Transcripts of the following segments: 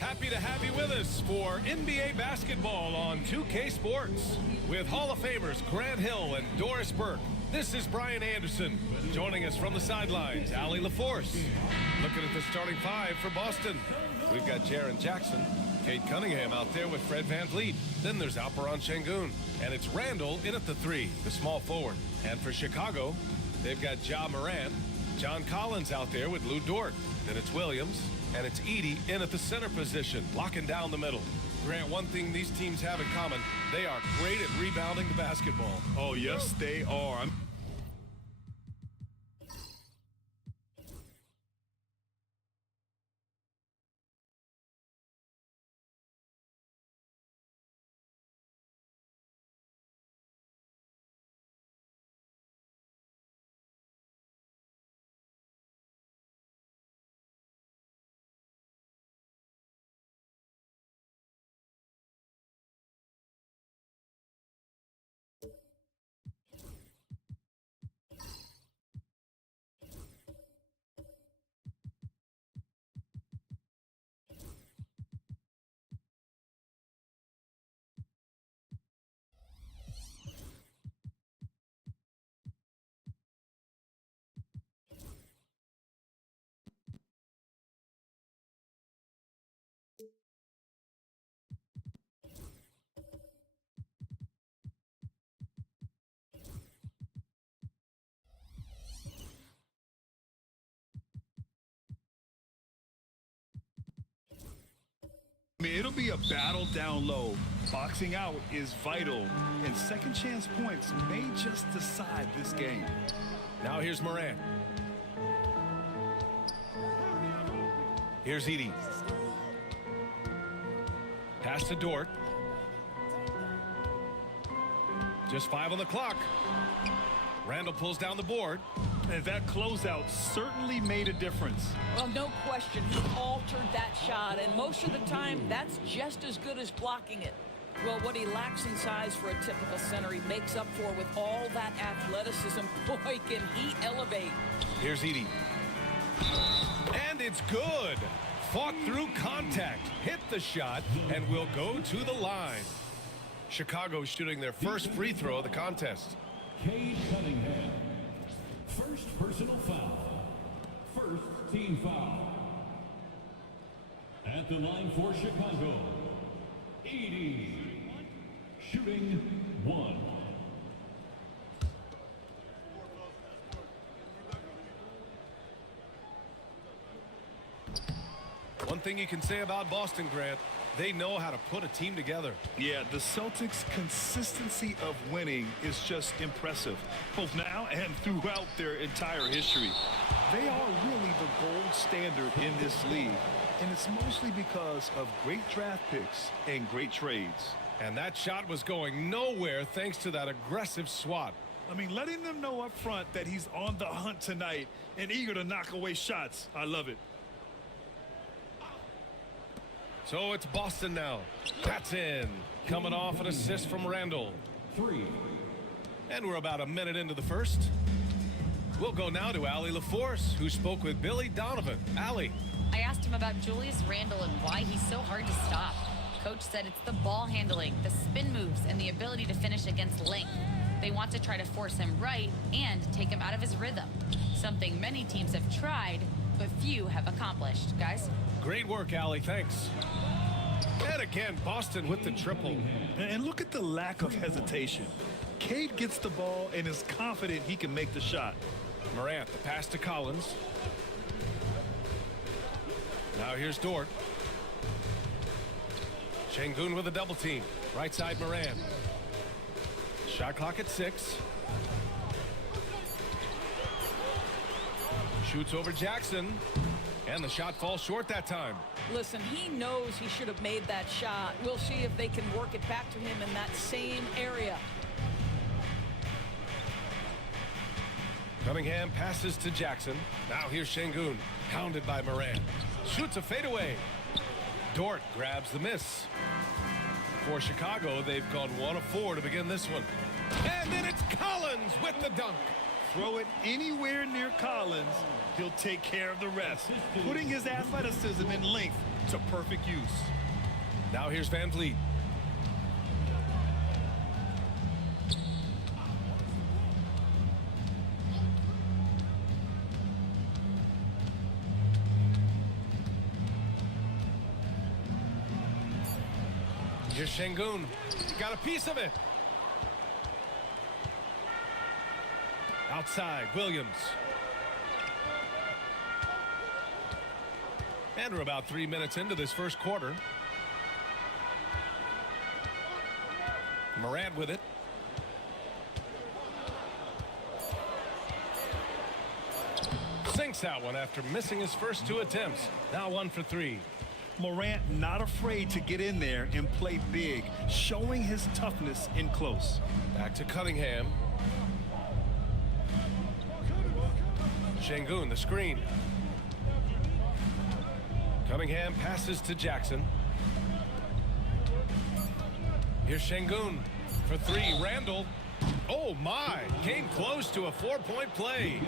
Happy to have you with us for NBA basketball on 2K Sports. With Hall of Famers Grant Hill and Doris Burke, this is Brian Anderson. Joining us from the sidelines, Allie LaForce. Looking at the starting five for Boston. We've got Jaren Jackson, Cade Cunningham out there with Fred VanVleet. Then there's Alperen Sengun. And it's Randall in at the three, the small forward. And for Chicago, they've got Ja Morant, John Collins out there with Lou Dort. Then it's Williams, and it's Edey in at the center position, locking down the middle. Grant, one thing these teams have in common, they are great at rebounding the basketball. Oh, yes, they are. It'll be a battle down low. Boxing out is vital, and second chance points may just decide this game. Now here's Morant. Here's Edey. Pass to Dort. Just 5 on the clock. Randall pulls down the board. And that closeout certainly made a difference. Well, no question, he altered that shot, and most of the time, that's just as good as blocking it. Well, what he lacks in size for a typical center, he makes up for with all that athleticism. Boy, can he elevate. Here's Edey. And it's good. Fought through contact, hit the shot, and will go to the line. Chicago shooting their first free throw of the contest. Cade Cunningham. First personal foul. First team foul. At the line for Chicago, Edey. Shooting 1. One thing you can say about Boston, Grant, they know how to put a team together. Yeah, the Celtics' consistency of winning is just impressive, both now and throughout their entire history. They are really the gold standard in this league, and it's mostly because of great draft picks and great trades. And that shot was going nowhere thanks to that aggressive swat. I mean, letting them know up front that he's on the hunt tonight and eager to knock away shots. I love it. So it's Boston now. That's in. Coming off an assist from Randall. 3. And we're about a minute into the first. We'll go now to Allie LaForce, who spoke with Billy Donovan. Allie. I asked him about Julius Randle and why he's so hard to stop. Coach said it's the ball handling, the spin moves, and the ability to finish against length. They want to try to force him right and take him out of his rhythm. Something many teams have tried, but few have accomplished. Guys? Great work, Allie. Thanks. And again, Boston with the triple. And look at the lack of hesitation. Cade gets the ball and is confident he can make the shot. Morant, the pass to Collins. Now here's Dort. Sengun with a double team. Right side Morant. Shot clock at 6. Shoots over Jackson. And the shot falls short that time. Listen, he knows he should have made that shot. We'll see if they can work it back to him in that same area. Cunningham passes to Jackson. Now here's Sengun, hounded by Morant. Shoots a fadeaway. Dort grabs the miss. For Chicago, they've gone 1 of 4 to begin this one. And then it's Collins with the dunk. Throw it anywhere near Collins, he'll take care of the rest, putting his athleticism and length to perfect use. Now here's Van Vliet. Here's Şengün. Got a piece of it. Outside, Williams. And we're about 3 minutes into this first quarter. Morant with it. Sinks that one after missing his first 2 attempts. Now 1 for 3. Morant not afraid to get in there and play big, showing his toughness in close. Back to Cunningham. Şengün, the screen. Cunningham passes to Jackson. Here's Şengün for 3. Randall. Oh my, came close to a 4-point play.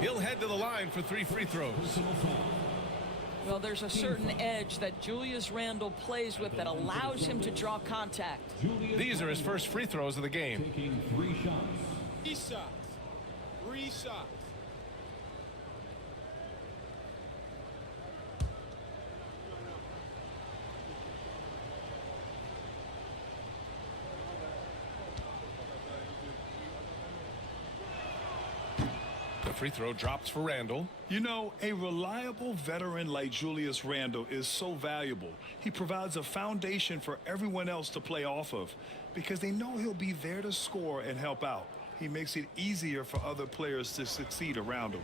He'll head to the line for 3 free throws. Well, there's a certain edge that Julius Randle plays with that allows him to draw contact. These are his first free throws of the game. Taking 3 shots. 3 shots. 3 shots. The free throw drops for Randall. You know, a reliable veteran like Julius Randle is so valuable. He provides a foundation for everyone else to play off of because they know he'll be there to score and help out. He makes it easier for other players to succeed around him.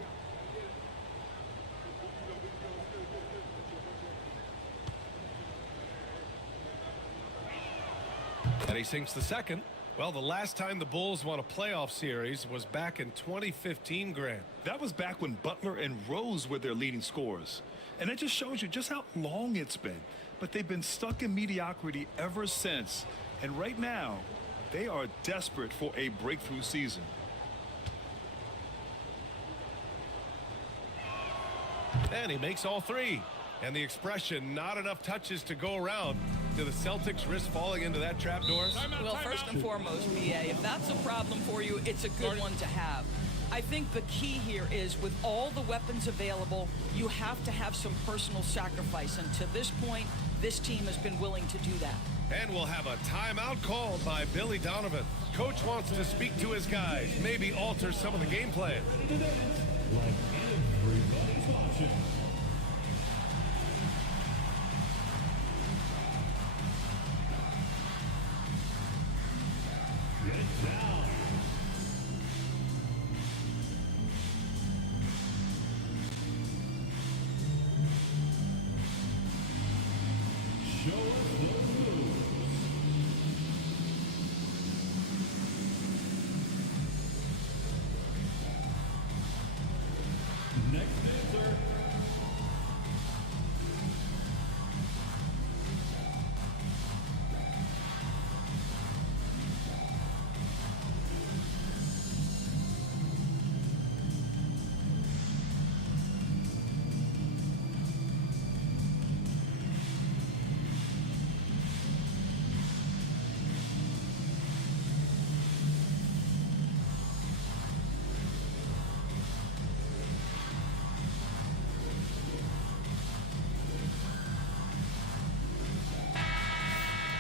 And he sinks the second. Well, the last time the Bulls won a playoff series was back in 2015, Grant. That was back when Butler and Rose were their leading scorers. And that just shows you just how long it's been. But they've been stuck in mediocrity ever since. And right now, they are desperate for a breakthrough season. And he makes all 3. And the expression, not enough touches to go around. Do the Celtics risk falling into that trap, Doris? Well, first and foremost, BA, if that's a problem for you, it's a good one to have. I think the key here is with all the weapons available, you have to have some personal sacrifice. And to this point, this team has been willing to do that. And we'll have a timeout called by Billy Donovan. Coach wants to speak to his guys, maybe alter some of the game plan. Like everybody's watching. Get down. Show us those moves. Next answer.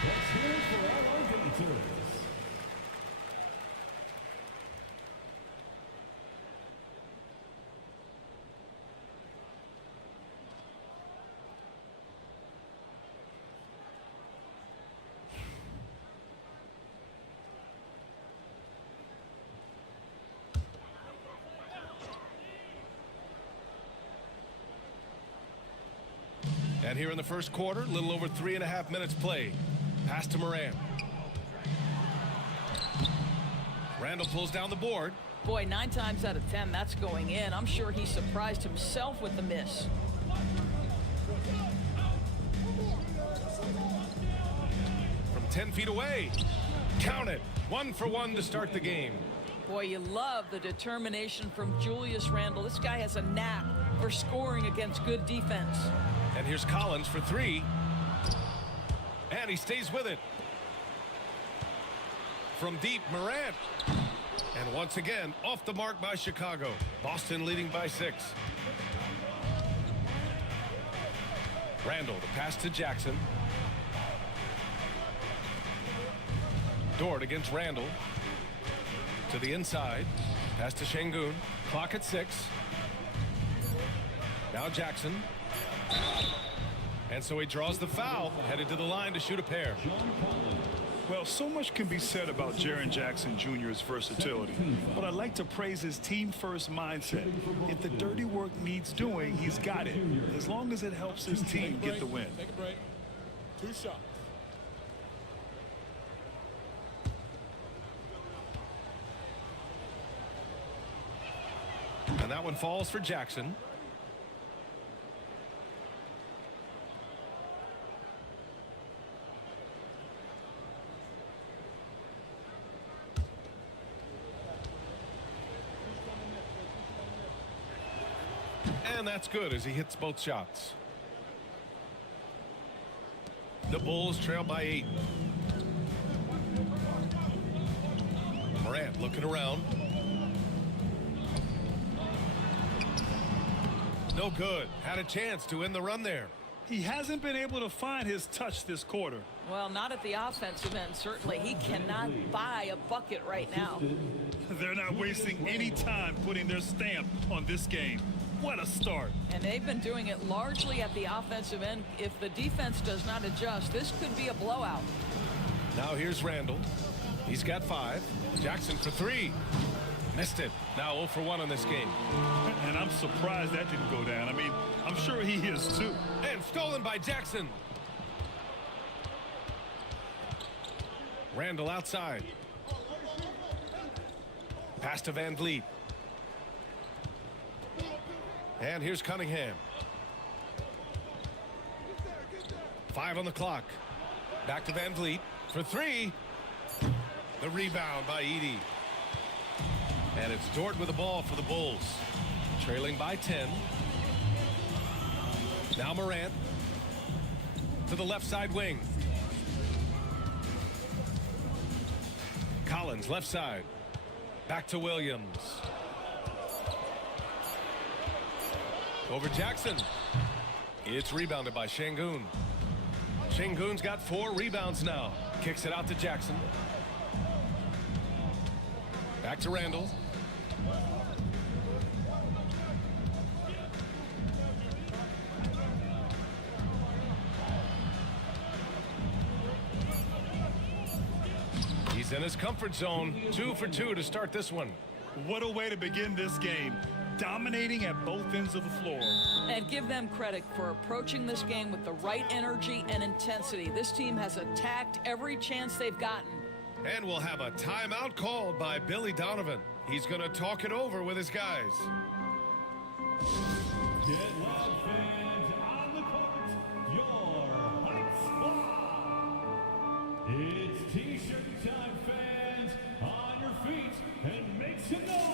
Let's hear it for our dancers. And here in the first quarter, a little over 3.5 minutes played. Pass to Morant. Randall pulls down the board. Boy, 9 times out of 10, that's going in. I'm sure he surprised himself with the miss. From 10 feet away. Count it. 1 for 1 to start the game. Boy, you love the determination from Julius Randle. This guy has a knack for scoring against good defense. And here's Collins for three. And he stays with it. From deep, Morant. And once again, off the mark by Chicago. Boston leading by 6. Randall, the pass to Jackson. Dort against Randall. To the inside. Pass to Şengün. Clock at 6. Now Jackson. And so he draws the foul. Headed to the line to shoot a pair. Well, so much can be said about Jaren Jackson Jr.'s versatility, but I'd like to praise his team-first mindset. If the dirty work needs doing, he's got it, as long as it helps his team get the win. Take a break. 2 shots. And that one falls for Jackson. And that's good as he hits both shots. The Bulls trail by 8. Morant looking around. No good. Had a chance to end the run there. He hasn't been able to find his touch this quarter. Well, not at the offensive end, certainly. He cannot buy a bucket right now. They're not wasting any time putting their stamp on this game. What a start. And they've been doing it largely at the offensive end. If the defense does not adjust, this could be a blowout. Now here's Randall. He's got 5. Jackson for 3. Missed it. Now 0 for 1 on this game. And I'm surprised that didn't go down. I mean, I'm sure he is too. And stolen by Jackson. Randall outside. Pass to Van Vliet. And here's Cunningham. 5 on the clock. Back to Van Vliet for 3. The rebound by Edey. And it's Dort with the ball for the Bulls. Trailing by 10. Now Morant to the left side wing. Collins left side. Back to Williams. Over Jackson. It's rebounded by Şengün. Şengün's got 4 rebounds now. Kicks it out to Jackson. Back to Randall. He's in his comfort zone. 2 for 2 to start this one. What a way to begin this game. Dominating at both ends of the floor. And give them credit for approaching this game with the right energy and intensity. This team has attacked every chance they've gotten. And we'll have a timeout called by Billy Donovan. He's going to talk it over with his guys. Get loud, fans, on the court, your hype squad. It's T-shirt time, fans. On your feet and make some noise.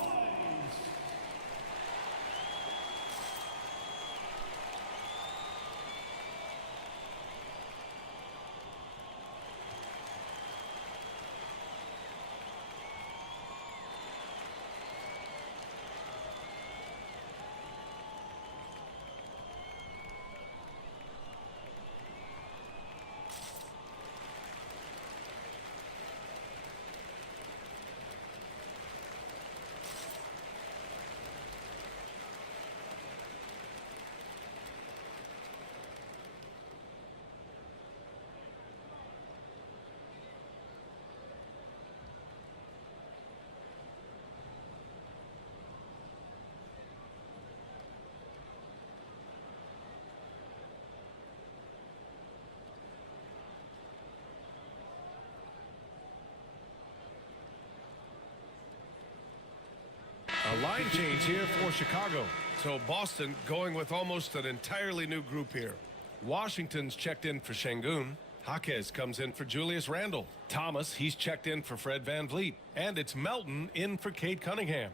A line change here for Chicago. So Boston going with almost an entirely new group here. Washington's checked in for Şengün. Jaquez comes in for Julius Randle. Thomas, he's checked in for Fred Van Vliet. And it's Melton in for Cade Cunningham.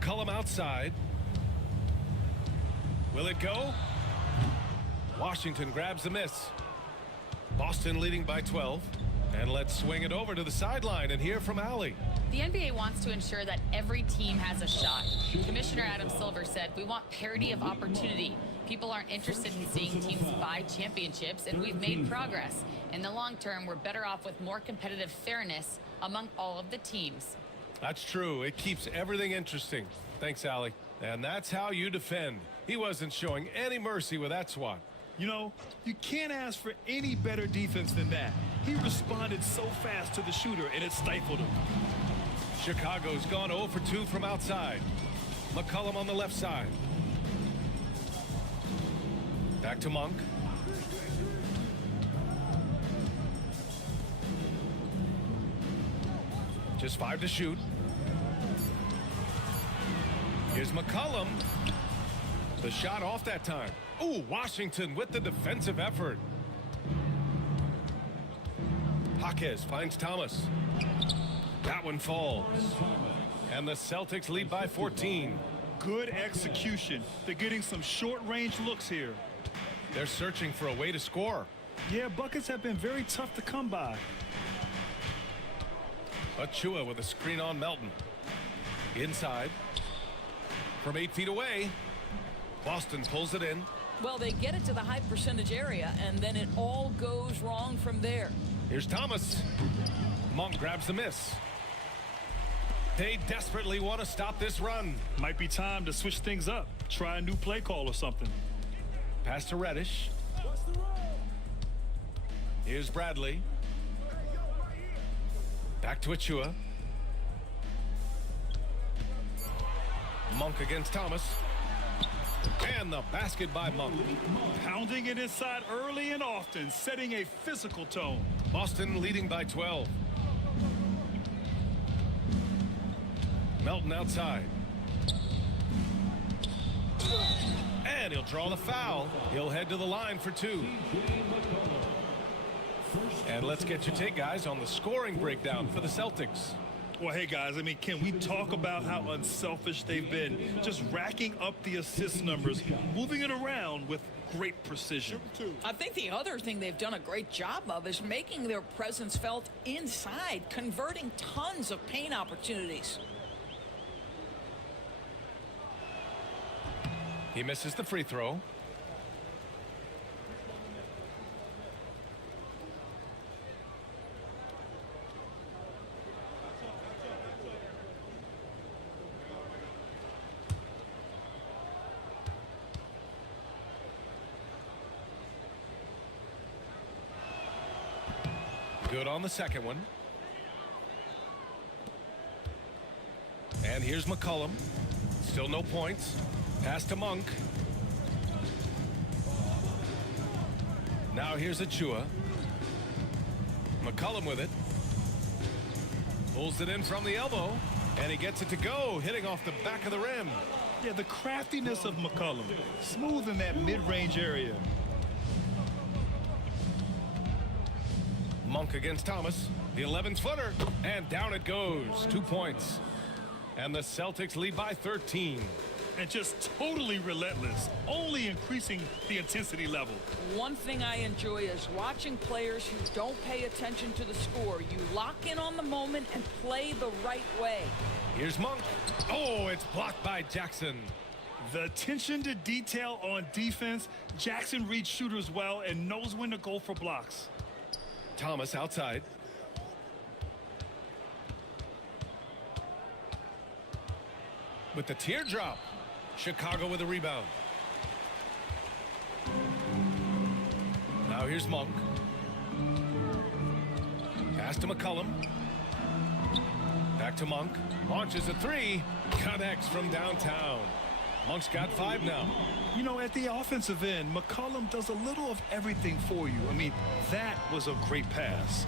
McCollum outside. Will it go? Washington grabs the miss. Boston leading by 12. And let's swing it over to the sideline and hear from Allie. The NBA wants to ensure that every team has a shot. Commissioner Adam Silver said, "We want parity of opportunity. People aren't interested in seeing teams buy championships, and we've made progress. In the long term, we're better off with more competitive fairness among all of the teams." That's true. It keeps everything interesting. Thanks, Allie. And that's how you defend. He wasn't showing any mercy with that swat. You know, you can't ask for any better defense than that. He responded so fast to the shooter, and it stifled him. Chicago's gone 0 for 2 from outside. McCollum on the left side. Back to Monk. Just 5 to shoot. Here's McCollum. The shot off that time. Ooh, Washington with the defensive effort. Jaquez finds Thomas. That one falls. And the Celtics lead by 14. Good execution. They're getting some short-range looks here. They're searching for a way to score. Yeah, buckets have been very tough to come by. Achua with a screen on Melton. Inside. From 8 feet away. Boston pulls it in. Well, they get it to the high percentage area, and then it all goes wrong from there. Here's Thomas. Monk grabs the miss. They desperately want to stop this run. Might be time to switch things up. Try a new play call or something. Pass to Reddish. Here's Bradley. Back to Achua. Monk against Thomas. And the basket by Monk. Pounding it inside early and often, setting a physical tone. Boston leading by 12. Melton outside. And he'll draw the foul. He'll head to the line for 2. And let's get your take, guys, on the scoring breakdown for the Celtics. Well, hey, guys, I mean, can we talk about how unselfish they've been? Just racking up the assist numbers, moving it around with great precision. I think the other thing they've done a great job of is making their presence felt inside, converting tons of paint opportunities. He misses the free throw. Good on the second one. And here's McCollum. Still no points. Pass to Monk. Now here's Achua. McCollum with it. Pulls it in from the elbow. And he gets it to go, hitting off the back of the rim. Yeah, the craftiness of McCollum. Smooth in that mid-range area. Monk against Thomas. The 11-footer. And down it goes. 2 points. And the Celtics lead by 13. And just totally relentless, only increasing the intensity level. One thing I enjoy is watching players who don't pay attention to the score. You lock in on the moment and play the right way. Here's Monk. Oh, it's blocked by Jackson. The attention to detail on defense. Jackson reads shooters well and knows when to go for blocks. Thomas outside. With the teardrop. Chicago with a rebound. Now here's Monk. Pass to McCollum. Back to Monk. Launches a 3. Connects from downtown. Monk's got 5 now. You know, at the offensive end, McCollum does a little of everything for you. I mean, that was a great pass.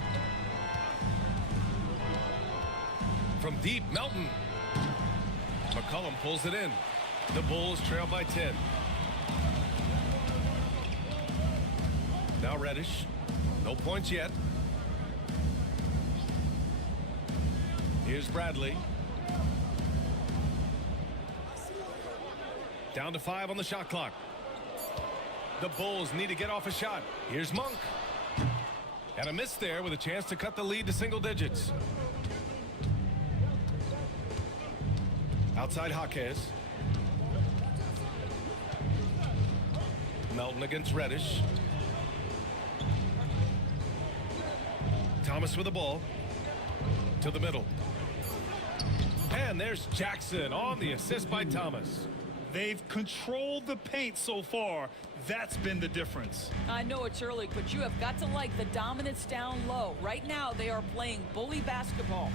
From deep, Melton. McCollum pulls it in. The Bulls trail by 10. Now Reddish. No points yet. Here's Bradley. Down to 5 on the shot clock. The Bulls need to get off a shot. Here's Monk. And a miss there with a chance to cut the lead to single digits. Outside Jaquez. Melton against Reddish. Thomas with the ball. To the middle. And there's Jackson on the assist by Thomas. They've controlled the paint so far. That's been the difference. I know it's early, but you have got to like the dominance down low. Right now, they are playing bully basketball.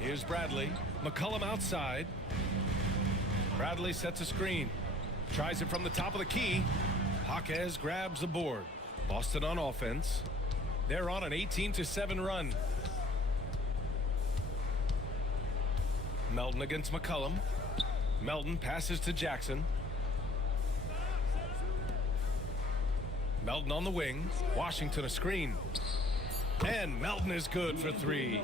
Here's Bradley. McCollum outside. Bradley sets a screen. Tries it from the top of the key. Jaquez grabs the board. Boston on offense. They're on an 18-7 run. Melton against McCollum. Melton passes to Jackson. Melton on the wing. Washington a screen. And Melton is good for 3.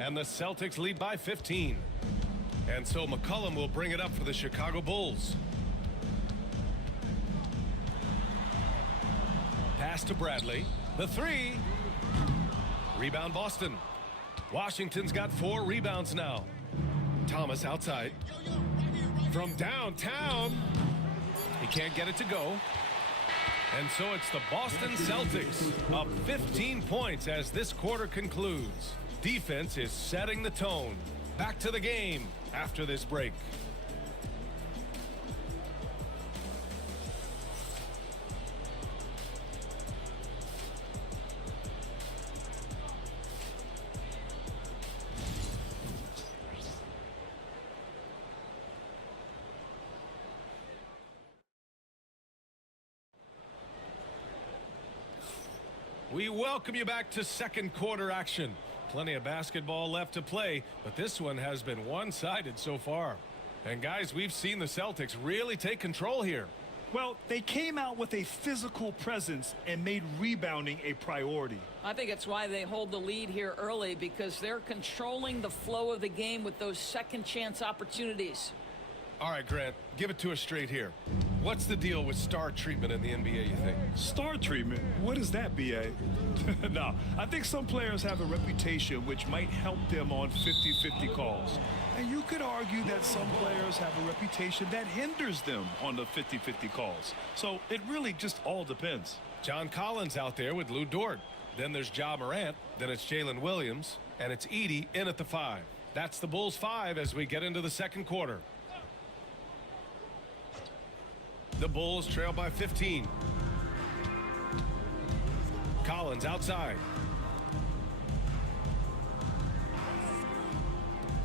And the Celtics lead by 15. And so McCollum will bring it up for the Chicago Bulls. Pass to Bradley. The 3. Rebound Boston. Washington's got 4 rebounds now. Thomas outside. From downtown. He can't get it to go. And so it's the Boston Celtics up 15 points as this quarter concludes. Defense is setting the tone. Back to the game after this break. We welcome you back to second quarter action. Plenty of basketball left to play, but this one has been one-sided so far. And guys, we've seen the Celtics really take control here. Well, they came out with a physical presence and made rebounding a priority. I think it's why they hold the lead here early, because they're controlling the flow of the game with those second chance opportunities. All right, Grant, give it to us straight here. What's the deal with star treatment in the NBA, you think? Star treatment? What is that, B.A.? No, I think some players have a reputation which might help them on 50-50 calls. And you could argue that some players have a reputation that hinders them on the 50-50 calls. So it really just all depends. John Collins out there with Lou Dort. Then there's Ja Morant. Then it's Jalen Williams. And it's Edey in at the 5. That's the Bulls 5 as we get into the second quarter. The Bulls trail by 15. Collins outside.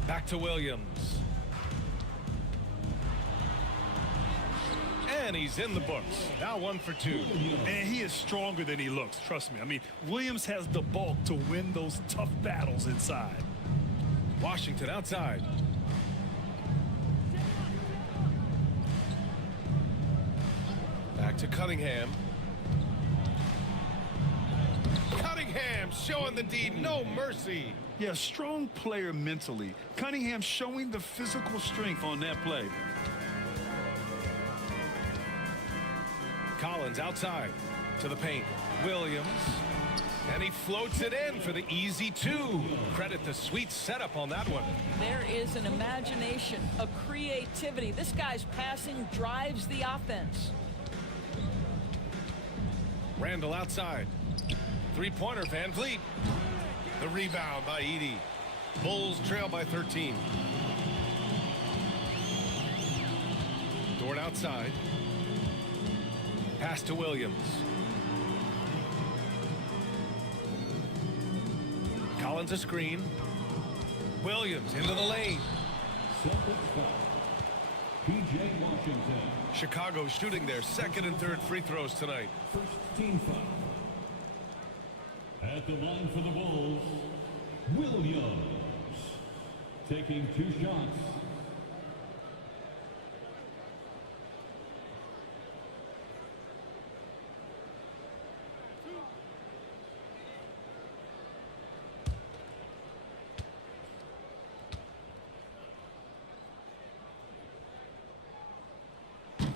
Back to Williams. And he's in the books. Now 1 for 2. And he is stronger than he looks, trust me. I mean, Williams has the bulk to win those tough battles inside. Washington outside. Back to Cunningham. Cunningham showing the D, no mercy. Yeah, strong player mentally. Cunningham showing the physical strength on that play. Collins outside to the paint. Williams. And he floats it in for the easy 2. Credit the sweet setup on that one. There is an imagination, a creativity. This guy's passing drives the offense. Randall outside. Three-pointer, Van Vliet. The rebound by Edey. Bulls trail by 13. Dort outside. Pass to Williams. Collins a screen. Williams into the lane. Celtics foul. P.J. Washington. Chicago shooting their second and third free throws tonight. First team foul. At the line for the Bulls, Williams. Taking 2 shots.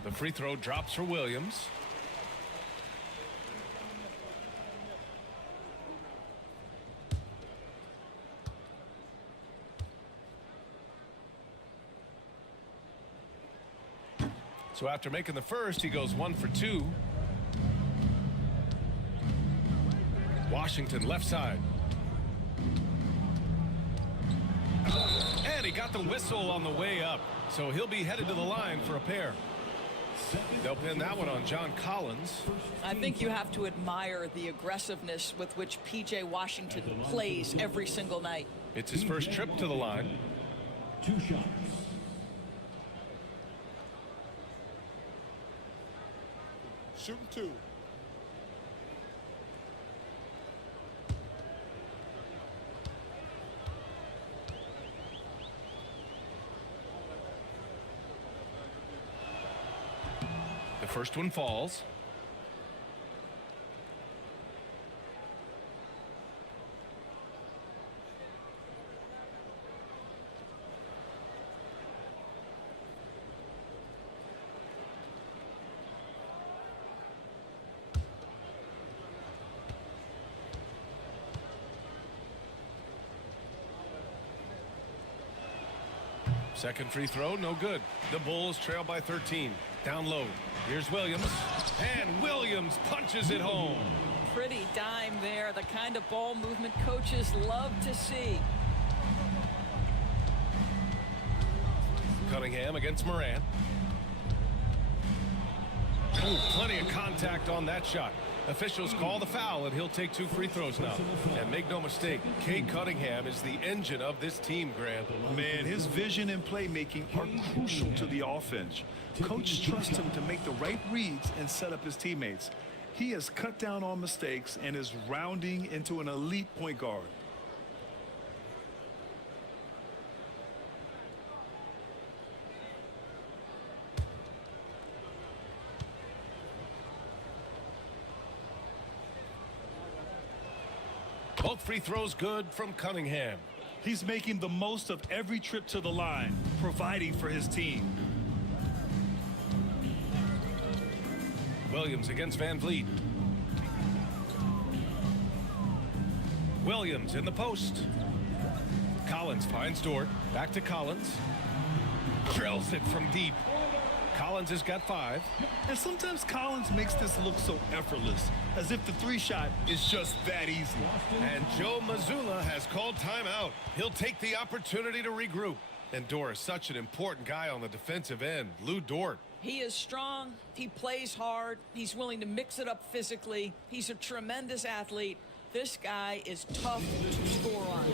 The free throw drops for Williams. So after making the first, he goes 1 for 2. Washington left side. And he got the whistle on the way up. So he'll be headed to the line for a pair. They'll pin that one on John Collins. I think you have to admire the aggressiveness with which P.J. Washington plays every single night. It's his first trip to the line. 2 shots. Shooting 2. The first one falls. Second free throw, no good. The Bulls trail by 13. Down low. Here's Williams. And Williams punches it home. Pretty dime there, the kind of ball movement coaches love to see. Cunningham against Morant. Ooh, plenty of contact on that shot. Officials call the foul, and he'll take 2 free throws now. And make no mistake, Cade Cunningham is the engine of this team, Grant. Man, his vision and playmaking are crucial to the offense. Coach trusts him to make the right reads and set up his teammates. He has cut down on mistakes and is rounding into an elite point guard. Both free throws good from Cunningham. He's making the most of every trip to the line, providing for his team. Williams against Van Vliet. Williams in the post. Collins finds Dort. Back to Collins. Drills it from deep. Collins has got 5. And sometimes Collins makes this look so effortless, as if the 3-shot is just that easy. And Joe Mazzulla has called timeout. He'll take the opportunity to regroup. And Dort is such an important guy on the defensive end. Lou Dort. He is strong, he plays hard, he's willing to mix it up physically, he's a tremendous athlete. This guy is tough to score on.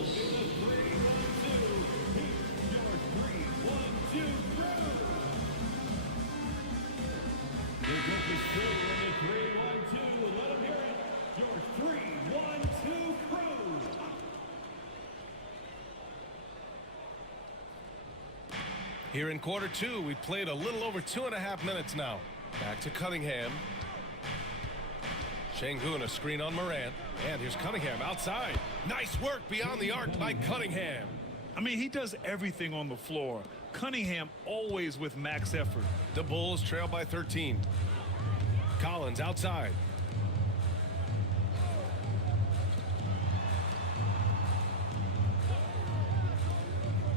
Here in quarter 2, we played a little over 2.5 minutes now. Back to Cunningham. Şengün a screen on Morant. And here's Cunningham outside. Nice work beyond the arc by Cunningham. I mean, he does everything on the floor. Cunningham always with max effort. The Bulls trail by 13. Collins outside.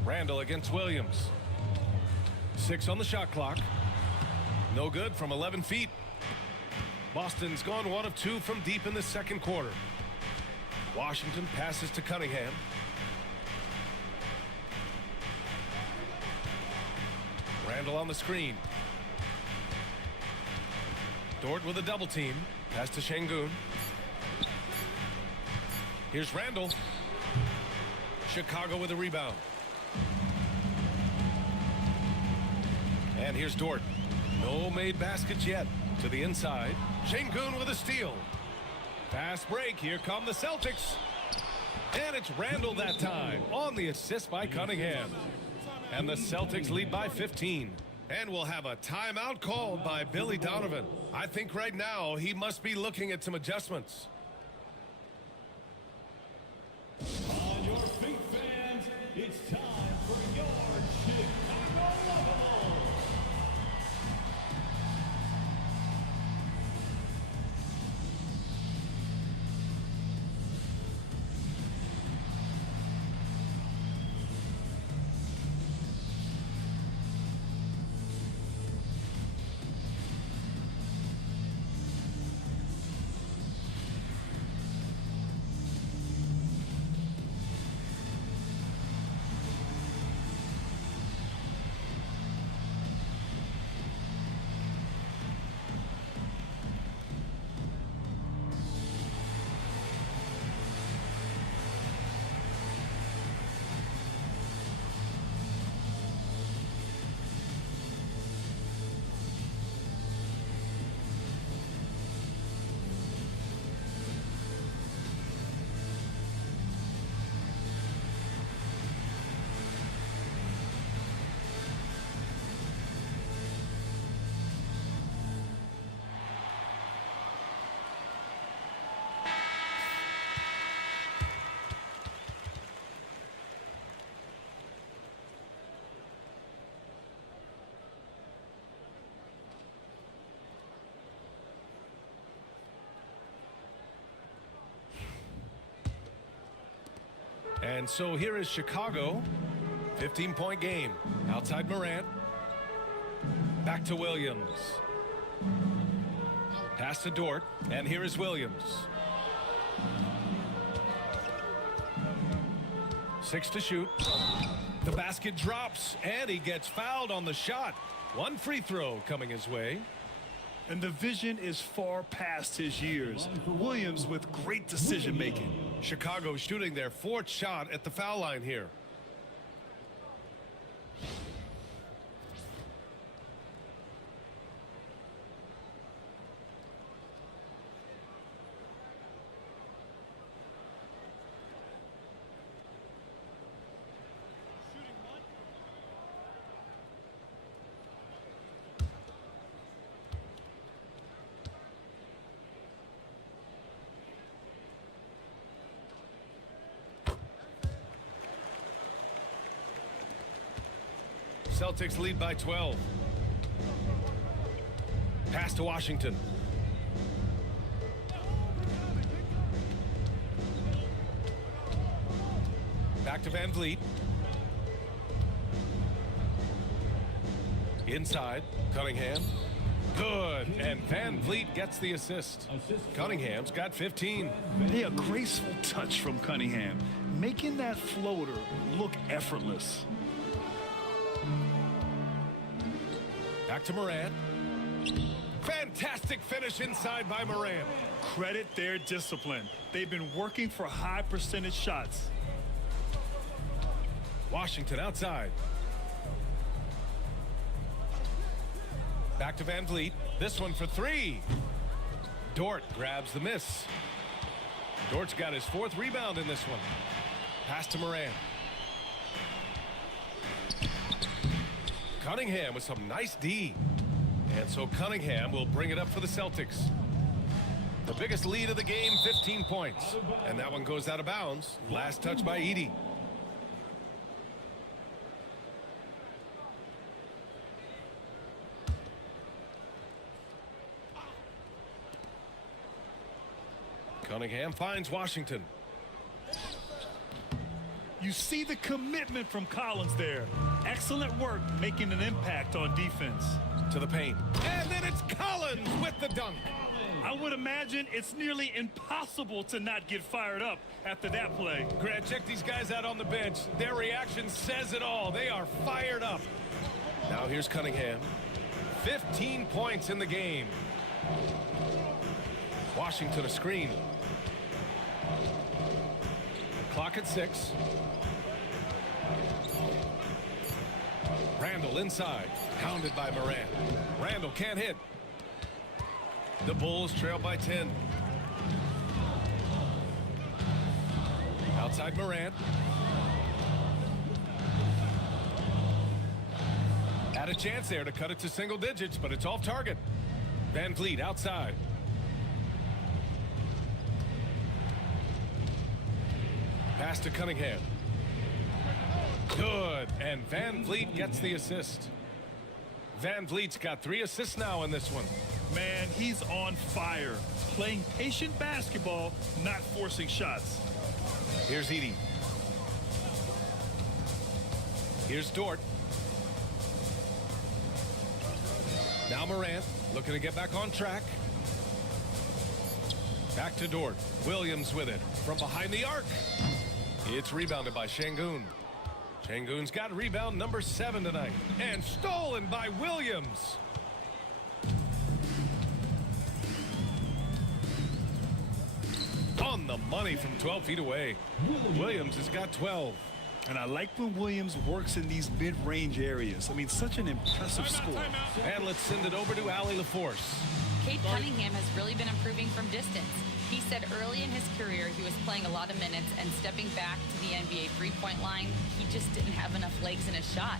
Randall against Williams. 6 on the shot clock. No good from 11 feet. Boston's gone 1 of 2 from deep in the second quarter. Washington passes to Cunningham. Randall on the screen. Dort with a double team. Pass to Şengün. Here's Randall. Chicago with a rebound. And here's Dort. No made baskets yet. To the inside. Şengün with a steal. Fast break. Here come the Celtics. And it's Randall that time on the assist by Cunningham. And the Celtics lead by 15. And we'll have a timeout called by Billy Donovan. I think right now he must be looking at some adjustments. On your feet, fans, it's time for your Chicago Level. And so here is Chicago. 15-point game. Outside Morant. Back to Williams. Pass to Dort. And here is Williams. 6 to shoot. The basket drops, and he gets fouled on the shot. One free throw coming his way. And the vision is far past his years. Williams with great decision making. Chicago shooting their 4th shot at the foul line here. Celtics lead by 12. Pass to Washington. Back to Van Vliet. Inside, Cunningham. Good, and Van Vliet gets the assist. Cunningham's got 15. Hey, a graceful touch from Cunningham, making that floater look effortless. Back to Morant. Fantastic finish inside by Morant. Credit their discipline. They've been working for high percentage shots. Washington outside. Back to Van Vliet. This one for 3. Dort grabs the miss. Dort's got his 4th rebound in this one. Pass to Morant. Cunningham with some nice D. And so Cunningham will bring it up for the Celtics. The biggest lead of the game, 15 points. And that one goes out of bounds. Last touch by Edey. Cunningham finds Washington. You see the commitment from Collins there. Excellent work making an impact on defense. To the paint. And then it's Collins with the dunk. I would imagine it's nearly impossible to not get fired up after that play. Grant, check these guys out on the bench. Their reaction says it all. They are fired up. Now here's Cunningham. 15 points in the game. Washington a screen. Clock at 6. Randall inside. Pounded by Morant. Randall can't hit. The Bulls trail by 10. Outside Morant. Had a chance there to cut it to single digits, but it's off target. Van Vliet outside. Pass to Cunningham. Good, and Van Vliet gets the assist. Van Vliet's got 3 assists now in this one. Man, he's on fire. Playing patient basketball, not forcing shots. Here's Edey. Here's Dort. Now Morant looking to get back on track. Back to Dort. Williams with it from behind the arc. It's rebounded by Şengün. Şengün's got rebound number 7 tonight. And stolen by Williams. On the money from 12 feet away. Williams has got 12. And I like when Williams works in these mid-range areas. I mean, such an impressive score. And let's send it over to Allie LaForce. Cade Cunningham has really been improving from distance. He said early in his career he was playing a lot of minutes and stepping back to the NBA three-point line, he just didn't have enough legs in his shot.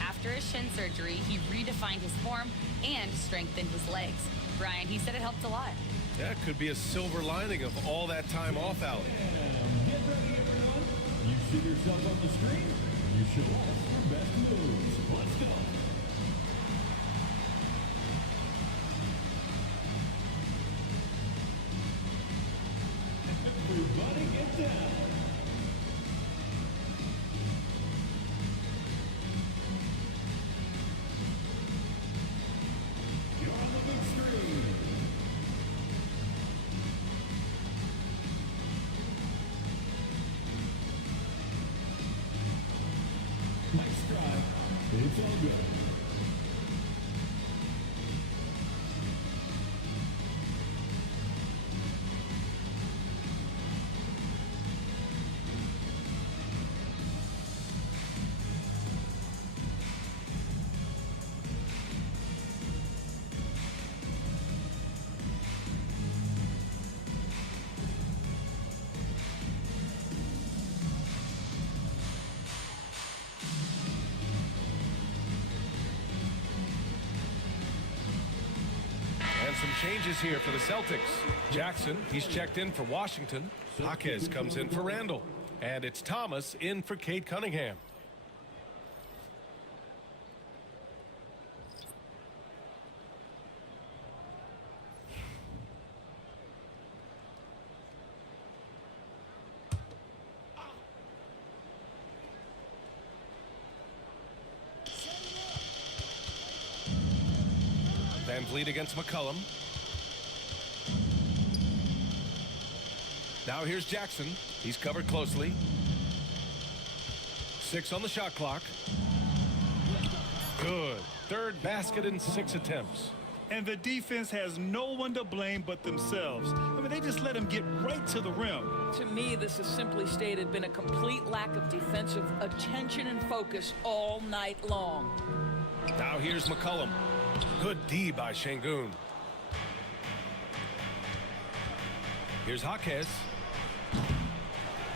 After his shin surgery, he redefined his form and strengthened his legs. Brian, he said it helped a lot. That could be a silver lining of all that time off, Allie. Get ready, everyone. You see yourself on the screen? You should watch your best moves. Let's go. Everybody get down. Nice drive. It's all good. Some changes here for the Celtics. Jackson, he's checked in for Washington. Jaquez comes in for Randall. And it's Thomas in for Cade Cunningham. Van Vliet against McCollum. Now here's Jackson. He's covered closely. 6 on the shot clock. Good. Third basket in 6 attempts. And the defense has no one to blame but themselves. I mean, they just let him get right to the rim. To me, this has simply stated been a complete lack of defensive attention and focus all night long. Now here's McCollum. Good D by Şengün. Here's Jaquez.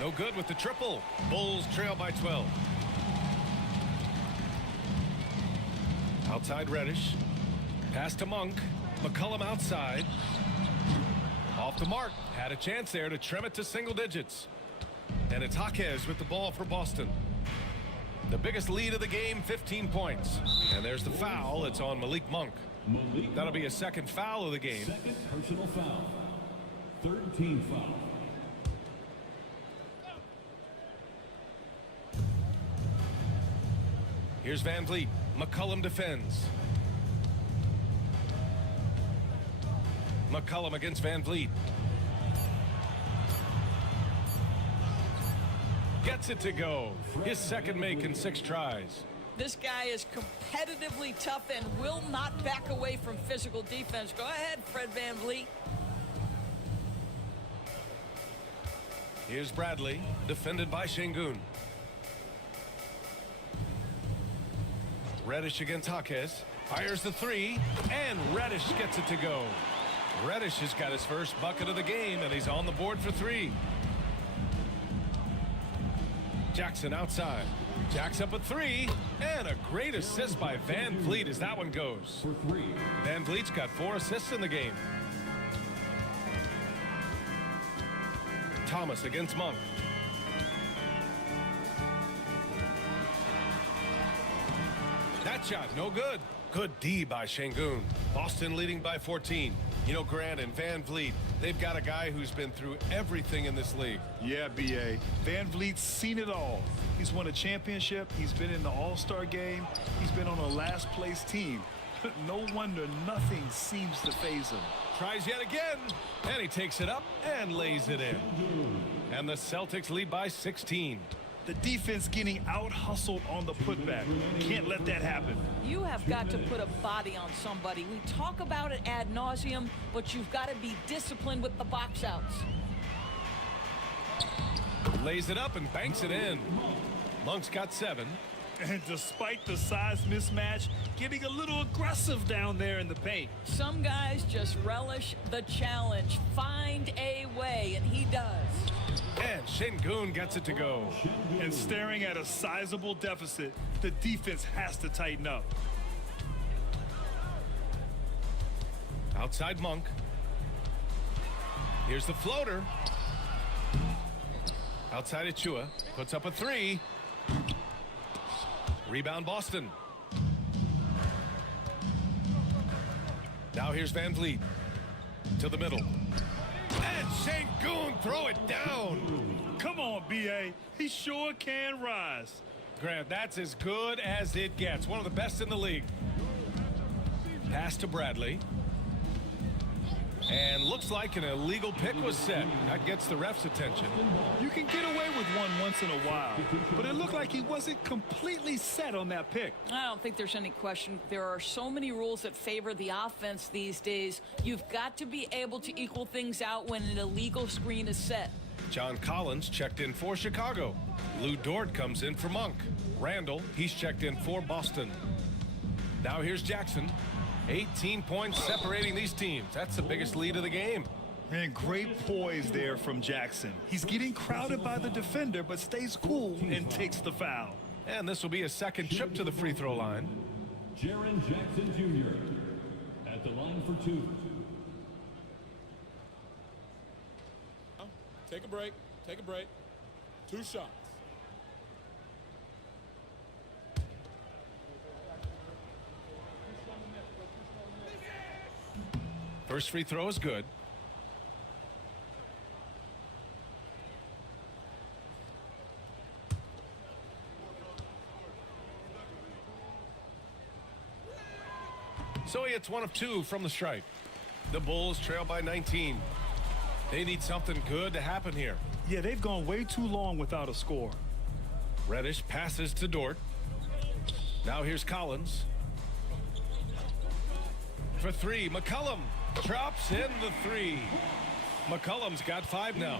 No good with the triple. Bulls trail by 12. Outside Reddish. Pass to Monk. McCollum outside. Off the mark. Had a chance there to trim it to single digits. And it's Jaquez with the ball for Boston. The biggest lead of the game, 15 points. And there's the foul. It's on Malik Monk. That'll be a second foul of the game. Second personal foul. Third team foul. Here's Van Vliet. McCollum defends. McCollum against Van Vliet. Gets it to go. His second make in 6 tries. This guy is competitively tough and will not back away from physical defense. Go ahead, Fred Van Vliet. Here's Bradley, defended by Şengün. Reddish against Jaquez. Fires the 3, and Reddish gets it to go. Reddish has got his first bucket of the game, and he's on the board for 3. Jackson outside. Jacks up a 3, and a great assist by Van Vliet as that one goes. For 3. Van Vliet's got 4 assists in the game. Thomas against Monk. That shot, no good. Good D by Şengün. Boston leading by 14. You know, Grant and Van Vliet, they've got a guy who's been through everything in this league. Yeah, B.A. Van Vliet's seen it all. He's won a championship. He's been in the All-Star game. He's been on a last-place team. No wonder nothing seems to faze him. Tries yet again, and he takes it up and lays it in. And the Celtics lead by 16. The defense getting out-hustled on the putback. Can't let that happen. You have got to put a body on somebody. We talk about it ad nauseum, but you've got to be disciplined with the box outs. Lays it up and banks it in. Monk's got 7. And despite the size mismatch, getting a little aggressive down there in the paint. Some guys just relish the challenge. Find a way, and he does. And Şengün gets it to go. And staring at a sizable deficit, the defense has to tighten up. Outside Monk. Here's the floater. Outside Achua. Puts up a 3. Rebound Boston. Now here's Van Vliet. To the middle. And Şengün throw it down. Come on, B.A. He sure can rise. Grant, that's as good as it gets. One of the best in the league. Pass to Bradley. And looks like an illegal pick was set. That gets the ref's attention. You can get away with one once in a while, but it looked like he wasn't completely set on that pick. I don't think there's any question. There are so many rules that favor the offense these days. You've got to be able to equal things out when an illegal screen is set. John Collins checked in for Chicago. Lou Dort comes in for Monk. Randall, he's checked in for Boston. Now here's Jackson. 18 points separating these teams. That's the biggest lead of the game. And great poise there from Jackson. He's getting crowded by the defender, but stays cool and takes the foul. And this will be a second trip to the free throw line. Jaren Jackson Jr. at the line for 2. Take a break. Take a break. 2 shots. First free throw is good. So he hits 1 of 2 from the stripe. The Bulls trail by 19. They need something good to happen here. Yeah, they've gone way too long without a score. Reddish passes to Dort. Now here's Collins. For 3, McCollum drops in the 3. McCollum's got 5 now.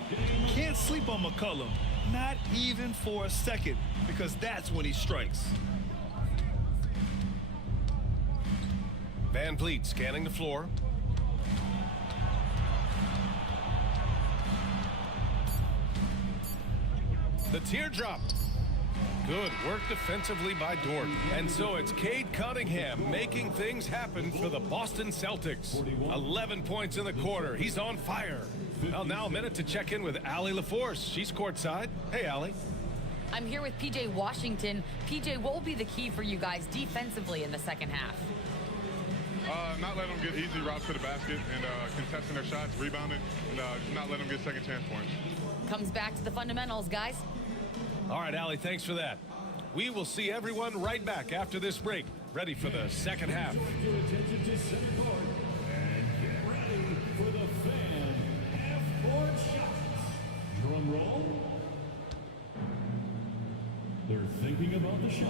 Can't sleep on McCollum, not even for a second, because that's when he strikes. Van Vliet scanning the floor. The teardrop. Good work defensively by Dort. And so it's Cade Cunningham making things happen for the Boston Celtics. 11 points in the quarter. He's on fire. Well, now a minute to check in with Allie LaForce. She's courtside. Hey, Allie. I'm here with PJ Washington. PJ, what will be the key for you guys defensively in the second half? Not letting them get easy routes to the basket and contesting their shots, rebounding, and not letting them get second chance points. Comes back to the fundamentals, guys. All right, Allie, thanks for that. We will see everyone right back after this break, ready for the second half. Your attention to center court and get ready for the fan half-court shots. Drum roll. They're thinking about the shot.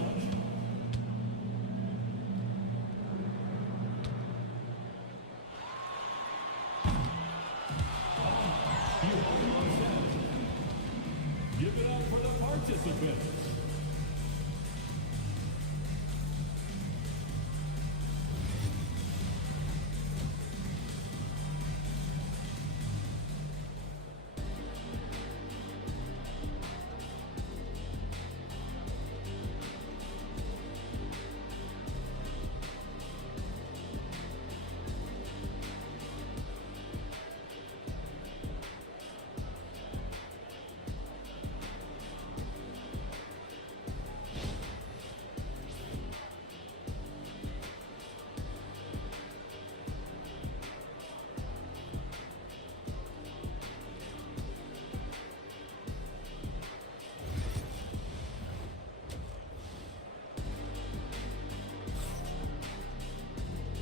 Give it up for the participants.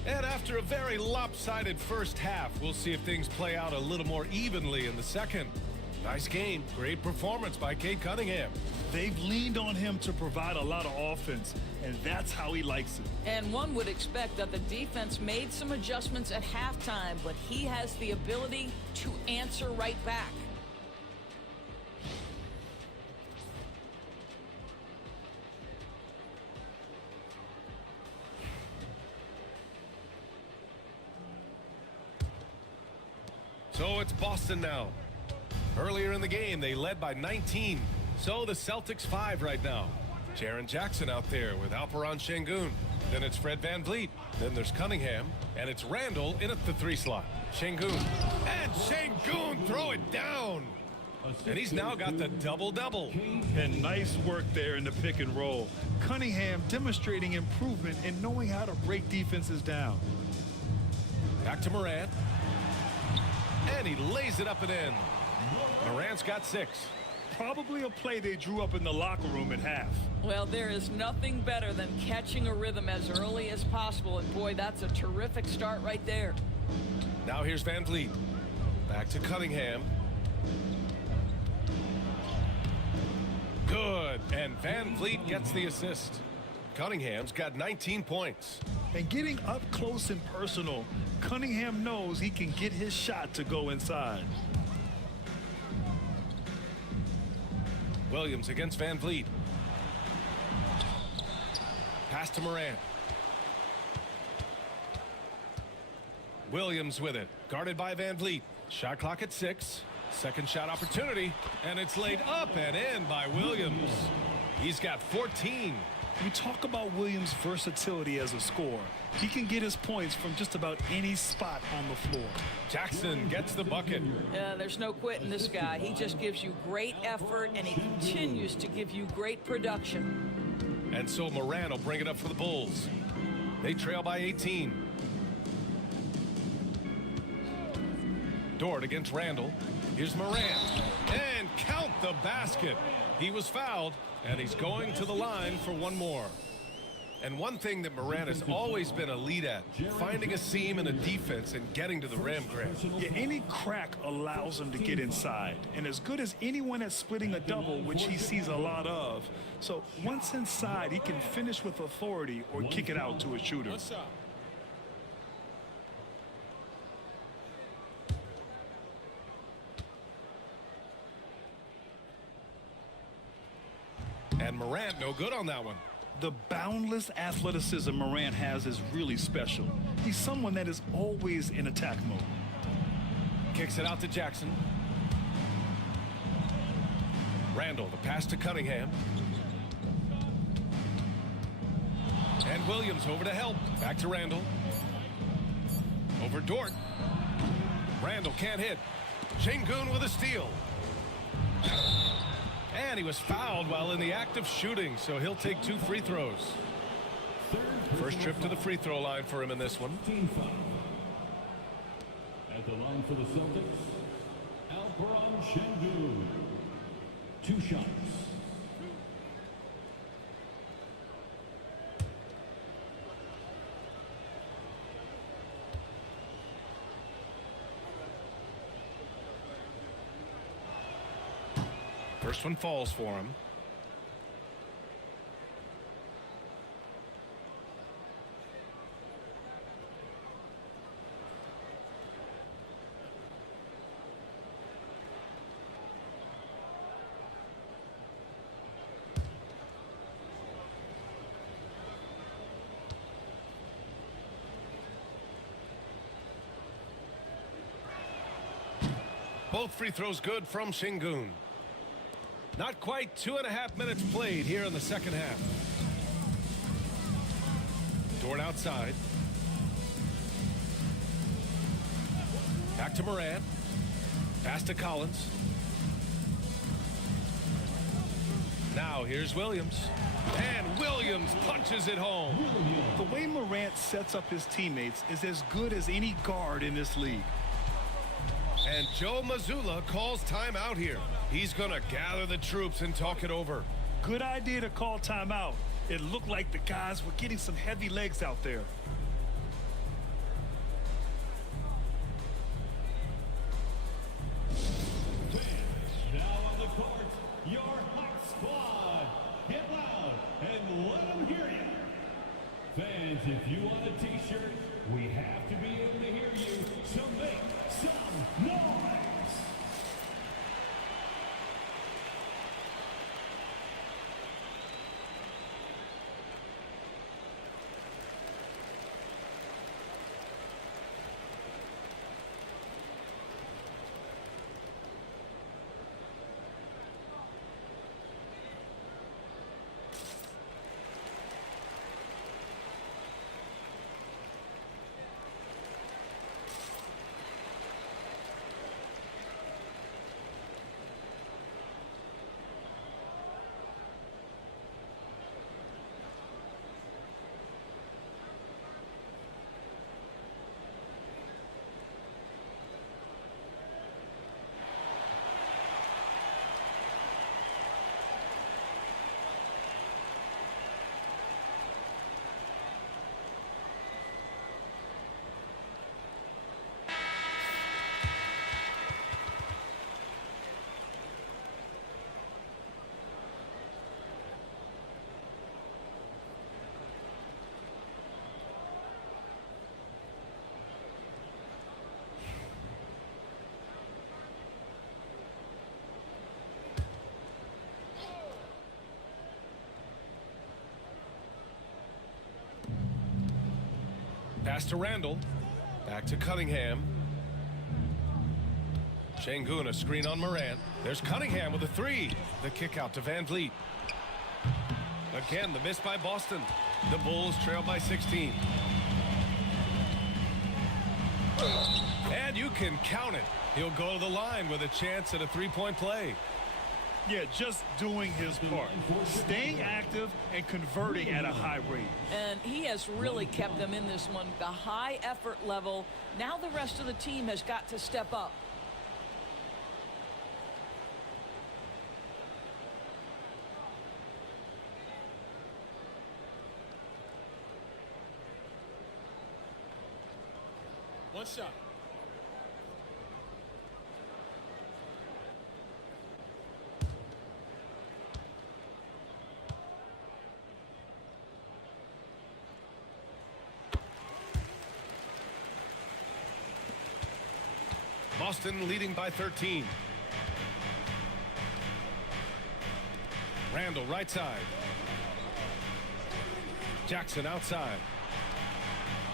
And after a very lopsided first half, we'll see if things play out a little more evenly in the second. Nice game. Great performance by Cade Cunningham. They've leaned on him to provide a lot of offense, and that's how he likes it. And one would expect that the defense made some adjustments at halftime, but he has the ability to answer right back. So it's Boston now. Earlier in the game, they led by 19. So the Celtics 5 right now. Jaren Jackson out there with Alperen Şengün. Then it's Fred VanVleet. Then there's Cunningham. And it's Randall in at the 3 slot. Şengün. And Şengün throw it down. And he's now got the double-double. And nice work there in the pick and roll. Cunningham demonstrating improvement in knowing how to break defenses down. Back to Morant. And he lays it up and in. Morant's got 6. Probably a play they drew up in the locker room at half. Well, there is nothing better than catching a rhythm as early as possible, and boy, that's a terrific start right there. Now here's Van Vliet. Back to Cunningham. Good, and Van Vliet gets the assist. Cunningham's got 19 points. And getting up close and personal, Cunningham knows he can get his shot to go inside. Williams against Van Vliet. Pass to Morant. Williams with it, guarded by Van Vliet. Shot clock at 6. Second shot opportunity, and it's laid up and in by Williams. He's got 14. You talk about Williams' versatility as a scorer. He can get his points from just about any spot on the floor. Jackson gets the bucket. There's no quitting this guy. He just gives you great effort, and he continues to give you great production. And so Morant will bring it up for the Bulls. They trail by 18. Dort against Randall. Here's Morant. And count the basket. He was fouled, and he's going to the line for one more. And one thing that Morant has always been elite at, finding a seam in a defense and getting to the rim, Grant. Yeah, any crack allows him to get inside. And as good as anyone at splitting a double, which he sees a lot of. So once inside, he can finish with authority or kick it out to a shooter. And Morant no good on that one. The boundless athleticism Morant has is really special. He's someone that is always in attack mode. Kicks it out to Jackson. Randall, the pass to Cunningham. And Williams over to help. Back to Randall. Over Dort. Randall can't hit. Şengün with a steal. And he was fouled while in the act of shooting, so he'll take 2 free throws. First trip to the free throw line for him in this one. At the line for the Celtics, Alperen Şengün. 2 shots. First one falls for him. Both free throws good from Şengün. Not quite 2.5 minutes played here in the second half. Dort outside. Back to Morant. Pass to Collins. Now here's Williams. And Williams punches it home. The way Morant sets up his teammates is as good as any guard in this league. And Joe Mazzulla calls timeout here. He's going to gather the troops and talk it over. Good idea to call timeout. It looked like the guys were getting some heavy legs out there. Now on the court, your Hawk Squad. Get loud and let them hear you. Fans, if you want a t-shirt, we have to be able to hear you, so make some noise. Pass to Randall. Back to Cunningham. Şengün, a screen on Morant. There's Cunningham with a three. The kick out to Van Vliet. Again, the miss by Boston. The Bulls trail by 16. And you can count it. He'll go to the line with a chance at a three-point play. Yeah, just doing his part. Staying active and converting at a high rate. And he has really kept them in this one. The high effort level. Now the rest of the team has got to step up. One shot. Boston leading by 13. Randall right side. Jackson outside.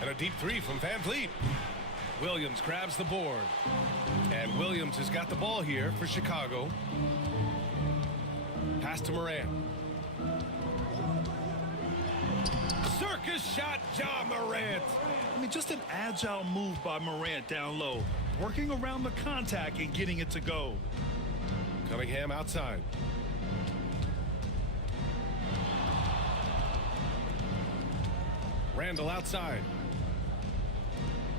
And a deep three from Van Vliet. Williams grabs the board. And Williams has got the ball here for Chicago. Pass to Morant. Circus shot, Ja Morant. I mean, just an agile move by Morant down low. Working around the contact and getting it to go. Cunningham outside. Randall outside.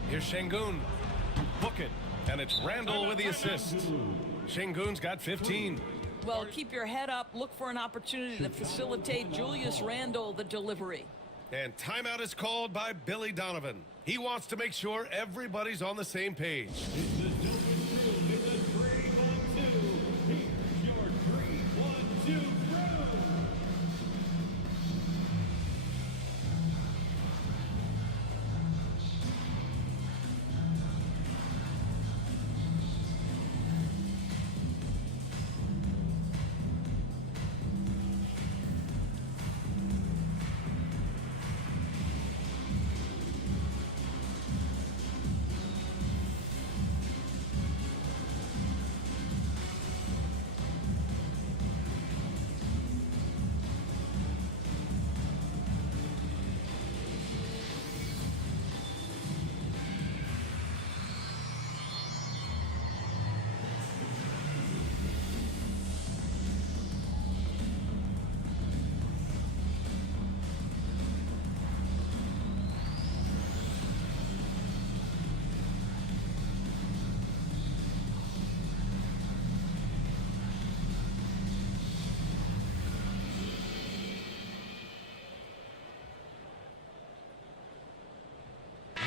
Here's Şengün. Book it. And it's Randall with the assist. Şengün's got 15. Well, keep your head up. Look for an opportunity to facilitate Julius Randle the delivery. And timeout is called by Billy Donovan. He wants to make sure everybody's on the same page.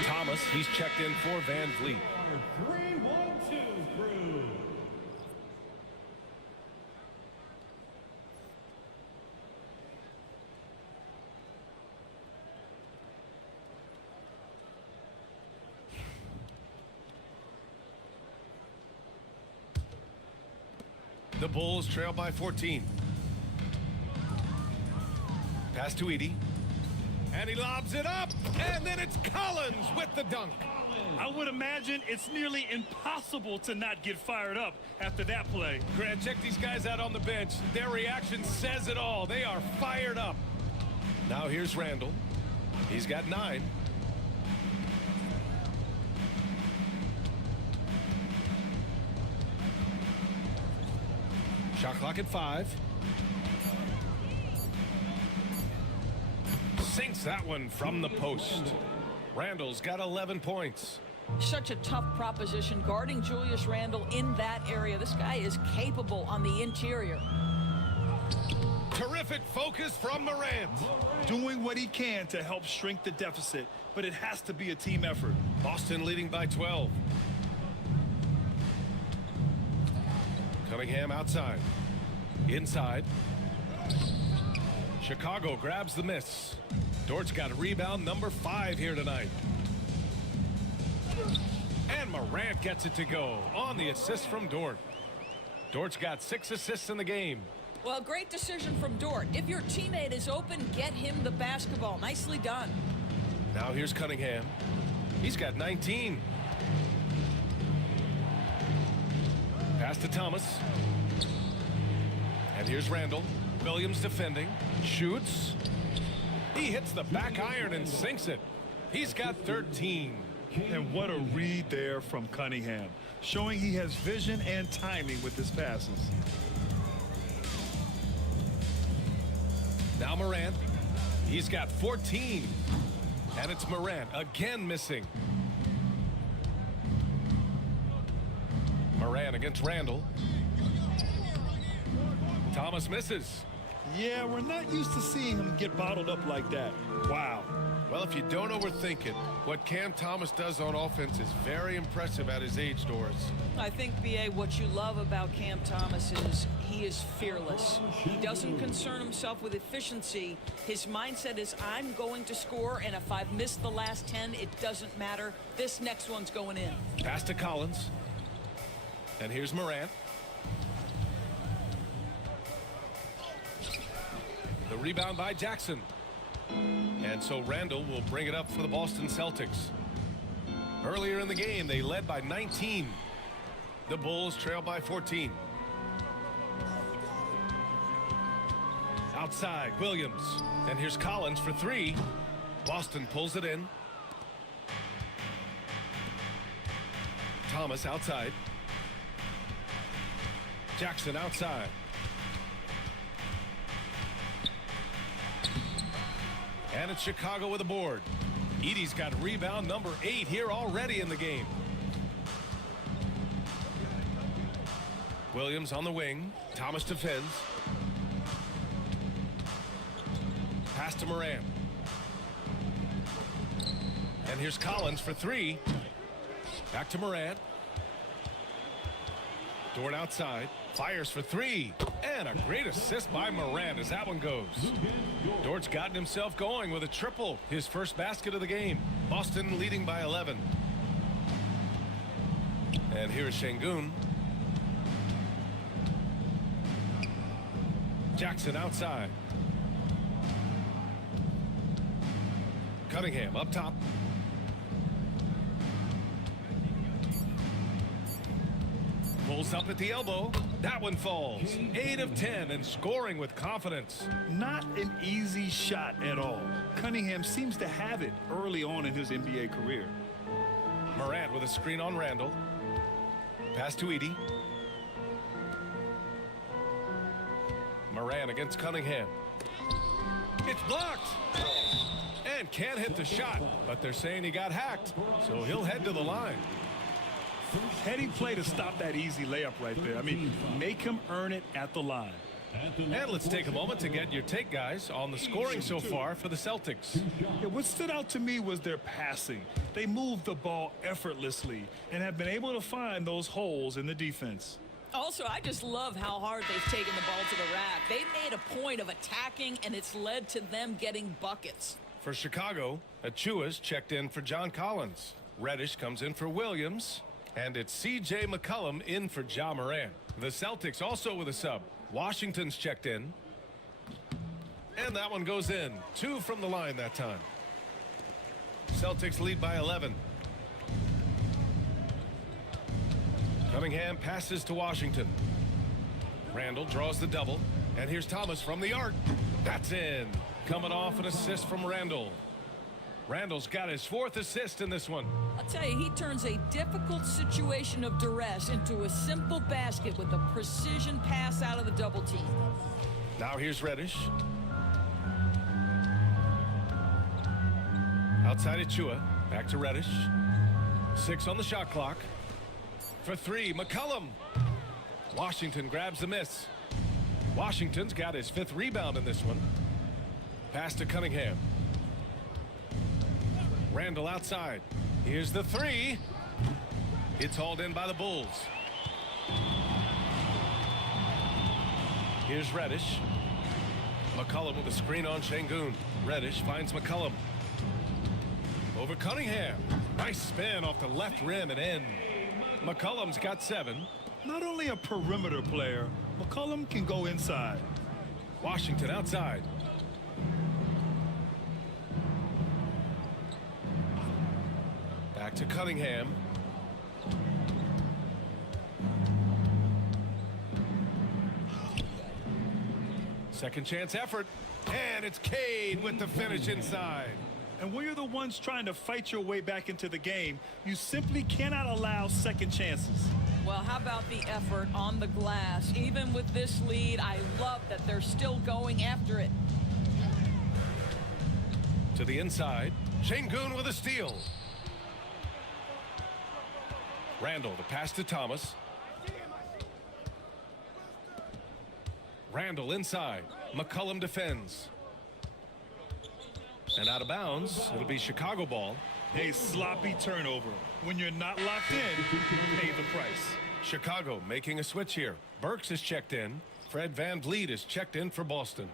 Thomas, he's checked in for Van Vliet. 3-1-2 crew. The Bulls trail by 14. Pass to Edey. And he lobs it up. And then it's Collins with the dunk. I would imagine it's nearly impossible to not get fired up after that play. Grant, check these guys out on the bench. Their reaction says it all. They are fired up. Now here's Randall. He's got 9. Shot clock at 5. Sinks that one from the post. Randall's got 11 points. Such a tough proposition guarding Julius Randle in that area. This guy is capable on the interior. Terrific focus from Morant. Doing what he can to help shrink the deficit, but it has to be a team effort. Boston leading by 12. Cunningham outside. Inside. Chicago grabs the miss. Dort's got a rebound number 5 here tonight. And Morant gets it to go on the assist from Dort. Dort's got 6 assists in the game. Well, great decision from Dort. If your teammate is open, get him the basketball. Nicely done. Now here's Cunningham. He's got 19. Pass to Thomas. And here's Randall. Williams defending. Shoots. He hits the back iron and sinks it. He's got 13. And what a read there from Cunningham, showing he has vision and timing with his passes. Now Morant. He's got 14. And it's Morant again missing. Morant against Randall. Thomas misses. Yeah, we're not used to seeing him get bottled up like that. Wow. Well, if you don't overthink it, what Cam Thomas does on offense is very impressive at his age, Doris. I think, B.A., what you love about Cam Thomas is he is fearless. He doesn't concern himself with efficiency. His mindset is, I'm going to score, and if I've missed the last 10, it doesn't matter. This next one's going in. Pass to Collins. And here's Morant. The rebound by Jackson. And so Randall will bring it up for the Boston Celtics. Earlier in the game, they led by 19. The Bulls trail by 14. Outside, Williams. And here's Collins for three. Boston pulls it in. Thomas outside. Jackson outside. And it's Chicago with a board. Edey's got rebound number 8 here already in the game. Williams on the wing. Thomas defends. Pass to Morant. And here's Collins for three. Back to Morant. Dort outside. Fires for three. And a great assist by Morant as that one goes. Dort's gotten himself going with a triple. His first basket of the game. Boston leading by 11. And here's Şengün. Jackson outside. Cunningham up top. Pulls up at the elbow. That one falls. 8 of 10 and scoring with confidence. Not an easy shot at all. Cunningham seems to have it early on in his NBA career. Morant with a screen on Randall. Pass to Edey. Morant against Cunningham. It's blocked. And can't hit the shot, but they're saying he got hacked, so he'll head to the line. Heady play to stop that easy layup right there. I mean, make him earn it at the line. And let's take a moment to get your take, guys, on the scoring so far for the Celtics. Yeah, what stood out to me was their passing. They moved the ball effortlessly and have been able to find those holes in the defense. Also, I just love how hard they've taken the ball to the rack. They made a point of attacking, and it's led to them getting buckets. For Chicago, Achua's checked in for John Collins. Reddish comes in for Williams. And it's C.J. McCollum in for Ja Morant. The Celtics also with a sub. Washington's checked in. And that one goes in. 2 from the line that time. Celtics lead by 11. Cunningham passes to Washington. Randall draws the double. And here's Thomas from the arc. That's in. Coming off an assist from Randall. Randall's got his 4th assist in this one. I'll tell you, he turns a difficult situation of duress into a simple basket with a precision pass out of the double team. Now here's Reddish. Outside Achua. Back to Reddish. 6 on the shot clock. For 3, McCollum. Washington grabs the miss. Washington's got his 5th rebound in this one. Pass to Cunningham. Randall outside. Here's the 3. It's hauled in by the Bulls. Here's Reddish. McCollum with a screen on Şengün. Reddish finds McCollum. Over Cunningham. Nice spin off the left rim and in. McCollum's got 7. Not only a perimeter player, McCollum can go inside. Washington outside. Back to Cunningham. Second chance effort. And it's Cade with the finish inside. And when you're the ones trying to fight your way back into the game, you simply cannot allow second chances. Well, how about the effort on the glass? Even with this lead, I love that they're still going after it. To the inside. Şengün with a steal. Randall, the pass to Thomas. Randall inside. McCollum defends. And out of bounds, it'll be Chicago ball. A sloppy turnover. When you're not locked in, pay the price. Chicago making a switch here. Burks is checked in. Fred VanVleet is checked in for Boston.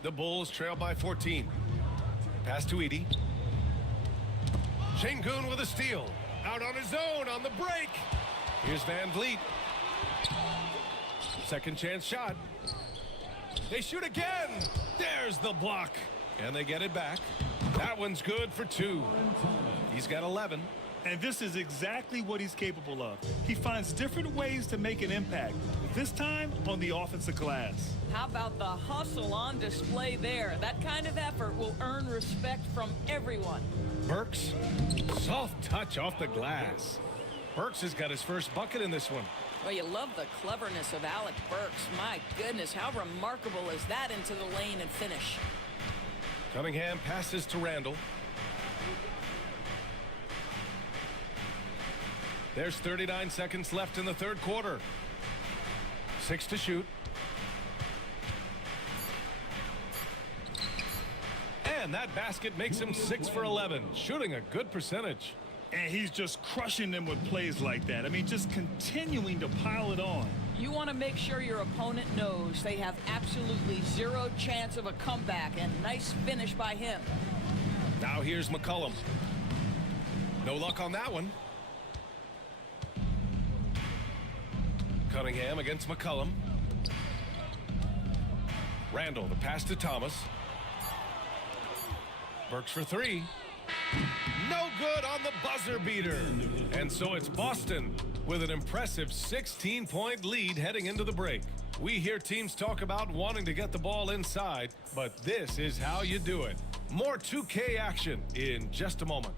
The Bulls trail by 14. Pass to Edey. Şengün with a steal. Out on his own on the break. Here's VanVleet. Second chance shot. They shoot again. There's the block. And they get it back. That one's good for 2. He's got 11. And this is exactly what he's capable of. He finds different ways to make an impact. This time on the offensive glass. How about the hustle on display there? That kind of effort will earn respect from everyone. Burks, soft touch off the glass. Burks has got his first bucket in this one. Well, you love the cleverness of Alec Burks. My goodness, how remarkable is that into the lane and finish? Cunningham passes to Randall. There's 39 seconds left in the third quarter. 6 to shoot. And that basket makes him 6 for 11, shooting a good percentage. And he's just crushing them with plays like that. I mean, just continuing to pile it on. You want to make sure your opponent knows they have absolutely zero chance of a comeback, and nice finish by him. Now here's McCollum. No luck on that one. Cunningham against McCollum. Randall, the pass to Thomas. Burks for 3. No good on the buzzer beater. And so it's Boston with an impressive 16-point lead heading into the break. We hear teams talk about wanting to get the ball inside, but this is how you do it. More 2K action in just a moment.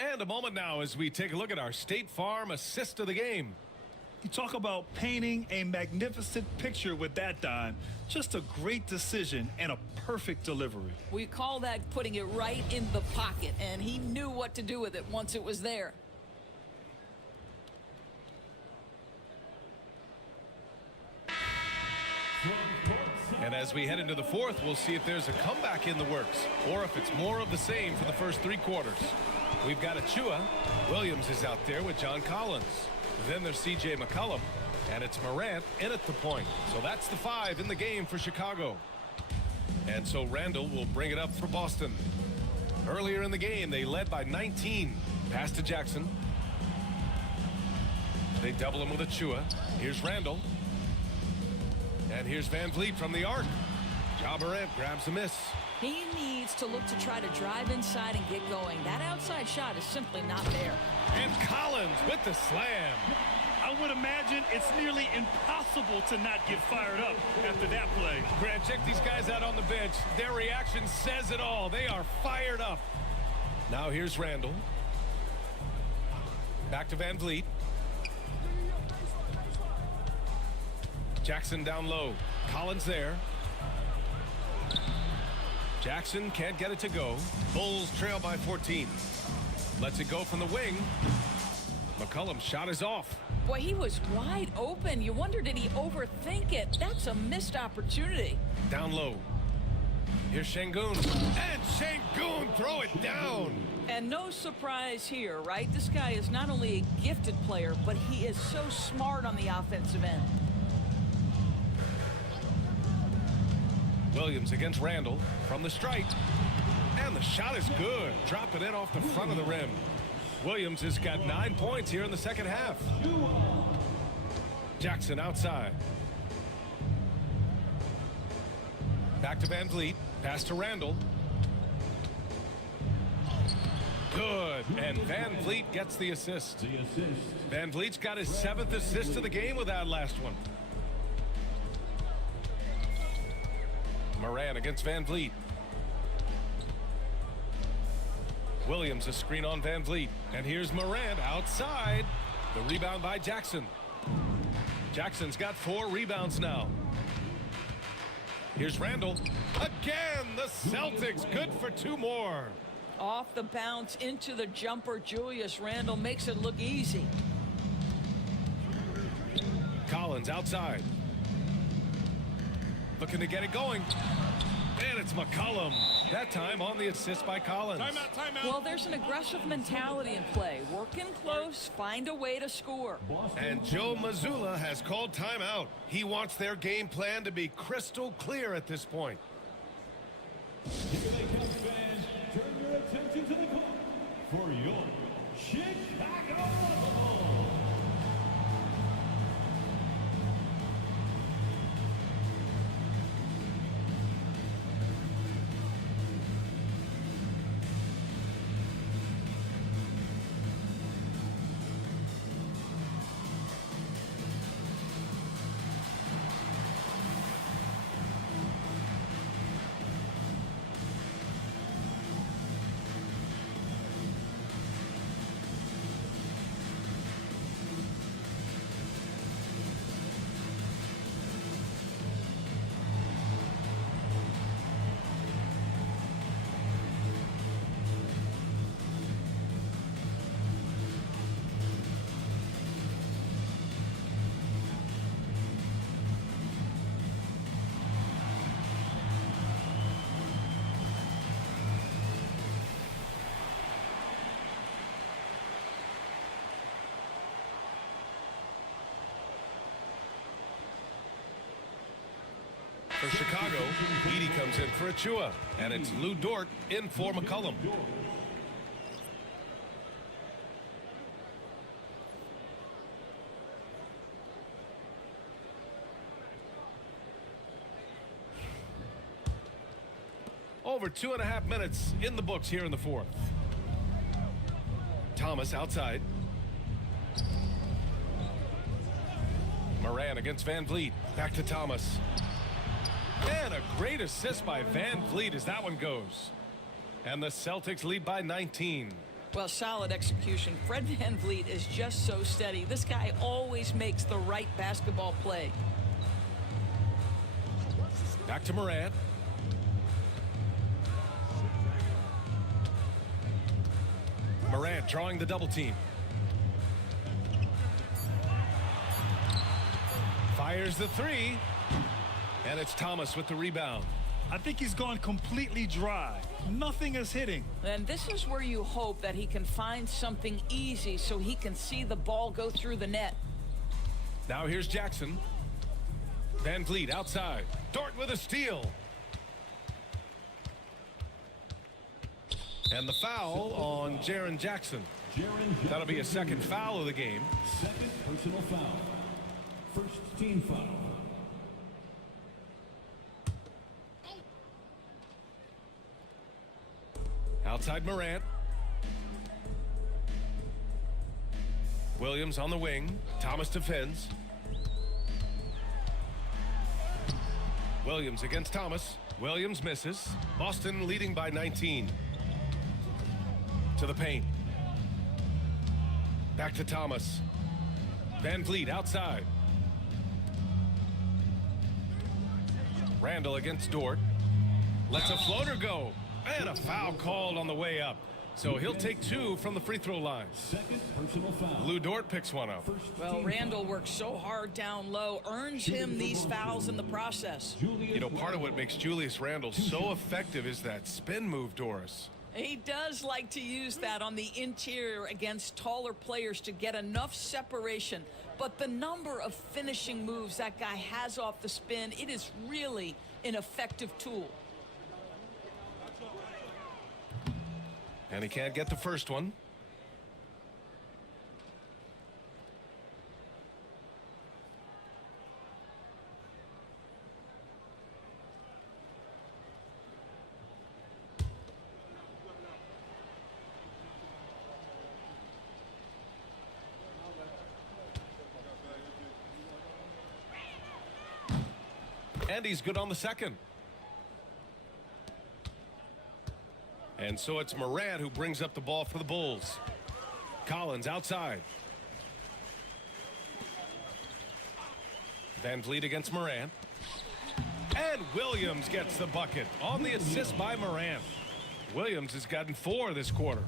And a moment now as we take a look at our State Farm assist of the game. You talk about painting a magnificent picture with that dime. Just a great decision and a perfect delivery. We call that putting it right in the pocket, and he knew what to do with it once it was there. And as we head into the fourth, we'll see if there's a comeback in the works or if it's more of the same for the first 3 quarters. We've got Achua. Williams is out there with John Collins. Then there's C.J. McCollum. And it's Morant in at the point. So that's the 5 in the game for Chicago. And so Randall will bring it up for Boston. Earlier in the game, they led by 19. Pass to Jackson. They double him with Achua. Here's Randall. And here's VanVleet from the arc. Ja Morant grabs a miss. He needs to look to try to drive inside and get going. That outside shot is simply not there. And Collins with the slam. I would imagine it's nearly impossible to not get fired up after that play. Grant, check these guys out on the bench. Their reaction says it all. They are fired up. Now here's Randall. Back to VanVleet. Jackson down low. Collins there. Jackson can't get it to go. Bulls trail by 14. Lets it go from the wing. McCollum's shot is off. Boy, he was wide open. You wonder, did he overthink it? That's a missed opportunity. Down low. Here's Şengün. And Şengün throw it down. And no surprise here, right? This guy is not only a gifted player, but he is so smart on the offensive end. Williams against Randall from the stripe. And the shot is good. Dropping it off the front of the rim. Williams has got 9 points here in the second half. Jackson outside. Back to Van Vliet. Pass to Randall. Good. And Van Vliet gets the assist. Van Vliet's got his 7th assist of the game with that last one. Moran against Van Vliet. Williams a screen on Van Vliet. And here's Moran outside. The rebound by Jackson. Jackson's got 4 rebounds now. Here's Randall. Again, the Celtics good for 2 more. Off the bounce into the jumper. Julius Randle makes it look easy. Collins outside. Looking to get it going. And it's McCollum. That time on the assist by Collins. Timeout. Well, there's an aggressive mentality in play. Work in close, find a way to score. And Joe Mazzulla has called timeout. He wants their game plan to be crystal clear at this point. Here they come, fans. Turn your attention to the clock for your Chicago Bulls. For Chicago, Edey comes in for Achua, and it's Lou Dort in for McCollum. Over 2.5 minutes in the books here in the 4th. Thomas outside. Moran against Van Vliet. Back to Thomas. And a great assist by Van Vliet as that one goes. And the Celtics lead by 19. Well, solid execution. Fred Van Vliet is just so steady. This guy always makes the right basketball play. Back to Moran. Moran drawing the double team. Fires the 3. And it's Thomas with the rebound. I think he's gone completely dry. Nothing is hitting. And this is where you hope that he can find something easy so he can see the ball go through the net. Now here's Jackson. Van Vliet outside. Dort with a steal. And the foul on Jaren Jackson. That'll be a second foul of the game. Second personal foul. First team foul. Outside Morant. Williams on the wing. Thomas defends. Williams against Thomas. Williams misses. Boston leading by 19. To the paint. Back to Thomas. Van Vliet outside. Randall against Dort. Lets a floater go. And a foul called on the way up. So he'll take 2 from the free throw line. Second personal foul. Lou Dort picks one up. Well, Randall works so hard down low, earns him these fouls in the process. You know, part of what makes Julius Randle so effective is that spin move, Doris. He does like to use that on the interior against taller players to get enough separation. But the number of finishing moves that guy has off the spin, it is really an effective tool. And he can't get the first one. And he's good on the second. And so it's Morant who brings up the ball for the Bulls. Collins outside. Van Vliet against Morant. And Williams gets the bucket on the assist by Morant. Williams has gotten 4 this quarter.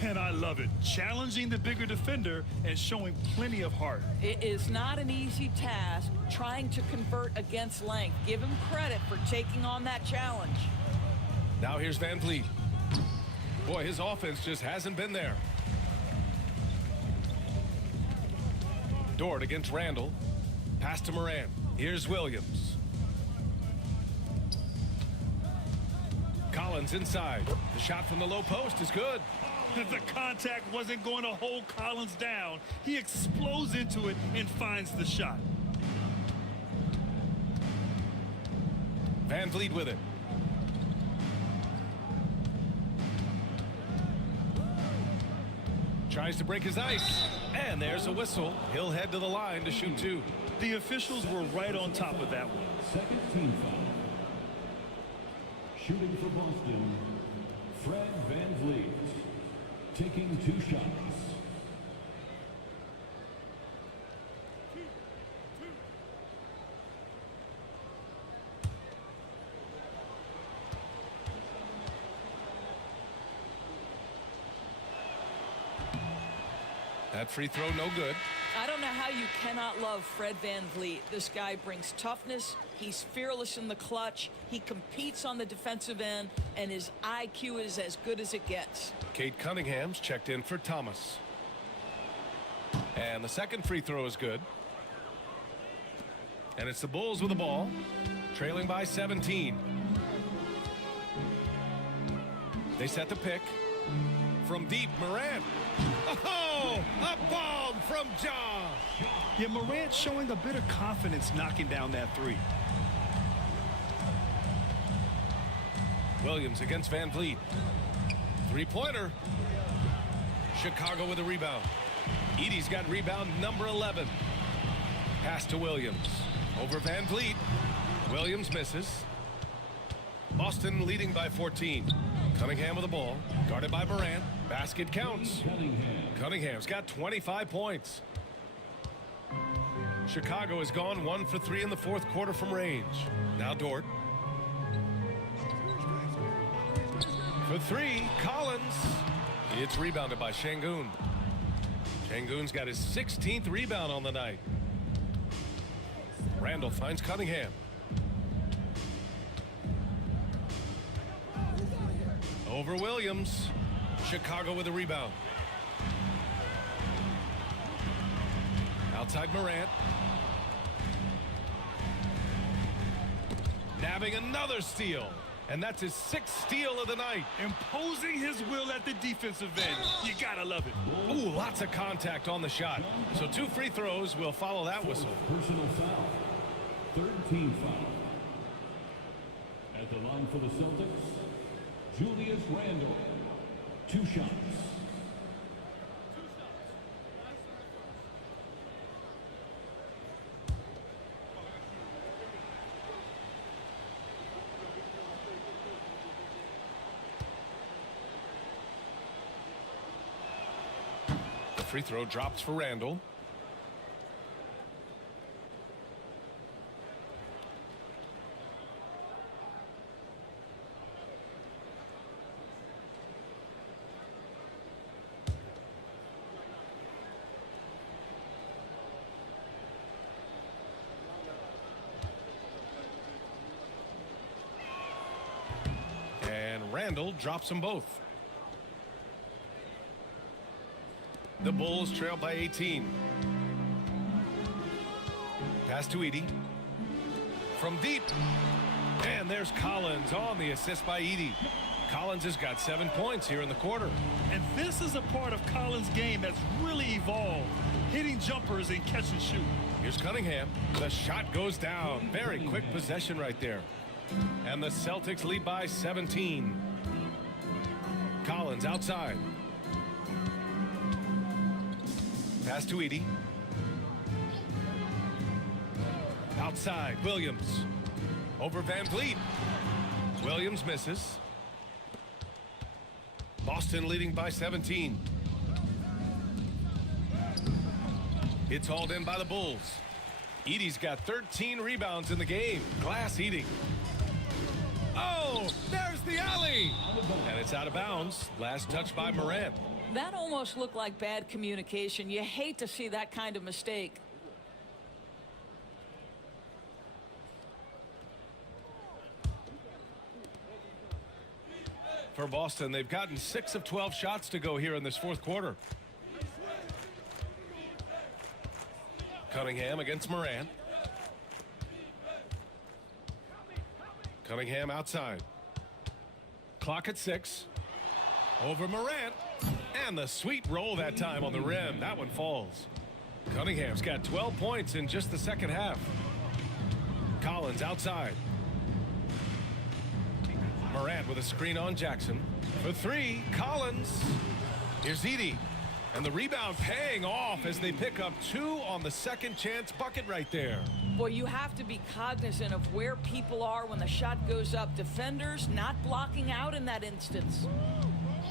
And I love it. Challenging the bigger defender and showing plenty of heart. It is not an easy task trying to convert against length. Give him credit for taking on that challenge. Now here's Van Vliet. Boy, his offense just hasn't been there. Dort against Randall. Pass to Morant. Here's Williams. Collins inside. The shot from the low post is good. The contact wasn't going to hold Collins down. He explodes into it and finds the shot. Van Vliet with it. Tries to break his ice. And there's a whistle. He'll head to the line to shoot 2. The officials were right on top of that one. Second team foul. Shooting for Boston, Fred Van Vliet. Taking 2 shots. That free throw no good. I don't know how you cannot love Fred Van Vliet. This guy brings toughness. He's fearless in the clutch. He competes on the defensive end, and his IQ is as good as it gets. Kate Cunningham's checked in for Thomas. And the second free throw is good. And it's the Bulls with the ball, trailing by 17. They set the pick. From deep, Morant. Oh, a bomb from Ja. Yeah, Morant showing a bit of confidence knocking down that 3. Williams against Van Vliet. Three-pointer. Chicago with a rebound. Edey's got rebound number 11. Pass to Williams. Over Van Vliet. Williams misses. Boston leading by 14. Cunningham with the ball. Guarded by Morant. Basket counts. Cunningham's got 25 points. Chicago has gone 1 for 3 in the fourth quarter from range. Now Dort. For 3, Collins. It's rebounded by Şengün. Şengün's got his 16th rebound on the night. Randall finds Cunningham. Over Williams. Chicago with a rebound. Outside Morant. Nabbing another steal. And that's his 6th steal of the night. Imposing his will at the defensive end. You gotta love it. Ooh, lots of contact on the shot. So 2 free throws will follow that whistle. Personal foul. Third team foul. At the line for the Celtics, Julius Randle. 2 shots. The free throw drops for Randall. And Randall drops them both. The Bulls trail by 18. Pass to Edey. From deep. And there's Collins on the assist by Edey. Collins has got 7 points here in the quarter. And this is a part of Collins' game that's really evolved. Hitting jumpers and catch and shoot. Here's Cunningham. The shot goes down. Very quick possession right there. And the Celtics lead by 17. Collins outside. Pass to Edey. Outside, Williams. Over Van Vliet. Williams misses. Boston leading by 17. It's hauled in by the Bulls. Edey's got 13 rebounds in the game. Glass Edey. Oh, there's the alley. And it's out of bounds. Last touch by Morant. That almost looked like bad communication. You hate to see that kind of mistake. For Boston, they've gotten 6 of 12 shots to go here in this fourth quarter. Cunningham against Morant. Cunningham outside. Clock at 6. Over Morant. And the sweet roll that time on the rim. That one falls. Cunningham's got 12 points in just the second half. Collins outside. Morant with a screen on Jackson. For 3, Collins. Here's Edey. And the rebound paying off as they pick up 2 on the second chance bucket right there. Boy, you have to be cognizant of where people are when the shot goes up. Defenders not blocking out in that instance.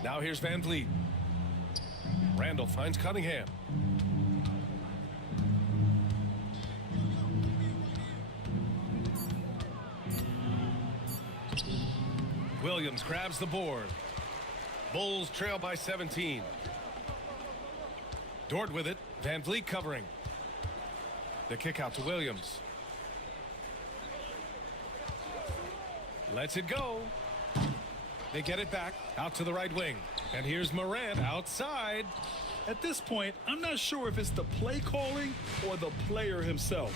Now here's Van Vliet. Randall finds Cunningham. Williams grabs the board. Bulls trail by 17. Dort with it. Van Vliet covering. The kick out to Williams. Lets it go. They get it back out to the right wing. And here's Morant outside. At this point, I'm not sure if it's the play calling or the player himself.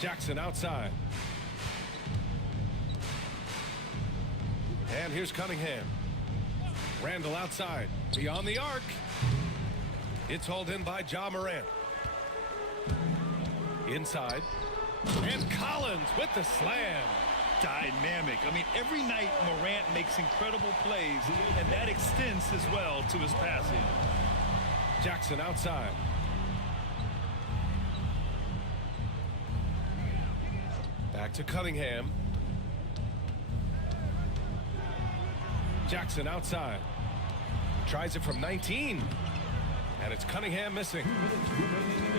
Jackson outside. And here's Cunningham. Randall outside. Beyond the arc. It's hauled in by Ja Morant. Inside. And Collins with the slam. Dynamic. I mean, every night Morant makes incredible plays, and that extends as well to his passing. Jackson outside. Back to Cunningham. Jackson outside. Tries it from 19. And it's Cunningham missing.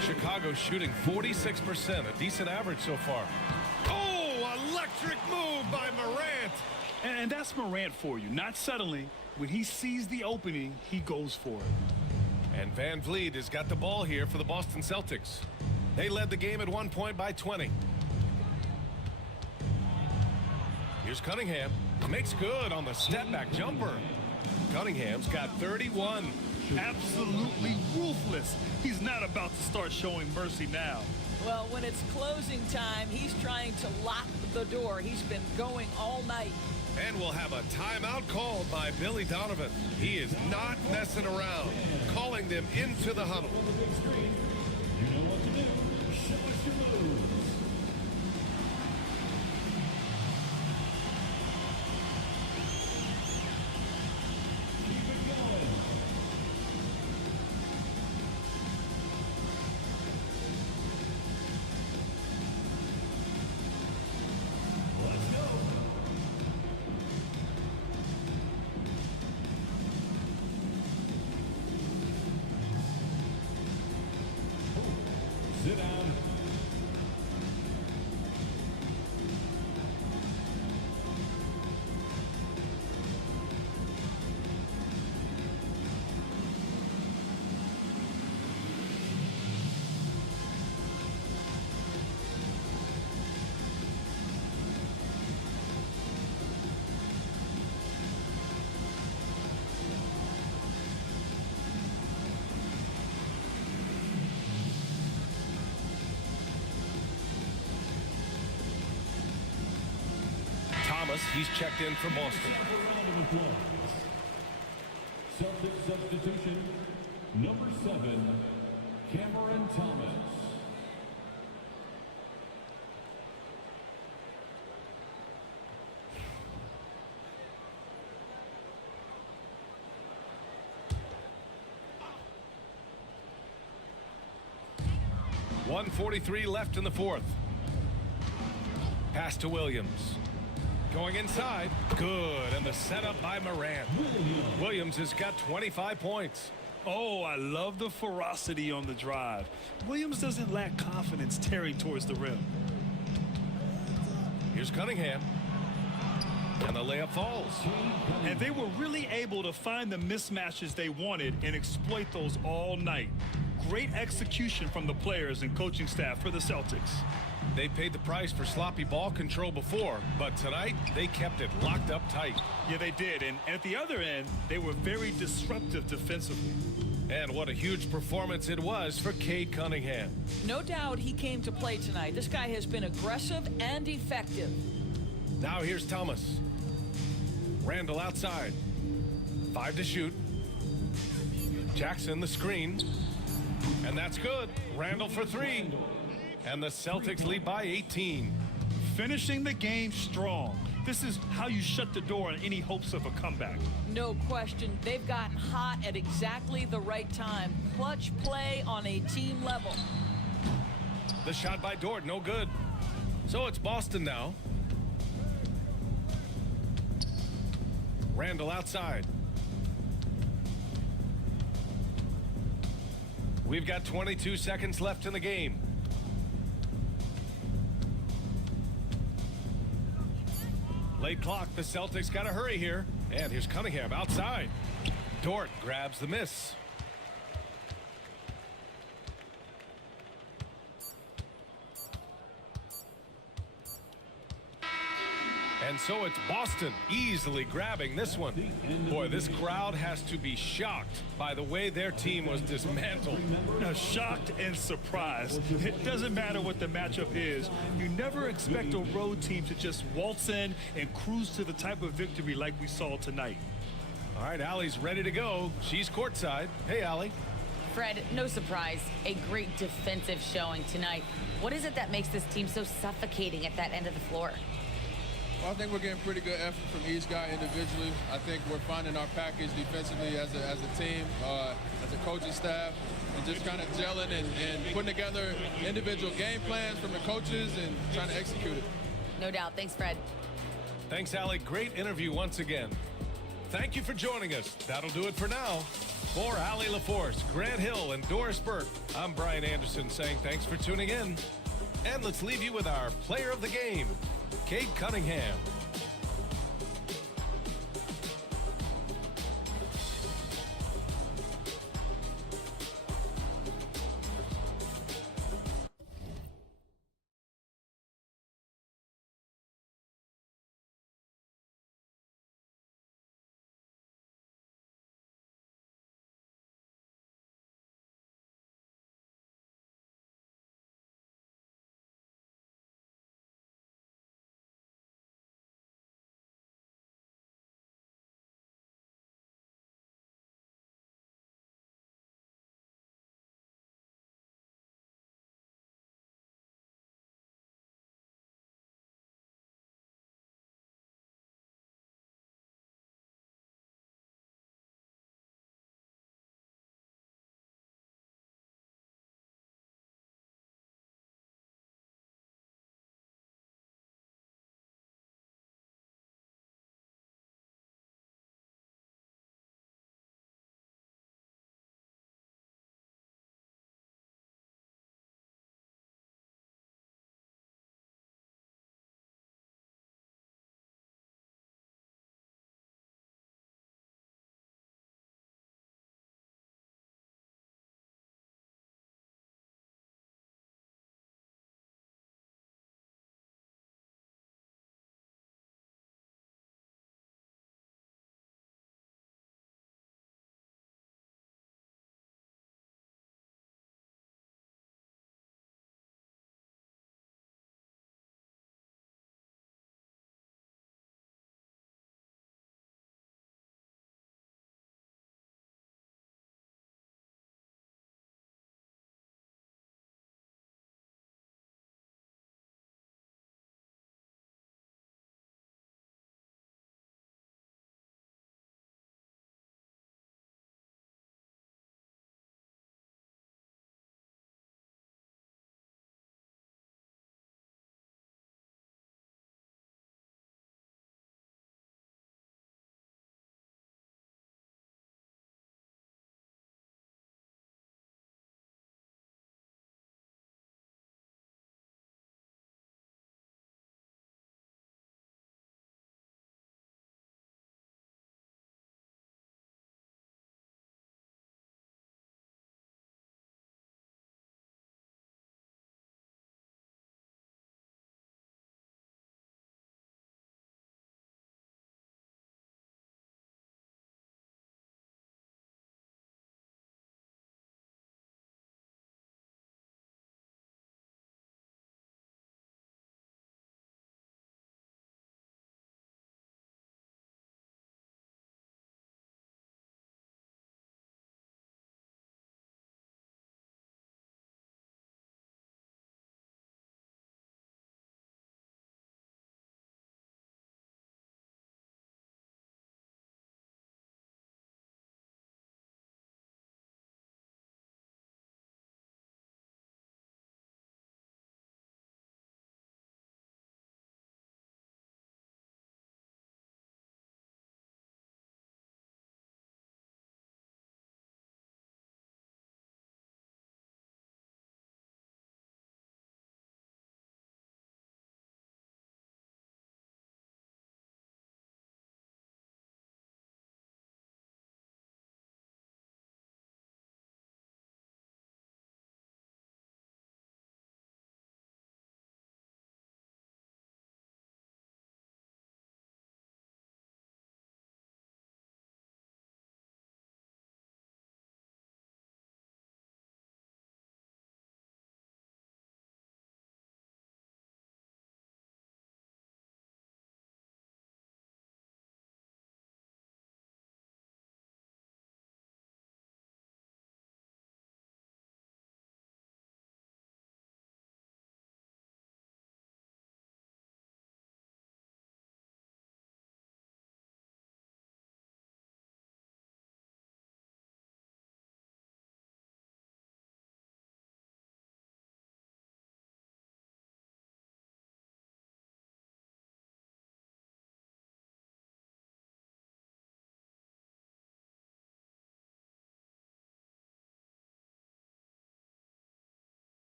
Chicago shooting 46%, a decent average so far. Oh, electric move by Morant. And that's Morant for you. Not settling. When he sees the opening, he goes for it. And Van Vliet has got the ball here for the Boston Celtics. They led the game at 1 point by 20. Here's Cunningham. Makes good on the step-back jumper. Cunningham's got 31. Absolutely ruthless. He's not about to start showing mercy now. Well, when it's closing time, he's trying to lock the door. He's been going all night. And we'll have a timeout called by Billy Donovan. He is not messing around, calling them into the huddle. You know what to do. Show us your moves. Keep it going. Let's go. Sit down. Thomas. He's checked in for Boston. Round of applause. Celtics substitution, number 7, Cameron Thomas. .143 left in the fourth. Pass to Williams. Going inside. Good. And the setup by Morant. Williams has got 25 points. Oh, I love the ferocity on the drive. Williams doesn't lack confidence tearing towards the rim. Here's Cunningham. And the layup falls. And they were really able to find the mismatches they wanted and exploit those all night. Great execution from the players and coaching staff for the Celtics. They paid the price for sloppy ball control before, but tonight they kept it locked up tight. Yeah, they did. And at the other end, they were very disruptive defensively. And what a huge performance it was for Cade Cunningham. No doubt he came to play tonight. This guy has been aggressive and effective. Now here's Thomas. Randall outside. 5 to shoot. Jackson the screen. And that's good. Randall for 3. And the Celtics lead by 18. Finishing the game strong. This is how you shut the door on any hopes of a comeback. No question. They've gotten hot at exactly the right time. Clutch play on a team level. The shot by Dort, no good. So it's Boston now. Randall outside. We've got 22 seconds left in the game. Late clock, the Celtics got to hurry here. And here's Cunningham outside. Dort grabs the miss. And so it's Boston easily grabbing this one. Boy, this crowd has to be shocked by the way their team was dismantled. Now, shocked and surprised. It doesn't matter what the matchup is. You never expect a road team to just waltz in and cruise to the type of victory like we saw tonight. All right, Allie's ready to go. She's courtside. Hey, Allie. Fred, no surprise, a great defensive showing tonight. What is it that makes this team so suffocating at that end of the floor? Well, I think we're getting pretty good effort from each guy individually. I think we're finding our package defensively as a team, as a coaching staff, and just kind of gelling and putting together individual game plans from the coaches and trying to execute it. No doubt. Thanks, Fred. Thanks, Allie. Great interview once again. Thank you for joining us. That'll do it for now. For Allie LaForce, Grant Hill, and Doris Burke, I'm Brian Anderson saying thanks for tuning in. And let's leave you with our player of the game, Cade Cunningham.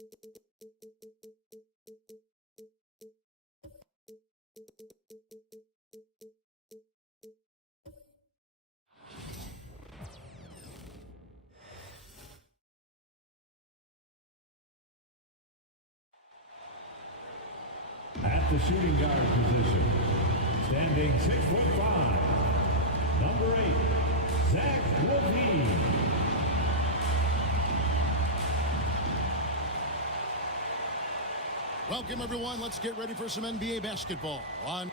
At the shooting guard position, standing 6'5", number 8, Zach LaVine. Welcome, everyone. Let's get ready for some NBA basketball on.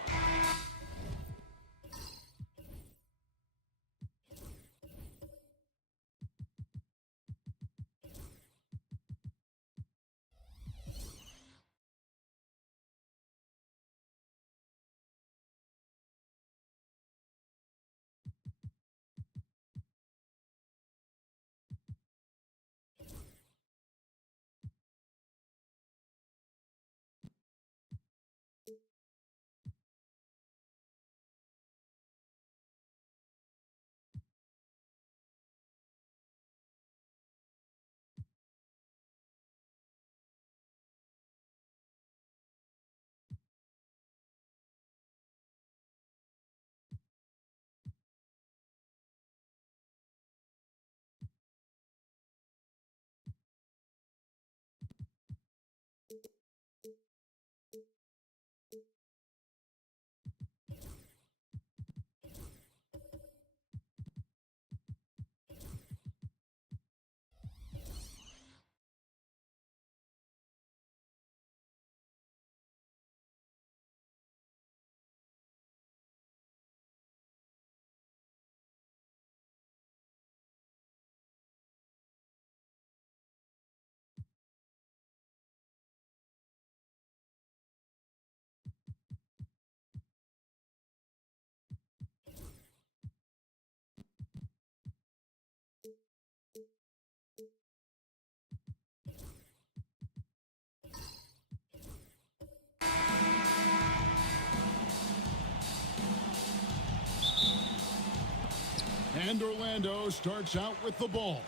And Orlando starts out with the ball.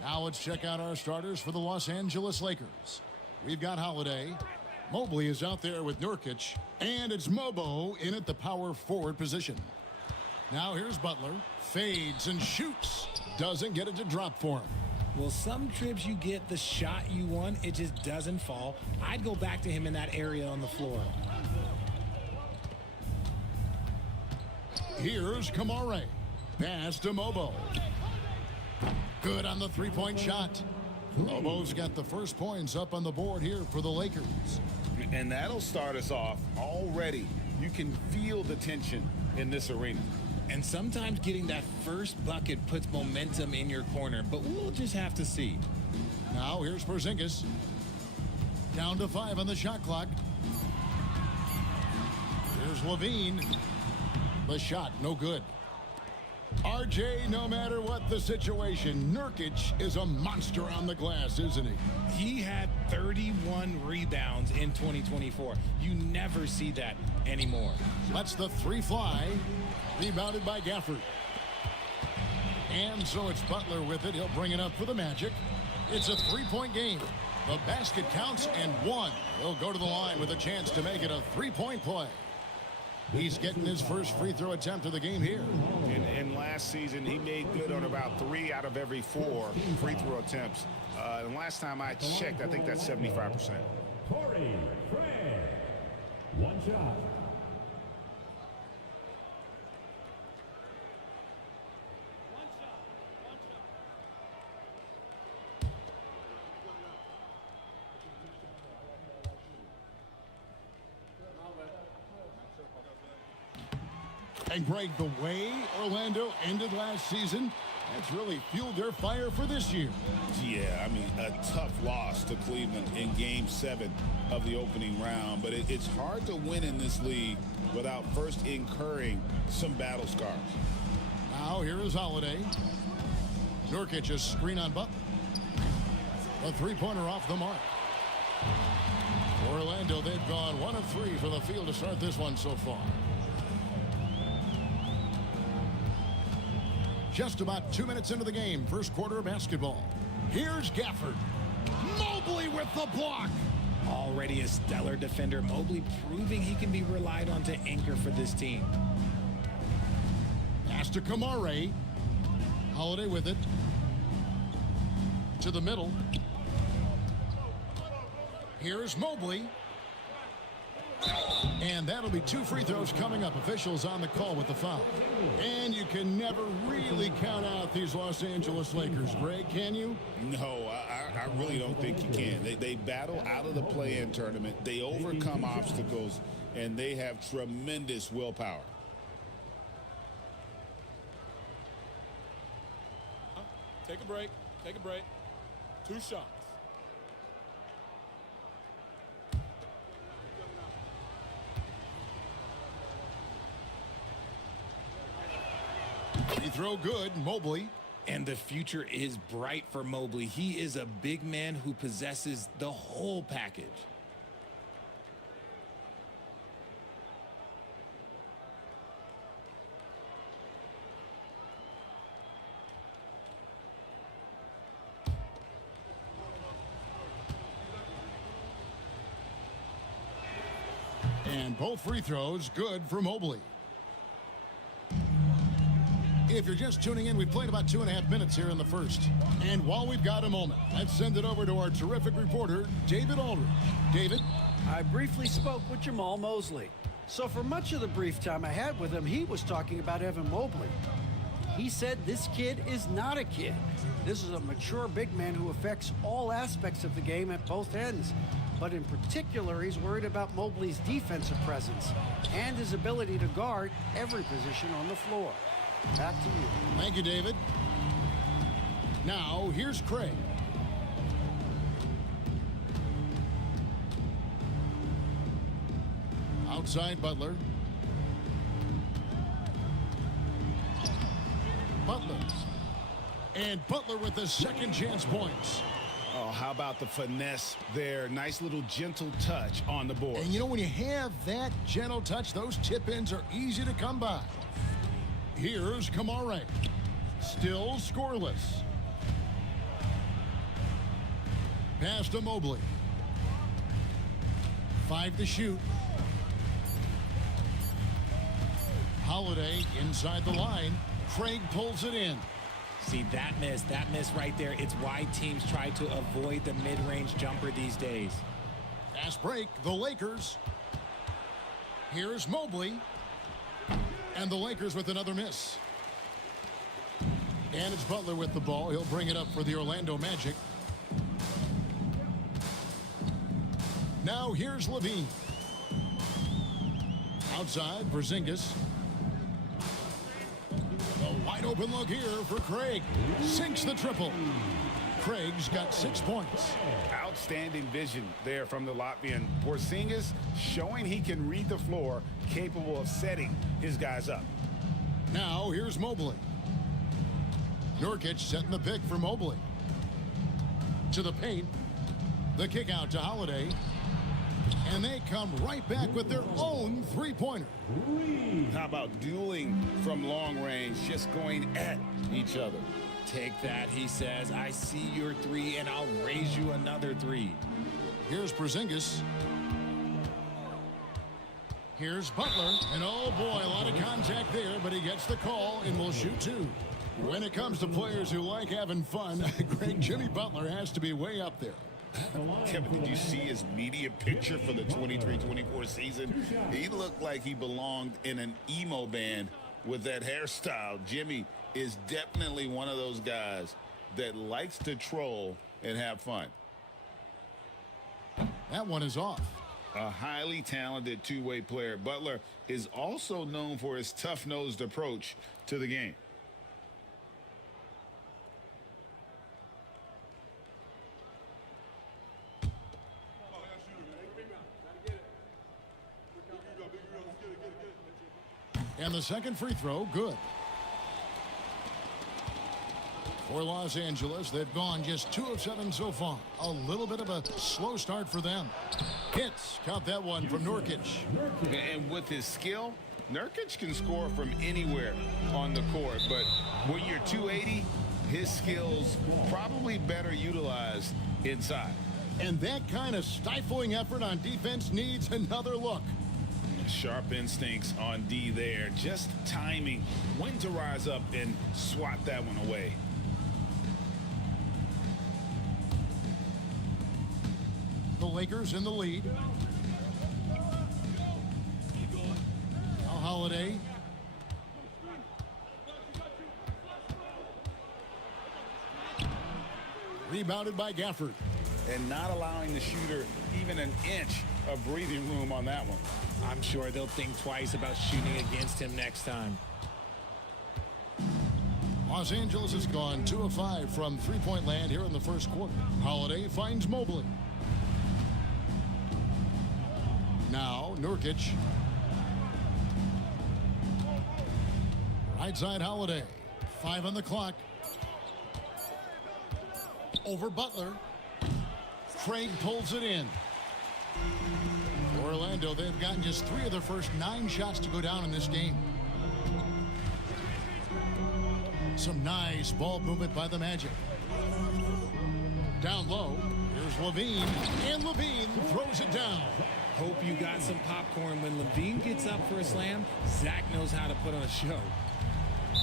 Now let's check out our starters for the Los Angeles Lakers. We've got Holiday. Mobley is out there with Nurkic. And it's Mobo in at the power forward position. Now here's Butler. Fades and shoots. Doesn't get it to drop for him. Well, some trips you get the shot you want. It just doesn't fall. I'd go back to him in that area on the floor. Here's Kamare. Pass to Mobo. Good on the three-point shot. Mobo's got the first points up on the board here for the Lakers. And that'll start us off already. You can feel the tension in this arena. And sometimes getting that first bucket puts momentum in your corner, but we'll just have to see. Now here's Porzingis. Down to 5 on the shot clock. Here's LaVine. The shot, no good. RJ, no matter what the situation, Nurkic is a monster on the glass, isn't he? He had 31 rebounds in 2024. You never see that anymore. Lets the three fly. Rebounded by Gafford. And so it's Butler with it. He'll bring it up for the Magic. It's a three-point game. The basket counts and one. He'll go to the line with a chance to make it a three-point play. He's getting his first free throw attempt of the game here. And last season, he made good on about 3 out of every 4 free throw attempts. And last time I checked, I think that's 75%. Torrey Craig. One shot. And Greg, the way Orlando ended last season, that's really fueled their fire for this year. Yeah, I mean, a tough loss to Cleveland in Game 7 of the opening round. But it's hard to win in this league without first incurring some battle scars. Now here is Holiday. Nurkic, a screen on Butler. A three-pointer off the mark. Orlando, they've gone 1 of 3 for the field to start this one so far. Just about 2 minutes into the game, first quarter of basketball. Here's Gafford. Mobley with the block. Already a stellar defender, Mobley proving he can be relied on to anchor for this team. Pass to Kamare. Holiday with it. To the middle. Here's Mobley. And that'll be 2 free throws coming up. Officials on the call with the foul. And you can never really count out these Los Angeles Lakers. Greg, can you? No, I really don't think you can. They battle out of the play-in tournament. They overcome obstacles, and they have tremendous willpower. Take a break. Take a break. 2 shots. Free throw good, Mobley. And the future is bright for Mobley. He is a big man who possesses the whole package. And both free throws good for Mobley. If you're just tuning in, we've played about 2.5 minutes here in the first. And while we've got a moment, let's send it over to our terrific reporter, David Aldridge. David? I briefly spoke with Jamal Mosley. So for much of the brief time I had with him, he was talking about Evan Mobley. He said this kid is not a kid. This is a mature big man who affects all aspects of the game at both ends. But in particular, he's worried about Mobley's defensive presence and his ability to guard every position on the floor. Back to you. Thank you, David. Now, here's Craig. Outside Butler. Butler. And Butler with the second chance points. Oh, how about the finesse there? Nice little gentle touch on the board. And you know, when you have that gentle touch, those tip-ins are easy to come by. Here's Kamare. Still scoreless. Pass to Mobley. 5 to shoot. Holiday inside the line. Craig pulls it in. See, that miss right there, it's why teams try to avoid the mid-range jumper these days. Fast break, the Lakers. Here's Mobley. And the Lakers with another miss. And it's Butler with the ball. He'll bring it up for the Orlando Magic. Now here's Levine. Outside, Porzingis. A wide open look here for Craig. Sinks the triple. Craig's got 6 points. Outstanding vision there from the Latvian. Porzingis showing he can read the floor, capable of setting his guys up. Now here's Mobley. Nurkic setting the pick for Mobley. To the paint. The kick out to Holiday. And they come right back with their own three-pointer. How about dueling from long range, just going at each other? Take that, he says. I see your 3, and I'll raise you another 3. Here's Porzingis. Here's Butler. And oh boy, a lot of contact there, but he gets the call and will shoot 2. When it comes to players who like having fun, Greg, Jimmy Butler has to be way up there. Kevin, did you see his media picture for the 23-24 season? He looked like he belonged in an emo band with that hairstyle. Jimmy is definitely one of those guys that likes to troll and have fun. That one is off. A highly talented two-way player. Butler is also known for his tough-nosed approach to the game. And the second free throw, good. For Los Angeles, they've gone just 2 of 7 so far. A little bit of a slow start for them. Hits, caught that one from Nurkic. And with his skill, Nurkic can score from anywhere on the court. But when you're 280, his skills probably better utilized inside. And that kind of stifling effort on defense needs another look. Sharp instincts on D there. Just timing when to rise up and swat that one away. The Lakers in the lead. Now Holiday. Rebounded by Gafford. And not allowing the shooter even an inch of breathing room on that one. I'm sure they'll think twice about shooting against him next time. Los Angeles has gone 2 of 5 from three-point land here in the first quarter. Holiday finds Mobley. Now Nurkic. Right side Holiday. 5 on the clock. Over Butler. Craig pulls it in. Orlando, they've gotten just 3 of their first 9 shots to go down in this game. Some nice ball movement by the Magic. Down low, here's Levine, and Levine throws it down. Hope you got some popcorn. When Levine gets up for a slam, Zach knows how to put on a show.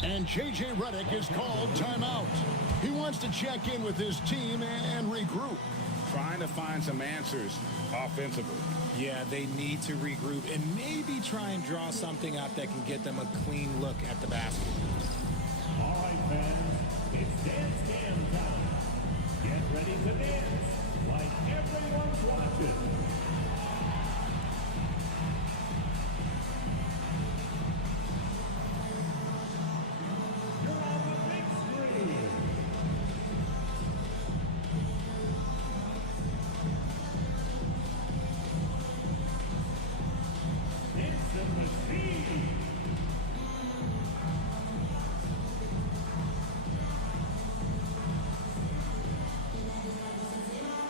And J.J. Redick is called timeout. He wants to check in with his team and regroup. Trying to find some answers offensively. Yeah, they need to regroup and maybe try and draw something up that can get them a clean look at the basket. All right, fans, it's dance jam time. Get ready to dance like everyone's watching. You're on the big screen. It's the machine.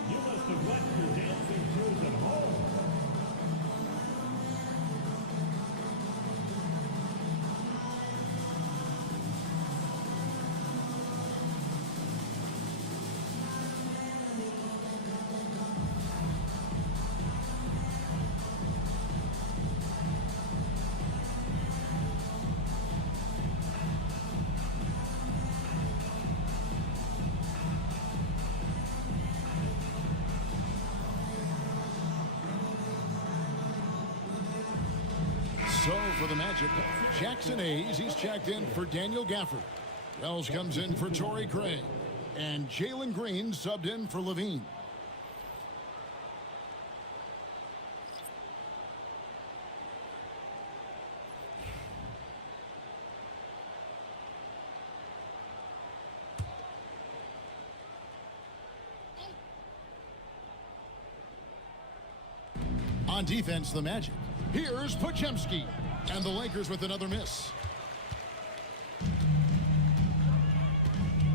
You must have left your dancing shoes at home. So for the Magic, Jackson Hayes, he's checked in for Daniel Gafford. Wells comes in for Torrey Craig. And Jalen Green subbed in for Levine. On defense, the Magic. Here's Podziemski. And the Lakers with another miss.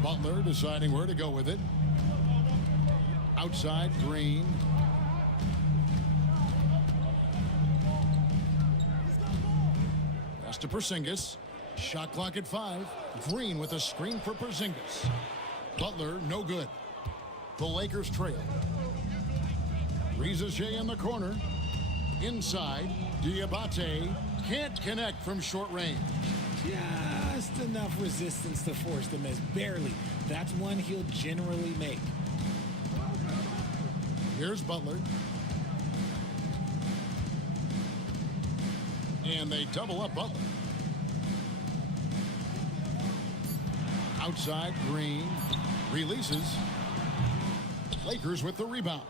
Butler deciding where to go with it. Outside, Green. Pass to Porzingis. Shot clock at 5. Green with a screen for Porzingis. Butler, no good. The Lakers trail. Reza Shea in the corner. Inside, Diabate can't connect from short range. Just enough resistance to force the miss. Barely. That's one he'll generally make. Here's Butler. And they double up Butler. Outside, Green. Releases. Lakers with the rebound.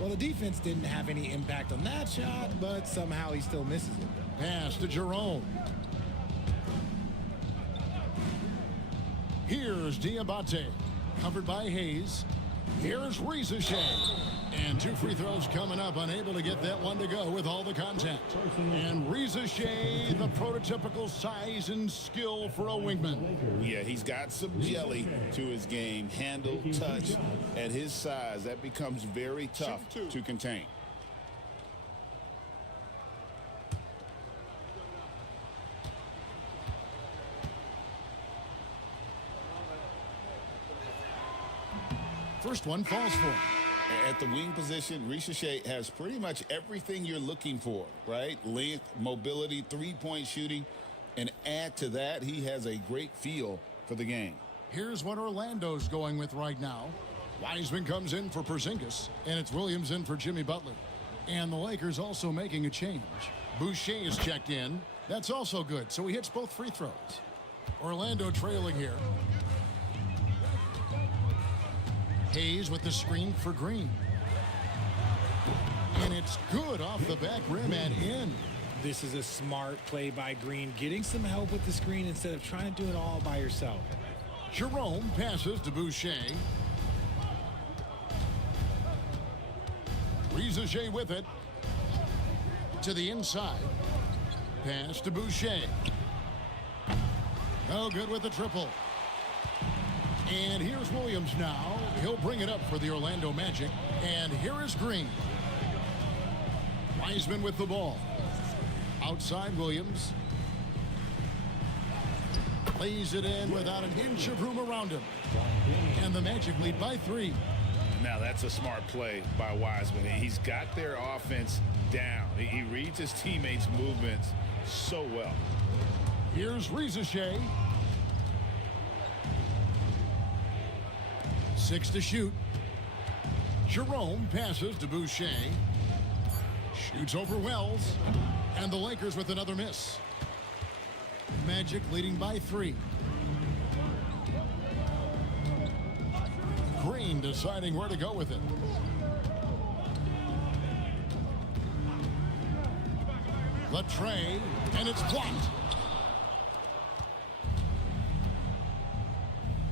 Well, the defense didn't have any impact on that shot, but somehow he still misses it. Pass to Jerome. Here's Diabate. Covered by Hayes. Here's Reza Shea. And 2 free throws coming up. Unable to get that one to go with all the contact. And Reza Shea, the prototypical size and skill for a wingman. Yeah, he's got some jelly to his game. Handle, touch. At his size, that becomes very tough to contain. first one falls for him. At the wing position, Richeche has pretty much everything you're looking for, right? Length, mobility, three-point shooting. And add to that, he has a great feel for the game. Here's what Orlando's going with right now. Wiseman comes in for Porzingis, and it's Williams in for Jimmy Butler. And the Lakers also making a change. Boucher is checked in. That's also good, so he hits both free throws. Orlando trailing here. Hayes with the screen for Green. And it's good off the back rim and in. This is a smart play by Green, getting some help with the screen instead of trying to do it all by yourself. Jerome passes to Boucher. Richeche with it. To the inside. Pass to Boucher. No good with the triple. And here's Williams now. He'll bring it up for the Orlando Magic. And here is Green. Wiseman with the ball. Outside Williams. Lays it in without an inch of room around him. And the Magic lead by 3. Now that's a smart play by Wiseman. He's got their offense down. He reads his teammates' movements so well. Here's Richeche. 6 to shoot. Jerome passes to Boucher. Shoots over Wells. And the Lakers with another miss. Magic leading by 3. Green deciding where to go with it. Latrey, and it's blocked.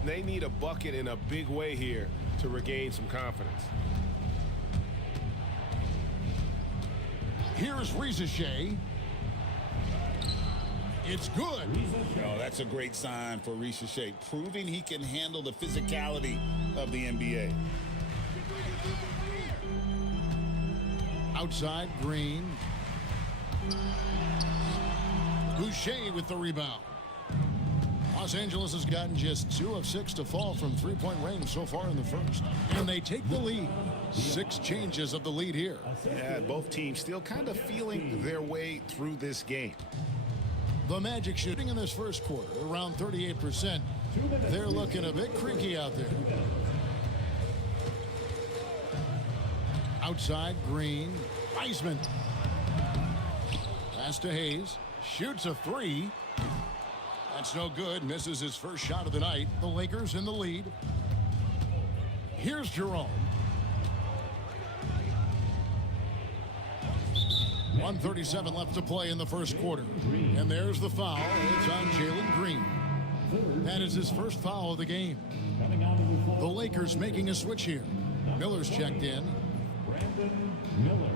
They need a bucket in a big way here to regain some confidence. Here's Richeche. It's good. Oh, that's a great sign for Richeche, proving he can handle the physicality of the NBA. Outside, Green. Boucher with the rebound. Los Angeles has gotten just 2 of 6 to fall from three-point range so far in the first. And they take the lead. 6 changes of the lead here. Yeah, both teams still kind of feeling their way through this game. The Magic shooting in this first quarter, around 38%. They're looking a bit creaky out there. Outside, Green. Wiseman. Pass to Hayes. Shoots a 3. That's no good. Misses his first shot of the night. The Lakers in the lead. Here's Jerome. 1:37 left to play in the first quarter. And there's the foul. It's on Jalen Green. That is his first foul of the game. The Lakers making a switch here. Miller's checked in. Brandon Miller.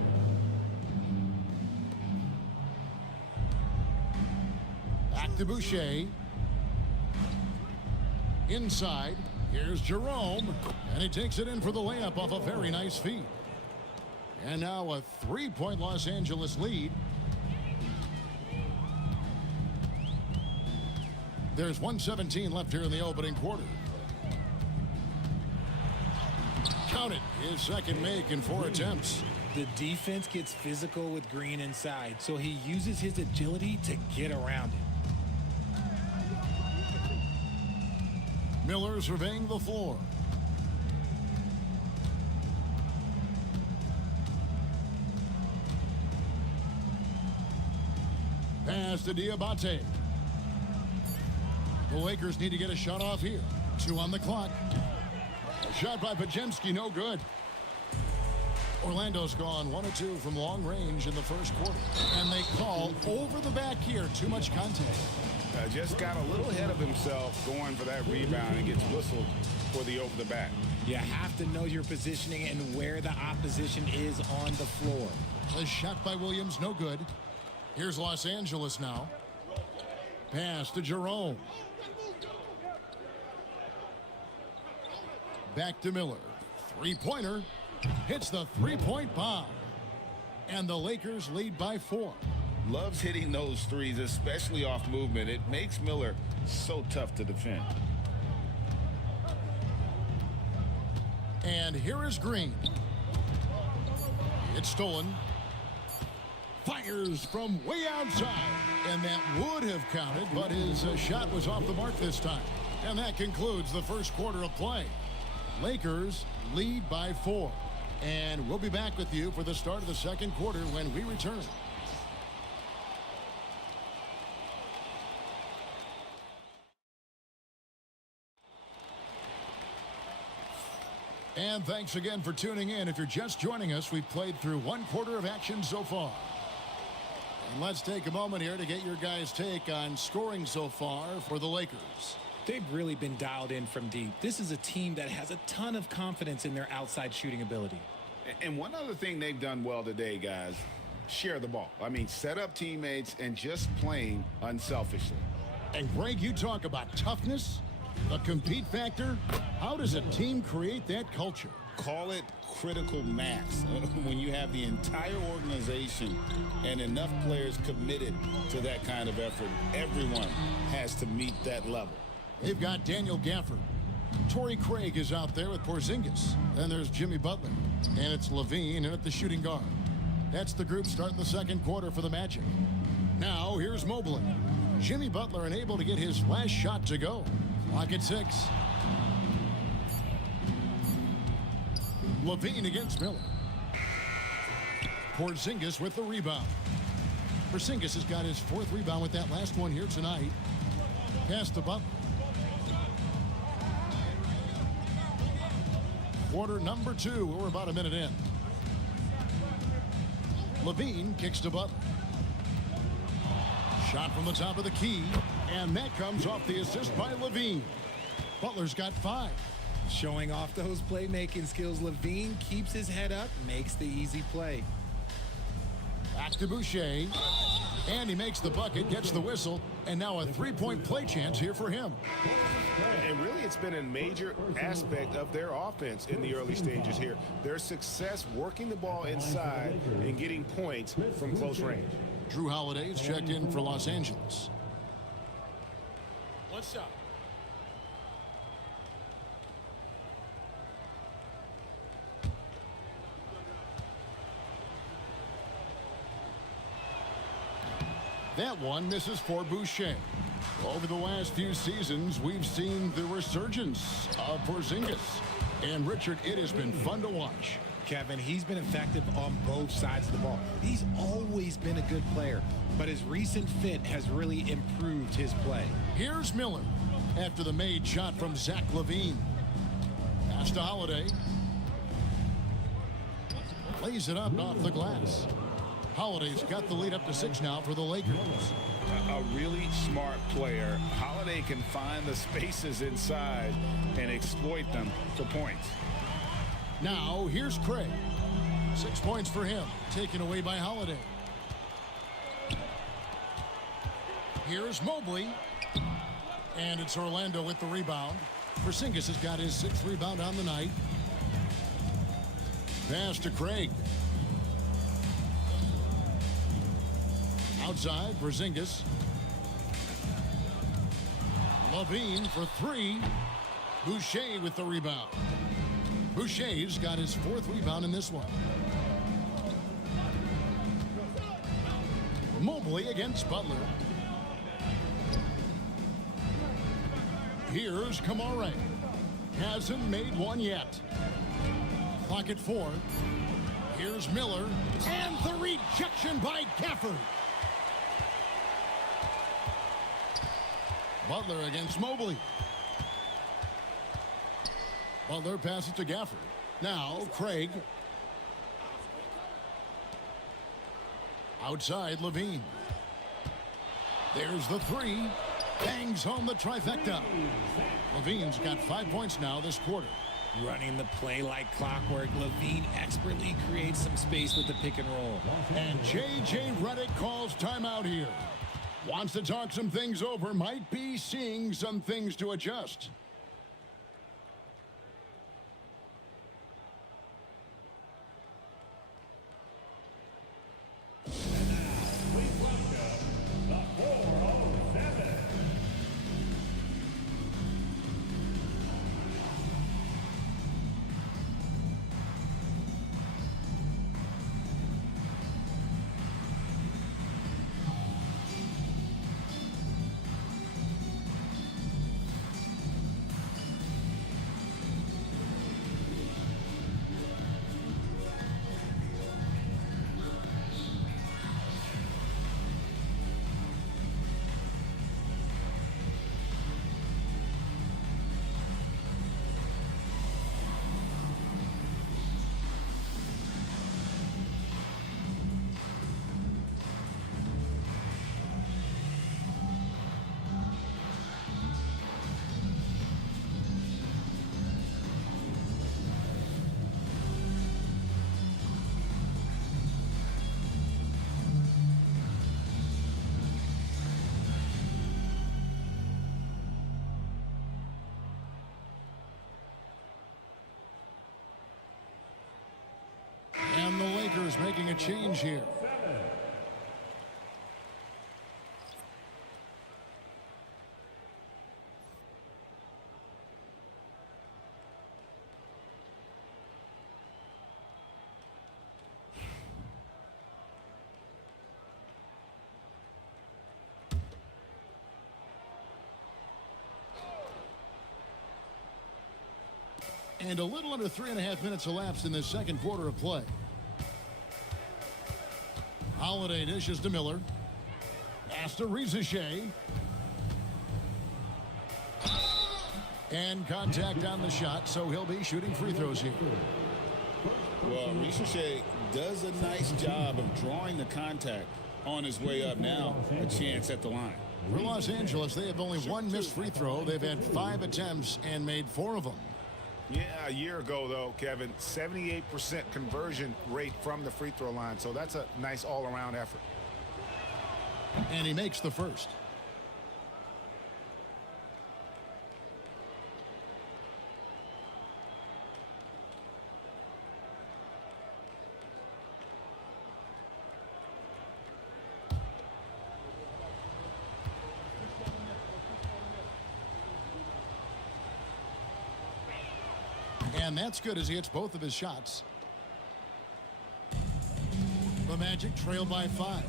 Back to Boucher. Inside. Here's Jerome. And he takes it in for the layup off a very nice feed. And now a 3-point Los Angeles lead. There's 1:17 left here in the opening quarter. Count it. His second make in 4 attempts. The defense gets physical with Green inside, so he uses his agility to get around it. Miller surveying the floor. Pass to Diabate. The Lakers need to get a shot off here. 2 on the clock. A shot by Podziemski, no good. Orlando's gone 1 of 2 from long range in the first quarter. And they call over the back here. Too much contact. Just got a little ahead of himself going for that rebound and gets whistled for the over the back. You have to know your positioning and where the opposition is on the floor. A shot by Williams, no good. Here's Los Angeles now. Pass to Jerome. Back to Miller. 3-pointer. Hits the 3-point bomb. And the Lakers lead by 4. Loves hitting those threes, especially off movement. It makes Miller so tough to defend. And here is Green. It's stolen. Fires from way outside. And that would have counted, but his shot was off the mark this time. And that concludes the first quarter of play. Lakers lead by 4. And we'll be back with you for the start of the second quarter when we return. And thanks again for tuning in. If you're just joining us, we've played through one quarter of action so far. And let's take a moment here to get your guys' take on scoring so far for the Lakers. They've really been dialed in from deep. This is a team that has a ton of confidence in their outside shooting ability. And one other thing they've done well today, guys, share the ball. I mean, set up teammates and just playing unselfishly. And Greg, you talk about toughness, the compete factor. How does a team create that culture? Call it critical mass. When you have the entire organization and enough players committed to that kind of effort, everyone has to meet that level. They've got Daniel Gafford. Torrey Craig is out there with Porzingis. Then there's Jimmy Butler. And it's Levine in at the shooting guard. That's the group starting the second quarter for the Magic. Now here's Mobley. Jimmy Butler unable to get his last shot to go. Clock at 6. Levine against Miller. Porzingis with the rebound. Porzingis has got his 4th rebound with that last one here tonight. Pass to Butler. Quarter number 2. We're about a minute in. Levine kicks to Butler. Shot from the top of the key. And that comes off the assist by Levine. Butler's got 5. Showing off those playmaking skills, Levine keeps his head up, makes the easy play. Back to Boucher. And he makes the bucket, gets the whistle, and now a 3-point play chance here for him. And really, it's been a major aspect of their offense in the early stages here. Their success working the ball inside and getting points from close range. Drew Holiday is checked in for Los Angeles. What's up? That one misses for Boucher. Over the last few seasons, we've seen the resurgence of Porzingis. And Richard, it has been fun to watch. Kevin, he's been effective on both sides of the ball. He's always been a good player, but his recent fit has really improved his play. Here's Miller after the made shot from Zach LaVine. Pass to Holiday. Lays it up off the glass. Holiday's got the lead up to 6 now for the Lakers. A really smart player. Holiday can find the spaces inside and exploit them for points. Now here's Craig. 6 points for him, taken away by Holiday. Here's Mobley. And it's Orlando with the rebound. Porzingis has got his 6th rebound on the night. Pass to Craig. Outside, Porzingis. Levine for 3. Boucher with the rebound. Boucher's got his 4th rebound in this one. Mobley against Butler. Here's Kamara. Hasn't made one yet. Clock at 4. Here's Miller. And the rejection by Gafford. Butler against Mobley. Butler passes to Gafford. Now Craig. Outside Levine. There's the 3. Bangs home the trifecta. Levine's got 5 points now this quarter. Running the play like clockwork, Levine expertly creates some space with the pick and roll. And J.J. Redick calls timeout here. Wants to talk some things over, might be seeing some things to adjust. is making a change here. And a little under 3.5 minutes elapsed in the second quarter of play. Holiday dishes to Miller. Pass to Riza-Shea. And contact on the shot, so he'll be shooting free throws here. Well, Riza-Shea does a nice job of drawing the contact on his way up. Now a chance at the line. For Los Angeles, they have only one missed free throw. They've had 5 attempts and made 4 of them. Yeah, a year ago, though, Kevin, 78% conversion rate from the free throw line. So that's a nice all-around effort. And he makes the first. And that's good as he hits both of his shots. The Magic trail by 5.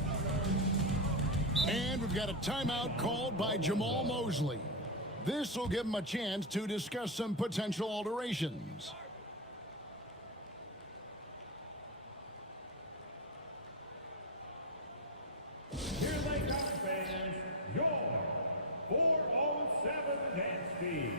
And we've got a timeout called by Jamal Mosley. This will give him a chance to discuss some potential alterations. Here they come, fans. Your 407 dance speed.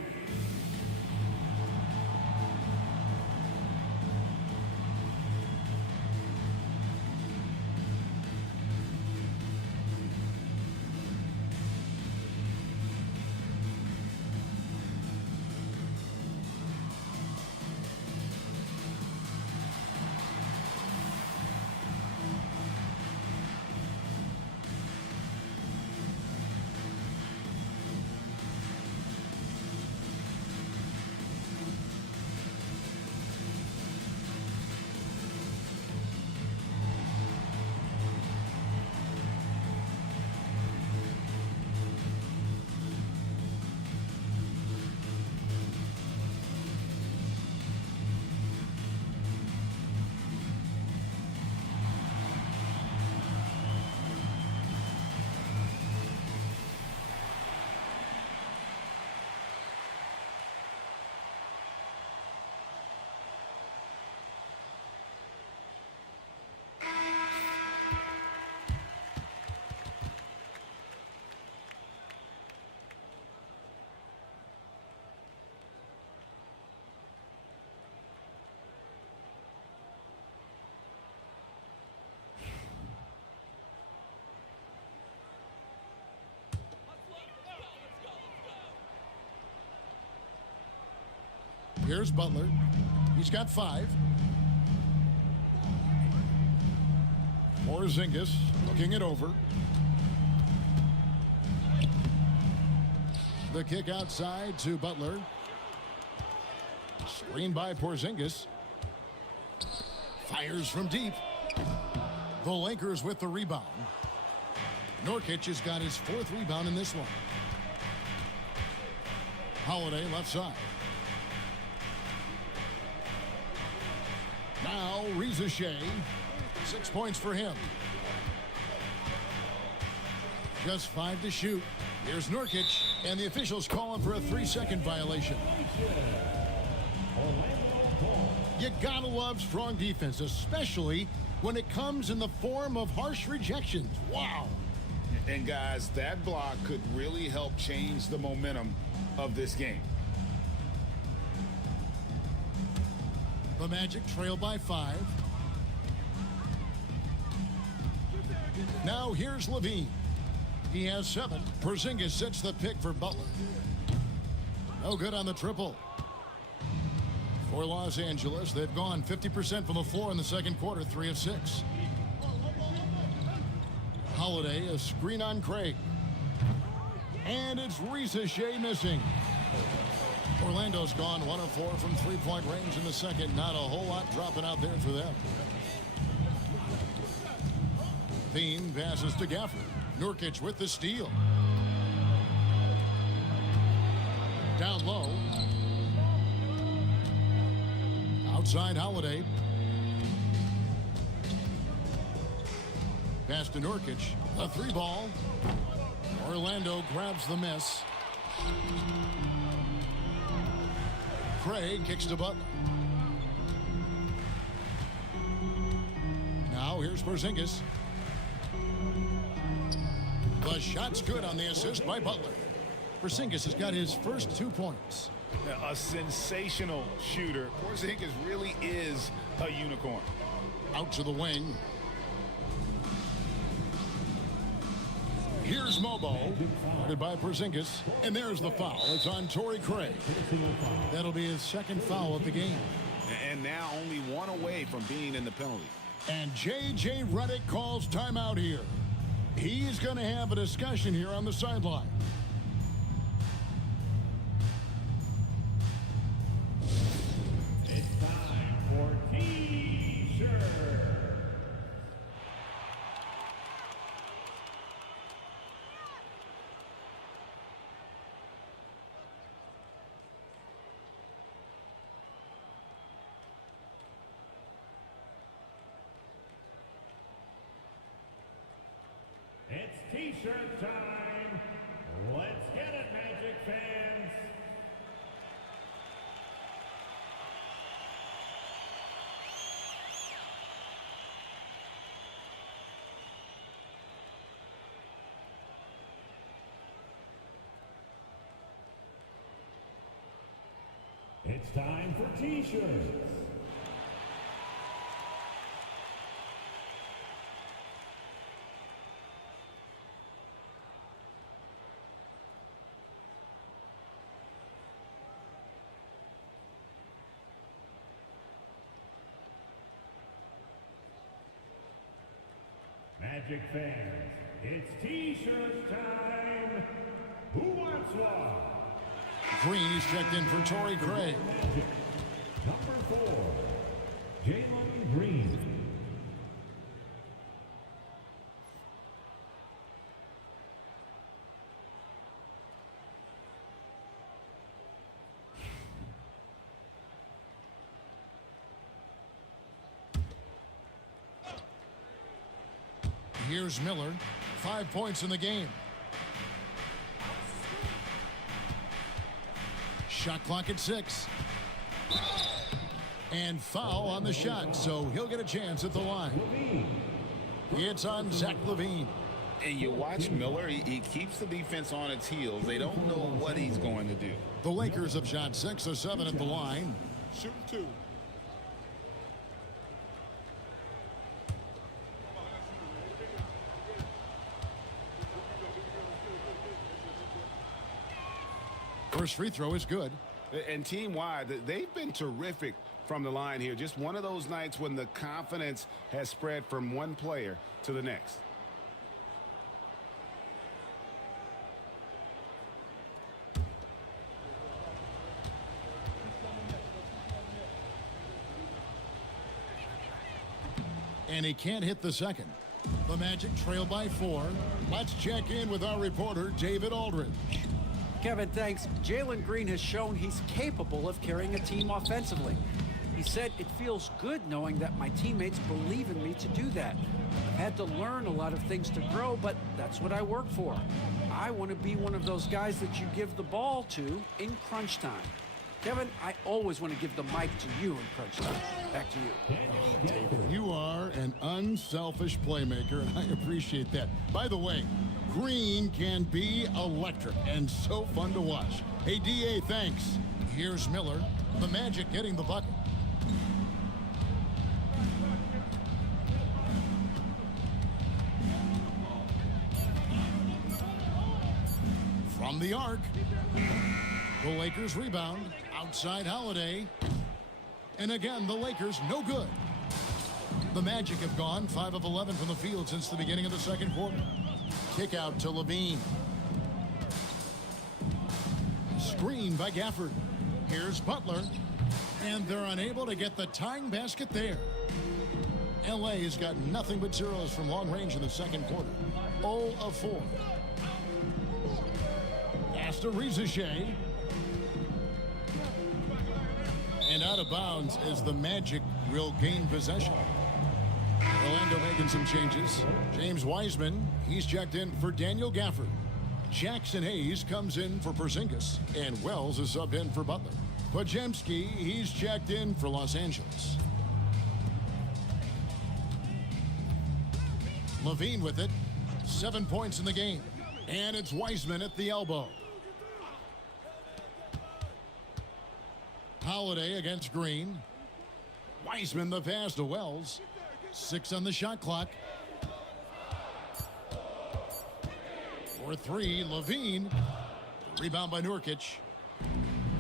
Here's Butler. He's got 5. Porzingis looking it over. The kick outside to Butler. Screen by Porzingis. Fires from deep. The Lakers with the rebound. Nurkic has got his 4th rebound in this one. Holiday left side. Now Riza-Shea. 6 points for him. Just 5 to shoot. Here's Nurkic, and the officials calling for a 3-second violation. You gotta love strong defense, especially when it comes in the form of harsh rejections. Wow. And guys, that block could really help change the momentum of this game. The Magic trail by 5. Now here's Levine. He has 7. Porzingis sets the pick for Butler. No good on the triple. For Los Angeles, they've gone 50% from the floor in the second quarter, 3 of 6. Holiday, a screen on Craig. And it's Riza-Shea missing. Orlando's gone 1 of 4 from 3-point range in the second. Not a whole lot dropping out there for them. Thien passes to Gafford. Nurkic with the steal. Down low. Outside Holiday. Pass to Nurkic. A 3-ball. Orlando grabs the miss. Craig kicks to Butler. Now here's Porzingis. The shot's good on the assist by Butler. Porzingis has got his first 2 points. A sensational shooter. Porzingis really is a unicorn. Out to the wing. Here's Mobo, guarded by Porzingis, and there's the foul. It's on Torrey Craig. That'll be his second foul of the game. And now only one away from being in the penalty. And J.J. Redick calls timeout here. He's going to have a discussion here on the sideline. It's time for T-shirt. It's T-shirt time. Let's get it, Magic fans. It's time for T-shirts. Magic fans, it's T-shirt time. Who wants one? Green is checked in for Torrey Craig. Magic. Number 4, Jalen Green. Here's Miller. 5 points in the game. Shot clock at 6. And foul on the shot, so he'll get a chance at the line. It's on Zach LaVine. And you watch Miller, he keeps the defense on its heels. They don't know what he's going to do. The Lakers have shot 6 of 7 at the line. Shoot 2. First free throw is good. And team-wide, they've been terrific from the line here. Just one of those nights when the confidence has spread from one player to the next. And he can't hit the second. The Magic trail by 4. Let's check in with our reporter, David Aldridge. Kevin, thanks. Jalen Green has shown he's capable of carrying a team offensively. He said, "It feels good knowing that my teammates believe in me to do that. I've had to learn a lot of things to grow, but that's what I work for. I want to be one of those guys that you give the ball to in crunch time." Kevin, I always want to give the mic to you in crunch time. Back to you. You are an unselfish playmaker, and I appreciate that. By the way, Green can be electric and so fun to watch. Hey, DA, thanks. Here's Miller. The Magic getting the bucket. From the arc. The Lakers rebound. Outside Holiday. And again, the Lakers no good. The Magic have gone 5 of 11 from the field since the beginning of the second quarter. Kick out to LaVine. Screen by Gafford. Here's Butler. And they're unable to get the tying basket there. LA has got nothing but zeros from long range in the second quarter. 0 of 4. Pass to Rizachet. And out of bounds as the Magic will gain possession. Orlando making some changes. James Wiseman, he's checked in for Daniel Gafford. Jackson Hayes comes in for Porzingis. And Wells is subbed in for Butler. Podziemski, he's checked in for Los Angeles. Levine with it. 7 points in the game. And it's Wiseman at the elbow. Holiday against Green. Wiseman the pass to Wells. 6 on the shot clock. For 3, Levine. Rebound by Nurkic.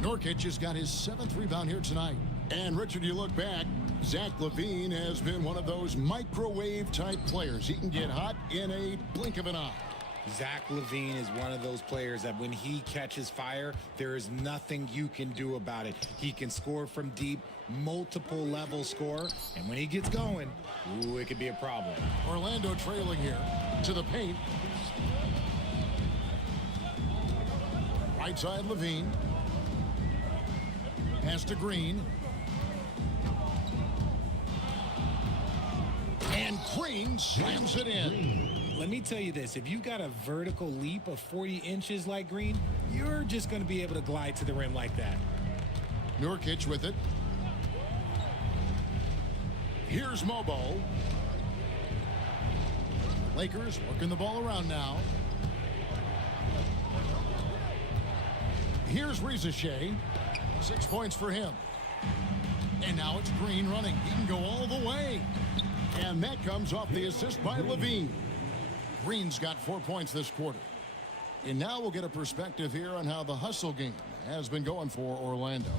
Nurkic has got his 7th rebound here tonight. And Richard, you look back, Zach LaVine has been one of those microwave type players. He can get hot in a blink of an eye. Zach LaVine is one of those players that when he catches fire, there is nothing you can do about it. He can score from deep, multiple level score, and when he gets going, ooh, it could be a problem. Orlando trailing here to the paint. Right side Levine. Pass to Green. And Green slams it in. Let me tell you this, if you got a vertical leap of 40 inches like Green, you're just going to be able to glide to the rim like that. Nurkic with it. Here's Mobo. Lakers working the ball around now. Here's Rizachet. 6 points for him. And now it's Green running. He can go all the way. And that comes off the assist by Levine. Green's got 4 points this quarter. And now we'll get a perspective here on how the hustle game has been going for Orlando.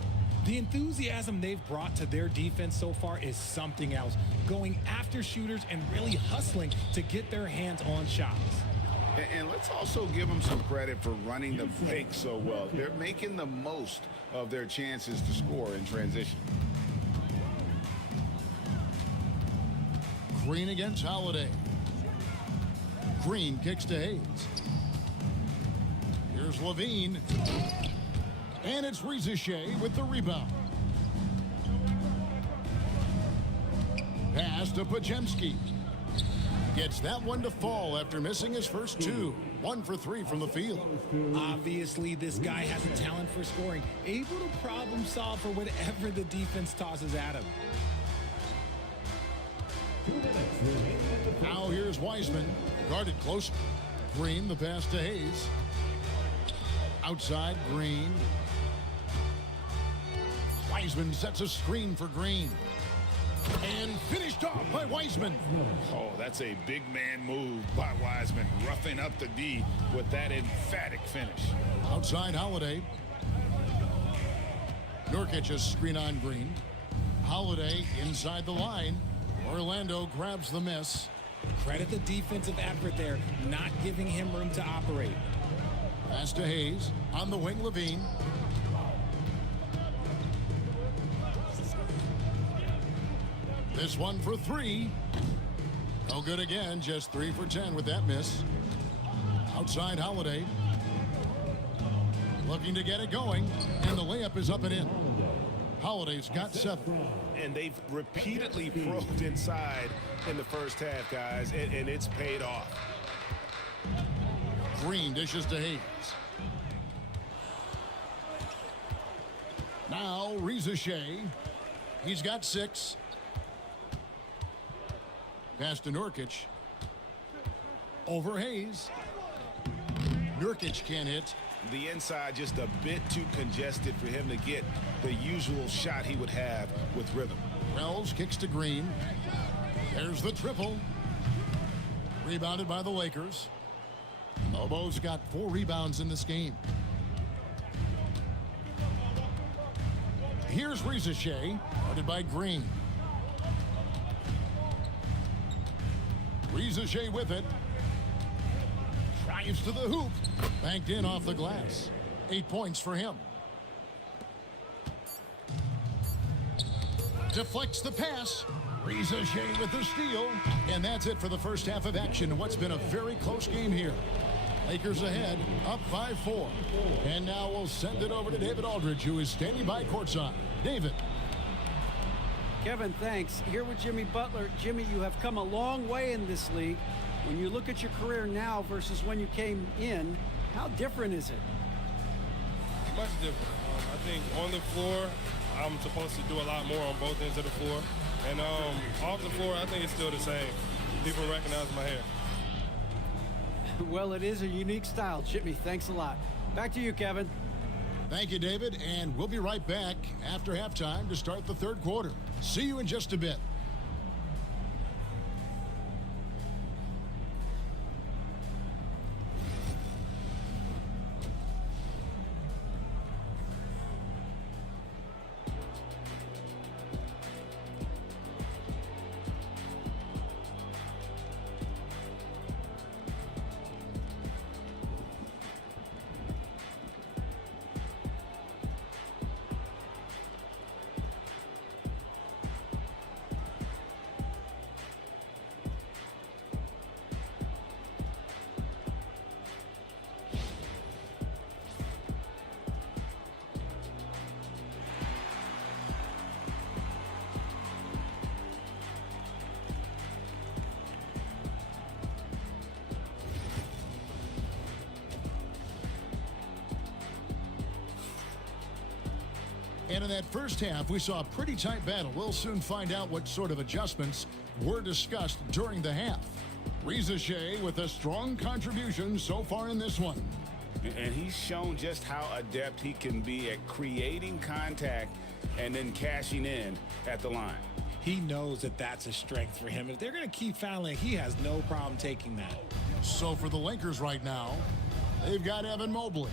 The enthusiasm they've brought to their defense so far is something else. Going after shooters and really hustling to get their hands on shots. And let's also give them some credit for running the fake so well. They're making the most of their chances to score in transition. Green against Holiday. Green kicks to Hayes. Here's Levine. And it's Rizachet with the rebound. Pass to Podziemski. Gets that one to fall after missing his first 2. 1 for 3 from the field. Obviously, this guy has a talent for scoring. Able to problem solve for whatever the defense tosses at him. Now here's Wiseman. Guarded close. Green, the pass to Hayes. Outside, Green. Wiseman sets a screen for Green. And finished off by Wiseman. Oh, that's a big man move by Wiseman. Roughing up the D with that emphatic finish. Outside Holiday. Nurkic a screen on Green. Holiday inside the line. Orlando grabs the miss. Credit the defensive effort there, not giving him room to operate. Pass to Hayes. On the wing, Levine. This one for 3. No good again. Just 3 for 10 with that miss. Outside Holiday. Looking to get it going. And the layup is up and in. Holiday's got 7. And they've repeatedly probed inside in the first half, guys, and it's paid off. Green dishes to Hayes. Now Rizachet. He's got 6. Pass to Nurkic. Over Hayes. Nurkic can't hit. The inside just a bit too congested for him to get the usual shot he would have with rhythm. Wells kicks to Green. There's the triple. Rebounded by the Lakers. Lobo's got 4 rebounds in this game. Here's Rizachet, guarded by Green. Rizachet with it. Drives to the hoop. Banked in off the glass. 8 points for him. Deflects the pass. Reza Shea with the steal. And that's it for the first half of action. What's been a very close game here. Lakers ahead, up by 4. And now we'll send it over to David Aldridge, who is standing by courtside. David. Kevin, thanks. Here with Jimmy Butler. Jimmy, you have come a long way in this league. When you look at your career now versus when you came in, how different is it? Much different. I think on the floor, I'm supposed to do a lot more on both ends of the floor. And off the floor, I think it's still the same. People recognize my hair. Well, it is a unique style, Jimmy. Thanks a lot. Back to you, Kevin. Thank you, David. And we'll be right back after halftime to start the third quarter. See you in just a bit. And in that first half, we saw a pretty tight battle. We'll soon find out what sort of adjustments were discussed during the half. Reza Shea with a strong contribution so far in this one. And he's shown just how adept he can be at creating contact and then cashing in at the line. He knows that that's a strength for him. If they're going to keep fouling, he has no problem taking that. So for the Lakers right now, they've got Evan Mobley.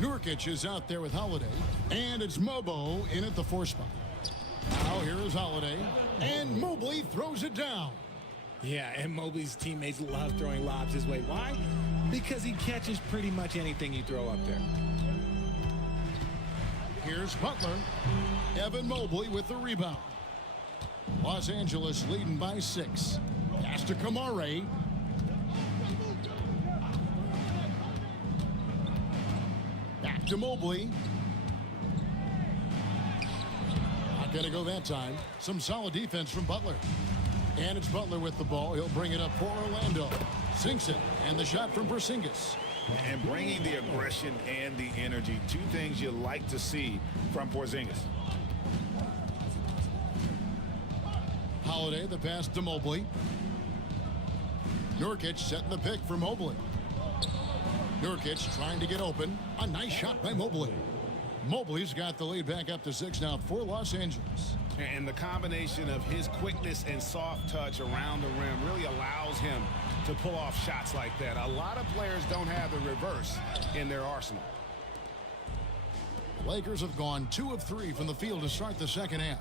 Nurkic is out there with Holiday, and it's Mobo in at the 4 spot. Now here is Holiday, and Mobley throws it down. Yeah, and Mobley's teammates love throwing lobs his way. Why? Because he catches pretty much anything you throw up there. Here's Butler. Evan Mobley with the rebound. Los Angeles leading by 6. Pass to Kamare. Back to Mobley. Not going to go that time. Some solid defense from Butler. And it's Butler with the ball. He'll bring it up for Orlando. Sinks it. And the shot from Porzingis. And bringing the aggression and the energy. 2 things you like to see from Porzingis. Holiday, the pass to Mobley. Nurkic setting the pick for Mobley. Nurkic trying to get open. A nice shot by Mobley. Mobley's got the lead back up to 6 now for Los Angeles. And the combination of his quickness and soft touch around the rim really allows him to pull off shots like that. A lot of players don't have the reverse in their arsenal. Lakers have gone 2 of 3 from the field to start the second half.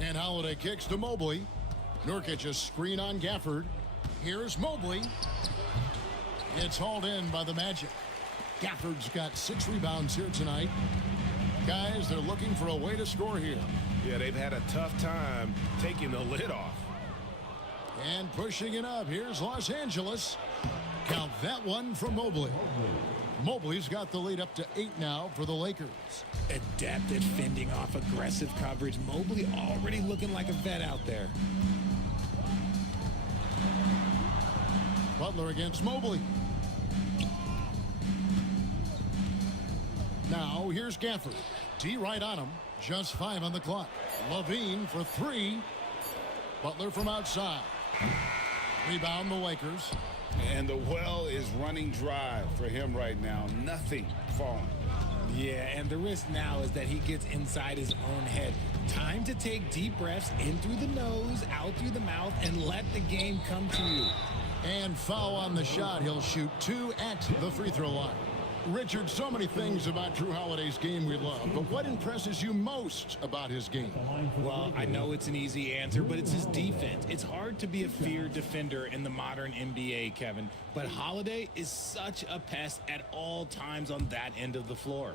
And Holiday kicks to Mobley. Nurkic a screen on Gafford. Here's Mobley. It's hauled in by the Magic. Gafford's got 6 rebounds here tonight. Guys, they're looking for a way to score here. Yeah, they've had a tough time taking the lid off. And pushing it up. Here's Los Angeles. Count that one from Mobley. Mobley's got the lead up to 8 now for the Lakers. Adept at fending off aggressive coverage. Mobley already looking like a vet out there. Butler against Mobley. Now here's Gafford. T right on him. Just 5 on the clock. Levine for 3. Butler from outside. Rebound the Lakers. And the well is running dry for him right now. Nothing falling. Yeah, and the risk now is that he gets inside his own head. Time to take deep breaths in through the nose, out through the mouth, and let the game come to you. And foul on the shot. He'll shoot 2 at the free throw line. Richard, so many things about Jrue Holiday's game we love, but what impresses you most about his game? Well, I know it's an easy answer, but it's his defense. It's hard to be a feared defender in the modern NBA, Kevin, but Holiday is such a pest at all times on that end of the floor.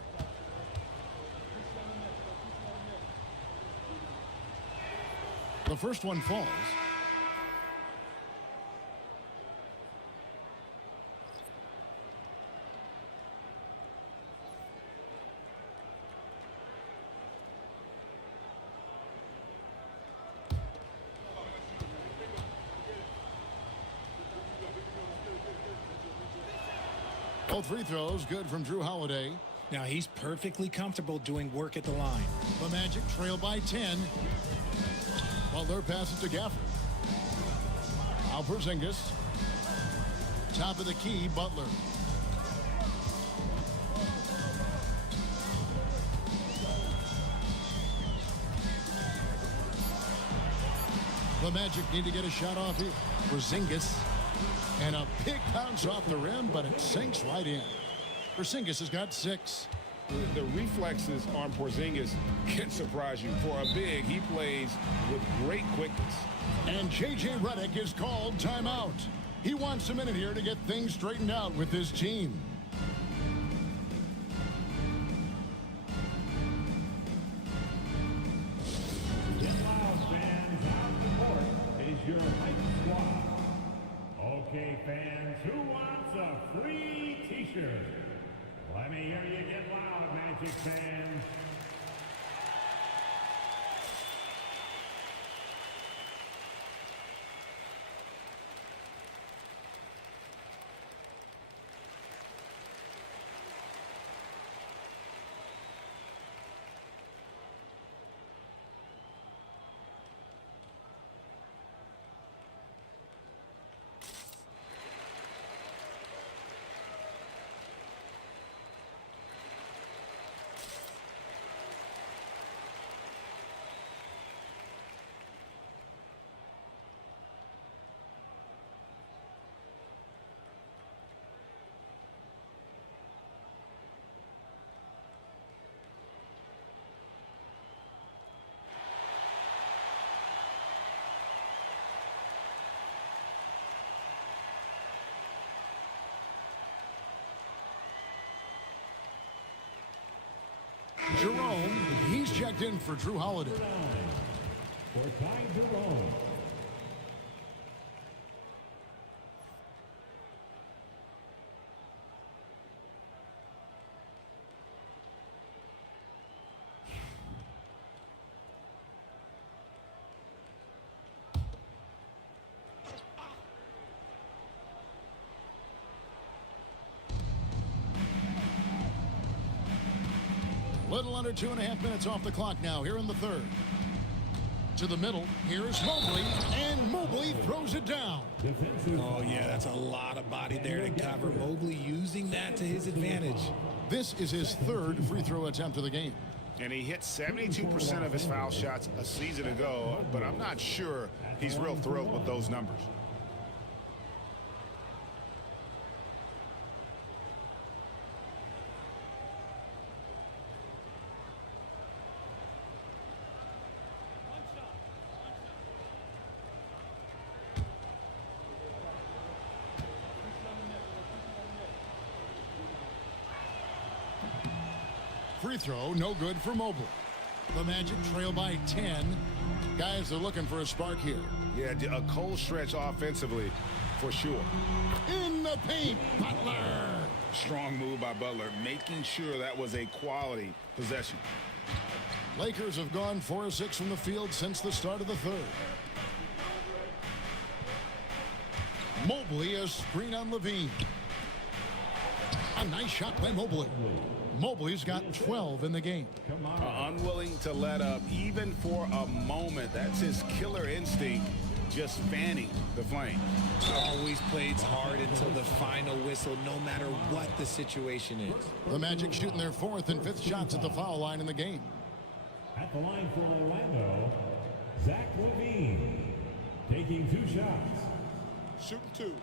The first one falls. Both free throws good from Drew Holiday. Now he's perfectly comfortable doing work at the line. The Magic trail by 10. Butler passes to Gafford. Now Porzingis. Top of the key, Butler. The Magic need to get a shot off here. Porzingis. And a big bounce off the rim, but it sinks right in. Porzingis has got 6. The reflexes on Porzingis can surprise you. For a big, he plays with great quickness. And J.J. Redick is called timeout. He wants a minute here to get things straightened out with his team. Okay, fans, who wants a free t-shirt? Let me hear you get loud, Magic fans. Jerome, he's checked in for Drew Holiday. For Ty Jerome. Little under 2.5 minutes off the clock now here in the third. To the middle, here's Mobley, and Mobley throws it down. Oh, yeah, that's a lot of body there to cover. Mobley using that to his advantage. This is his third free throw attempt of the game. And he hit 72% of his foul shots a season ago, but I'm not sure he's real thrilled with those numbers. Free throw, no good for Mobley. The Magic trail by 10. Guys are looking for a spark here. Yeah, a cold stretch offensively, for sure. In the paint, Butler. Strong move by Butler, making sure that was a quality possession. Lakers have gone 4 of 6 from the field since the start of the third. Mobley, a screen on Levine. A nice shot by Mobley. Mobley's got 12 in the game. Unwilling to let up even for a moment. That's his killer instinct, just fanning the flame. Always plays hard until the final whistle, no matter what the situation is. The Magic shooting their 4th and 5th shots at the foul line in the game. At the line for Orlando, Zach LaVine, taking 2 shots. Shooting 2.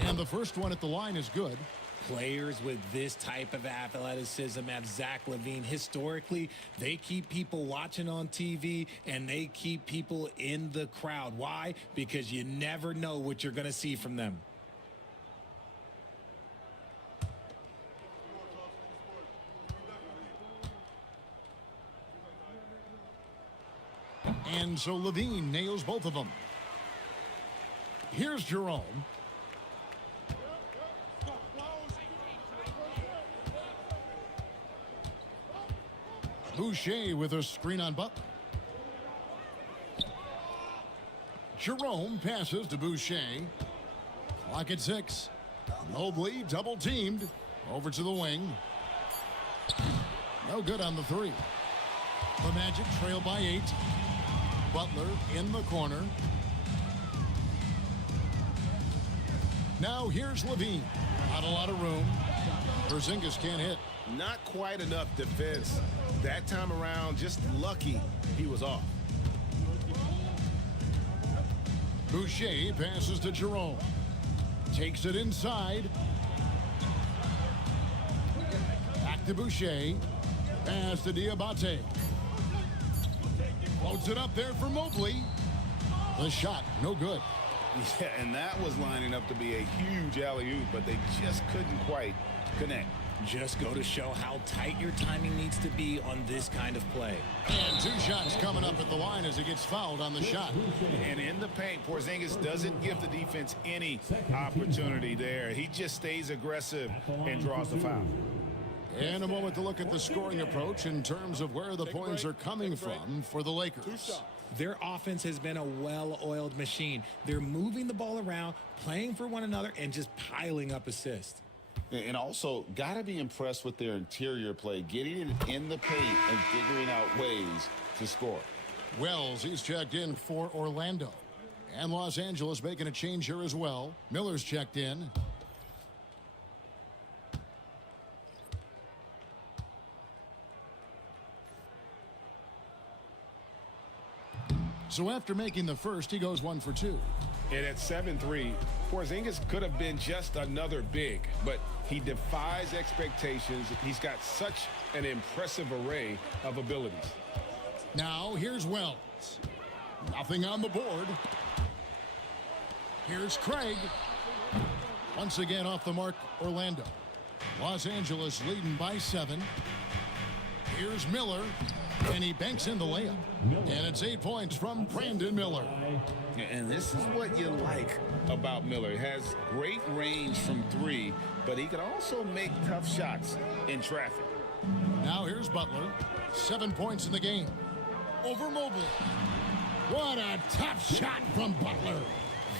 And the first one at the line is good. Players with this type of athleticism have Zach LaVine. Historically, they keep people watching on TV and they keep people in the crowd. Why? Because you never know what you're going to see from them. And so Levine nails both of them. Here's Jerome. Boucher with a screen on Butler. Jerome passes to Boucher. Clock at 6. Mobley double teamed. Over to the wing. No good on the 3. The Magic trail by 8. Butler in the corner. Now here's Levine. Not a lot of room. Porzingis can't hit. Not quite enough defense. That time around, just lucky he was off. Boucher passes to Jerome. Takes it inside. Back to Boucher. Pass to Diabate. Floats it up there for Mobley. The shot, no good. Yeah, and that was lining up to be a huge alley-oop, but they just couldn't quite connect. Just go to show how tight your timing needs to be on this kind of play. And 2 shots coming up at the line as he gets fouled on the shot. And in the paint, Porzingis doesn't give the defense any opportunity there. He just stays aggressive and draws the foul. And a moment to look at the scoring approach in terms of where the points are coming from for the Lakers. Their offense has been a well-oiled machine. They're moving the ball around, playing for one another, and just piling up assists. And also, got to be impressed with their interior play, getting it in the paint and figuring out ways to score. Wells, he's checked in for Orlando. And Los Angeles making a change here as well. Miller's checked in. So after making the first, he goes 1 for 2. And at 7-3, Porzingis could have been just another big, but he defies expectations. He's got such an impressive array of abilities. Now here's Wells. Nothing on the board. Here's Craig. Once again off the mark, Orlando. Los Angeles leading by 7. Here's Miller. And he banks in the layup. And it's 8 points from Brandon Miller. And this is what you like about Miller. He has great range from 3, but he can also make tough shots in traffic. Now here's Butler. 7 points in the game. Over Mobley. What a tough shot from Butler.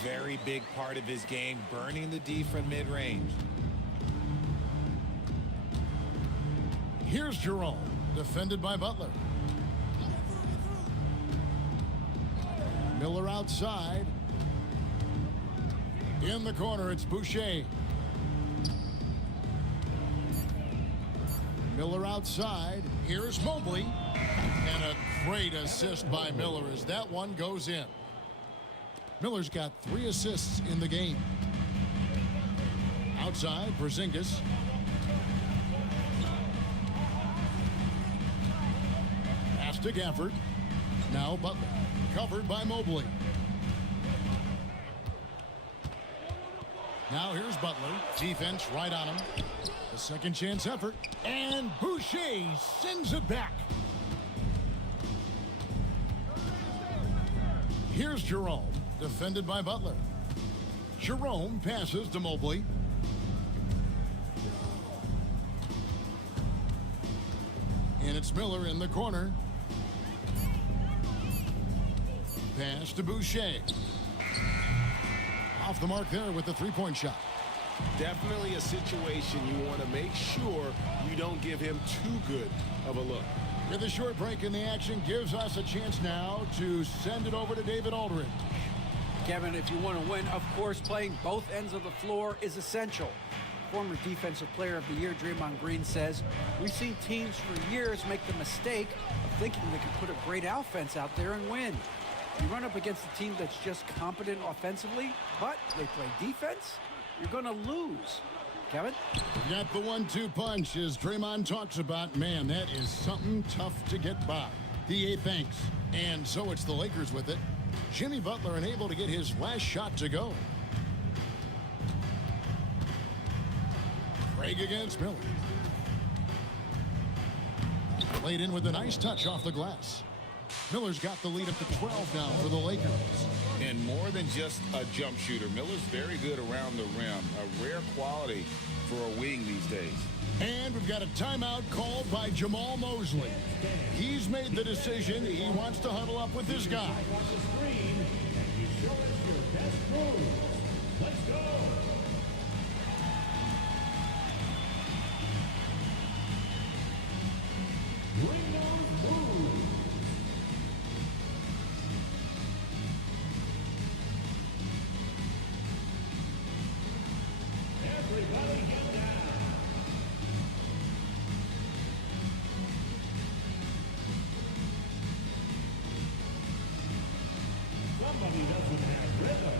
Very big part of his game, burning the D from mid-range. Here's Jerome. Defended by Butler. Miller outside. In the corner, it's Boucher. Miller outside. Here's Mobley. And a great assist by Miller as that one goes in. Miller's got 3 assists in the game. Outside, Porzingis. Pass to Gafford. Now Butler. Covered by Mobley. Now here's Butler. Defense right on him. A second chance effort. And Boucher sends it back. Here's Jerome. Defended by Butler. Jerome passes to Mobley. And it's Miller in the corner. Pass to Boucher. Off the mark there with the 3-point shot. Definitely a situation you want to make sure you don't give him too good of a look. With a short break in the action gives us a chance now to send it over to David Aldridge. Kevin, if you want to win, of course, playing both ends of the floor is essential. Former Defensive Player of the Year Draymond Green says, we've seen teams for years make the mistake of thinking they can put a great offense out there and win. You run up against a team that's just competent offensively, but they play defense, you're going to lose. Kevin? Got the 1-2 punch as Draymond talks about. Man, that is something tough to get by. D.A. thanks. And so it's the Lakers with it. Jimmy Butler unable to get his last shot to go. Craig against Miller. Played in with a nice touch off the glass. Miller's got the lead up to 12 now for the Lakers. And more than just a jump shooter, Miller's very good around the rim. A rare quality for a wing these days. And we've got a timeout called by Jamal Mosley. He's made the decision. He wants to huddle up with his guys. Let's go. Bring those moves. Everybody get down. Somebody doesn't have rhythm.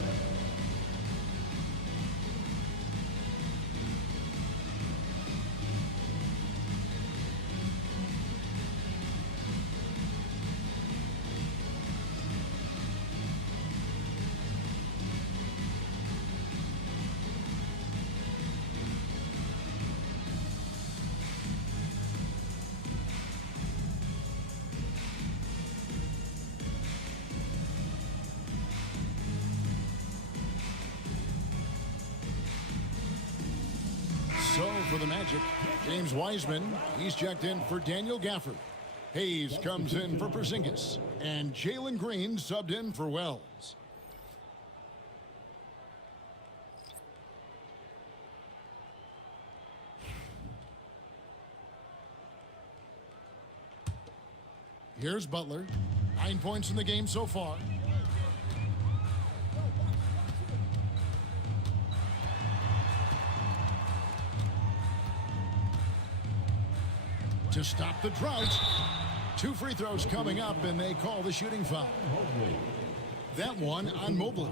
So for the Magic, James Wiseman, he's checked in for Daniel Gafford. Hayes comes in for Porzingis. And Jalen Green subbed in for Wells. Here's Butler. 9 points in the game so far. To stop the drought. 2 free throws coming up, and they call the shooting foul. That one on Mobley.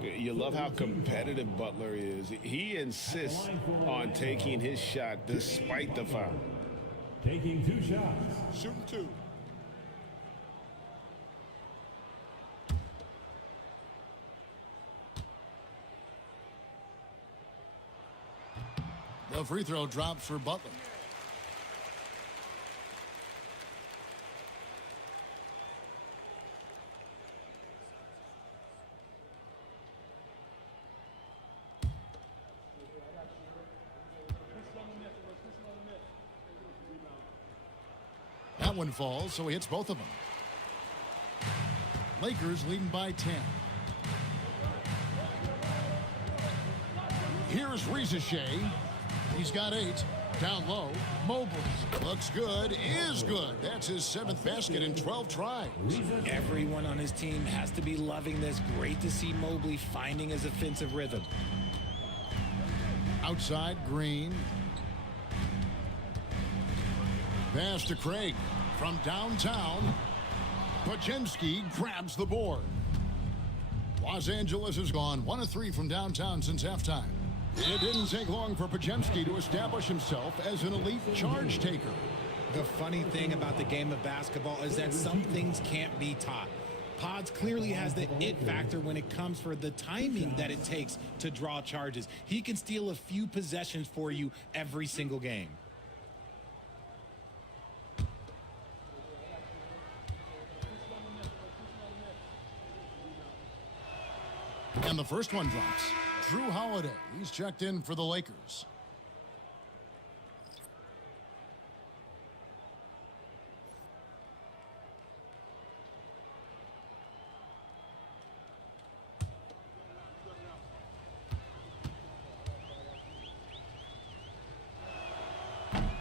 You love how competitive Butler is. He insists on taking his shot despite the foul. Taking 2 shots. Shooting 2. The free throw drops for Butler. That one falls, so he hits both of them. Lakers leading by 10. Here's Reza Shea. He's got 8. Down low. Mobley looks good, is good. That's his 7th basket in 12 tries. Everyone on his team has to be loving this. Great to see Mobley finding his offensive rhythm. Outside, Green. Pass to Craig from downtown. Podziemski grabs the board. Los Angeles has gone 1 of 3 from downtown since halftime. It didn't take long for Podziemski to establish himself as an elite charge taker. The funny thing about the game of basketball is that some things can't be taught. Pods clearly has the it factor when it comes for the timing that it takes to draw charges. He can steal a few possessions for you every single game. And the first one drops. Drew Holiday, he's checked in for the Lakers.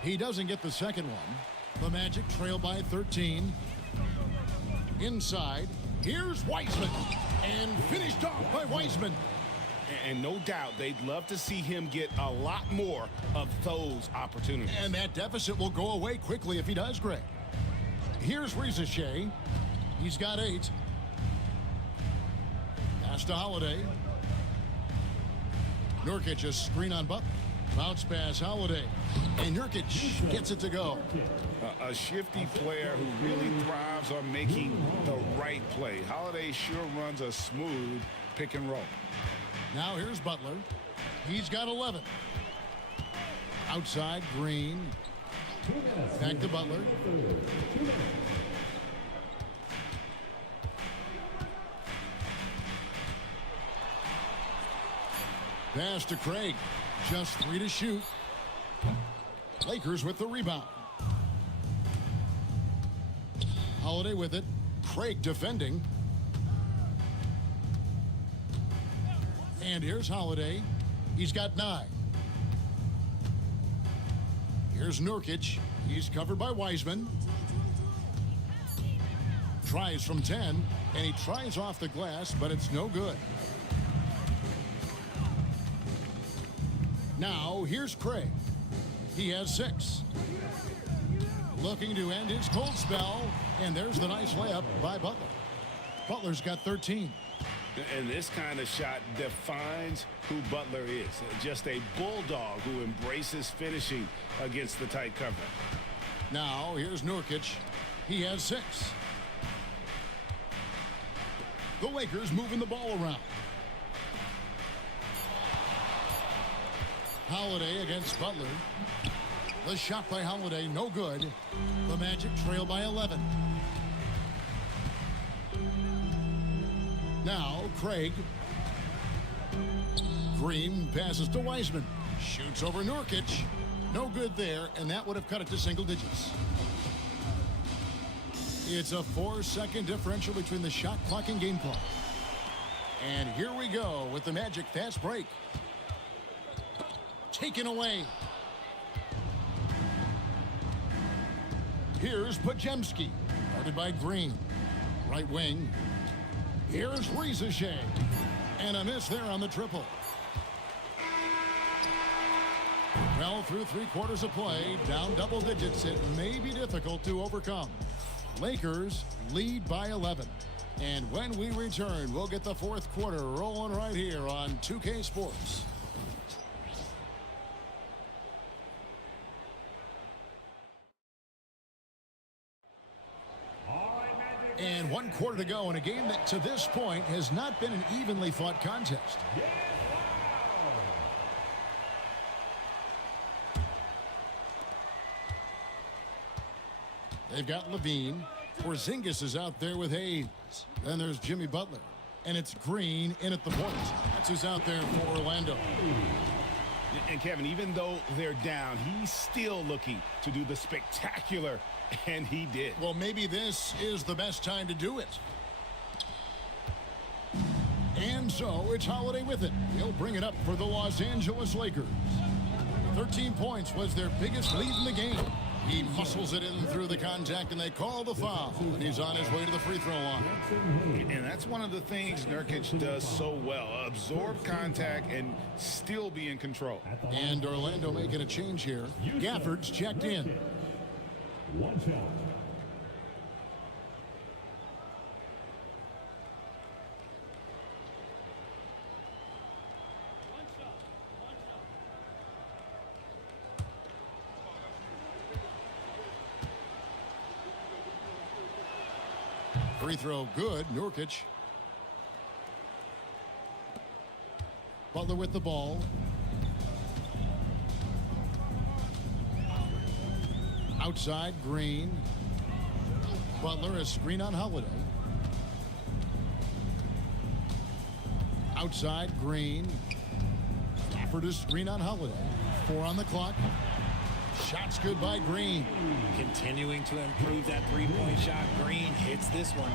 He doesn't get the second one. The Magic trail by 13. Inside, here's Wiseman. And finished off by Wiseman. And no doubt they'd love to see him get a lot more of those opportunities. And that deficit will go away quickly if he does, Greg. Here's Reza Shea. He's got 8. Pass to Holiday. Nurkic a screen on Butler. Bounce pass, Holiday. And Nurkic gets it to go. A shifty player who really thrives on making the right play. Holiday sure runs a smooth pick and roll. Now here's Butler. He's got 11. Outside, Green. Back to Butler. pass to Craig. Just 3 to shoot. Lakers with the rebound. Holiday with it. Craig defending. And here's Holiday. He's got 9. Here's Nurkic. He's covered by Wiseman. Tries from 10, and he tries off the glass, but it's no good. Now, here's Craig. He has 6. Looking to end his cold spell, and there's the nice layup by Butler. Butler's got 13. And this kind of shot defines who Butler is. Just a bulldog who embraces finishing against the tight cover. Now, here's Nurkic. He has 6. The Lakers moving the ball around. Holiday against Butler. The shot by Holiday, no good. The Magic trail by 11. Now, Craig. Green passes to Wiseman. Shoots over Nurkic. No good there, and that would have cut it to single digits. It's a 4-second differential between the shot clock and game clock. And here we go with the Magic fast break. Taken away. Here's Podziemski, guarded by Green. Right wing. Here's Rizachet. And a miss there on the triple. Well, through 3 quarters of play, down double digits, it may be difficult to overcome. Lakers lead by 11. And when we return, we'll get the 4th quarter rolling right here on 2K Sports. And 1 quarter to go in a game that to this point has not been an evenly fought contest. They've got Levine. Porzingis is out there with Hayes. Then there's Jimmy Butler. And it's Green in at the point. That's who's out there for Orlando. And Kevin, even though they're down, he's still looking to do the spectacular, and he did. Well, maybe this is the best time to do it. And so it's Holiday with it. He'll bring it up for the Los Angeles Lakers. 13 points was their biggest lead in the game. He muscles it in through the contact, and they call the foul. And he's on his way to the free throw line. And that's one of the things Nurkic does so well. Absorb contact and still be in control. And Orlando making a change here. Gafford's checked in. One shot. Free throw good. Nurkic. Butler with the ball. Outside, Green. Butler, a screen on Holiday. Outside, Green. Stafford, a screen on Holiday. 4 on the clock. Shots good by Green. Continuing to improve that three-point shot. Green hits this one.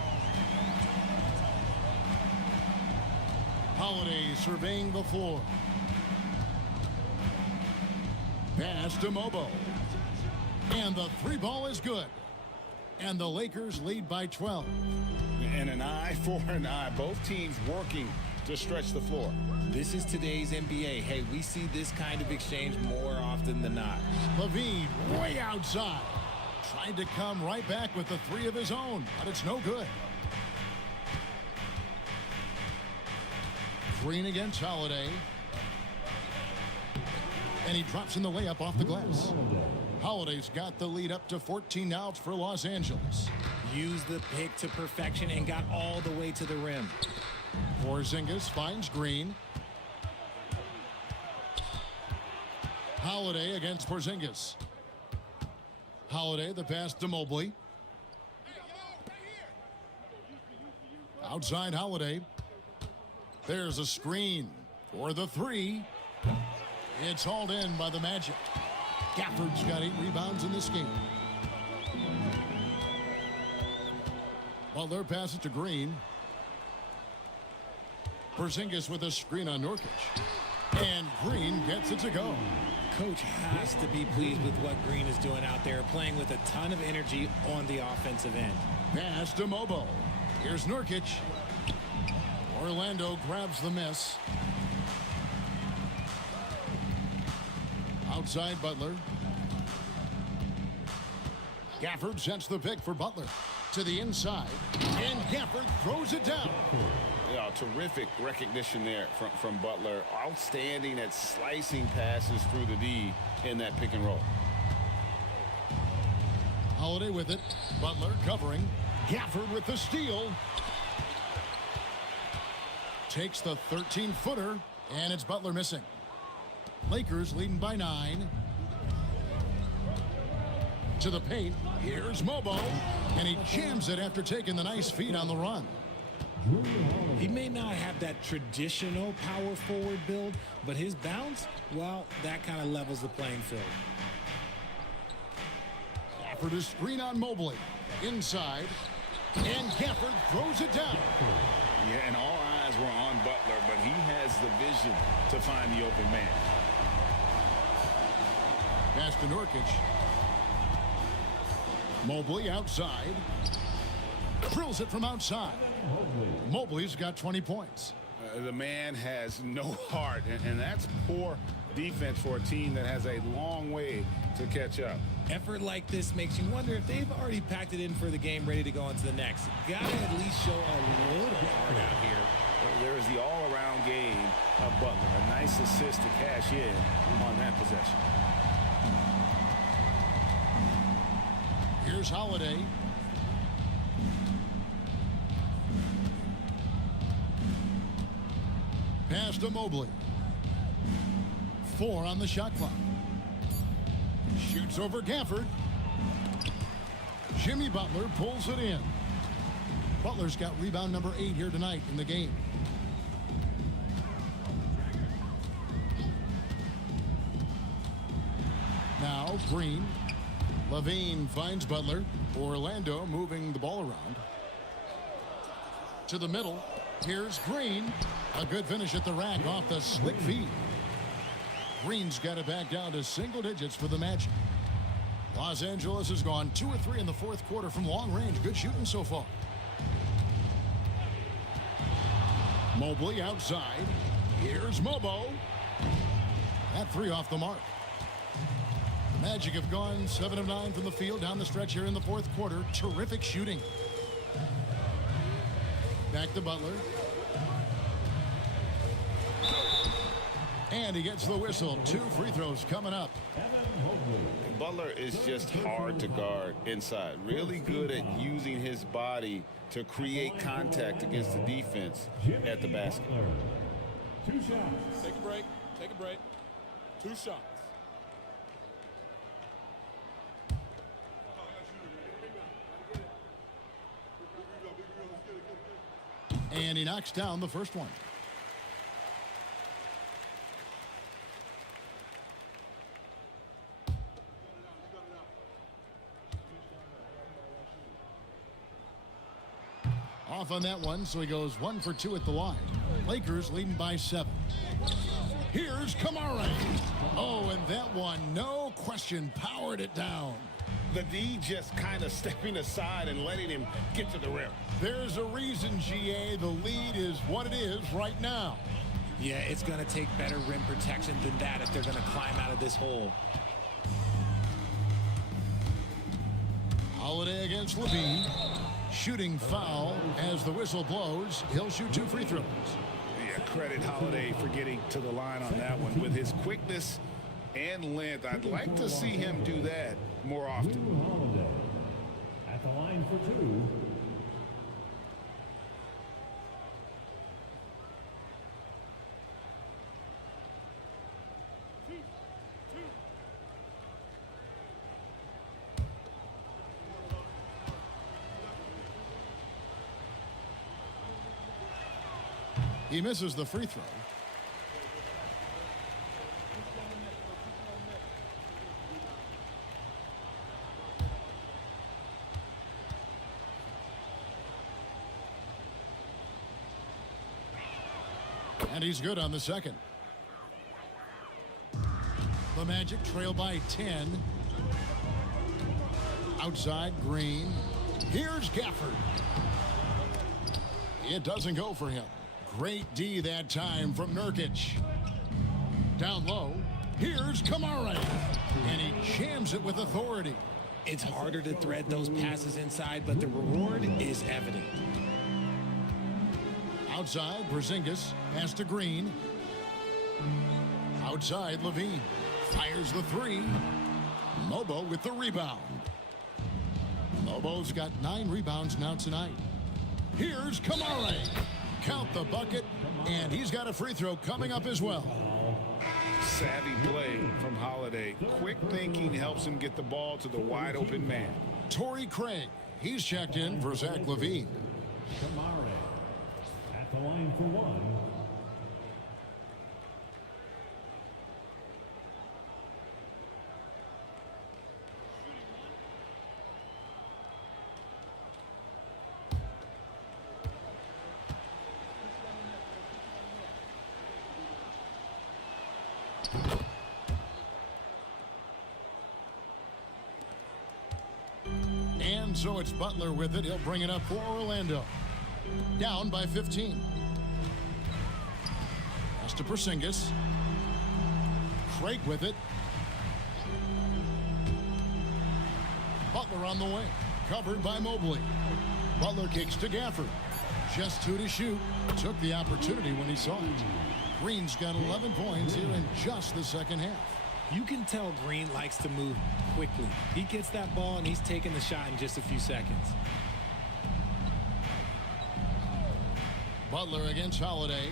Holiday surveying the floor. Pass to Mobo. And the 3 ball is good. And the Lakers lead by 12. And an eye for an eye. Both teams working to stretch the floor. This is today's NBA. Hey, we see this kind of exchange more often than not. Levine way outside. Tried to come right back with the 3 of his own, but it's no good. Green against Holiday. And he drops in the layup off the glass. Holiday's got the lead up to 14 outs for Los Angeles. Used the pick to perfection and got all the way to the rim. Porzingis finds Green. Holiday against Porzingis. Holiday, the pass to Mobley. Outside Holiday. There's a screen for the 3. It's hauled in by the Magic. Gafford's got 8 rebounds in this game. Butler passes to Green. Porzingis with a screen on Nurkic. And Green gets it to go. Coach has to be pleased with what Green is doing out there, playing with a ton of energy on the offensive end. Pass to Mobo. Here's Nurkic. Orlando grabs the miss. Outside Butler. Gafford sets the pick for Butler. To the inside. And Gafford throws it down. Yeah, terrific recognition there from Butler. Outstanding at slicing passes through the D in that pick and roll. Holiday with it. Butler covering. Gafford with the steal. Takes the 13-footer, and it's Butler missing. Lakers leading by 9. To the paint. Here's Mobo, and he jams it after taking the nice feed on the run. He may not have that traditional power forward build, but his bounce, well, that kind of levels the playing field. Gafford is screen on Mobley. Inside, and Gafford throws it down. Yeah, and all eyes were on Butler, but he has the vision to find the open man. Pass to Nurkic. Mobley outside. Drills it from outside. Mobley's got 20 points. The man has no heart, and that's poor defense for a team that has a long way to catch up. Effort like this makes you wonder if they've already packed it in for the game, ready to go on to the next. Gotta at least show a little heart out here. There is the all-around game of Butler. A nice assist to cash in on that possession. Here's Holiday. Pass to Mobley. 4 on the shot clock. Shoots over Gafford. Jimmy Butler pulls it in. Butler's got rebound number 8 here tonight in the game. Now Green. Levine finds Butler. Orlando moving the ball around. To the middle. Here's Green. A good finish at the rack off the slick feed. Green's got it back down to single digits for the Magic. Los Angeles has gone 2 of 3 in the fourth quarter from long range. Good shooting so far. Mobley outside. Here's Mobo. That 3 off the mark. The Magic have gone 7 of 9 from the field down the stretch here in the fourth quarter. Terrific shooting. Back to Butler. And he gets the whistle. 2 free throws coming up. Butler is just hard to guard inside. Really good at using his body to create contact against the defense at the basket. 2 shots. Take a break. Take a break. 2 shots. And he knocks down the first one. Off on that one, so he goes 1 for 2 at the line. Lakers leading by 7. Here's Kamara. Oh, and that one, no question, powered it down. The D just kind of stepping aside and letting him get to the rim. There's a reason, GA, the lead is what it is right now. Yeah, it's going to take better rim protection than that if they're going to climb out of this hole. Holiday against Levine. Shooting foul as the whistle blows. He'll shoot 2 free throws. Yeah, credit Holiday for getting to the line on that one. With his quickness and length, I'd like to see him do that more often. Holiday at the line for 2. He misses the free throw. And he's good on the second. The Magic trail by 10. Outside, Green. Here's Gafford. It doesn't go for him. Great D that time from Nurkic. Down low. Here's Kamara. And he jams it with authority. It's harder to thread those passes inside, but the reward is evident. Outside, Porzingis. Pass to Green. Outside, Levine. Fires the three. Mobo with the rebound. Mobo's got 9 rebounds now tonight. Here's Kamara. Count the bucket, and he's got a free throw coming up as well. Savvy play from Holiday. Quick thinking helps him get the ball to the wide open man. Torrey Craig. He's checked in for Zach LaVine. Kamara at the line for one. And so it's Butler with it. He'll bring it up for Orlando. Down by 15. Pass to Porzingis. Craig with it. Butler on the way. Covered by Mobley. Butler kicks to Gafford. Just 2 to shoot. Took the opportunity when he saw it. Green's got 11 points here in just the second half. You can tell Green likes to move quickly. He gets that ball and he's taking the shot in just a few seconds. Butler against Holiday.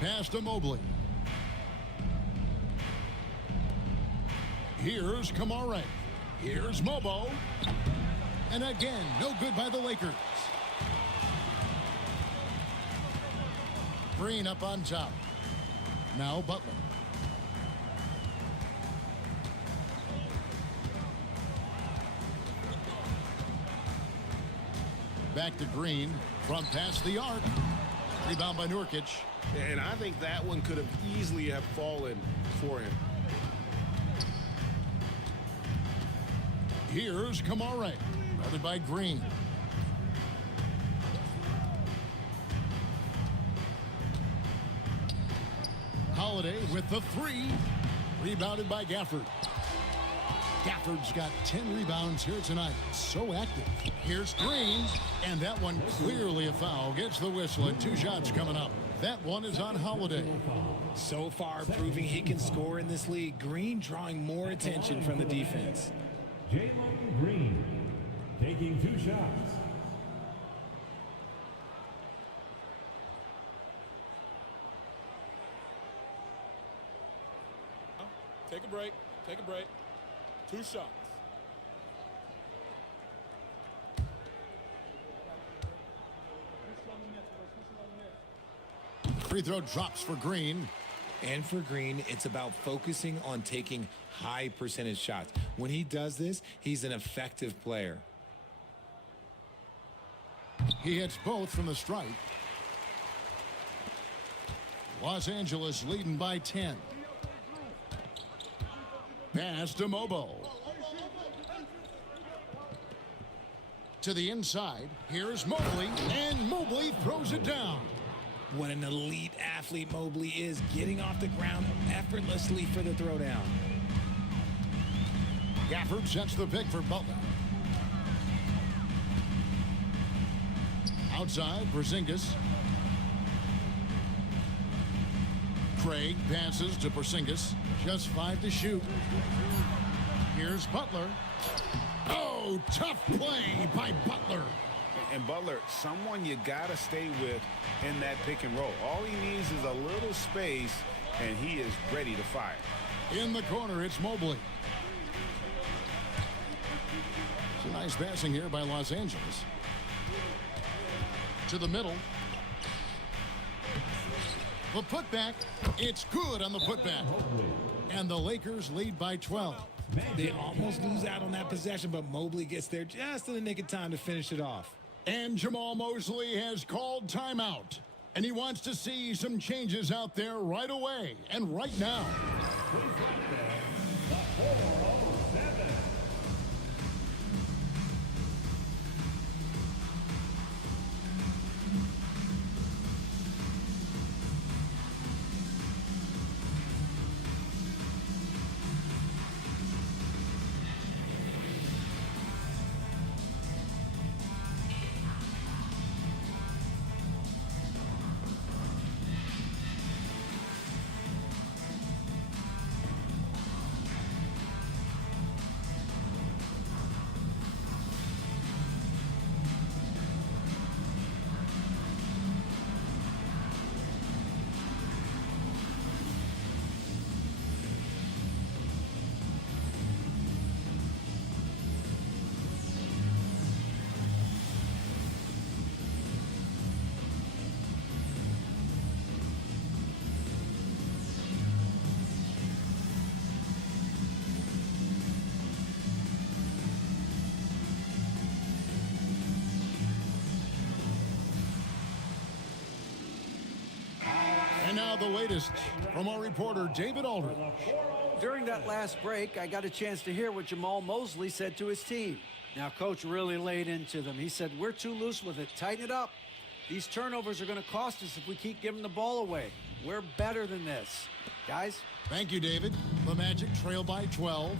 Pass to Mobley. Here's Kamara. Here's Mobo. And again, no good by the Lakers. Green up on top. Now Butler. Back to Green. From past the arc. Rebound by Nurkic. And I think that one could have easily have fallen for him. Here's Kamara. Guarded by Green. Holiday with the three. Rebounded by Gafford. Gafford's got 10 rebounds here tonight. So active. Here's Green. And that one clearly a foul. Gets the whistle and 2 shots coming up. That one is on Holiday. So far proving he can score in this league. Green drawing more attention from the defense. Jalen Green taking 2 shots. Take a break. Take a break. 2 shots. Free throw drops for Green. And for Green, it's about focusing on taking high percentage shots. When he does this, he's an effective player. He hits both from the stripe. Los Angeles leading by 10. Pass to Mobo. To the inside. Here's Mobley. And Mobley throws it down. What an elite athlete Mobley is, getting off the ground effortlessly for the throwdown. Gafford sets the pick for Butler. Outside, Porzingis. Craig passes to Porzingis. Just 5 to shoot. Here's Butler. Oh, tough play by Butler. And Butler, someone you got to stay with in that pick and roll. All he needs is a little space, and he is ready to fire. In the corner, it's Mobley. It's a nice passing here by Los Angeles. To the middle. The putback. It's good on the putback. And the Lakers lead by 12. They almost lose out on that possession, but Mobley gets there just in the nick of time to finish it off. And Jamal Mosley has called timeout. And he wants to see some changes out there right away and right now. And now the latest from our reporter, David Aldridge. During that last break, I got a chance to hear what Jamal Mosley said to his team. Now, Coach really laid into them. He said, we're too loose with it. Tighten it up. These turnovers are going to cost us if we keep giving the ball away. We're better than this. Guys? Thank you, David. The Magic trail by 12.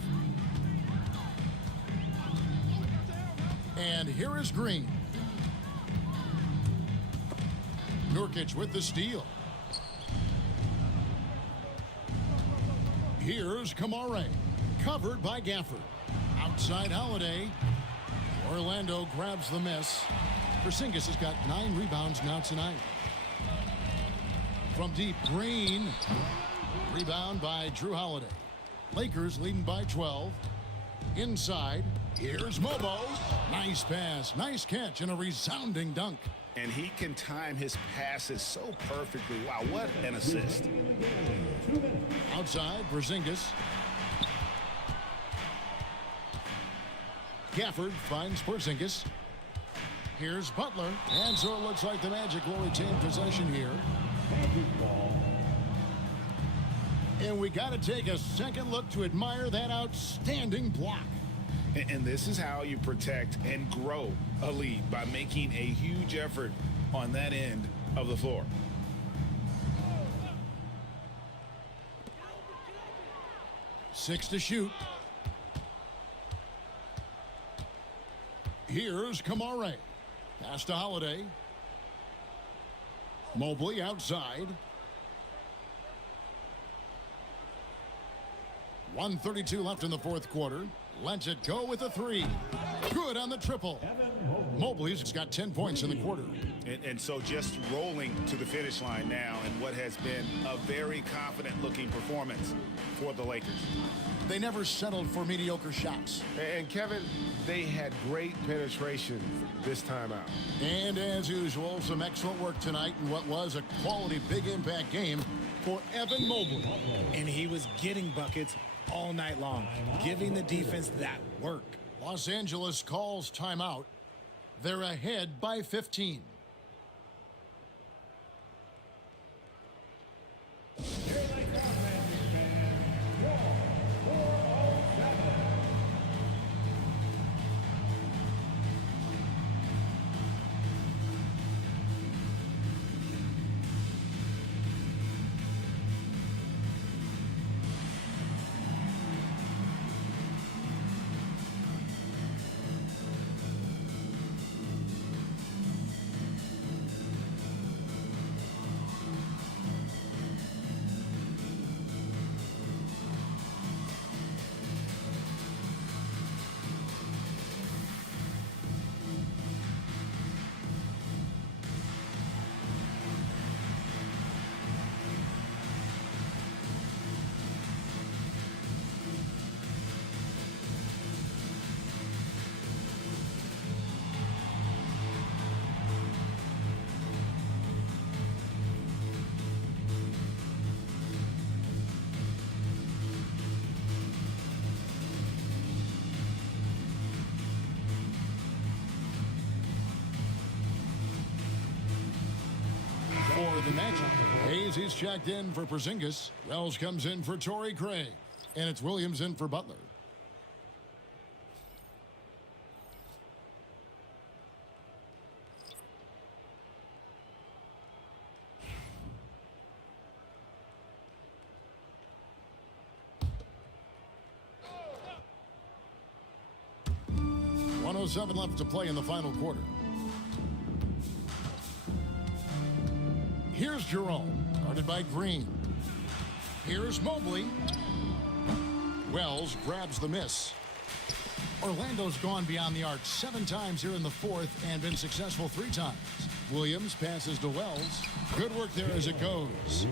And here is Green. Nurkic with the steal. Here's Kamare, covered by Gafford. Outside Holiday. Orlando grabs the miss. Porzingis has got 9 rebounds now tonight. From deep, Green. Rebound by Drew Holiday. Lakers leading by 12. Inside, here's Mobo. Nice pass, nice catch, and a resounding dunk. And he can time his passes so perfectly. Wow, what an assist. Outside, Porzingis. Gafford finds Porzingis. Here's Butler. And so it looks like the Magic will retain possession here. And we got to take a second look to admire that outstanding block. And this is how you protect and grow a lead, by making a huge effort on that end of the floor. Six to shoot. Here's Kamare. Pass to Holiday. Mobley outside. 1:32 left in the fourth quarter. Lets it go with a 3. Good on the triple. Mobley's got 10 points in the quarter. And so just rolling to the finish line now in what has been a very confident-looking performance for the Lakers. They never settled for mediocre shots. And Kevin, they had great penetration this time out. And as usual, some excellent work tonight in what was a quality big impact game for Evan Mobley. And he was getting buckets all night long, giving the defense that work. Los Angeles calls timeout. They're ahead by 15. Matthews, he's checked in for Porzingis. Wells comes in for Torrey Craig. And it's Williams in for Butler. .107 left to play in the final quarter. Here's Jerome, guarded by Green. Here's Mobley. Wells grabs the miss. Orlando's gone beyond the arc 7 times here in the fourth and been successful 3 times. Williams passes to Wells. Good work there as it goes.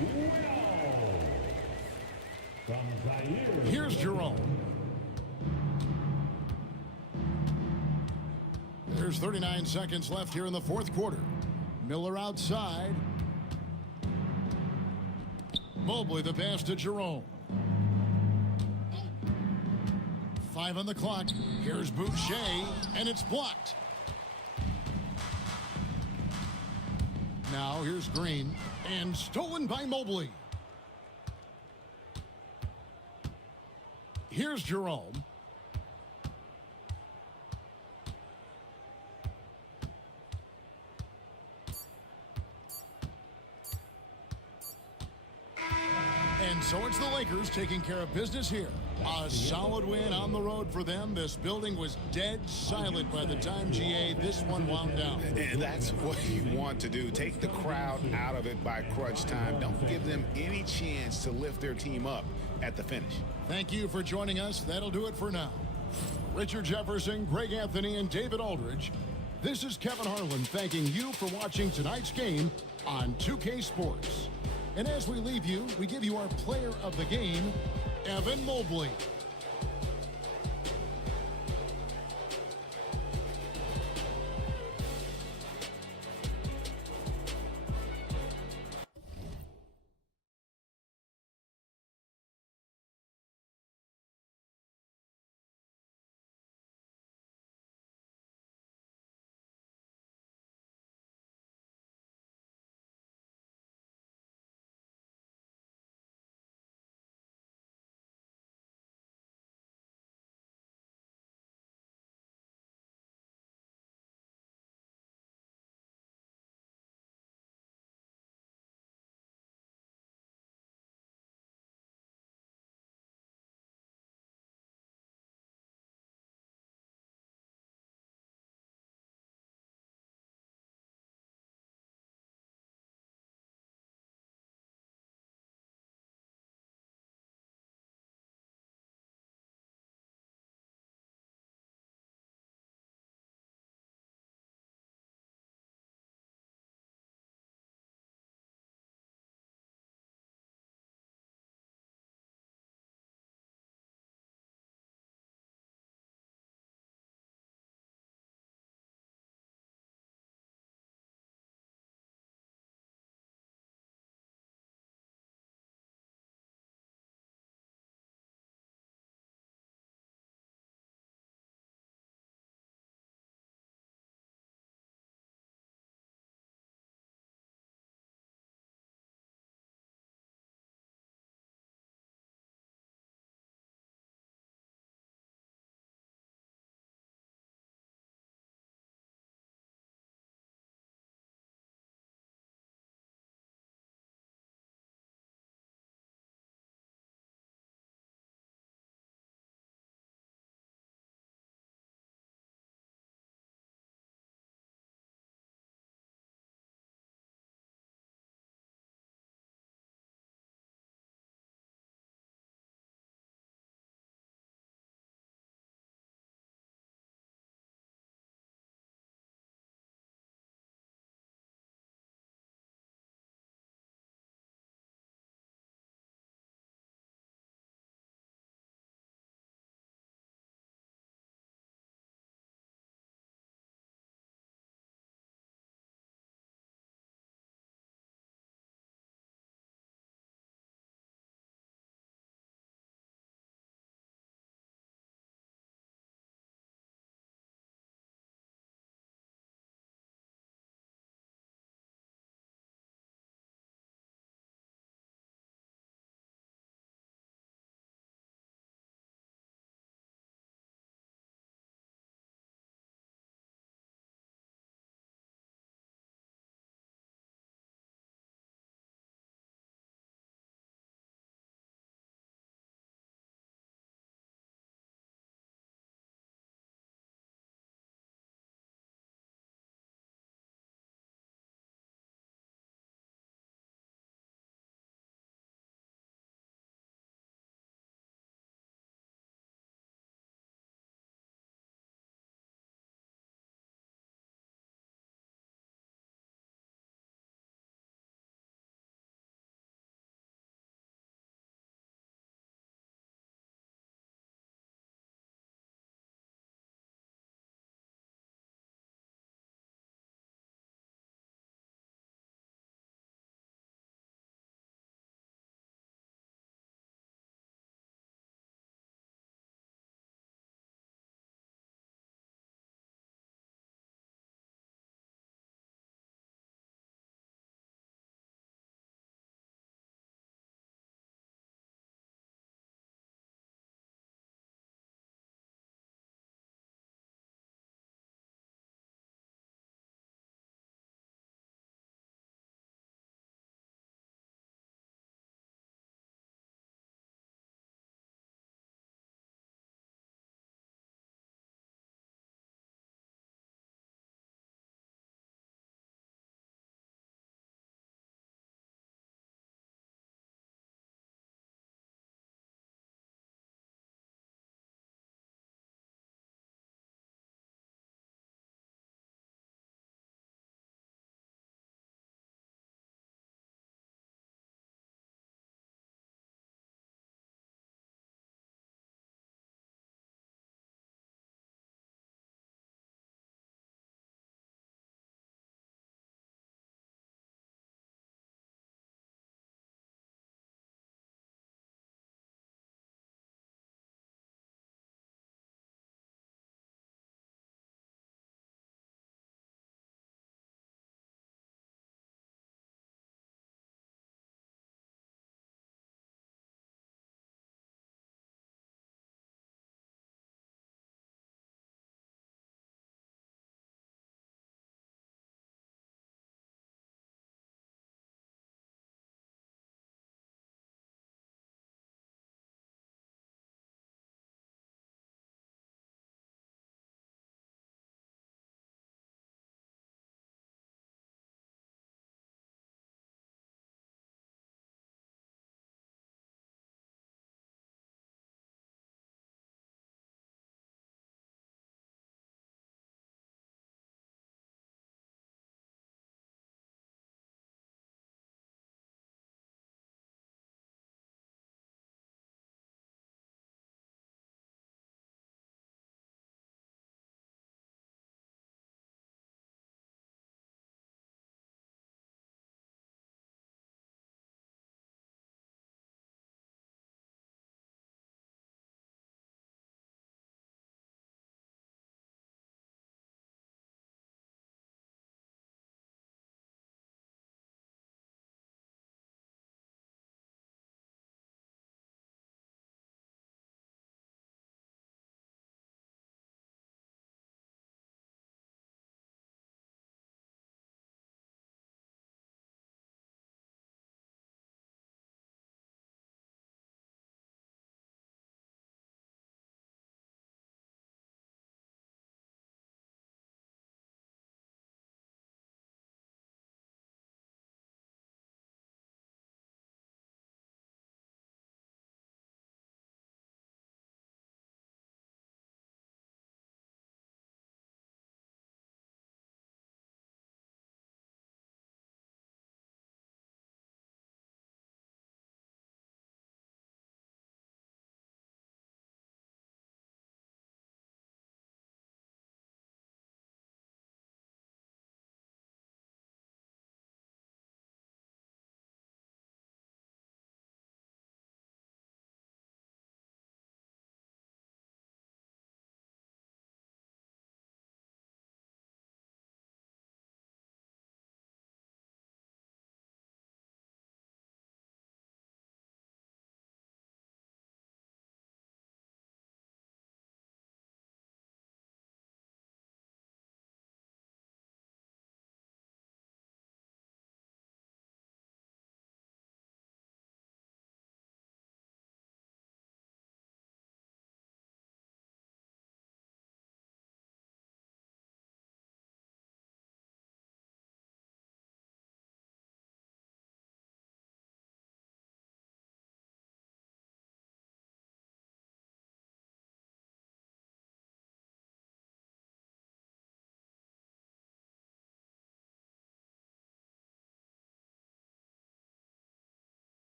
Here's Jerome. There's 39 seconds left here in the fourth quarter. Miller outside. Mobley the pass to Jerome. 5 on the clock. Here's Boucher, and it's blocked. Now here's Green, and stolen by Mobley. Here's Jerome. And so it's the Lakers taking care of business here. A solid win on the road for them. This building was dead silent by the time, GA, this one wound down. And that's what you want to do. Take the crowd out of it by crunch time. Don't give them any chance to lift their team up at the finish. Thank you for joining us. That'll do it for now. Richard Jefferson, Greg Anthony, and David Aldridge, this is Kevin Harlan thanking you for watching tonight's game on 2K Sports. And as we leave you, we give you our player of the game, Evan Mobley.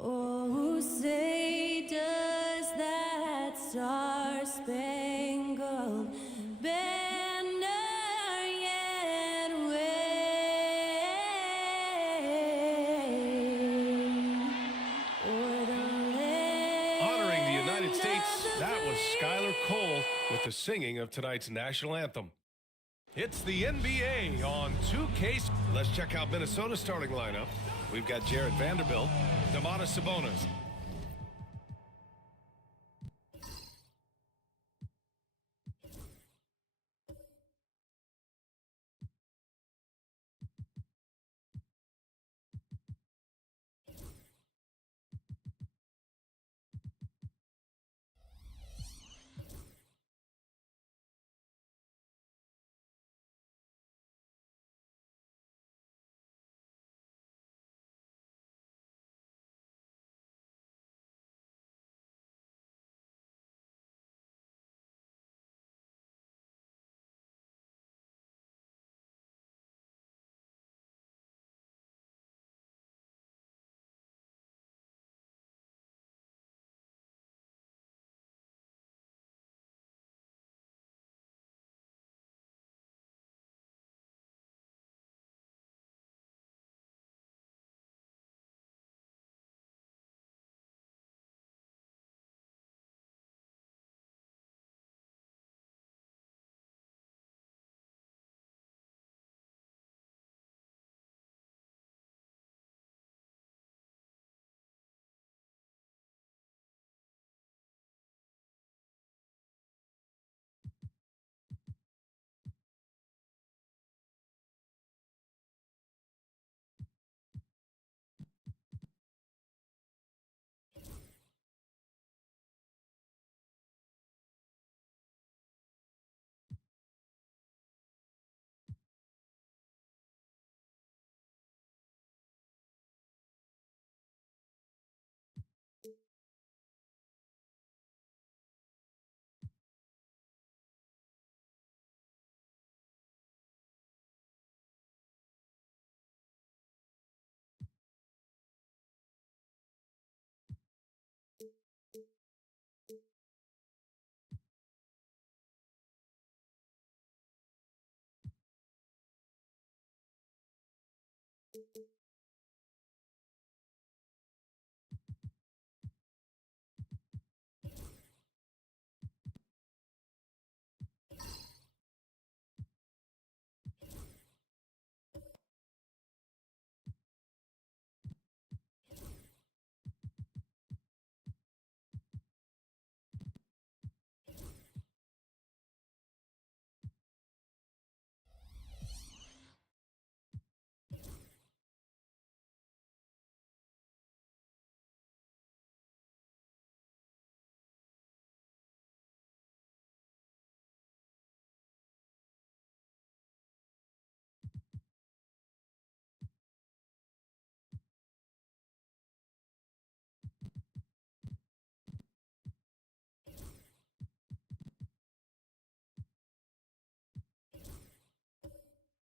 Oh, say does that star-spangled banner yet wave o'er the land? Honoring the United States, that was Skylar Cole with the singing of tonight's national anthem. It's the NBA on 2K. Let's check out Minnesota's starting lineup. We've got Jared Vanderbilt, Domantas Sabonis,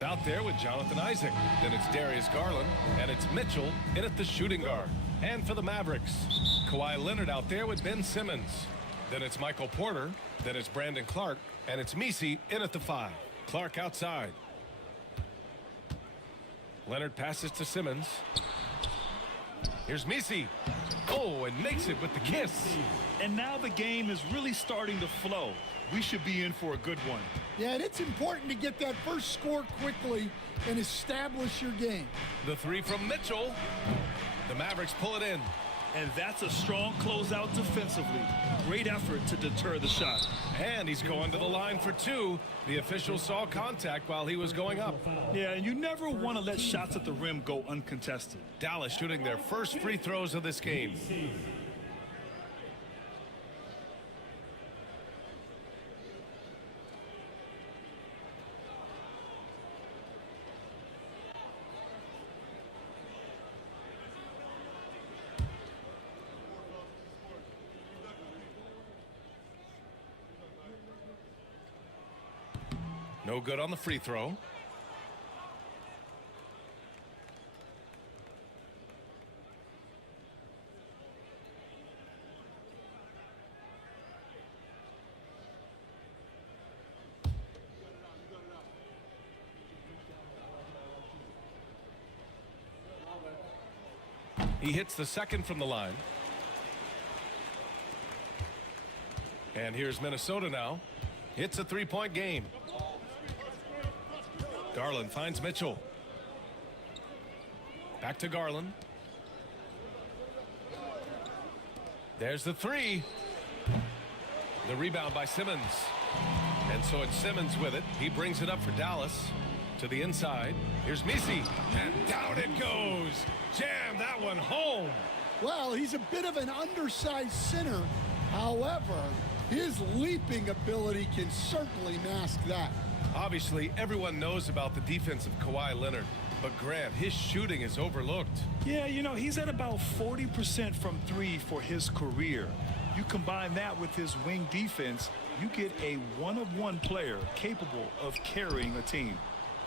Out there with Jonathan Isaac. Then it's Darius Garland, and it's Mitchell in at the shooting guard. And for the Mavericks, Kawhi Leonard out there with Ben Simmons. Then it's Michael Porter. Then it's Brandon Clark, and it's Messi in at the 5. Clark outside. Leonard passes to Simmons. Here's Messi. Oh, and makes it with the kiss. And now the game is really starting to flow. We should be in for a good one. Yeah, and it's important to get that first score quickly and establish your game. The 3 from Mitchell. The Mavericks pull it in. And that's a strong closeout defensively. Great effort to deter the shot. And he's going to the line for 2. The official saw contact while he was going up. Yeah, and you never want to let shots at the rim go uncontested. Dallas shooting their first free throws of this game. No good on the free throw. He hits the second from the line. And here's Minnesota now. It's a three-point game. Garland finds Mitchell. Back to Garland. There's the 3. The rebound by Simmons. And so it's Simmons with it. He brings it up for Dallas. To the inside. Here's Messi. And down it goes. Jam that one home. Well, he's a bit of an undersized center. However, his leaping ability can certainly mask that. Obviously, everyone knows about the defense of Kawhi Leonard, but Grant, his shooting is overlooked. Yeah, you know, he's at about 40% from 3 for his career. You combine that with his wing defense, you get a one-of-one player capable of carrying a team.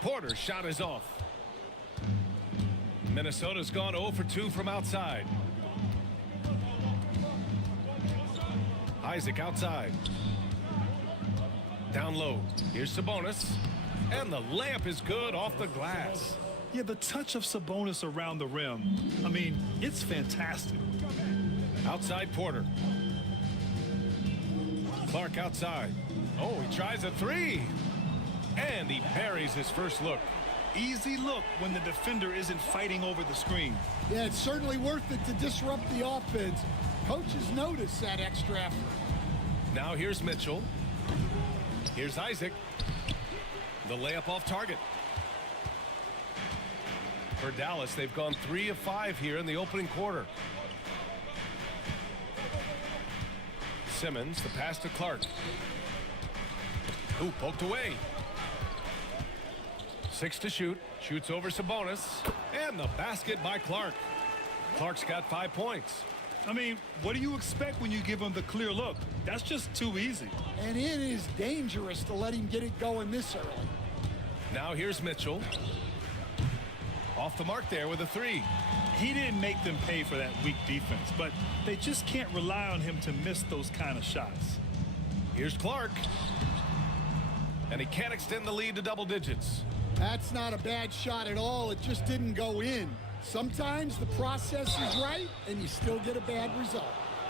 Porter's shot is off. Minnesota's gone 0 for 2 from outside. Isaac outside. Down low. Here's Sabonis. And the layup is good off the glass. Yeah, the touch of Sabonis around the rim. I mean, it's fantastic. Outside Porter. Clark outside. Oh, he tries a 3. And he buries his first look. Easy look when the defender isn't fighting over the screen. Yeah, it's certainly worth it to disrupt the offense. Coaches notice that extra effort. Now here's Mitchell. Here's Isaac. The layup off target. For Dallas, they've gone 3 of 5 here in the opening quarter. Simmons, the pass to Clark. Ooh, poked away. 6 to shoot. Shoots over Sabonis. And the basket by Clark. Clark's got 5 points. I mean, what do you expect when you give him the clear look? That's just too easy. And it is dangerous to let him get it going this early. Now here's Mitchell. Off the mark there with a 3. He didn't make them pay for that weak defense, but they just can't rely on him to miss those kind of shots. Here's Clark. And he can't extend the lead to double digits. That's not a bad shot at all. It just didn't go in. Sometimes the process is right, and you still get a bad result.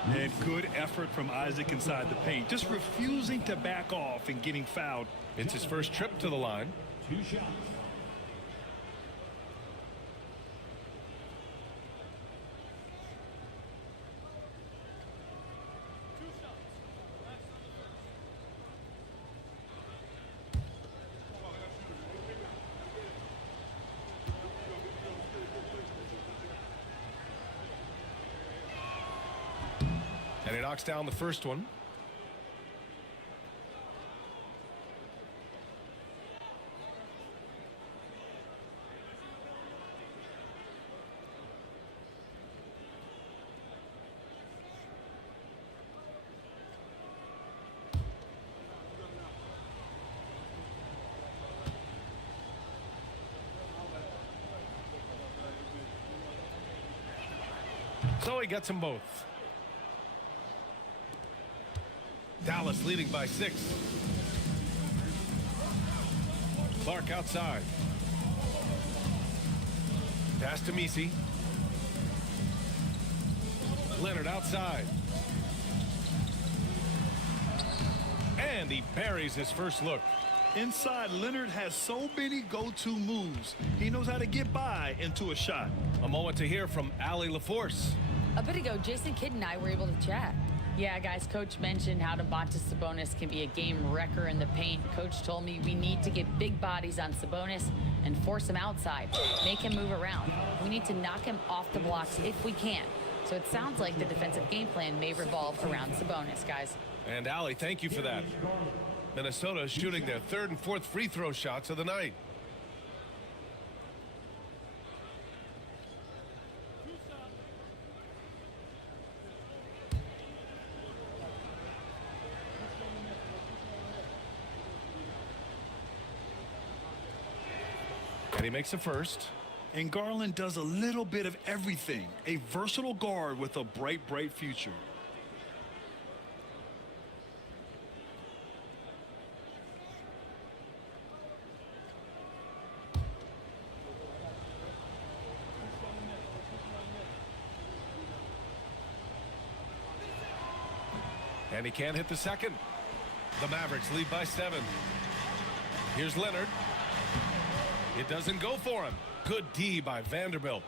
And good effort from Isaac inside the paint. Just refusing to back off and getting fouled. It's his first trip to the line. 2 shots. And he knocks down the first one. So he gets them both. Dallas leading by 6. Clark outside. Pass to Messi. Leonard outside. And he buries his first look. Inside, Leonard has so many go-to moves. He knows how to get by into a shot. A moment to hear from Allie LaForce. A bit ago, Jason Kidd and I were able to chat. Yeah, guys, Coach mentioned how Domantas Sabonis can be a game wrecker in the paint. Coach told me we need to get big bodies on Sabonis and force him outside, make him move around. We need to knock him off the blocks if we can. So it sounds like the defensive game plan may revolve around Sabonis, guys. And Allie, thank you for that. Minnesota shooting their 3rd and 4th free throw shots of the night. And he makes a first. And Garland does a little bit of everything. A versatile guard with a bright, bright future. And he can't hit the second. The Mavericks lead by 7. Here's Leonard. It doesn't go for him. Good D by Vanderbilt.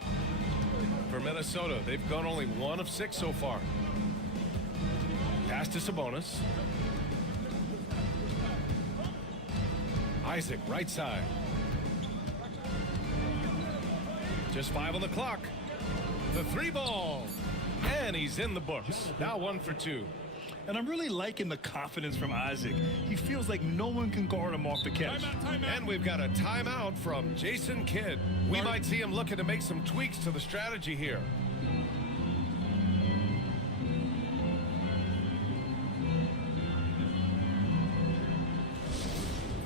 For Minnesota, they've gone only 1 of 6 so far. Pass to Sabonis. Isaac, right side. Just 5 on the clock. The 3 ball. And he's in the books. Now 1 for 2. And I'm really liking the confidence from Isaac. He feels like no one can guard him off the catch. And we've got a timeout from Jason Kidd. We might see him looking to make some tweaks to the strategy here.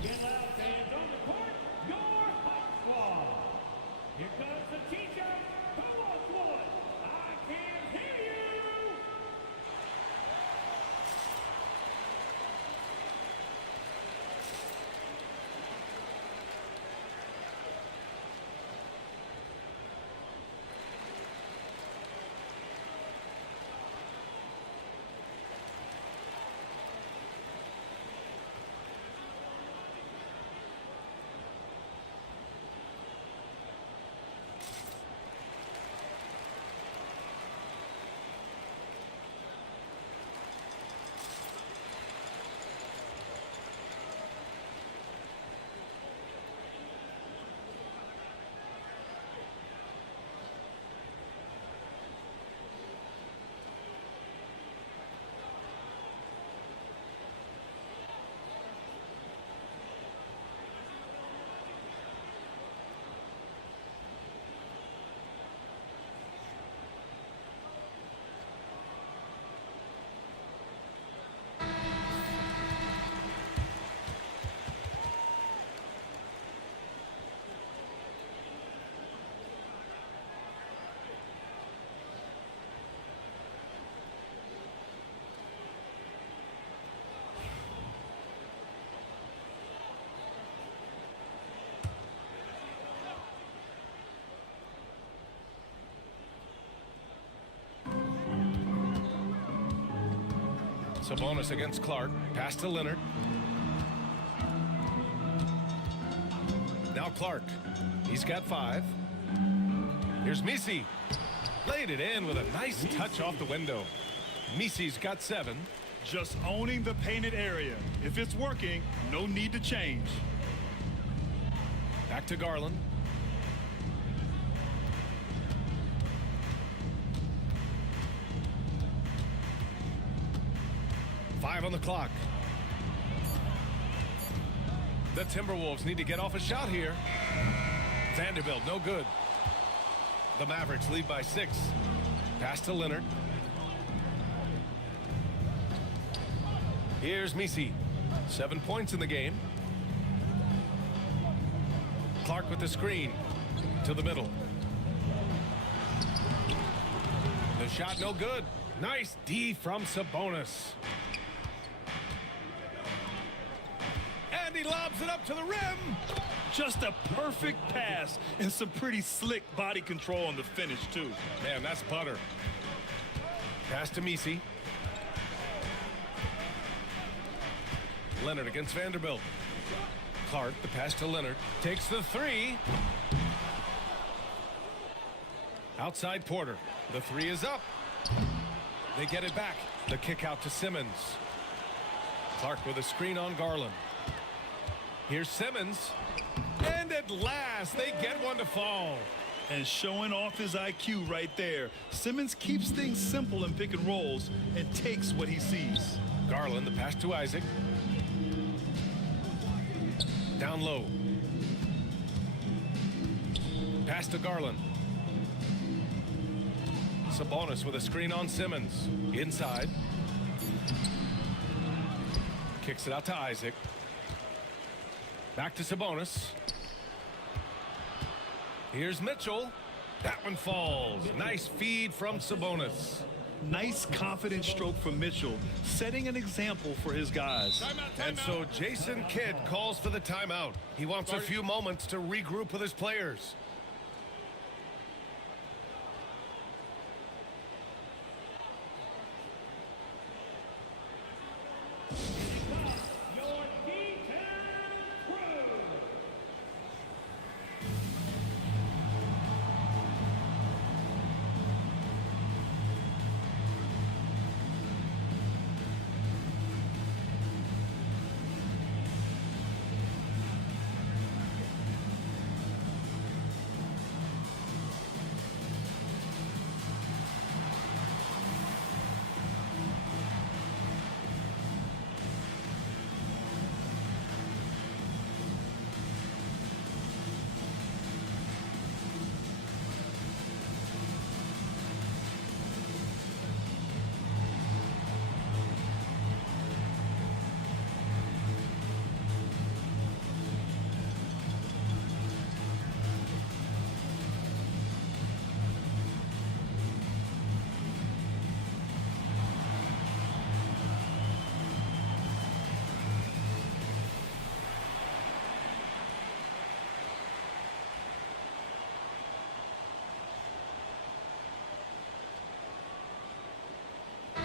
Get loud, fans on the court. Your Hawk Squad. Here comes the teacher. Who wants one? I can't hear you. Sabonis against Clark. Pass to Leonard. Now Clark. He's got 5. Here's Misi. Laid it in with a nice touch off the window. Misi's got 7. Just owning the painted area. If it's working, no need to change. Back to Garland. Five on the clock. The Timberwolves need to get off a shot here. Vanderbilt, no good. The Mavericks lead by 6. Pass to Leonard. Here's Misi. 7 points in the game. Clark with the screen to the middle. The shot no good. Nice D from Sabonis. And he lobs it up to the rim. Just a perfect pass and some pretty slick body control on the finish, too. Man, that's butter. Pass to Misi. Leonard against Vanderbilt. Clark, the pass to Leonard. Takes the 3. Outside Porter. The 3 is up. They get it back. The kick out to Simmons. Clark with a screen on Garland. Here's Simmons. And at last, they get one to fall. And showing off his IQ right there. Simmons keeps things simple in pick and rolls and takes what he sees. Garland, the pass to Isaac. Down low. Pass to Garland. Sabonis with a screen on Simmons. Inside. Kicks it out to Isaac. Back to Sabonis. Here's Mitchell. That one falls. Nice feed from Sabonis. Nice confident stroke from Mitchell, setting an example for his guys. And so Jason Kidd calls for the timeout. He wants a few moments to regroup with his players.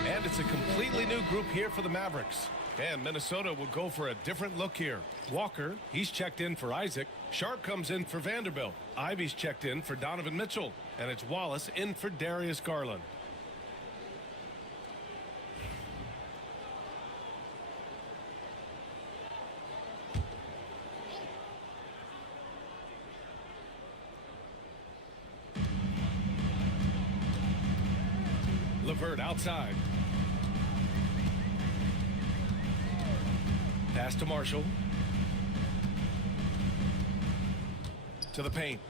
And it's a completely new group here for the Mavericks. And Minnesota will go for a different look here. Walker, he's checked in for Isaac. Sharp comes in for Vanderbilt. Ivy's checked in for Donovan Mitchell. And it's Wallace in for Darius Garland. LeVert outside. Pass to Marshall. To the paint.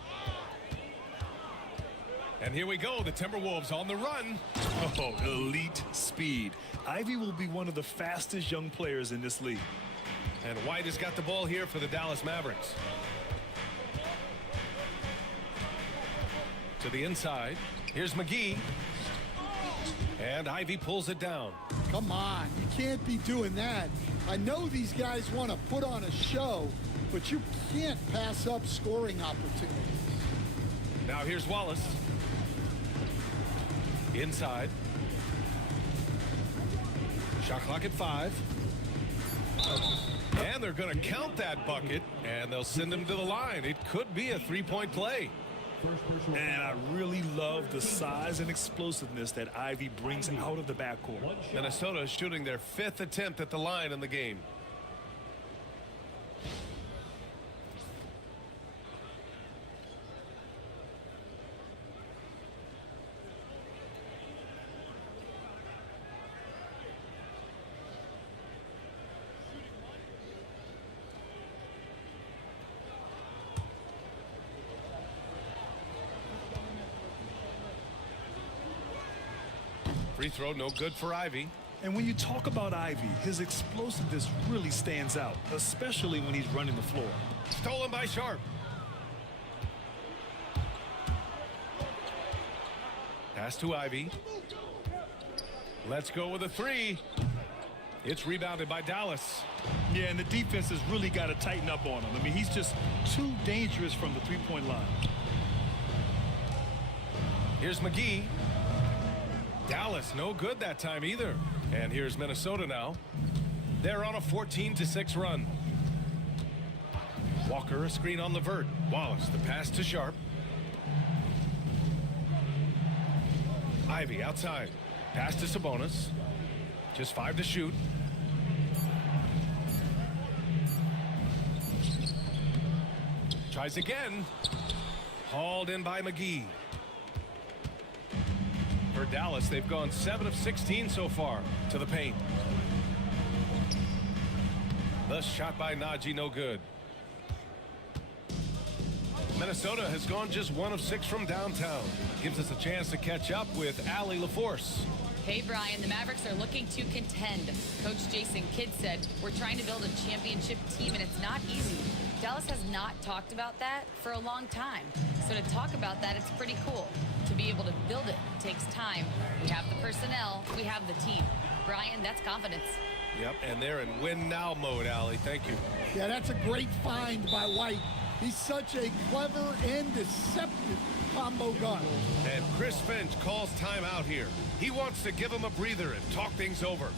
And here we go, the Timberwolves on the run. Oh, elite speed. Ivy will be one of the fastest young players in this league. And White has got the ball here for the Dallas Mavericks. To the inside. Here's McGee. And Ivy pulls it down. Come on, you can't be doing that. I know these guys want to put on a show, but you can't pass up scoring opportunities. Now here's Wallace. Inside. Shot clock at 5. And they're going to count that bucket, and they'll send him to the line. It could be a three-point play. And I really love the size and explosiveness that Ivy brings out of the backcourt. Minnesota is shooting their 5th attempt at the line in the game. Free throw, no good for Ivy. And when you talk about Ivy, his explosiveness really stands out, especially when he's running the floor. Stolen by Sharp. Pass to Ivy. Let's go with a 3. It's rebounded by Dallas. Yeah, and the defense has really got to tighten up on him. I mean, he's just too dangerous from the three-point line. Here's McGee. Dallas, no good that time either. And here's Minnesota now. They're on a 14-6 run. Walker, a screen on LeVert. Wallace, the pass to Sharp. Ivy outside. Pass to Sabonis. Just 5 to shoot. Tries again. Hauled in by McGee. For Dallas, they've gone 7 of 16 so far to the paint. The shot by Najee, no good. Minnesota has gone just 1 of 6 from downtown. Gives us a chance to catch up with Allie LaForce. Hey, Brian, the Mavericks are looking to contend. Coach Jason Kidd said, we're trying to build a championship team, and it's not easy. Dallas has not talked about that for a long time. So to talk about that, it's pretty cool. To be able to build it takes time. We have the personnel, we have the team. Brian, that's confidence. Yep, and they're in win now mode, Allie. Thank you. Yeah, that's a great find by White. He's such a clever and deceptive combo guard. And Chris Finch calls timeout here. He wants to give him a breather and talk things over.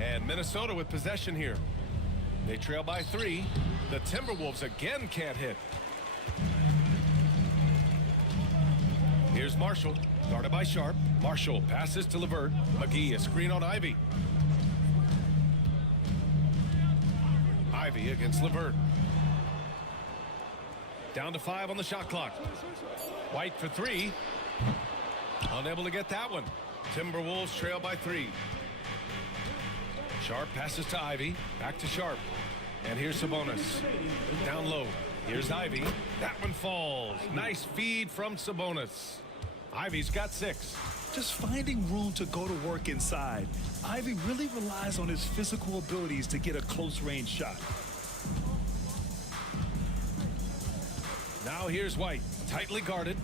And Minnesota with possession here. They trail by 3. The Timberwolves again can't hit. Here's Marshall, guarded by Sharp. Marshall passes to LeVert. McGee, a screen on Ivy. Ivy against LeVert. Down to 5 on the shot clock. White for 3. Unable to get that one. Timberwolves trail by 3. Sharp passes to Ivy. Back to Sharp. And here's Sabonis. Down low. Here's Ivy. That one falls. Nice feed from Sabonis. Ivy's got 6. Just finding room to go to work inside. Ivy really relies on his physical abilities to get a close-range shot. Now here's White, tightly guarded.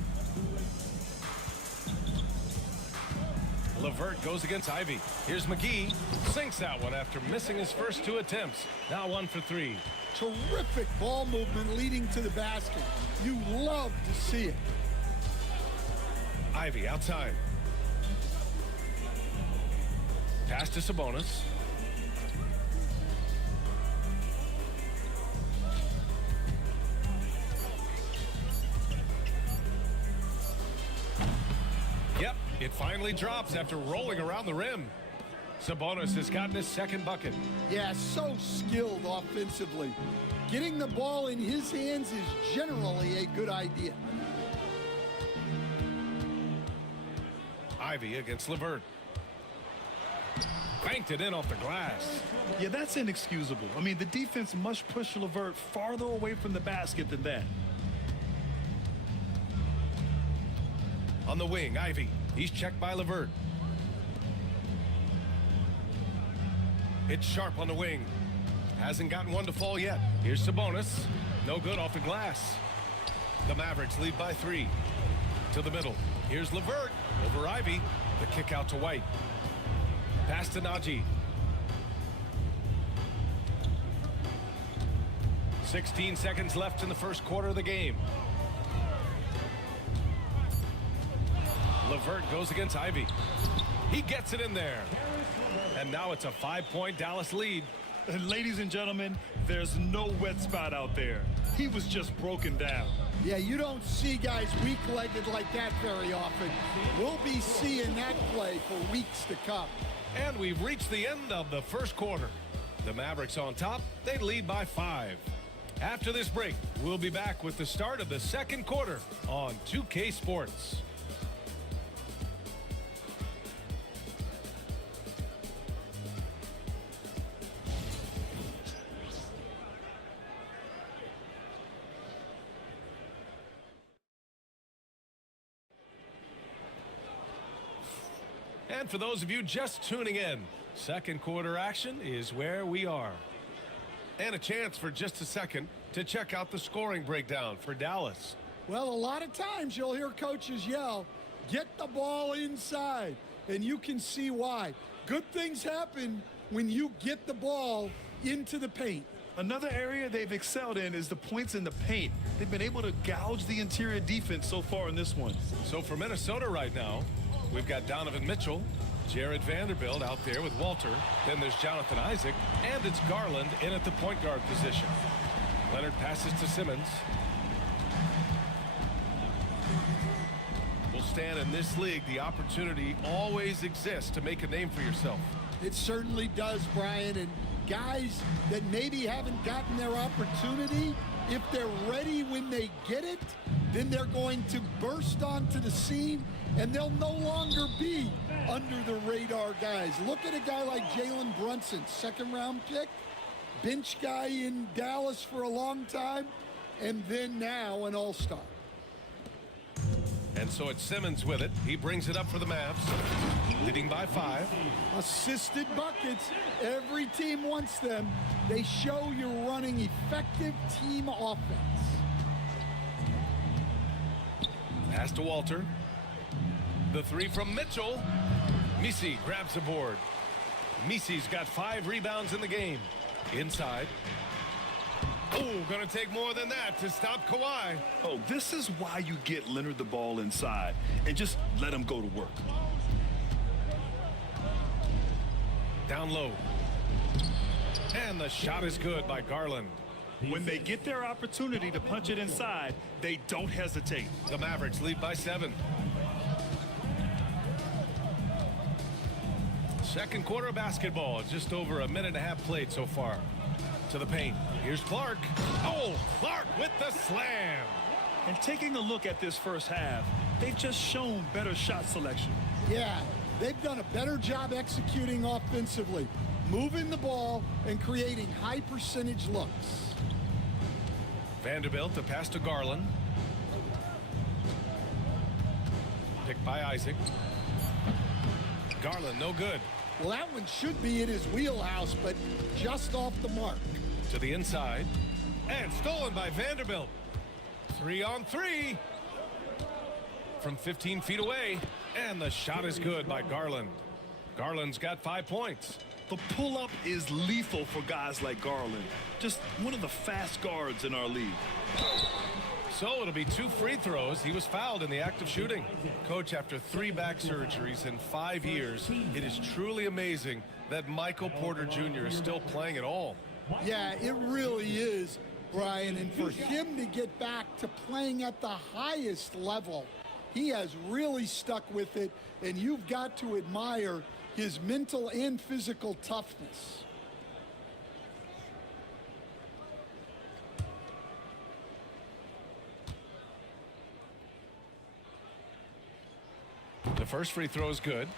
LeVert goes against Ivy. Here's McGee, sinks that one after missing his first 2 attempts. Now 1 for 3. Terrific ball movement leading to the basket. You love to see it. Ivy outside. Pass to Sabonis. Yep, it finally drops after rolling around the rim. Sabonis has gotten his 2nd bucket. Yeah, so skilled offensively. Getting the ball in his hands is generally a good idea. Ivy against LeVert. Banked it in off the glass. Yeah, that's inexcusable. I mean, the defense must push LeVert farther away from the basket than that. On the wing, Ivy. He's checked by LeVert. It's Sharp on the wing. Hasn't gotten one to fall yet. Here's Sabonis. No good off the glass. The Mavericks lead by 3. To the middle. Here's LeVert over Ivy. The kick out to White. Pass to Najee. 16 seconds left in the first quarter of the game. LeVert goes against Ivy. He gets it in there. And now it's a 5-point Dallas lead. And ladies and gentlemen, there's no wet spot out there. He was just broken down. Yeah, you don't see guys weak-legged like that very often. We'll be seeing that play for weeks to come. And we've reached the end of the first quarter. The Mavericks on top. They lead by 5. After this break, we'll be back with the start of the second quarter on 2K Sports. And for those of you just tuning in, second quarter action is where we are. And a chance for just a second to check out the scoring breakdown for Dallas. Well, a lot of times you'll hear coaches yell, get the ball inside, and you can see why. Good things happen when you get the ball into the paint. Another area they've excelled in is the points in the paint. They've been able to gouge the interior defense so far in this one. So for Minnesota right now, we've got Donovan Mitchell, Jared Vanderbilt out there with Walter. Then there's Jonathan Isaac, and it's Garland in at the point guard position. Leonard passes to Simmons. Will stand in this league, the opportunity always exists to make a name for yourself. It certainly does, Brian. And guys that maybe haven't gotten their opportunity, if they're ready when they get it, then they're going to burst onto the scene, and they'll no longer be under the radar guys. Look at a guy like Jalen Brunson, 2nd round pick, bench guy in Dallas for a long time, and then now an all-star. And so it's Simmons with it. He brings it up for the Mavs, leading by 5. Assisted buckets. Every team wants them. They show you're running effective team offense. Pass to Walter. The 3 from Mitchell. Misi grabs the board. Misi's got 5 rebounds in the game. Inside. Oh, gonna take more than that to stop Kawhi. Oh, this is why you get Leonard the ball inside and just let him go to work. Down low. And the shot is good by Garland. When they get their opportunity to punch it inside, they don't hesitate. The Mavericks lead by 7. Second quarter of basketball, just over a minute and a half played so far. To the paint. Here's Clark. Oh, Clark with the slam. And taking a look at this first half, they've just shown better shot selection. Yeah, they've done a better job executing offensively, moving the ball and creating high percentage looks. Vanderbilt, the pass to Garland. Picked by Isaac. Garland, no good. Well, that one should be in his wheelhouse, but just off the mark. To the inside. And stolen by Vanderbilt. 3-on-3. From 15 feet away. And the shot is good by Garland. Garland's got 5 points. The pull-up is lethal for guys like Garland. Just one of the fast guards in our league. So it'll be 2 free throws. He was fouled in the act of shooting. Coach, after 3 back surgeries in 5 years, it is truly amazing that Michael Porter Jr. is still playing at all. Yeah, it really is, Brian. And for him to get back to playing at the highest level, he has really stuck with it. And you've got to admire his mental and physical toughness. The first free throw is good.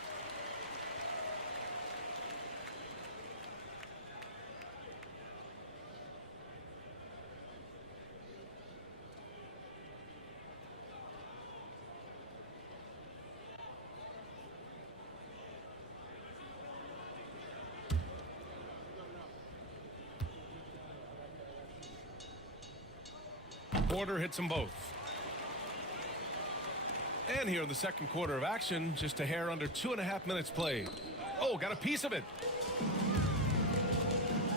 Porter hits them both. And here in the second quarter of action, just a hair under 2.5 minutes played. Oh, got a piece of it.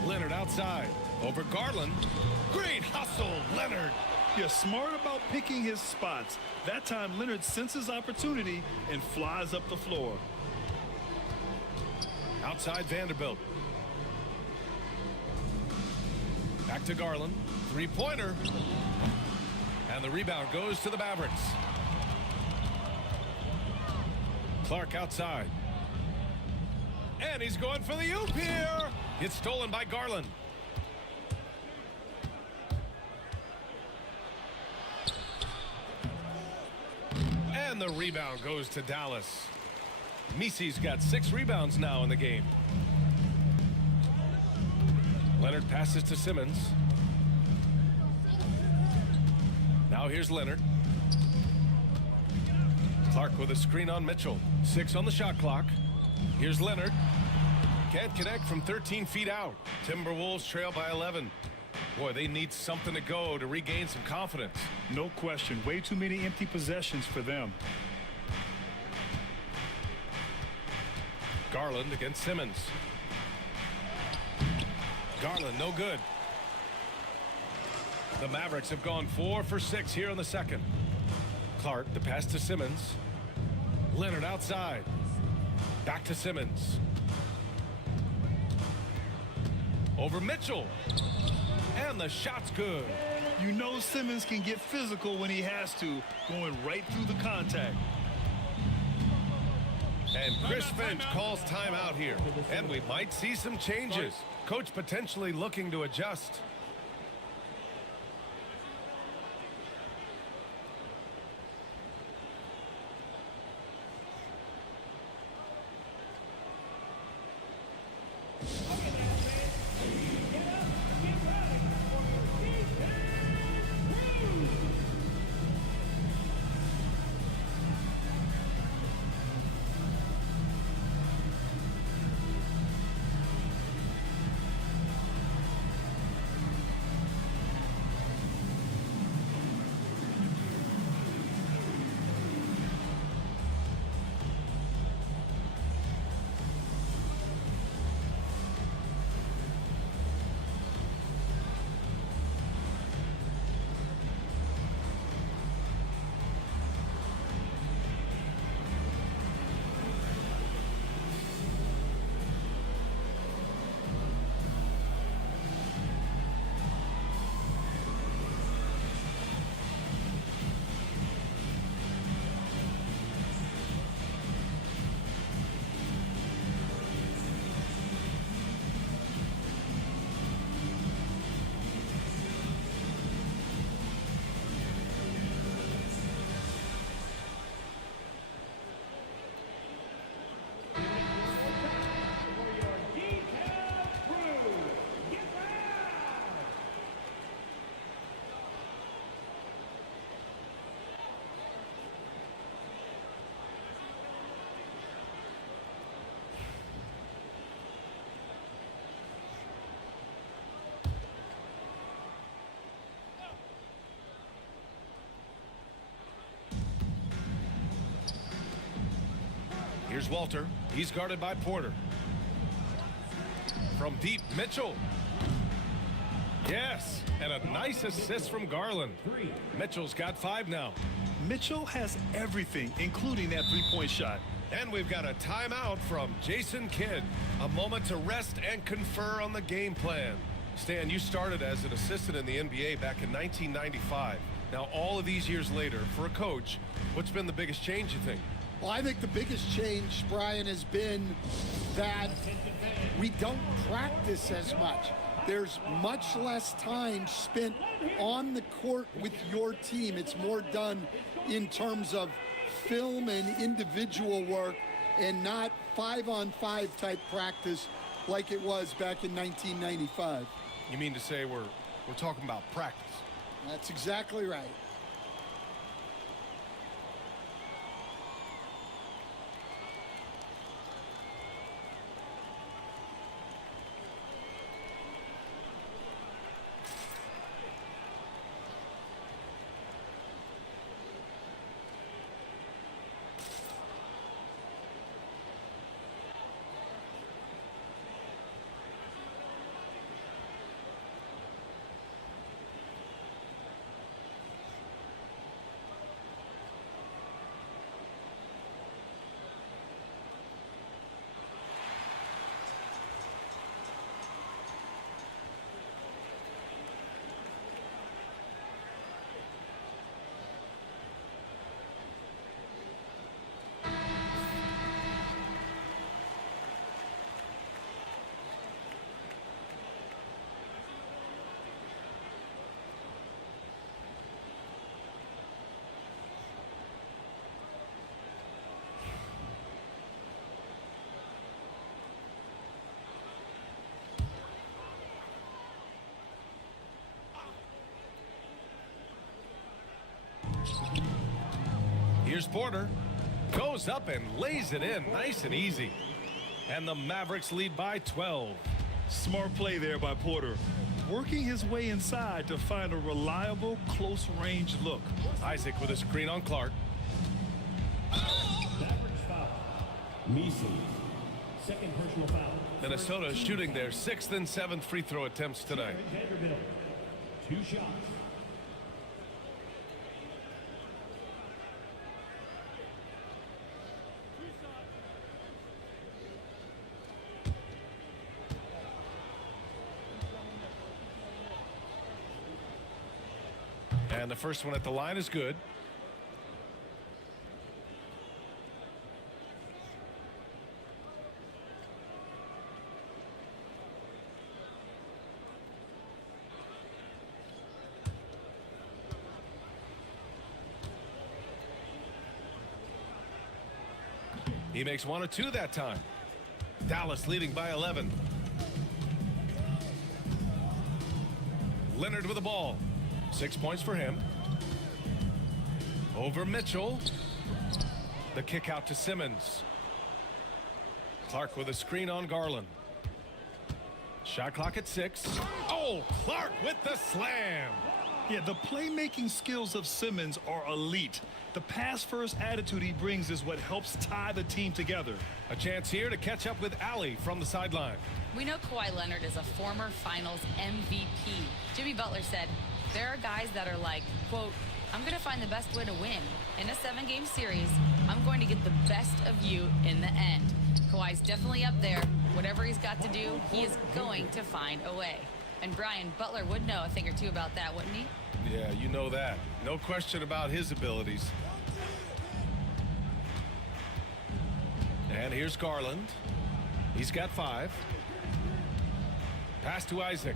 Leonard outside. Over Garland. Great hustle, Leonard. Yeah, smart about picking his spots. That time, Leonard senses opportunity and flies up the floor. Outside Vanderbilt. Back to Garland. 3-pointer. And the rebound goes to the Mavericks. Clark outside. And he's going for the oop here. It's stolen by Garland. And the rebound goes to Dallas. Misi's got 6 rebounds now in the game. Leonard passes to Simmons. Now here's Leonard. Clark with a screen on Mitchell. 6 on the shot clock. Here's Leonard. Can't connect from 13 feet out. Timberwolves trail by 11. Boy, they need something to go to regain some confidence. No question. Way too many empty possessions for them. Garland against Simmons. Garland, no good. The Mavericks have gone 4 for 6 here in the second. Clark, the pass to Simmons. Leonard outside. Back to Simmons. Over Mitchell. And the shot's good. You know Simmons can get physical when he has to, going right through the contact. And Chris Finch calls timeout here. And we might see some changes. Coach potentially looking to adjust. Here's Walter. He's guarded by Porter. From deep, Mitchell. Yes, and a nice assist from Garland. Mitchell's got 5 now. Mitchell has everything, including that three-point shot. And we've got a timeout from Jason Kidd. A moment to rest and confer on the game plan. Stan, you started as an assistant in the NBA back in 1995. Now, all of these years later, for a coach, what's been the biggest change, you think? Well, I think the biggest change, Brian, has been that we don't practice as much. There's much less time spent on the court with your team. It's more done in terms of film and individual work and not 5-on-5 type practice like it was back in 1995. You mean to say we're talking about practice? That's exactly right. Here's Porter. Goes up and lays it in nice and easy. And the Mavericks lead by 12. Smart play there by Porter. Working his way inside to find a reliable close-range look. Isaac with a screen on Clark. Second personal foul. Minnesota shooting their 6th and 7th free throw attempts tonight. Vanderbilt. 2 shots. And the first one at the line is good. He makes 1 or 2 that time. Dallas leading by 11. Leonard with the ball. 6 points for him. Over Mitchell. The kick out to Simmons. Clark with a screen on Garland. Shot clock at 6. Oh, Clark with the slam. Yeah, the playmaking skills of Simmons are elite. The pass-first attitude he brings is what helps tie the team together. A chance here to catch up with Allie from the sideline. We know Kawhi Leonard is a former finals MVP. Jimmy Butler said, there are guys that are like, quote, I'm going to find the best way to win. In a 7-game series, I'm going to get the best of you in the end. Kawhi's definitely up there. Whatever he's got to do, he is going to find a way. And Brian, Butler would know a thing or two about that, wouldn't he? Yeah, you know that. No question about his abilities. And here's Garland. He's got 5. Pass to Isaac.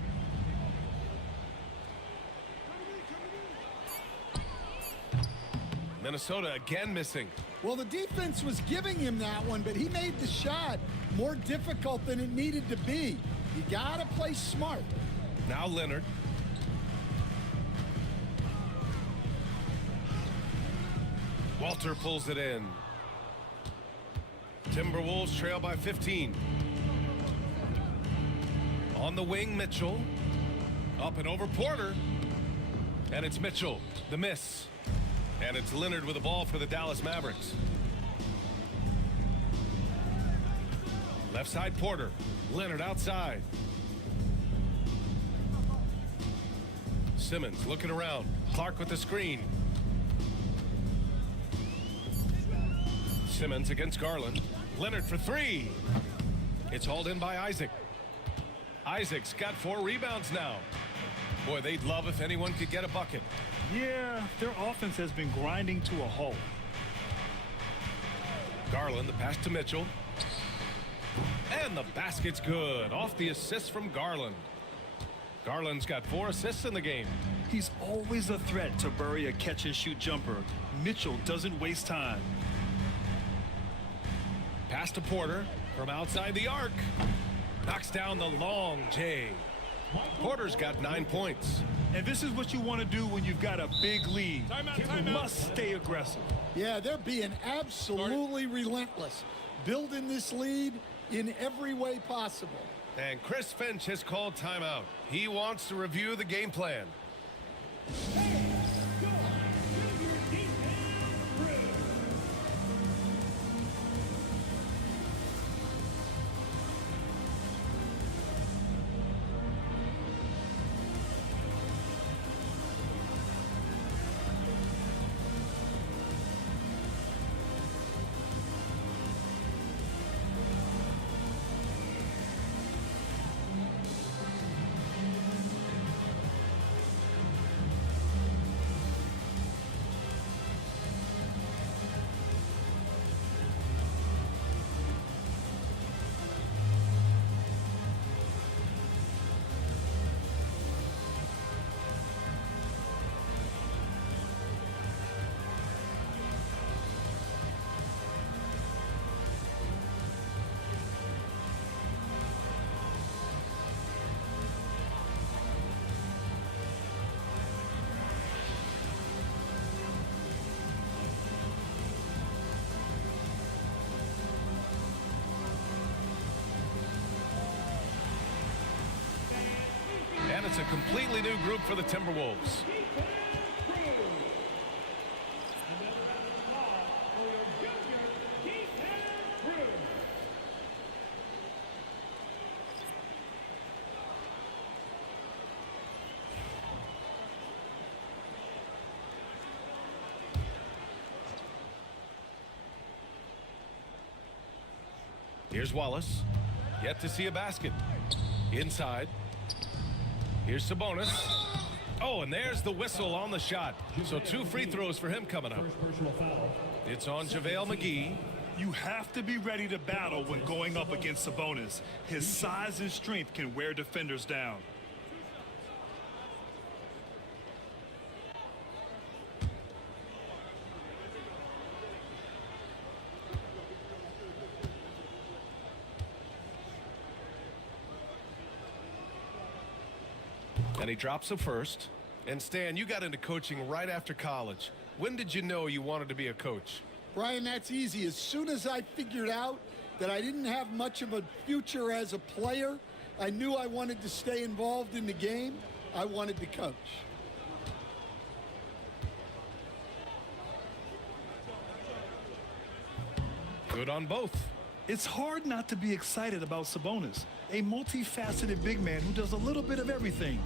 Minnesota again missing. Well, the defense was giving him that one, but he made the shot more difficult than it needed to be. You got to play smart. Now Leonard. Walter pulls it in. Timberwolves trail by 15. On the wing, Mitchell. Up and over Porter. And it's Mitchell. The miss. And it's Leonard with the ball for the Dallas Mavericks. Left side Porter. Leonard outside. Simmons looking around. Clark with the screen. Simmons against Garland. Leonard for three. It's hauled in by Isaac. Isaac's got 4 rebounds now. Boy, they'd love if anyone could get a bucket. Yeah, their offense has been grinding to a halt. Garland, the pass to Mitchell. And the basket's good. Off the assist from Garland. Garland's got 4 assists in the game. He's always a threat to bury a catch-and-shoot jumper. Mitchell doesn't waste time. Pass to Porter from outside the arc. Knocks down the long J. Porter's got 9 points. And this is what you want to do when you've got a big lead. You must stay aggressive. Yeah, they're being absolutely relentless, building this lead in every way possible. And Chris Finch has called timeout. He wants to review the game plan. And it's a completely new group for the Timberwolves. Here's Wallace. Yet to see a basket. Inside. Here's Sabonis. Oh, and there's the whistle on the shot. So 2 free throws for him coming up. It's on JaVale McGee. You have to be ready to battle when going up against Sabonis. His size and strength can wear defenders down. And he drops a first. And Stan, you got into coaching right after college. When did you know you wanted to be a coach? Brian, that's easy. As soon as I figured out that I didn't have much of a future as a player, I knew I wanted to stay involved in the game. I wanted to coach. Good on both. It's hard not to be excited about Sabonis, a multifaceted big man who does a little bit of everything.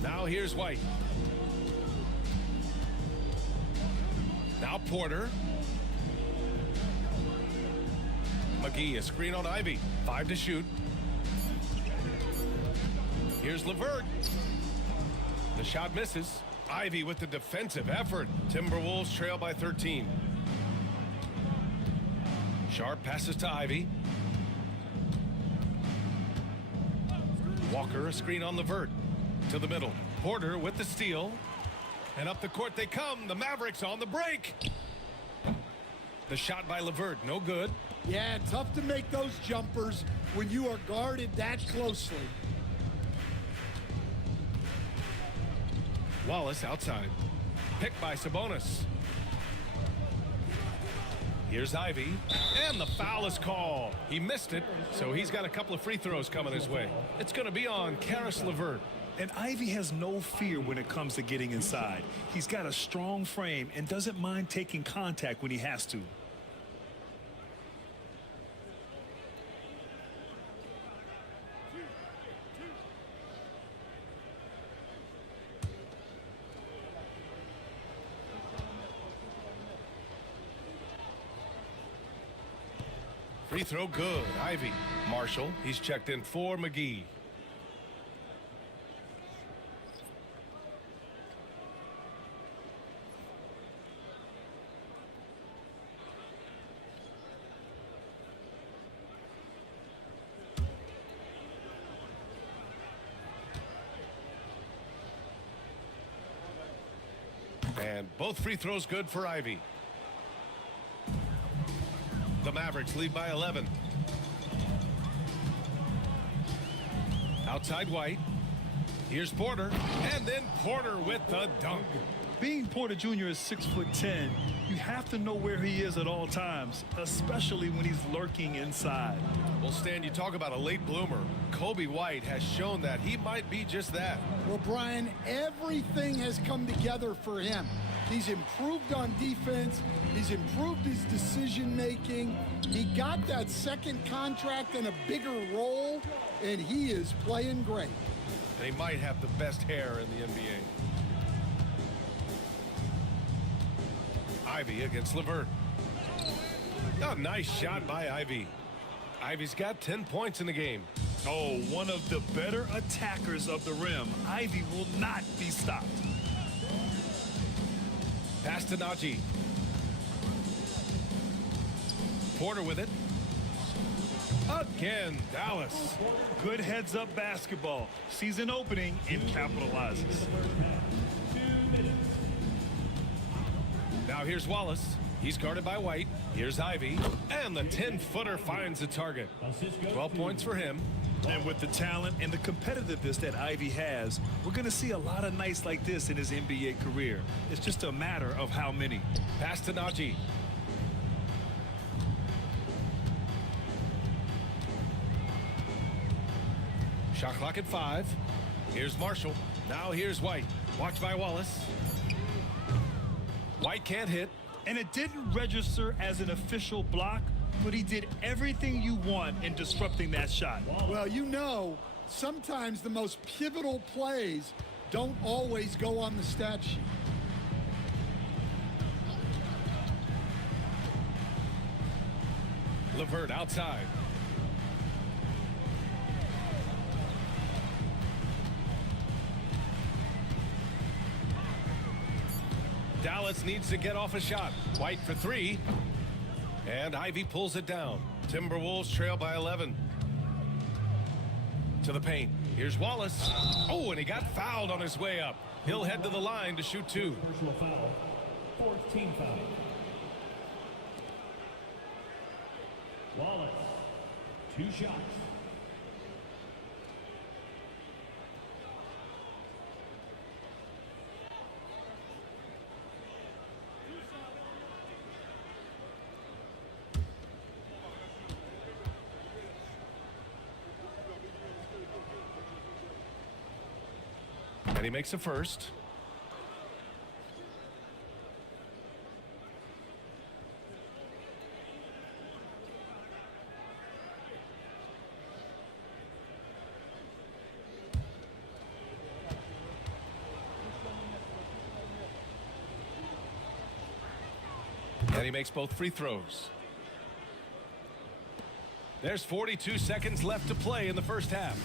Now here's White. Now Porter. McGee, a screen on Ivy. 5 to shoot. Here's LeVert. The shot misses. Ivy with the defensive effort. Timberwolves trail by 13. Sharp passes to Ivy. Walker, a screen on LeVert. To the middle. Porter with the steal. And up the court they come. The Mavericks on the break. The shot by LeVert, no good. Yeah, tough to make those jumpers when you are guarded that closely. Wallace outside. Picked by Sabonis. Here's Ivy. And the foul is called. He missed it, so he's got a couple of free throws coming his way. It's going to be on Caris LeVert. And Ivy has no fear when it comes to getting inside. He's got a strong frame and doesn't mind taking contact when he has to. Free throw good. Ivy. Marshall. He's checked in for McGee. And both free throws good for Ivy. The Mavericks lead by 11. Outside White. Here's Porter. And then Porter with the dunk. Being Porter Jr. is 6'10", you have to know where he is at all times, especially when he's lurking inside. Well, Stan, you talk about a late bloomer. Kobe White has shown that he might be just that. Well, Brian, everything has come together for him. He's improved on defense. He's improved his decision-making. He got that second contract and a bigger role, and he is playing great. And he might have the best hair in the NBA. Ivy against LeVert. Oh, nice shot by Ivy. Ivy's got 10 points in the game. Oh, one of the better attackers of the rim. Ivy will not be stopped. Pass to Najee. Porter with it. Again, Dallas. Good heads-up basketball. Sees an opening and capitalizes. Now here's Wallace. He's guarded by White. Here's Ivy. And the 10-footer finds the target. 12 points for him. And with the talent and the competitiveness that Ivy has, we're going to see a lot of nights like this in his NBA career. It's just a matter of how many. Pass to Najee. Shot clock at 5. Here's Marshall. Now here's White. Watched by Wallace. White can't hit. And it didn't register as an official block, but he did everything you want in disrupting that shot. Well, you know, sometimes the most pivotal plays don't always go on the stat sheet. LeVert outside. Dallas needs to get off a shot. White for 3. And Ivy pulls it down. Timberwolves trail by 11. To the paint. Here's Wallace. Oh, and he got fouled on his way up. He'll head to the line to shoot 2. Personal foul. 14 foul. Wallace. 2 shots. And he makes a first. And he makes both free throws. There's 42 seconds left to play in the first half.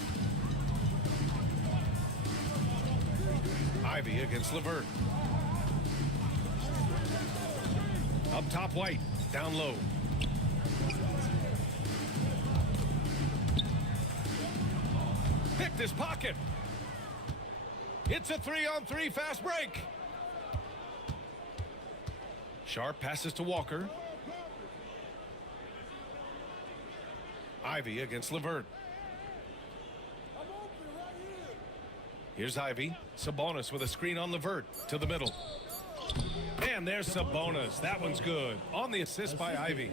Ivy against LeVert. Up top White. Down low. Picked his pocket. It's a 3-on-3 fast break. Sharp passes to Walker. Ivy against LeVert. Here's Ivy. Sabonis with a screen on LeVert to the middle. And there's Sabonis. That one's good. On the assist by Ivy.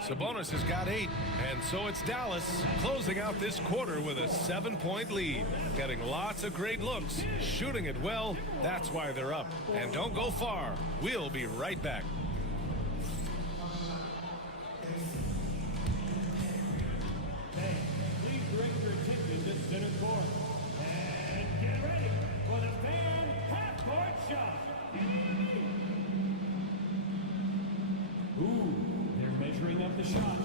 Sabonis has got 8. And so it's Dallas closing out this quarter with a 7-point lead. Getting lots of great looks. Shooting it well. That's why they're up. And don't go far. We'll be right back. Please direct your attention to center court. And get ready for the fan half-court shot. Ooh, they're measuring up the shot.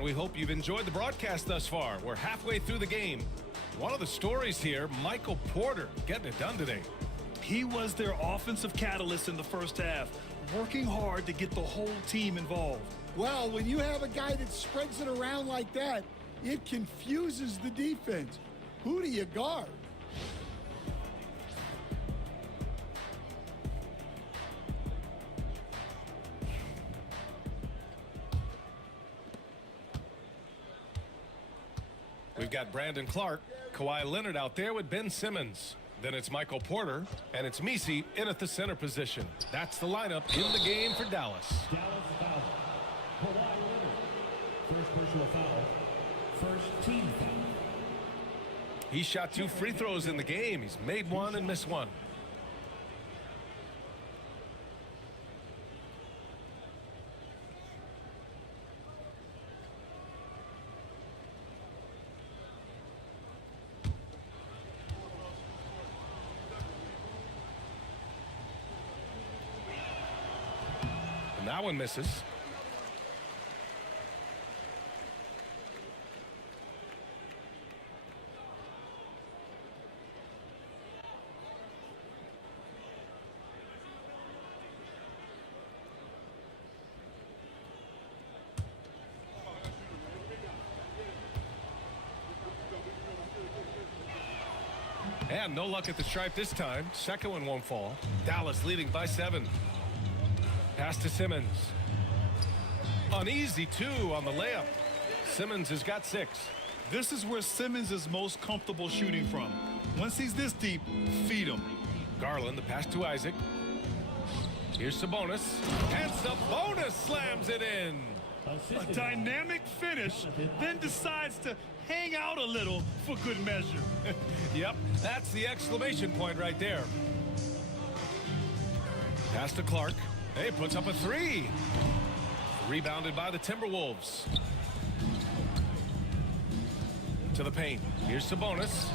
And we hope you've enjoyed the broadcast thus far. We're halfway through the game. One of the stories here, Michael Porter getting it done today. He was their offensive catalyst in the first half, working hard to get the whole team involved. Well, when you have a guy that spreads it around like that, it confuses the defense. Who do you guard? We've got Brandon Clark, Kawhi Leonard out there with Ben Simmons. Then it's Michael Porter, and it's Messi in at the center position. That's the lineup in the game for Dallas. Dallas foul. Kawhi Leonard. First personal foul. First team foul. He shot 2 free throws in the game. He's made 1 and missed 1. And that one misses. And no luck at the stripe this time. Second one won't fall. Dallas leading by 7. Pass to Simmons. Uneasy 2 on the layup. Simmons has got 6. This is where Simmons is most comfortable shooting from. Once he's this deep, feed him. Garland, the pass to Isaac. Here's Sabonis. And Sabonis slams it in. A dynamic finish, then decides to hang out a little for good measure. Yep, that's the exclamation point right there. Pass to Clark. Hey, puts up a 3. Rebounded by the Timberwolves. To the paint. Here's Sabonis.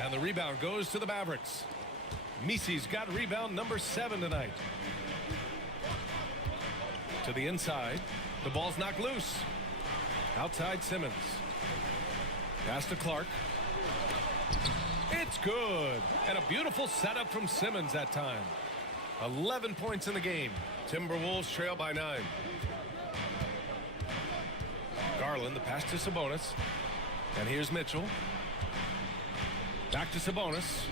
And the rebound goes to the Mavericks. Misi's got rebound number 7 tonight. To the inside. The ball's knocked loose. Outside Simmons. Pass to Clark. It's good. And a beautiful setup from Simmons that time. 11 points in the game. Timberwolves trail by 9. Garland, the pass to Sabonis. And here's Mitchell. Back to Sabonis.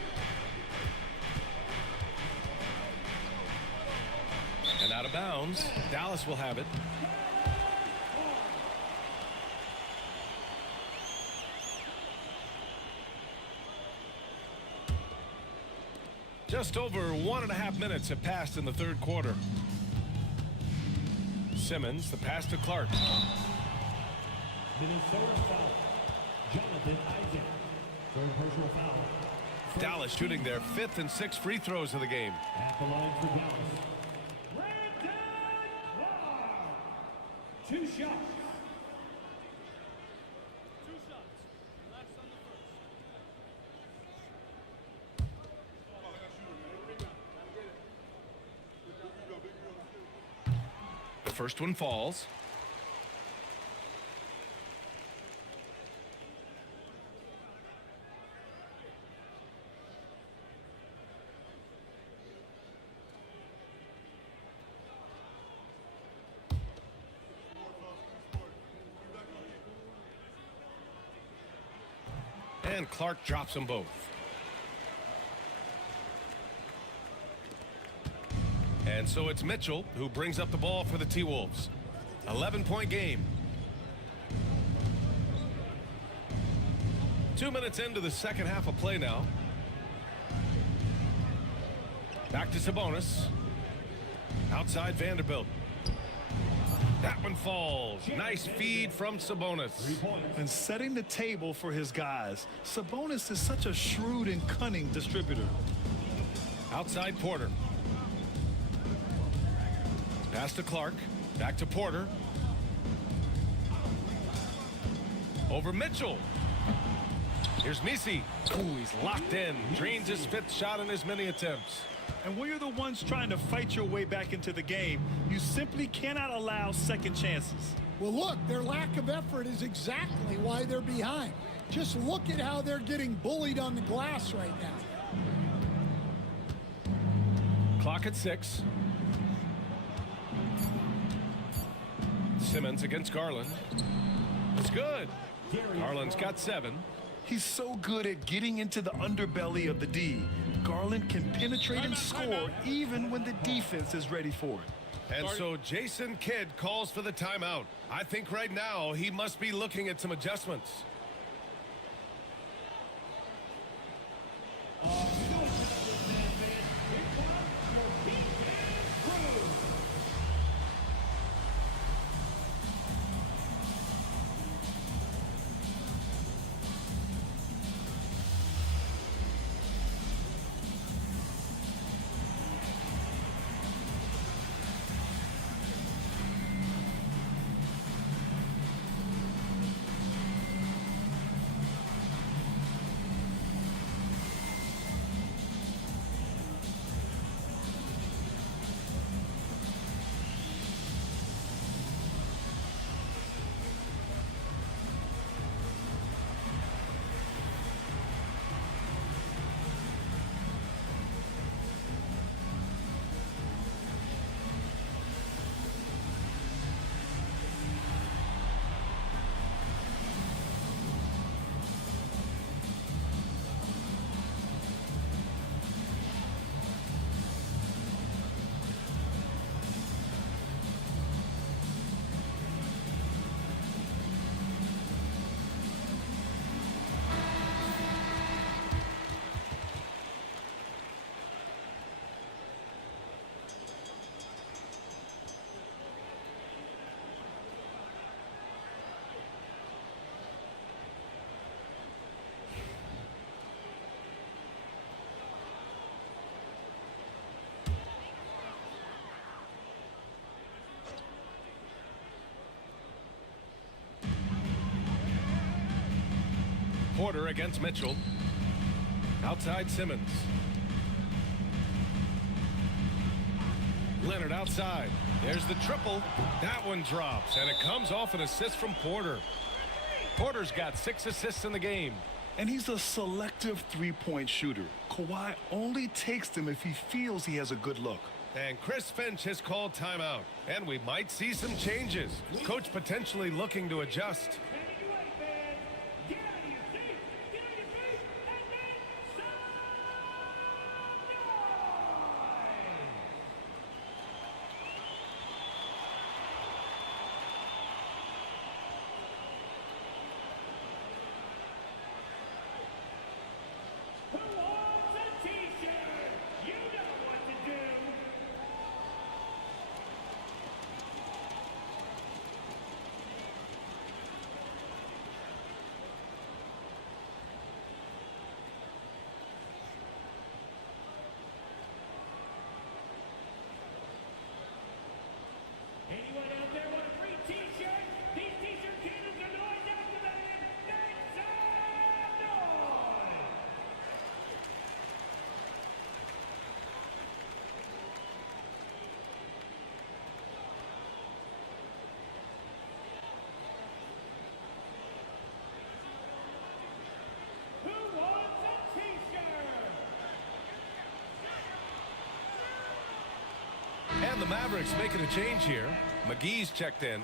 And out of bounds. Dallas will have it. Just over 1.5 minutes have passed in the third quarter. Simmons, the pass to Clark. Minnesota foul. Jonathan Isaac. Third personal foul. Dallas shooting their 5th and 6th free throws of the game. At the line for Dallas. Brandon Clark. 2 shots. The first one falls. And Clark drops them both. And so it's Mitchell who brings up the ball for the T-Wolves. 11-point game. 2 minutes into the second half of play now. Back to Sabonis. Outside Vanderbilt. That one falls. Nice feed from Sabonis. And setting the table for his guys. Sabonis is such a shrewd and cunning distributor. Outside Porter. Pass to Clark. Back to Porter. Over Mitchell. Here's Messi. Ooh, he's locked in. Drains his 5th shot in as many attempts. And when you're the ones trying to fight your way back into the game, you simply cannot allow second chances. Well, look, their lack of effort is exactly why they're behind. Just look at how they're getting bullied on the glass right now. Clock at 6. Simmons against Garland. It's good. Garland's got 7. He's so good at getting into the underbelly of the D. Garland can penetrate and score even when the defense is ready for it. And so Jason Kidd calls for the timeout. I think right now he must be looking at some adjustments. Porter against Mitchell. Outside Simmons. Leonard outside. There's the triple. That one drops, and it comes off an assist from Porter. Porter's got 6 assists in the game. And he's a selective three-point shooter. Kawhi only takes them if he feels he has a good look. And Chris Finch has called timeout. And we might see some changes. Coach potentially looking to adjust. Anyone out there want a free t-shirt? These t-shirt cannons are noise activated. Make some noise! Who wants a t-shirt? And the Mavericks making a change here. McGee's checked in.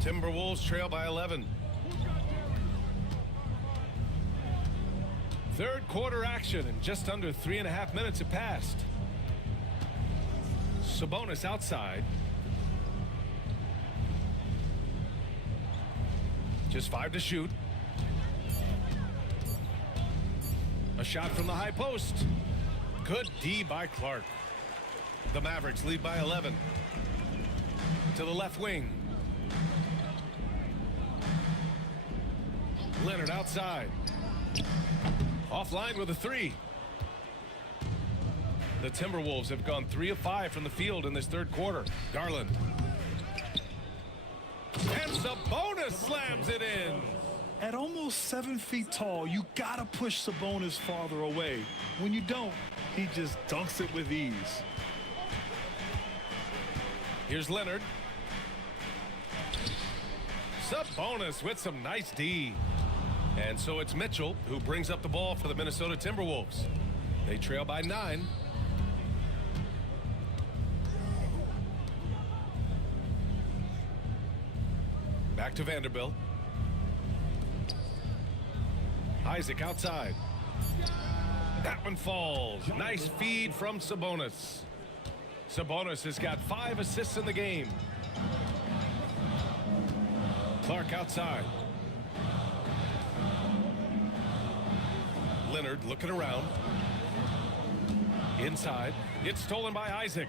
Timberwolves trail by 11. Third quarter action, and just under 3.5 minutes have passed. Sabonis outside. Just 5 to shoot. A shot from the high post. Good D by Clark. The Mavericks lead by 11. To the left wing. Leonard outside. Offline with a 3. The Timberwolves have gone 3 of 5 from the field in this third quarter. Garland. And Sabonis slams it in. At almost 7 feet tall, you gotta push Sabonis farther away. When you don't, he just dunks it with ease. Here's Leonard. Sabonis with some nice D. And so it's Mitchell who brings up the ball for the Minnesota Timberwolves. They trail by 9. Back to Vanderbilt. Isaac outside. That one falls. Nice feed from Sabonis. Sabonis has got 5 assists in the game. Clark outside. Leonard looking around. Inside. It's stolen by Isaac.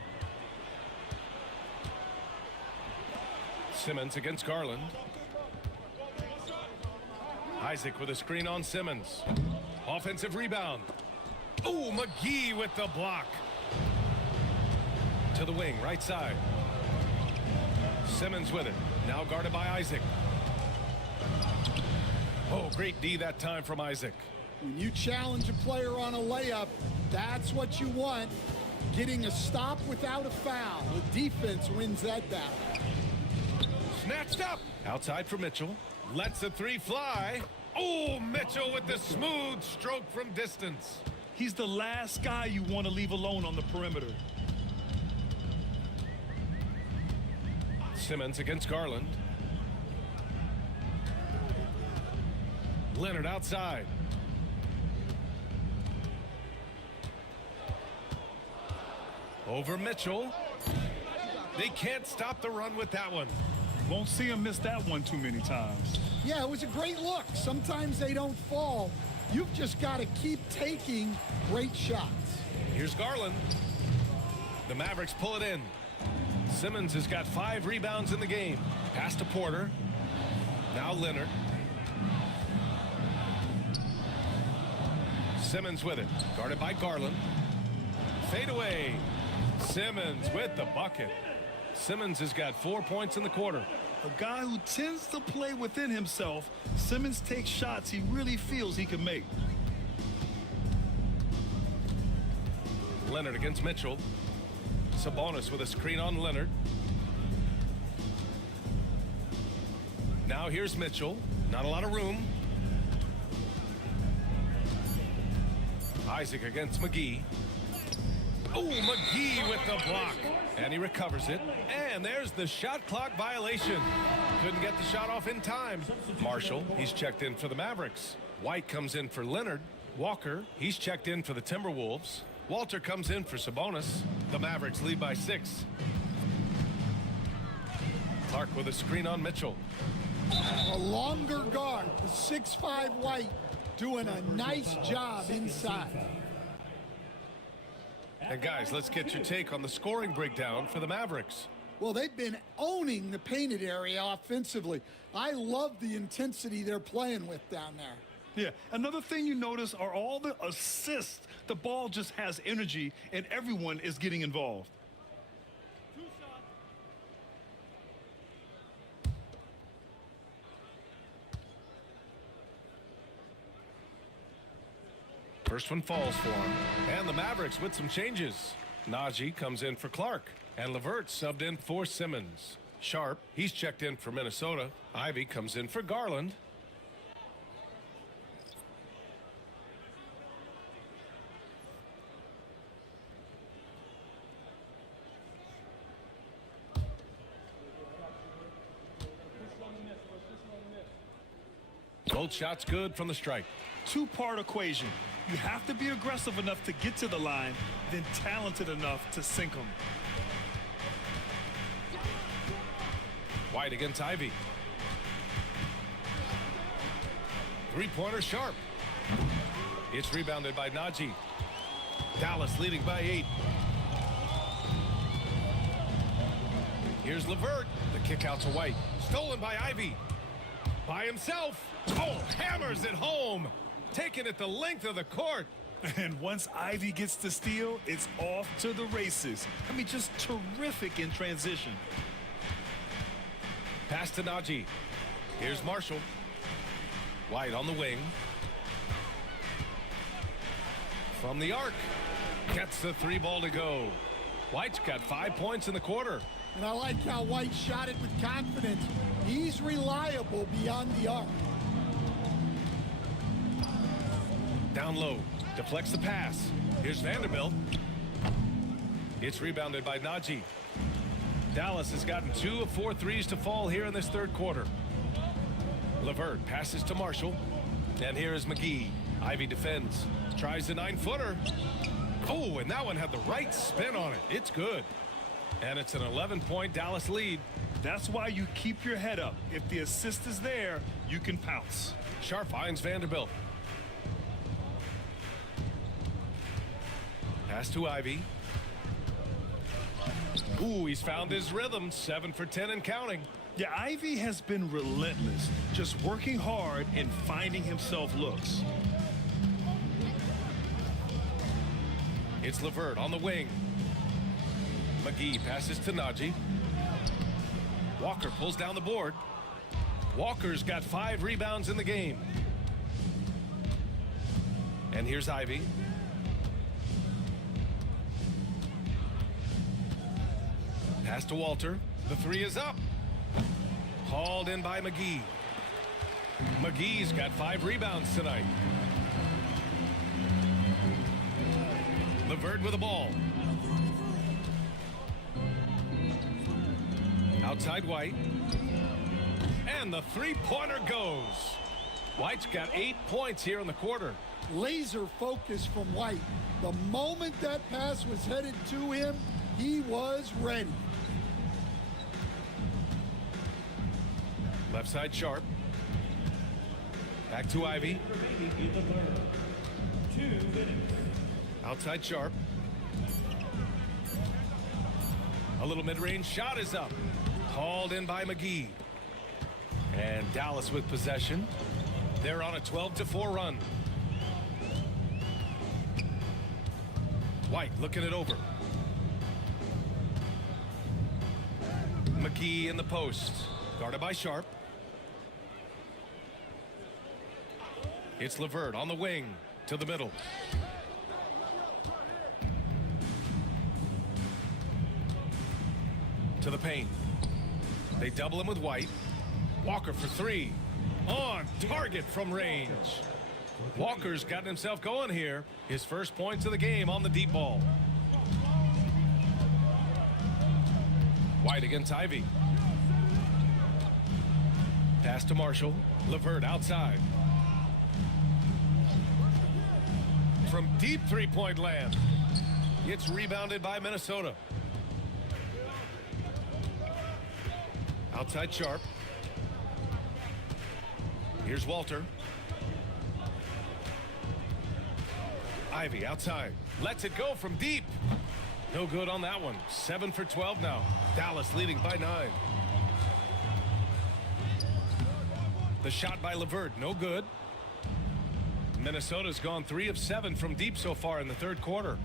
Simmons against Garland. Isaac with a screen on Simmons. Offensive rebound. Oh, McGee with the block. To the wing, right side. Simmons with it. Now guarded by Isaac. Oh, great D that time from Isaac. When you challenge a player on a layup, that's what you want. Getting a stop without a foul. The defense wins that battle. Snatched up. Outside for Mitchell. Lets the 3 fly. Oh, Mitchell with the smooth stroke from distance. He's the last guy you want to leave alone on the perimeter. Simmons against Garland. Leonard outside. Over Mitchell. They can't stop the run with that one. Won't see him miss that one too many times. Yeah, it was a great look. Sometimes they don't fall. You've just got to keep taking great shots. Here's Garland. The Mavericks pull it in. Simmons has got 5 rebounds in the game. Pass to Porter. Now Leonard. Simmons with it. Guarded by Garland. Fade away. Simmons with the bucket. Simmons has got 4 points in the quarter. A guy who tends to play within himself, Simmons takes shots he really feels he can make. Leonard against Mitchell. Sabonis with a screen on Leonard. Now here's Mitchell. Not a lot of room. Isaac against McGee. Oh, McGee with the block. And he recovers it. And there's the shot clock violation. Couldn't get the shot off in time. Marshall, he's checked in for the Mavericks. White comes in for Leonard. Walker, he's checked in for the Timberwolves. Walter comes in for Sabonis. The Mavericks lead by 6. Clark with a screen on Mitchell. A longer guard, the 6'5" White, doing a nice job inside. And guys, let's get your take on the scoring breakdown for the Mavericks. Well, they've been owning the painted area offensively. I love the intensity they're playing with down there. Yeah, another thing you notice are all the assists. The ball just has energy, and everyone is getting involved. First one falls for him. And the Mavericks with some changes. Najee comes in for Clark. And LeVert subbed in for Simmons. Sharp, he's checked in for Minnesota. Ivy comes in for Garland. Both shots good from the strike. Two-part equation. You have to be aggressive enough to get to the line, then talented enough to sink them. White against Ivy. Three-pointer Sharp. It's rebounded by Najee. Dallas leading by 8. Here's LeVert. The kick out to White. Stolen by Ivy. By himself. Oh, hammers it home. Taking it the length of the court. And once Ivy gets the steal, it's off to the races. I mean, just terrific in transition. Pass to Najee. Here's Marshall. White on the wing. From the arc. Gets the 3 ball to go. White's got 5 points in the quarter. And I like how White shot it with confidence. He's reliable beyond the arc. Down low. Deflects the pass. Here's Vanderbilt. It's rebounded by Najee. Dallas has gotten 2 of 4 threes to fall here in this third quarter. LeVert passes to Marshall. And here is McGee. Ivy defends. Tries the 9-footer. Oh, and that one had the right spin on it. It's good. And it's an 11-point Dallas lead. That's why you keep your head up. If the assist is there, you can pounce. Sharp finds Vanderbilt. Pass to Ivy. Ooh, he's found his rhythm. 7 for 10 and counting. Yeah, Ivy has been relentless, just working hard and finding himself looks. It's LeVert on the wing. McGee passes to Najee. Walker pulls down the board. Walker's got 5 rebounds in the game. And here's Ivy. Pass to Walter. The 3 is up. Hauled in by McGee. McGee's got 5 rebounds tonight. LeVert with the ball. Outside White. And the 3-pointer goes. White's got 8 points here in the quarter. Laser focus from White. The moment that pass was headed to him, he was ready. Left side Sharp. Back to Ivy. Outside Sharp. A little mid-range shot is up. Hauled in by McGee. And Dallas with possession. They're on a 12-4 run. White looking it over. McGee in the post. Guarded by Sharp. It's LeVert on the wing to the middle. To the paint. They double him with White. Walker for 3. On target from range. Walker's gotten himself going here. His first points of the game on the deep ball. White against Ivy. Pass to Marshall. LeVert outside. From deep 3-point land. It's rebounded by Minnesota. Outside Sharp. Here's Walter. Ivy outside. Lets it go from deep. No good on that one. 7 for 12 now. Dallas leading by 9. The shot by LeVert, no good. Minnesota's gone 3 of 7 from deep so far in the third quarter.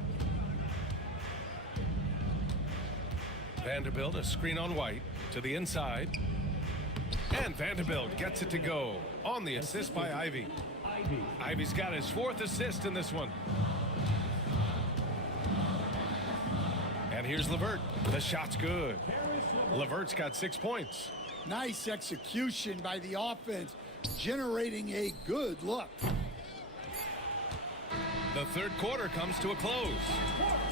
Vanderbilt, a screen on White to the inside. And Vanderbilt gets it to go on the assist by Ivy. Ivy's got his 4th assist in this one. And here's LeVert. The shot's good. LeVert's got 6 points. Nice execution by the offense, generating a good look. The third quarter comes to a close.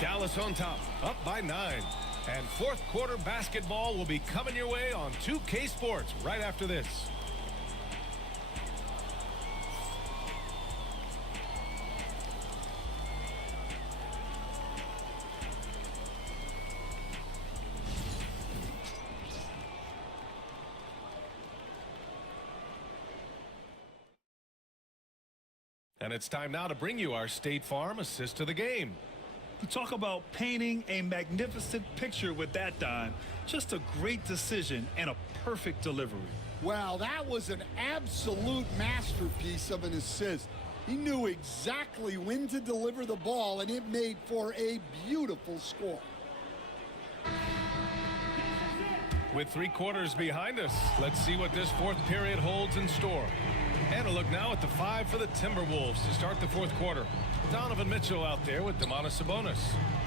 Dallas on top, up by 9. And fourth quarter basketball will be coming your way on 2K Sports right after this. And it's time now to bring you our State Farm assist of the game. You talk about painting a magnificent picture with that dime. Just a great decision and a perfect delivery. Well, that was an absolute masterpiece of an assist. He knew exactly when to deliver the ball, and it made for a beautiful score. With 3 quarters behind us, let's see what this fourth period holds in store. And a look now at the 5 for the Timberwolves to start the fourth quarter. Donovan Mitchell out there with Domantas Sabonis.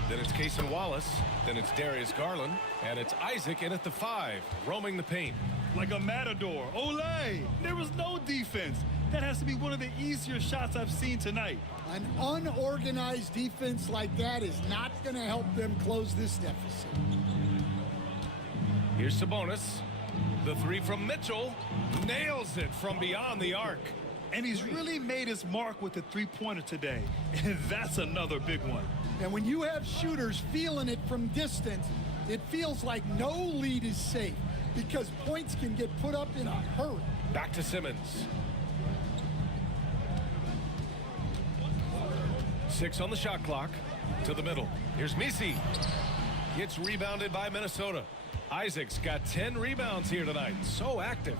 Then it's Cason Wallace. Then it's Darius Garland. And it's Isaac in at the 5, roaming the paint. Like a matador. Olay! There was no defense. That has to be one of the easier shots I've seen tonight. An unorganized defense like that is not going to help them close this deficit. Here's Sabonis. The 3 from Mitchell. Nails it from beyond the arc. And he's really made his mark with the three-pointer today. And that's another big one. And when you have shooters feeling it from distance, it feels like no lead is safe because points can get put up in a hurry. Back to Simmons. 6 on the shot clock. To the middle. Here's Messi. Gets rebounded by Minnesota. Isaac's got 10 rebounds here tonight. So active.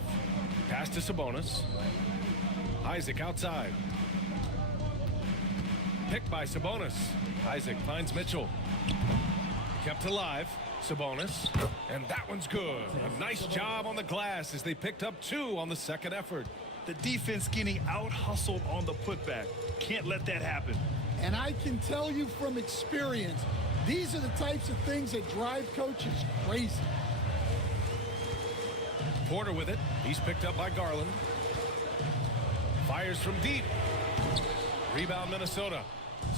Pass to Sabonis. Isaac outside. Picked by Sabonis. Isaac finds Mitchell. Kept alive. Sabonis. And that one's good. A nice job on the glass as they picked up 2 on the second effort. The defense getting out-hustled on the putback. Can't let that happen. And I can tell you from experience, these are the types of things that drive coaches crazy. Porter with it. He's picked up by Garland. Fires from deep. Rebound Minnesota.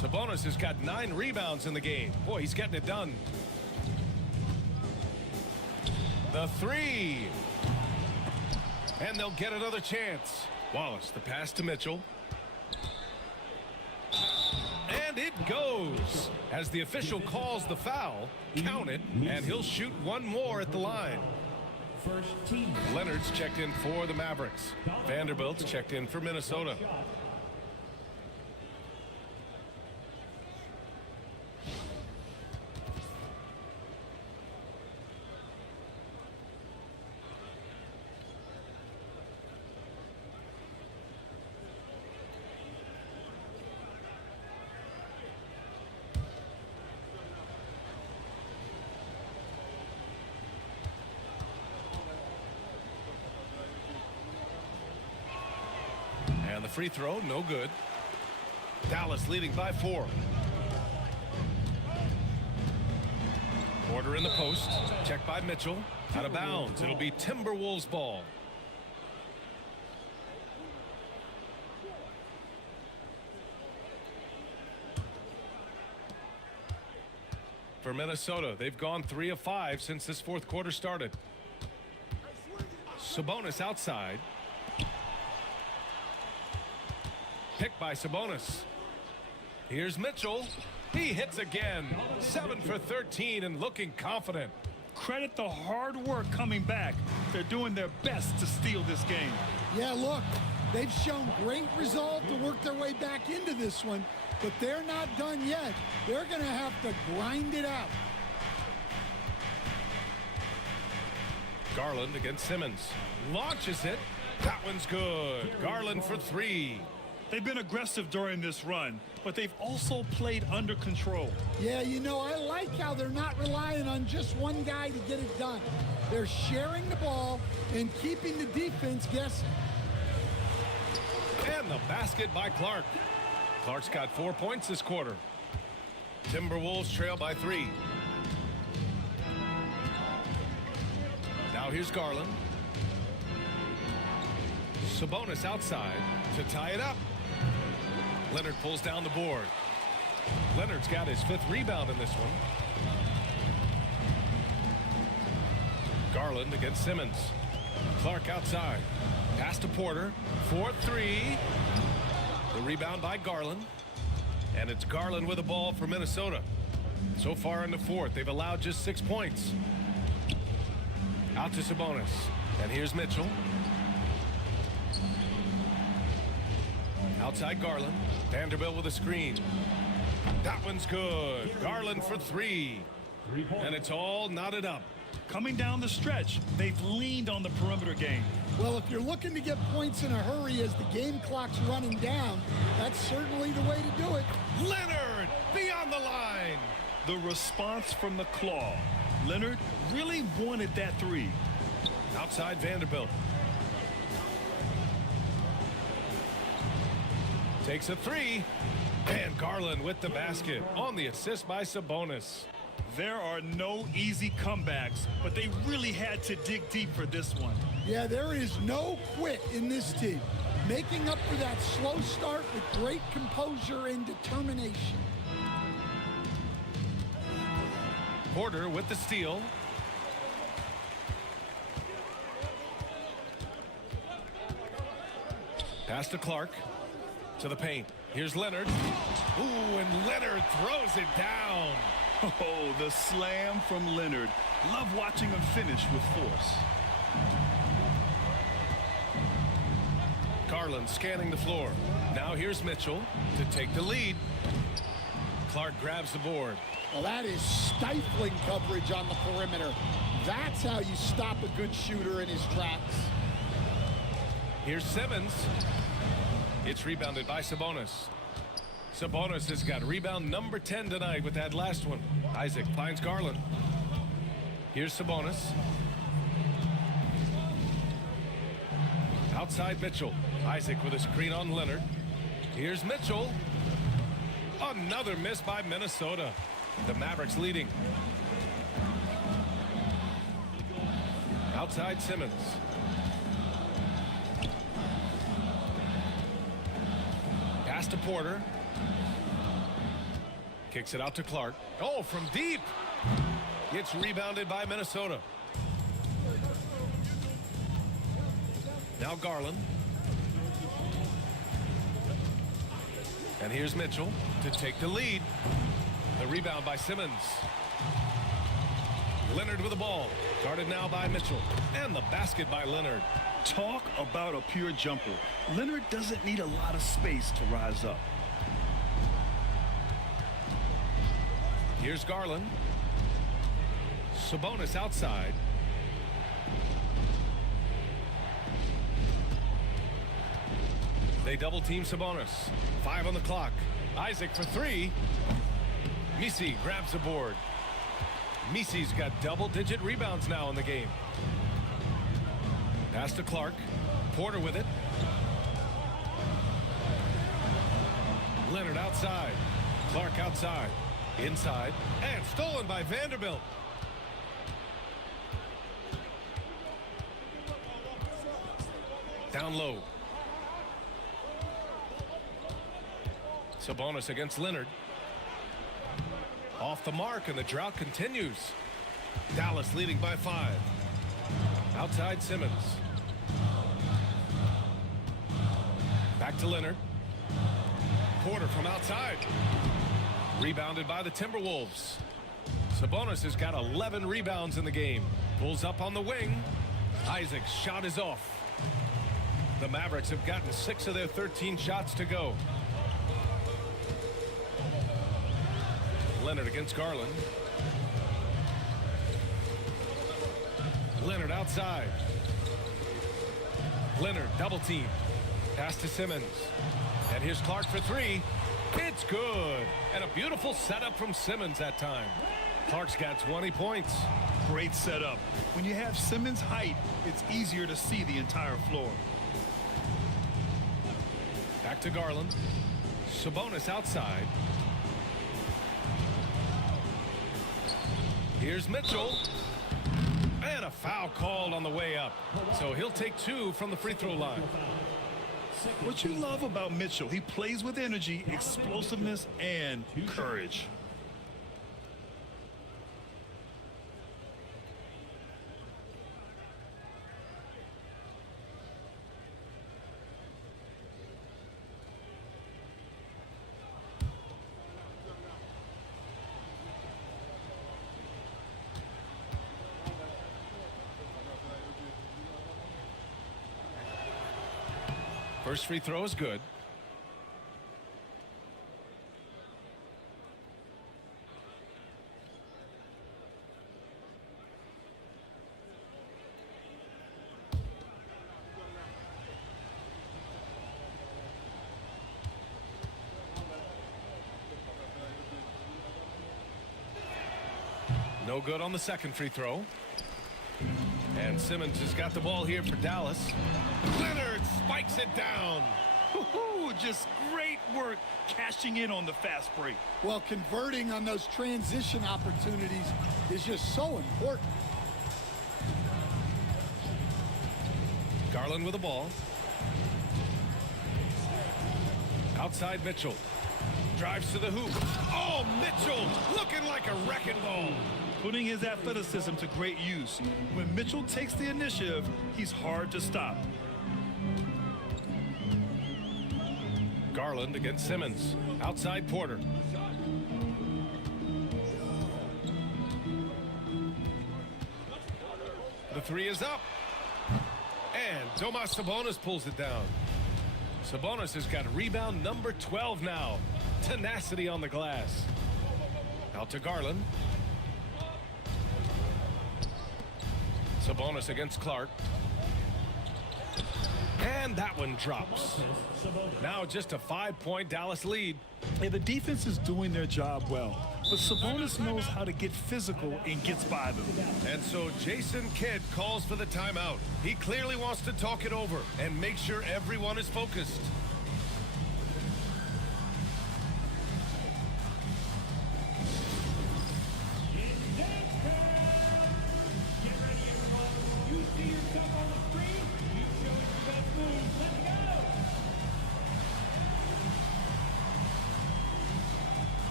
Sabonis has got 9 rebounds in the game. Boy, he's getting it done. The 3. And they'll get another chance. Wallace, the pass to Mitchell. And it goes. As the official calls the foul, count it, and he'll shoot 1 more at the line. Leonard's checked in for the Mavericks. Vanderbilt's checked in for Minnesota. And the free throw, no good. Dallas leading by 4. Porter in the post. Checked by Mitchell. Out of bounds. It'll be Timberwolves ball. For Minnesota, they've gone 3 of 5 since this fourth quarter started. Sabonis outside. Picked by Sabonis. Here's Mitchell. He hits again. 7 for 13 and looking confident. Credit the hard work coming back. They're doing their best to steal this game. Yeah, look, they've shown great resolve to work their way back into this one, but they're not done yet. They're going to have to grind it out. Garland against Simmons. Launches it. That one's good. Garland for 3. They've been aggressive during this run, but they've also played under control. Yeah, you know, I like how they're not relying on just one guy to get it done. They're sharing the ball and keeping the defense guessing. And the basket by Clark. Clark's got 4 points this quarter. Timberwolves trail by 3. Now here's Garland. Sabonis outside to tie it up. Leonard pulls down the board. Leonard's got his 5th rebound in this one. Garland against Simmons. Clark outside. Pass to Porter. 4-3. The rebound by Garland. And it's Garland with the ball for Minnesota. So far in the fourth, they've allowed just 6 points. Out to Sabonis. And here's Mitchell. Outside Garland. Vanderbilt with a screen. That one's good. Garland for 3. And it's all knotted up. Coming down the stretch, they've leaned on the perimeter game. Well, if you're looking to get points in a hurry as the game clock's running down, that's certainly the way to do it. Leonard beyond the line. The response from the claw. Leonard really wanted that three. Outside Vanderbilt. Takes a three. And Garland with the basket on the assist by Sabonis. There are no easy comebacks, but they really had to dig deep for this one. Yeah, there is no quit in this team. Making up for that slow start with great composure and determination. Porter with the steal. Pass to Clark. To the paint. Here's Leonard. Ooh, and Leonard throws it down. Oh, the slam from Leonard. Love watching him finish with force. Garland scanning the floor. Now here's Mitchell to take the lead. Clark grabs the board. Well, that is stifling coverage on the perimeter. That's how you stop a good shooter in his tracks. Here's Simmons. It's rebounded by Sabonis. Sabonis has got rebound number 10 tonight with that last one. Isaac finds Garland. Here's Sabonis. Outside Mitchell. Isaac with a screen on Leonard. Here's Mitchell. Another miss by Minnesota. The Mavericks leading. Outside Simmons. Pass to Porter. Kicks it out to Clark. Oh, from deep. It's rebounded by Minnesota. Now Garland. And here's Mitchell to take the lead. The rebound by Simmons. Leonard with the ball. Guarded now by Mitchell. And the basket by Leonard. Talk about a pure jumper. Leonard doesn't need a lot of space to rise up. Here's Garland. Sabonis outside. They double team Sabonis. 5 on the clock. Isaac for 3. Misi grabs the board. Misi's got double-digit rebounds now in the game. Pass to Clark. Porter with it. Leonard outside. Clark outside. Inside. And stolen by Vanderbilt. Down low. Sabonis against Leonard. Off the mark, and the drought continues. Dallas leading by 5. Outside Simmons. Back to Leonard. Porter from outside. Rebounded by the Timberwolves. Sabonis has got 11 rebounds in the game. Pulls up on the wing. Isaac's shot is off. The Mavericks have gotten 6 of their 13 shots to go. Leonard against Garland. Leonard outside. Leonard double team. Pass to Simmons. And here's Clark for 3. It's good. And a beautiful setup from Simmons that time. Clark's got 20 points. Great setup. When you have Simmons' height, it's easier to see the entire floor. Back to Garland. Sabonis outside. Here's Mitchell. And a foul called on the way up. So he'll take 2 from the free throw line. What you love about Mitchell, he plays with energy, explosiveness, and courage. First free throw is good. No good on the second free throw. And Simmons has got the ball here for Dallas. Leonard spikes it down. Woo-hoo, just great work cashing in on the fast break. Well, converting on those transition opportunities is just so important. Garland with the ball. Outside Mitchell. Drives to the hoop. Oh, Mitchell looking like a wrecking ball. Putting his athleticism to great use. When Mitchell takes the initiative, he's hard to stop. Garland against Simmons. Outside Porter. The three is up. And Domas Sabonis pulls it down. Sabonis has got rebound number 12 now. Tenacity on the glass. Out to Garland. Sabonis against Clark. And that one drops. Now just a 5-point Dallas lead. And the defense is doing their job well. But Sabonis knows how to get physical and gets by them. And so Jason Kidd calls for the timeout. He clearly wants to talk it over and make sure everyone is focused.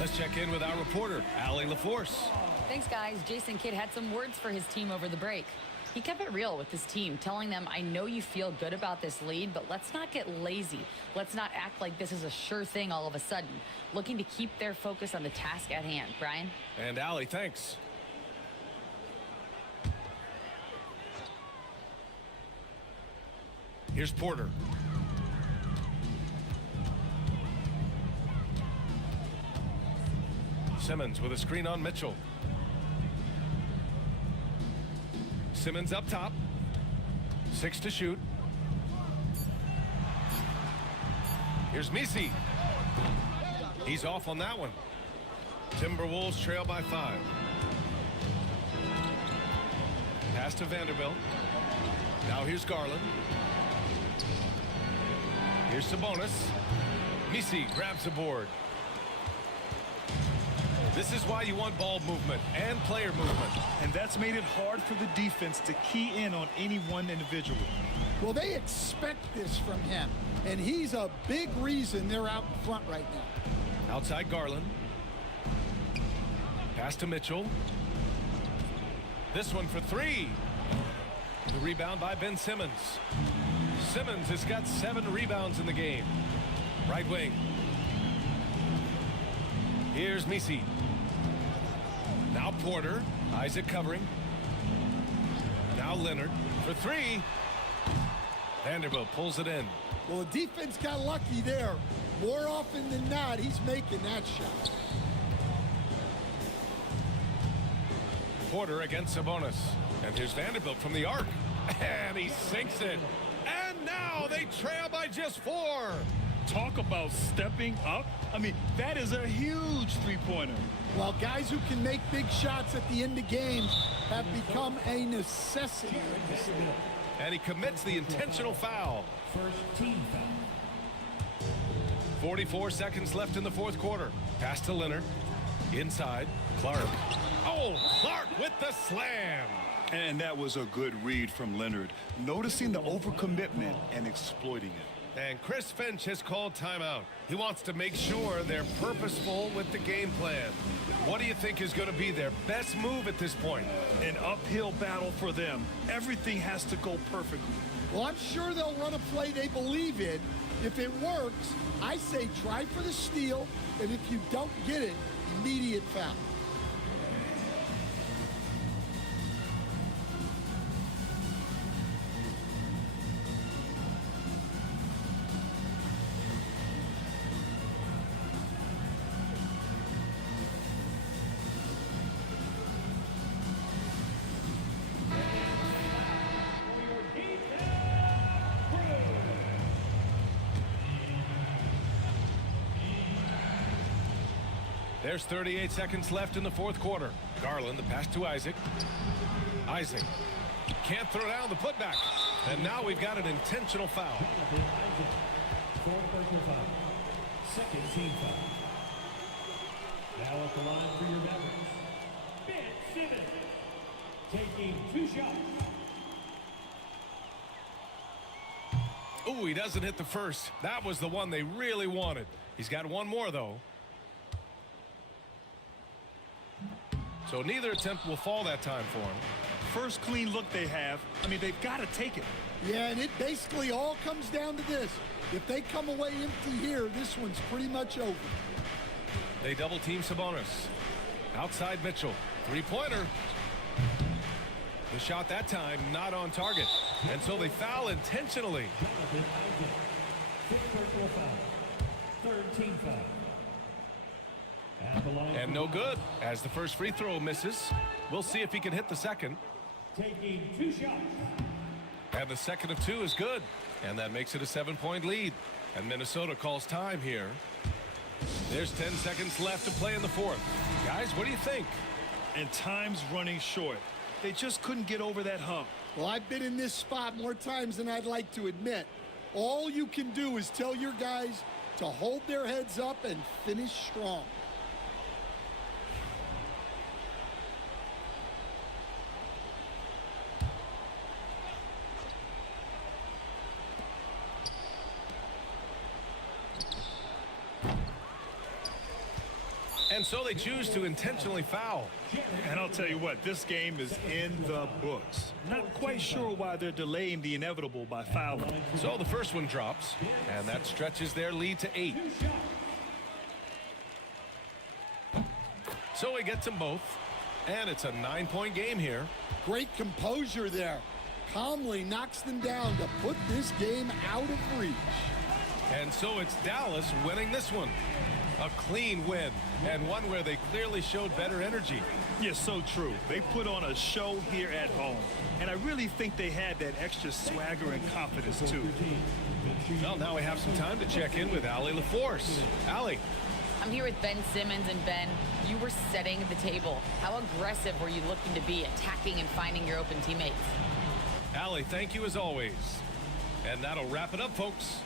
Let's check in with our reporter, Allie LaForce. Thanks, guys. Jason Kidd had some words for his team over the break. He kept it real with his team, telling them, I know you feel good about this lead, but let's not get lazy. Let's not act like this is a sure thing all of a sudden. Looking to keep their focus on the task at hand. Brian? And Allie, thanks. Here's Porter. Simmons with a screen on Mitchell. Simmons up top. 6 to shoot. Here's Misi. He's off on that one. Timberwolves trail by 5. Pass to Vanderbilt. Now here's Garland. Here's Sabonis. Misi grabs the board. This is why you want ball movement and player movement. And that's made it hard for the defense to key in on any one individual. Well, they expect this from him, and he's a big reason they're out in front right now. Outside Garland. Pass to Mitchell. This one for 3. The rebound by Ben Simmons. Simmons has got 7 rebounds in the game. Right wing. Here's Misi. Now Porter. Isaac covering. Now Leonard for 3. Vanderbilt pulls it in. Well, the defense got lucky there. More often than not, he's making that shot. Porter against Sabonis. And here's Vanderbilt from the arc. And he sinks it. And now they trail by just 4. Talk about stepping up. I mean, that is a huge three-pointer. Well, guys who can make big shots at the end of games have become a necessity in this league. And he commits the intentional foul. First team foul. 44 seconds left in the 4th quarter. Pass to Leonard. Inside. Clark. Oh, Clark with the slam. And that was a good read from Leonard, noticing the overcommitment and exploiting it. And Chris Finch has called timeout. He wants to make sure they're purposeful with the game plan. What do you think is going to be their best move at this point? An uphill battle for them. Everything has to go perfectly. Well, I'm sure they'll run a play they believe in. If it works, I say try for the steal, and if you don't get it, immediate foul. There's 38 seconds left in the fourth quarter. Garland, the pass to Isaac. Isaac can't throw down the putback. And now we've got an intentional foul. Fourth personal foul. Second team foul. Now at the line for your Mavericks, Ben Simmons, taking 2 shots. Ooh, he doesn't hit the first. That was the one they really wanted. He's got one more, though. So neither attempt will fall that time for him. First clean look they have. I mean, they've got to take it. Yeah, and it basically all comes down to this. If they come away empty here, this one's pretty much over. They double team Sabonis. Outside Mitchell. Three-pointer. The shot that time not on target. And so they foul intentionally. Fifth personal foul. Third team foul. And no good as the first free throw misses. We'll see if he can hit the second. Taking 2 shots. And the second of 2 is good. And that makes it a 7-point lead. And Minnesota calls time here. There's 10 seconds left to play in the fourth. Guys, what do you think? And time's running short. They just couldn't get over that hump. Well, I've been in this spot more times than I'd like to admit. All you can do is tell your guys to hold their heads up and finish strong. And so they choose to intentionally foul. And I'll tell you what, this game is in the books. Not quite sure why they're delaying the inevitable by fouling. So the first one drops, and that stretches their lead to 8. So he gets them both, and it's a 9-point game here. Great composure there. Calmly knocks them down to put this game out of reach. And so it's Dallas winning this one. A clean win, and one where they clearly showed better energy. Yeah, so true. They put on a show here at home, and I really think they had that extra swagger and confidence, too. Well, now we have some time to check in with Allie LaForce. Allie. I'm here with Ben Simmons, and Ben, you were setting the table. How aggressive were you looking to be, attacking and finding your open teammates? Allie, thank you as always. And that'll wrap it up, folks.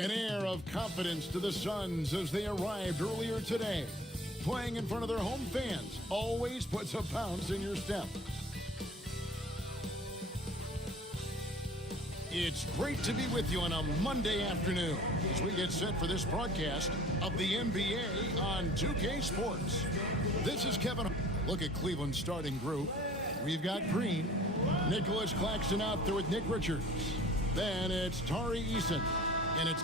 An air of confidence to the Suns as they arrived earlier today. Playing in front of their home fans always puts a bounce in your step. It's great to be with you on a Monday afternoon as we get set for this broadcast of the NBA on 2K Sports. This is Kevin. Look at Cleveland's starting group. We've got Green, Nicholas Claxton out there with Nick Richards. Then it's Tari Eason, and it's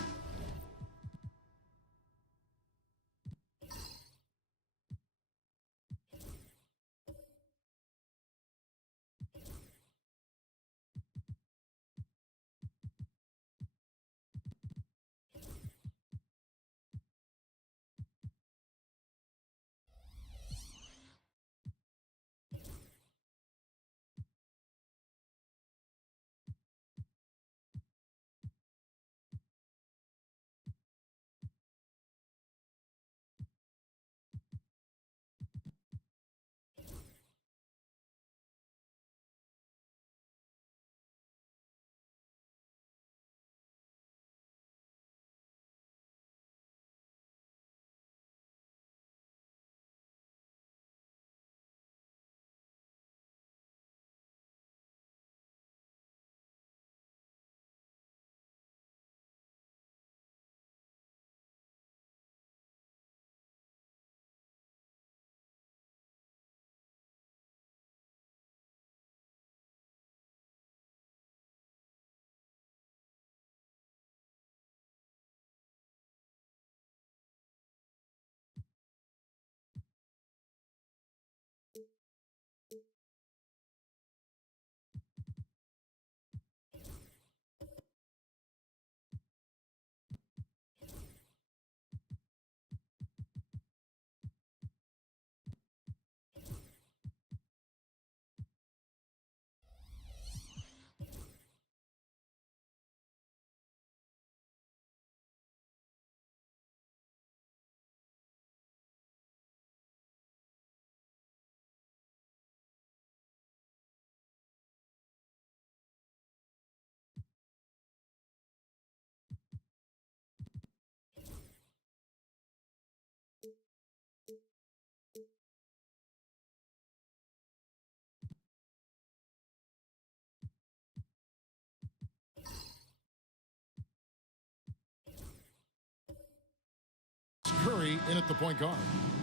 Curry in at the point guard.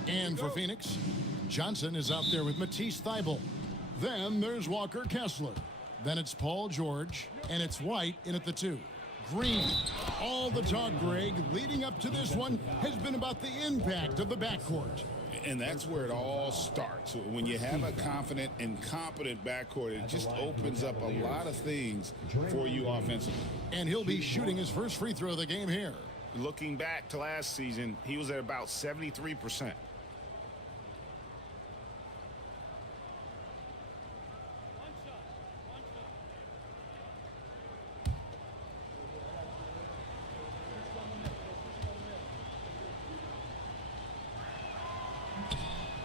And for Phoenix, Johnson is out there with Matisse Thybulle. Then there's Walker Kessler. Then it's Paul George, and it's White in at the 2. Green. All the talk, Greg, leading up to this one has been about the impact of the backcourt. And that's where it all starts. When you have a confident and competent backcourt, it just opens up a lot of things for you offensively. And he'll be shooting his first free throw of the game here. Looking back to last season, he was at about 73%.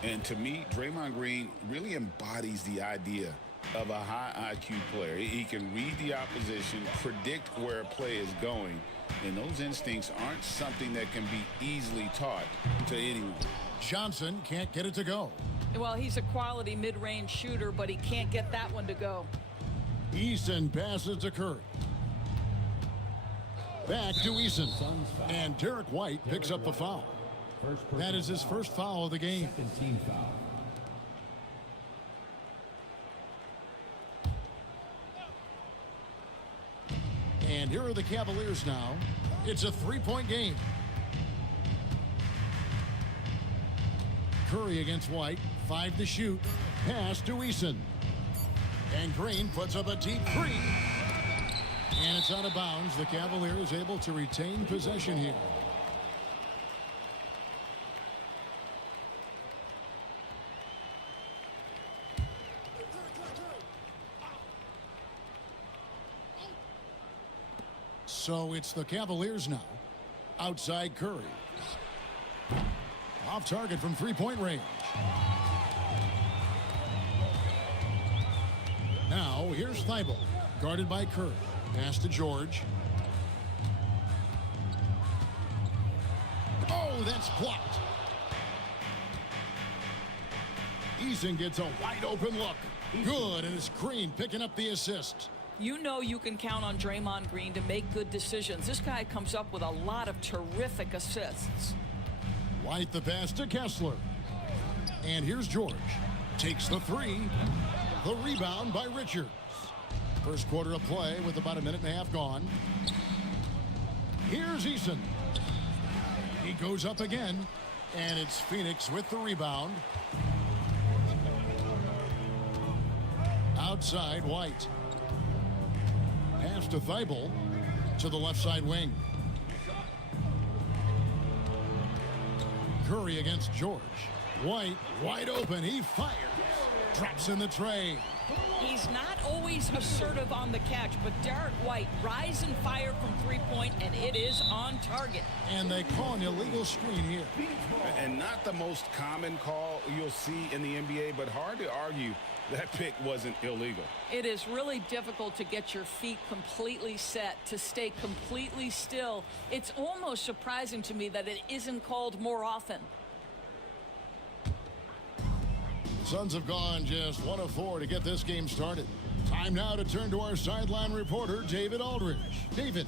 And to me, Draymond Green really embodies the idea of a high IQ player. He can read the opposition, predict where a play is going, and those instincts aren't something that can be easily taught to anyone. Johnson can't get it to go. Well, he's a quality mid-range shooter, but he can't get that one to go. Eason passes to Curry. Back to Eason. And Derek White picks up the foul. That is his first foul of the game. Team foul. And here are the Cavaliers now. It's a three-point game. Curry against White. 5 to shoot. Pass to Eason. And Green puts up a deep three. And it's out of bounds. The Cavaliers able to retain possession here. So it's the Cavaliers now. Outside Curry. Off target from three-point range. Now here's Thybulle. Guarded by Curry. Pass to George. Oh, that's blocked. Eason gets a wide open look. Good, and it's Green picking up the assist. You know you can count on Draymond Green to make good decisions. This guy comes up with a lot of terrific assists. White the pass to Kessler. And here's George. Takes the three. The rebound by Richards. First quarter of play with about a minute and a half gone. Here's Eason. He goes up again. And it's Phoenix with the rebound. Outside, White. Pass to Thibault to the left side wing. Curry against George. White wide open. He fires. Drops in the tray. He's not always assertive on the catch, but Derek White rise and fire from three-point, and it is on target. And they call an illegal screen here. And not the most common call you'll see in the NBA, but hard to argue that pick wasn't illegal. It is really difficult to get your feet completely set, to stay completely still. It's almost surprising to me that it isn't called more often. Suns have gone just 1 of 4 to get this game started. Time now to turn to our sideline reporter, David Aldridge. David.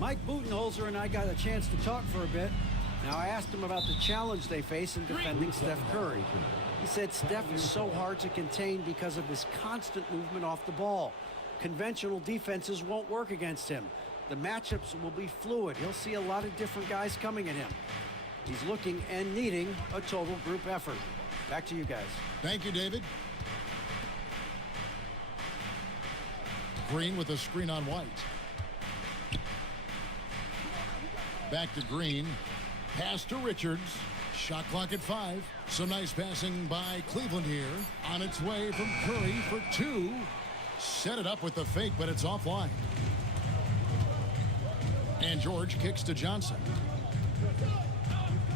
Mike Budenholzer and I got a chance to talk for a bit. Now, I asked him about the challenge they face in defending Steph Curry. He said Steph is so hard to contain because of his constant movement off the ball. Conventional defenses won't work against him. The matchups will be fluid. He'll see a lot of different guys coming at him. He's looking and needing a total group effort. Back to you guys. Thank you, David. Green with a screen on White. Back to Green. Pass to Richards. Shot clock at 5. Some nice passing by Cleveland here. On its way from Curry for 2. Set it up with the fake, but it's offline. And George kicks to Johnson.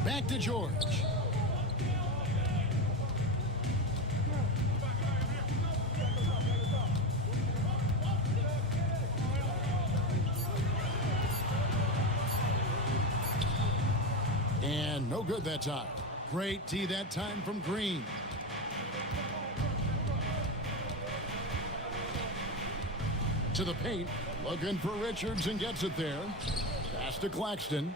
Back to George. And no good that time. Great tee that time from Green. To the paint. Looking for Richards and gets it there. Pass to Claxton.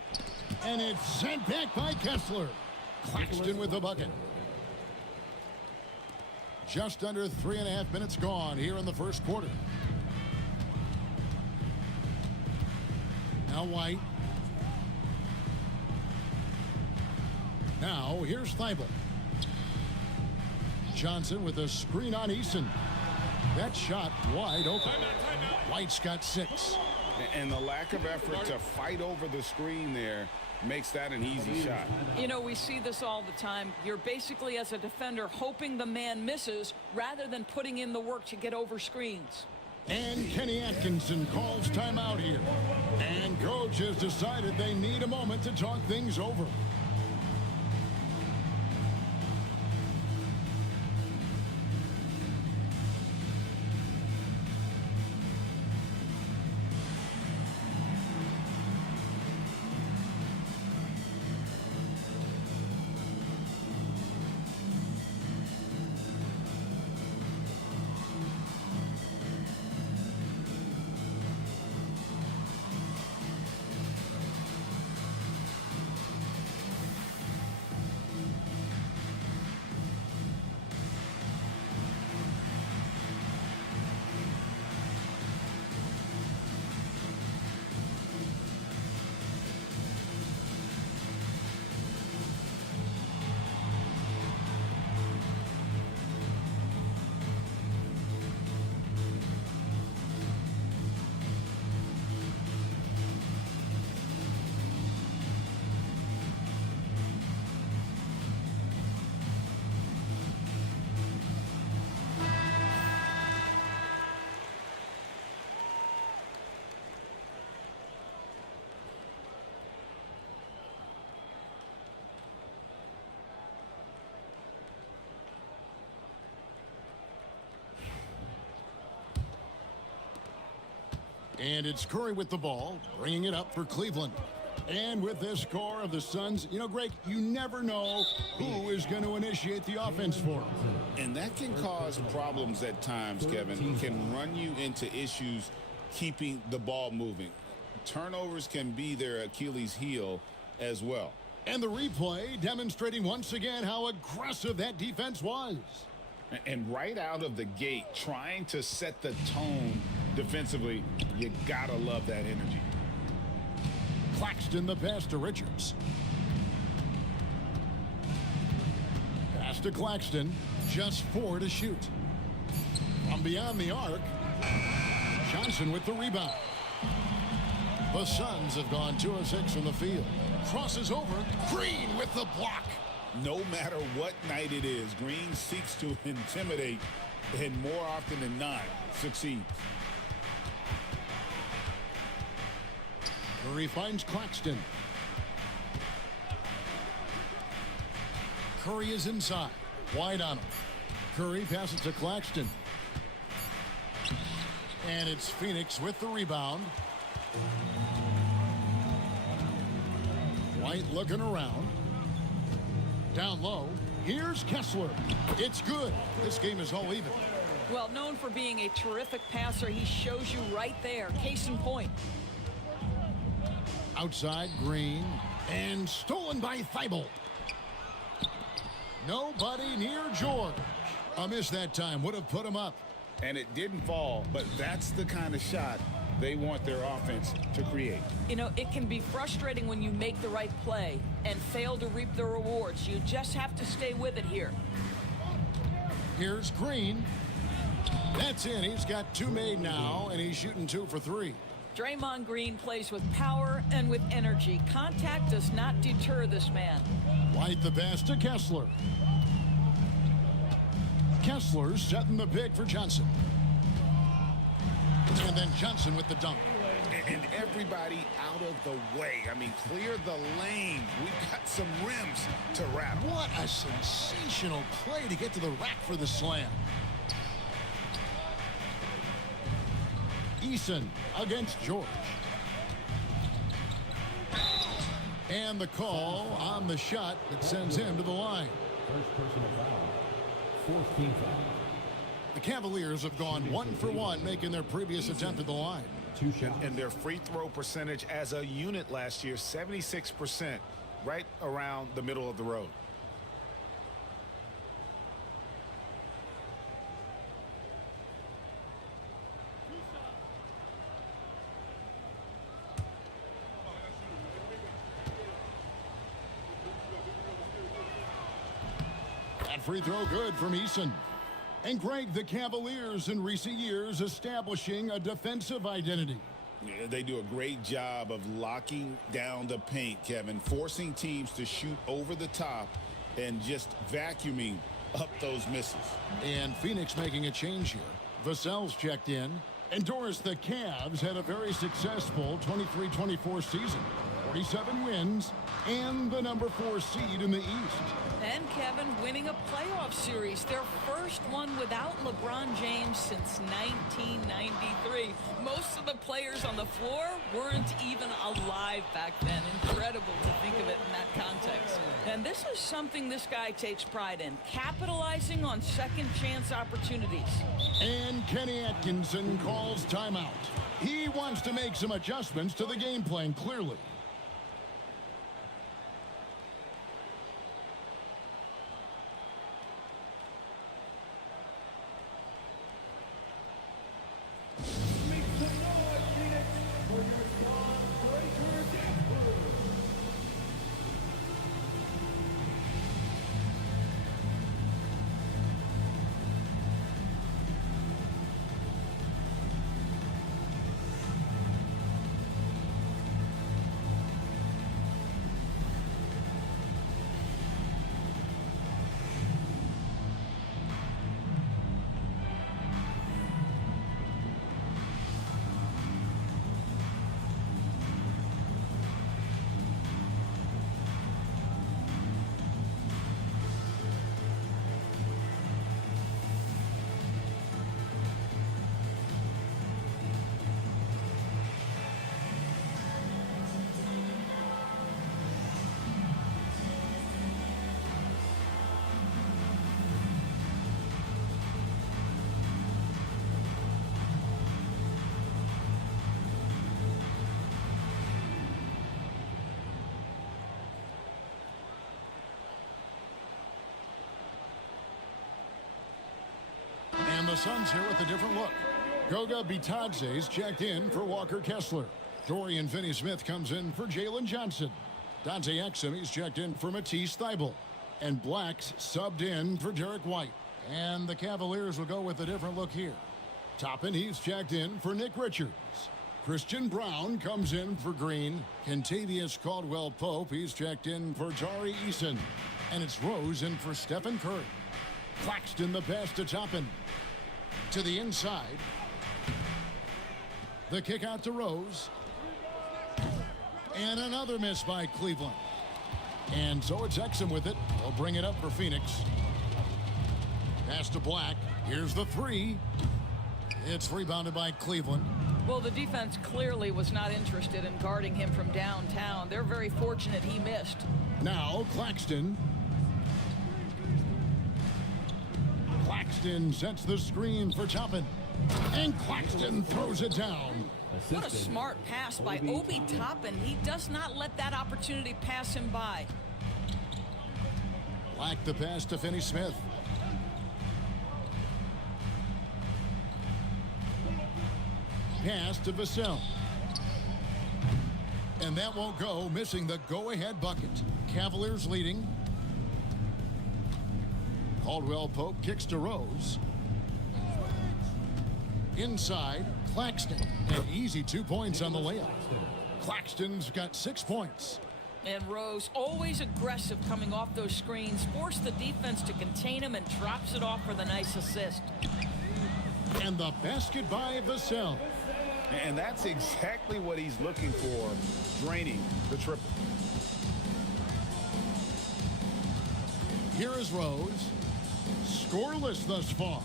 And it's sent back by Kessler. Claxton with the bucket. Just under 3.5 minutes gone here in the first quarter. Now White. Now, here's Thibault. Johnson with a screen on Eason. That shot wide open. White's got 6. And the lack of effort to fight over the screen there makes that an easy shot. You know, we see this all the time. You're basically, as a defender, hoping the man misses rather than putting in the work to get over screens. And Kenny Atkinson calls timeout here. And coach has decided they need a moment to talk things over. And it's Curry with the ball, bringing it up for Cleveland. And with this score of the Suns, you know, Greg, you never know who is going to initiate the offense for them. And that can cause problems at times, Kevin. It can run you into issues keeping the ball moving. Turnovers can be their Achilles heel as well. And the replay demonstrating once again how aggressive that defense was. And right out of the gate, trying to set the tone defensively, you gotta love that energy. Claxton the pass to Richards. Pass to Claxton. Just 4 to shoot. From beyond the arc, Johnson with the rebound. The Suns have gone 2 of 6 from the field. Crosses over. Green with the block. No matter what night it is, Green seeks to intimidate and more often than not succeeds. Curry finds Claxton. Curry is inside. Wide on him. Curry passes to Claxton. And it's Phoenix with the rebound. White looking around. Down low. Here's Kessler. It's good. This game is all even. Well, known for being a terrific passer, he shows you right there. Case in point. Outside, Green. And stolen by Thibault. Nobody near George. A miss that time. Would have put him up. And it didn't fall, but that's the kind of shot they want their offense to create. You know, it can be frustrating when you make the right play and fail to reap the rewards. You just have to stay with it here. Here's Green. That's in. He's got 2 made now, and he's shooting 2 for 3. Draymond Green plays with power and with energy. Contact does not deter this man. White the pass to Kessler. Kessler's setting the pick for Johnson. And then Johnson with the dunk. And everybody out of the way. I mean, clear the lane. We've got some rims to rattle. What a sensational play to get to the rack for the slam. Eason against George. And the call on the shot that sends him to the line. First personal foul. 14th foul. The Cavaliers have gone 1 for 1, making their previous attempt at the line. 2 shots. And their free throw percentage as a unit last year, 76%, right around the middle of the road. That free throw good from Eason. And Greg, the Cavaliers in recent years establishing a defensive identity. Yeah, they do a great job of locking down the paint, Kevin, forcing teams to shoot over the top and just vacuuming up those misses. And Phoenix making a change here. Vassell's checked in. And Doris, the Cavs had a very successful 23-24 season. 47 wins and the number 4 seed in the East. And Kevin winning a playoff series, their first one without LeBron James since 1993. Most of the players on the floor weren't even alive back then. Incredible to think of it in that context. And this is something this guy takes pride in, capitalizing on second chance opportunities. And Kenny Atkinson calls timeout. He wants to make some adjustments to the game plan, clearly. the Suns here with a different look. Goga Bitadze's checked in for Walker Kessler. Dorian Finney-Smith comes in for Jalen Johnson. Dante Exum, he's checked in for Matisse Thybulle. And Black's subbed in for Derek White. And the Cavaliers will go with a different look here. Toppin, he's checked in for Nick Richards. Christian Brown comes in for Green. Kentavious Caldwell-Pope, he's checked in for Tari Eason. And it's Rose in for Stephen Curry. Claxton the pass to Toppin. To the inside. The kick out to Rose. And another miss by Cleveland. And so it's Exum with it. They'll bring it up for Phoenix. Pass to Black. Here's the three. It's rebounded by Cleveland. Well, the defense clearly was not interested in guarding him from downtown. They're very fortunate he missed. Now Claxton. Claxton sets the screen for Toppin. And Claxton throws it down. What a smart pass by Obi Toppin. He does not let that opportunity pass him by. Black the pass to Finney-Smith. Pass to Vassell. And that won't go, missing the go-ahead bucket. Cavaliers leading. Caldwell-Pope kicks to Rose. Inside, Claxton. An easy 2 points on the layup. Claxton's got 6 points. And Rose, always aggressive coming off those screens, forced the defense to contain him and drops it off for the nice assist. And the basket by Vassell. And that's exactly what he's looking for, draining the triple. Here is Rose. Scoreless thus far.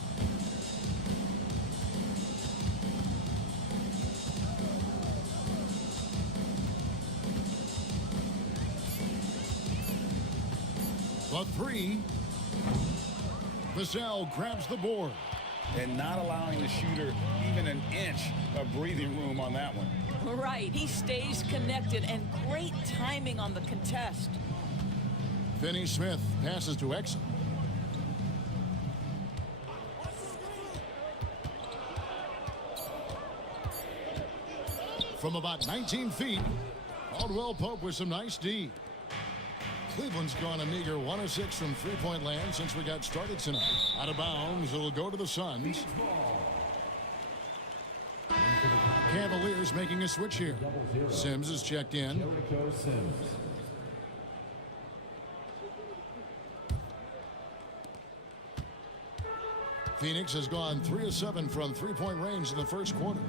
The three. Vassell grabs the board. And not allowing the shooter even an inch of breathing room on that one. Right, he stays connected, and great timing on the contest. Finney-Smith passes to Exum. From about 19 feet, Caldwell-Pope with some nice D. Cleveland's gone a meager 1 of 6 from three-point land since we got started tonight. Out of bounds, it'll go to the Suns. Cavaliers making a switch here. Sims is checked in. Phoenix has gone 3 of 7 from three-point range in the first quarter.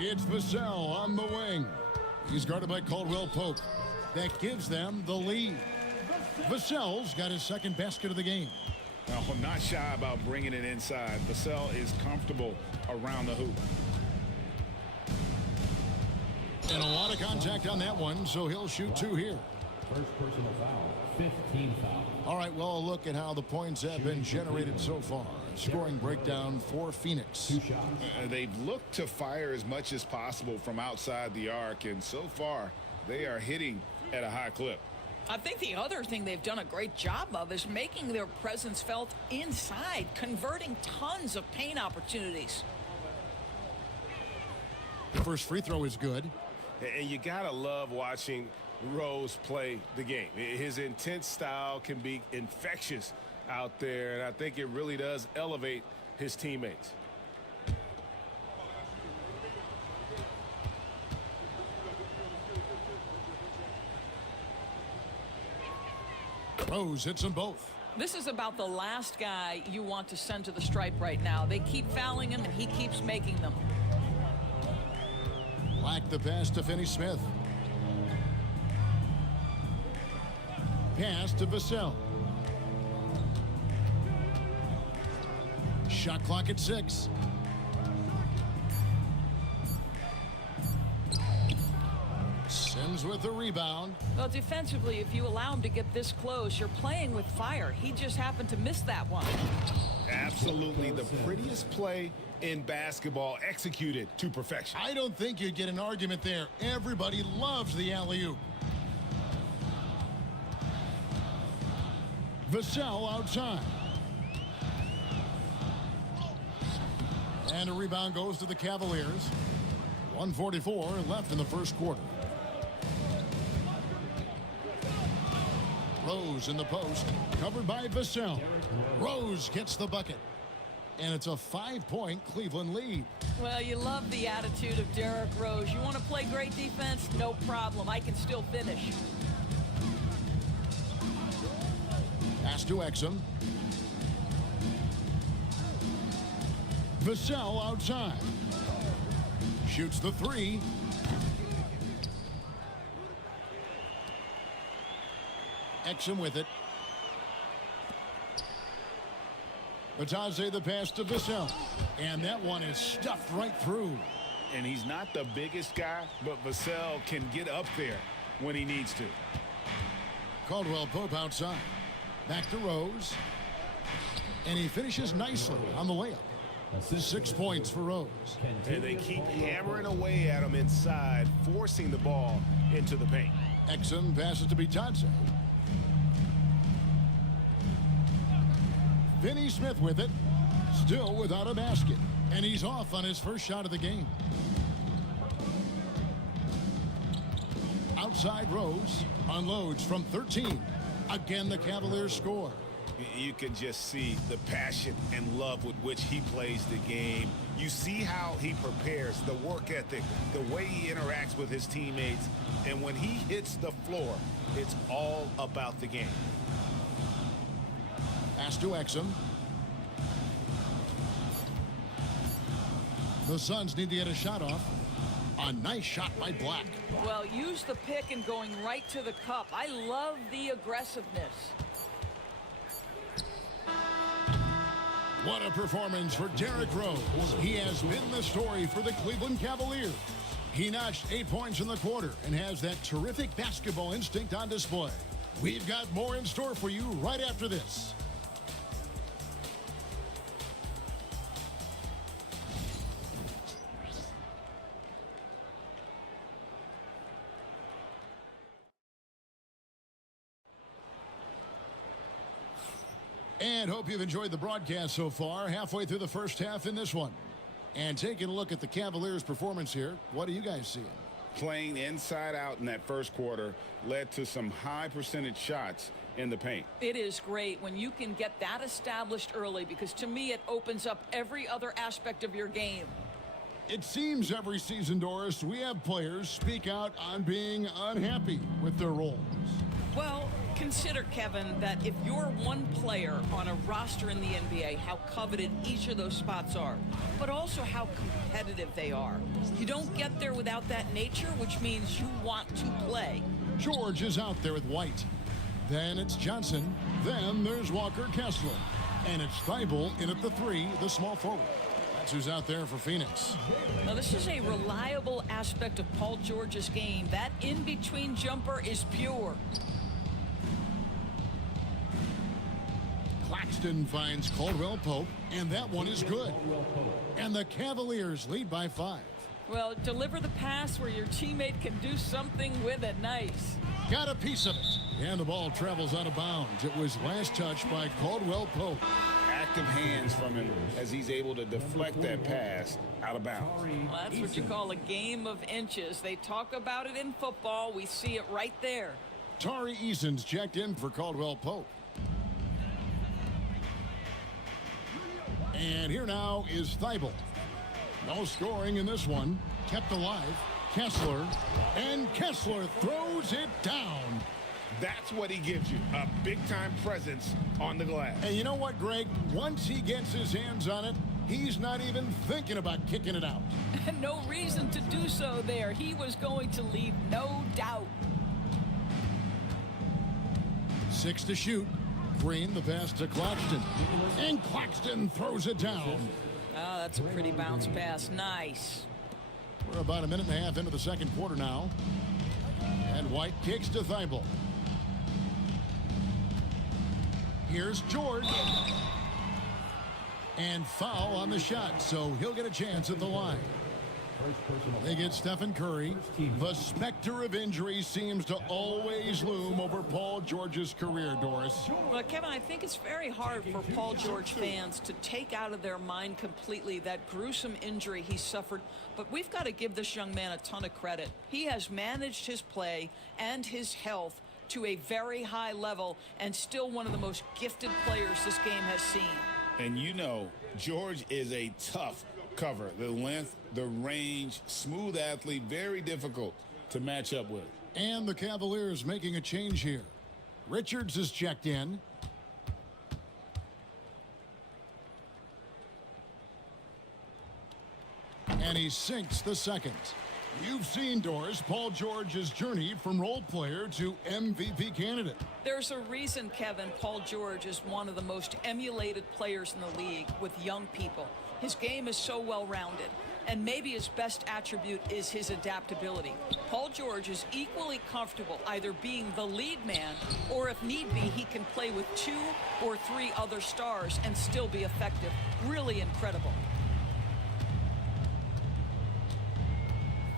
It's Vassell on the wing. He's guarded by Caldwell-Pope. That gives them the lead. Vassell's got his second basket of the game. Well, not shy about bringing it inside. Vassell is comfortable around the hoop. And a lot of contact on that one, so he'll shoot 2 here. First personal foul, 15 foul. All right, well, a look at how the points have been generated so far. Scoring breakdown for Phoenix. They've looked to fire as much as possible from outside the arc, and so far, they are hitting at a high clip. I think the other thing they've done a great job of is making their presence felt inside, converting tons of paint opportunities. The first free throw is good. And you gotta love watching Rose play the game. His intense style can be infectious out there, and I think it really does elevate his teammates. Rose hits them both. This is about the last guy you want to send to the stripe right now. They keep fouling him, and he keeps making them. Black the pass to Finney-Smith. Pass to Vassell. Shot clock at 6. Sims with the rebound. Well, defensively, if you allow him to get this close, you're playing with fire. He just happened to miss that one. Absolutely the prettiest play in basketball, executed to perfection. I don't think you'd get an argument there. Everybody loves the alley-oop. Vassell outside. And a rebound goes to the Cavaliers. 1:44 left in the first quarter. Rose in the post, covered by Vassell. Rose gets the bucket. And it's a 5-point Cleveland lead. Well, you love the attitude of Derrick Rose. You want to play great defense? No problem. I can still finish. Pass to Exum. Vassell outside. Shoots the three. Exum with it. Batadze the pass to Vassell. And that one is stuffed right through. And he's not the biggest guy, but Vassell can get up there when he needs to. Caldwell Pope outside. Back to Rose. And he finishes nicely on the layup. 6 points for Rose. And they keep hammering away at him inside, forcing the ball into the paint. Exum passes to Batadze. Finney Smith with it. Still without a basket. And he's off on his first shot of the game. Outside Rose. Unloads from 13. Again, the Cavaliers score. You can just see the passion and love with which he plays the game. You see how he prepares, the work ethic, the way he interacts with his teammates. And when he hits the floor, it's all about the game. Pass to Exum. The Suns need to get a shot off. A nice shot by Black. Well, use the pick and going right to the cup. I love the aggressiveness. What a performance for Derrick Rose. He has been the story for the Cleveland Cavaliers. He notched 8 points in the quarter and has that terrific basketball instinct on display. We've got more in store for you right after this. And hope you've enjoyed the broadcast so far. Halfway through the first half in this one. And taking a look at the Cavaliers' performance here, what are you guys seeing? Playing inside out in that first quarter led to some high percentage shots in the paint. It is great when you can get that established early, because to me it opens up every other aspect of your game. It seems every season, Doris, we have players speak out on being unhappy with their roles. Well, consider, Kevin, that if you're one player on a roster in the NBA, how coveted each of those spots are, but also how competitive they are. You don't get there without that nature, which means you want to play. George is out there with White. Then it's Johnson. Then there's Walker Kessler. And it's Thibault in at the 3, the small forward. That's who's out there for Phoenix. Now, this is a reliable aspect of Paul George's game. That in-between jumper is pure. Claxton finds Caldwell Pope, and that one is good. And the Cavaliers lead by 5. Well, deliver the pass where your teammate can do something with it. Nice. Got a piece of it. And the ball travels out of bounds. It was last touched by Caldwell Pope. Active hands from him as he's able to deflect that pass out of bounds. Well, that's what you call a game of inches. They talk about it in football. We see it right there. Tari Eason's checked in for Caldwell Pope. And here now is Thibault. No scoring in this one. Kept alive. Kessler. And Kessler throws it down. That's what he gives you, a big-time presence on the glass. And you know what, Greg? Once he gets his hands on it, he's not even thinking about kicking it out. No reason to do so there. He was going to leave no doubt. 6 to shoot. Green, the pass to Claxton. And Claxton throws it down. Oh, that's a pretty bounce pass. Nice. We're about a minute and a half into the second quarter now. And White kicks to Thibault. Here's George. And foul on the shot, so he'll get a chance at the line. They get Stephen Curry. The specter of injury seems to always loom over Paul George's career, Doris. Well, Kevin, I think it's very hard for Paul George fans to take out of their mind completely that gruesome injury he suffered. But we've got to give this young man a ton of credit. He has managed his play and his health to a very high level and still one of the most gifted players this game has seen. And you know, George is a tough cover. The length, the range, smooth athlete, very difficult to match up with. And the Cavaliers making a change here. Richards is checked in. And he sinks the second. You've seen, Doris, Paul George's journey from role player to MVP candidate. There's a reason, Kevin, Paul George is one of the most emulated players in the league with young people. His game is so well-rounded, and maybe his best attribute is his adaptability. Paul George is equally comfortable either being the lead man, or if need be, he can play with 2 or 3 other stars and still be effective. Really incredible.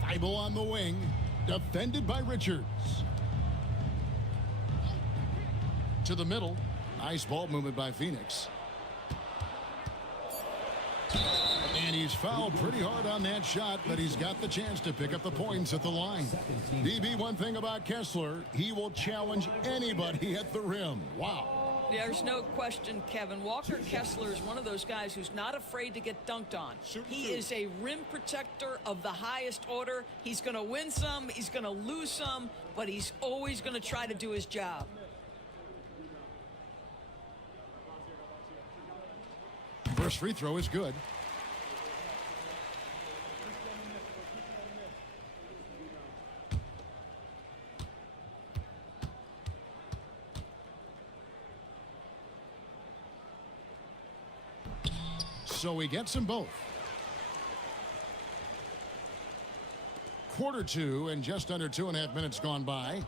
Thibault on the wing, defended by Richards. To the middle. Nice ball movement by Phoenix. And he's fouled pretty hard on that shot, but he's got the chance to pick up the points at the line. DB, one thing about Kessler, he will challenge anybody at the rim. Wow. There's no question, Kevin. Walker Kessler is one of those guys who's not afraid to get dunked on. He is a rim protector of the highest order. He's going to win some, he's going to lose some, but he's always going to try to do his job. First free throw is good. So he gets them both. Quarter 2 and just under 2.5 minutes gone by.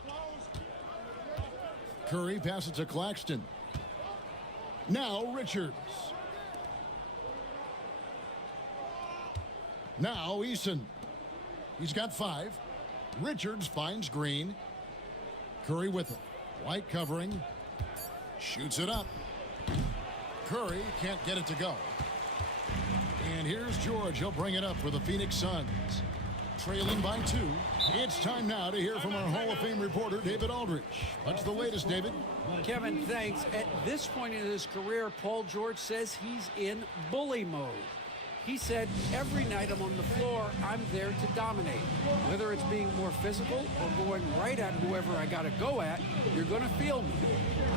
Curry passes to Claxton. Now Richards. Now Eason. He's got 5. Richards finds Green. Curry with it. White covering. Shoots it up. Curry can't get it to go. And here's George. He'll bring it up for the Phoenix Suns. Trailing by 2. It's time now to hear from our Hall of Fame reporter, David Aldrich. What's the latest, David? Kevin, thanks. At this point in his career, Paul George says he's in bully mode. He said, every night I'm on the floor, I'm there to dominate. Whether it's being more physical or going right at whoever I got to go at, you're going to feel me.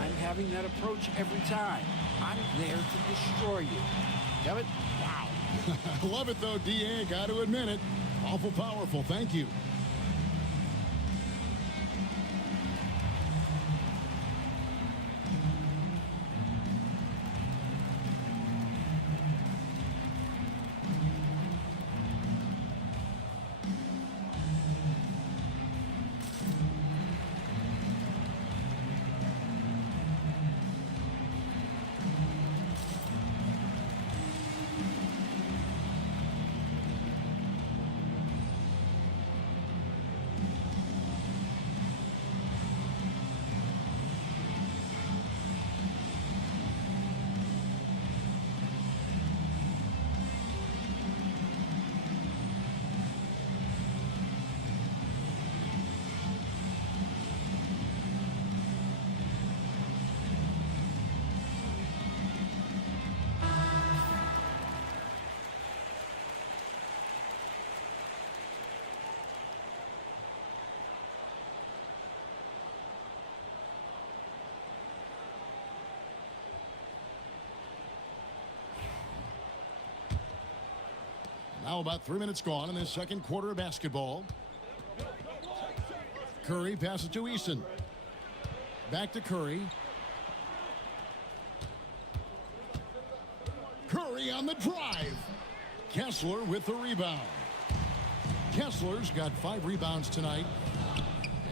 I'm having that approach every time. I'm there to destroy you. Kevin? Wow. I love it, though, D.A. Got to admit it. Awful powerful. Thank you. Now about 3 minutes gone in this second quarter of basketball. Curry passes to Eason. Back to Curry. Curry on the drive. Kessler with the rebound. Kessler's got 5 rebounds tonight.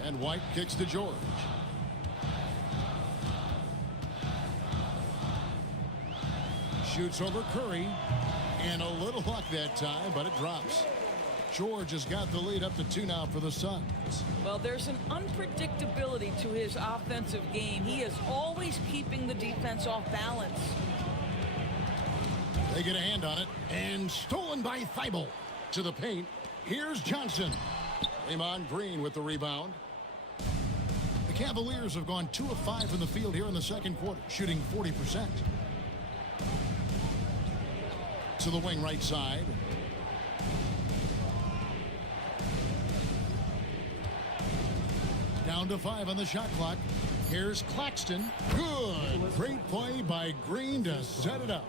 And White kicks to George. Shoots over Curry. And a little luck that time, but it drops. George has got the lead up to 2 now for the Suns. Well, there's an unpredictability to his offensive game. He is always keeping the defense off balance. They get a hand on it, and stolen by Thibault. To the paint, here's Johnson. Draymond Green with the rebound. The Cavaliers have gone 2 of 5 from the field here in the second quarter, shooting 40%. To the wing right side. Down to 5 on the shot clock. Here's Claxton. Good. Great play by Green to set it up.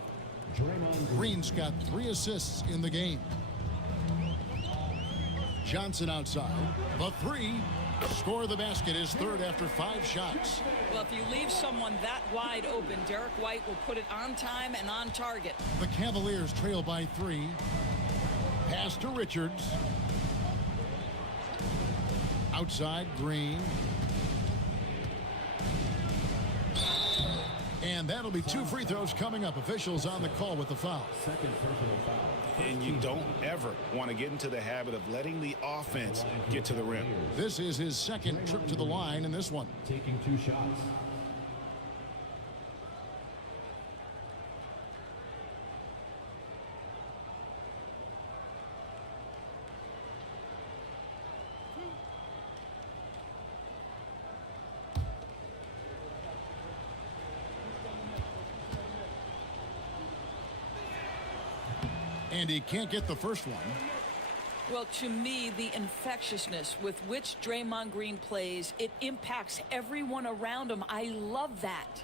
Green's got 3 assists in the game. Johnson outside. The 3. Score the basket is 3rd after 5 shots. Well, if you leave someone that wide open, Derek White will put it on time and on target. The Cavaliers trail by 3. Pass to Richards. Outside, Green. And that'll be 2 free throws coming up. Officials on the call with the foul. And you don't ever want to get into the habit of letting the offense get to the rim. This is his 2nd trip to the line in this one. Taking 2 shots. And he can't get the first one. Well, to me, the infectiousness with which Draymond Green plays, it impacts everyone around him. I love that.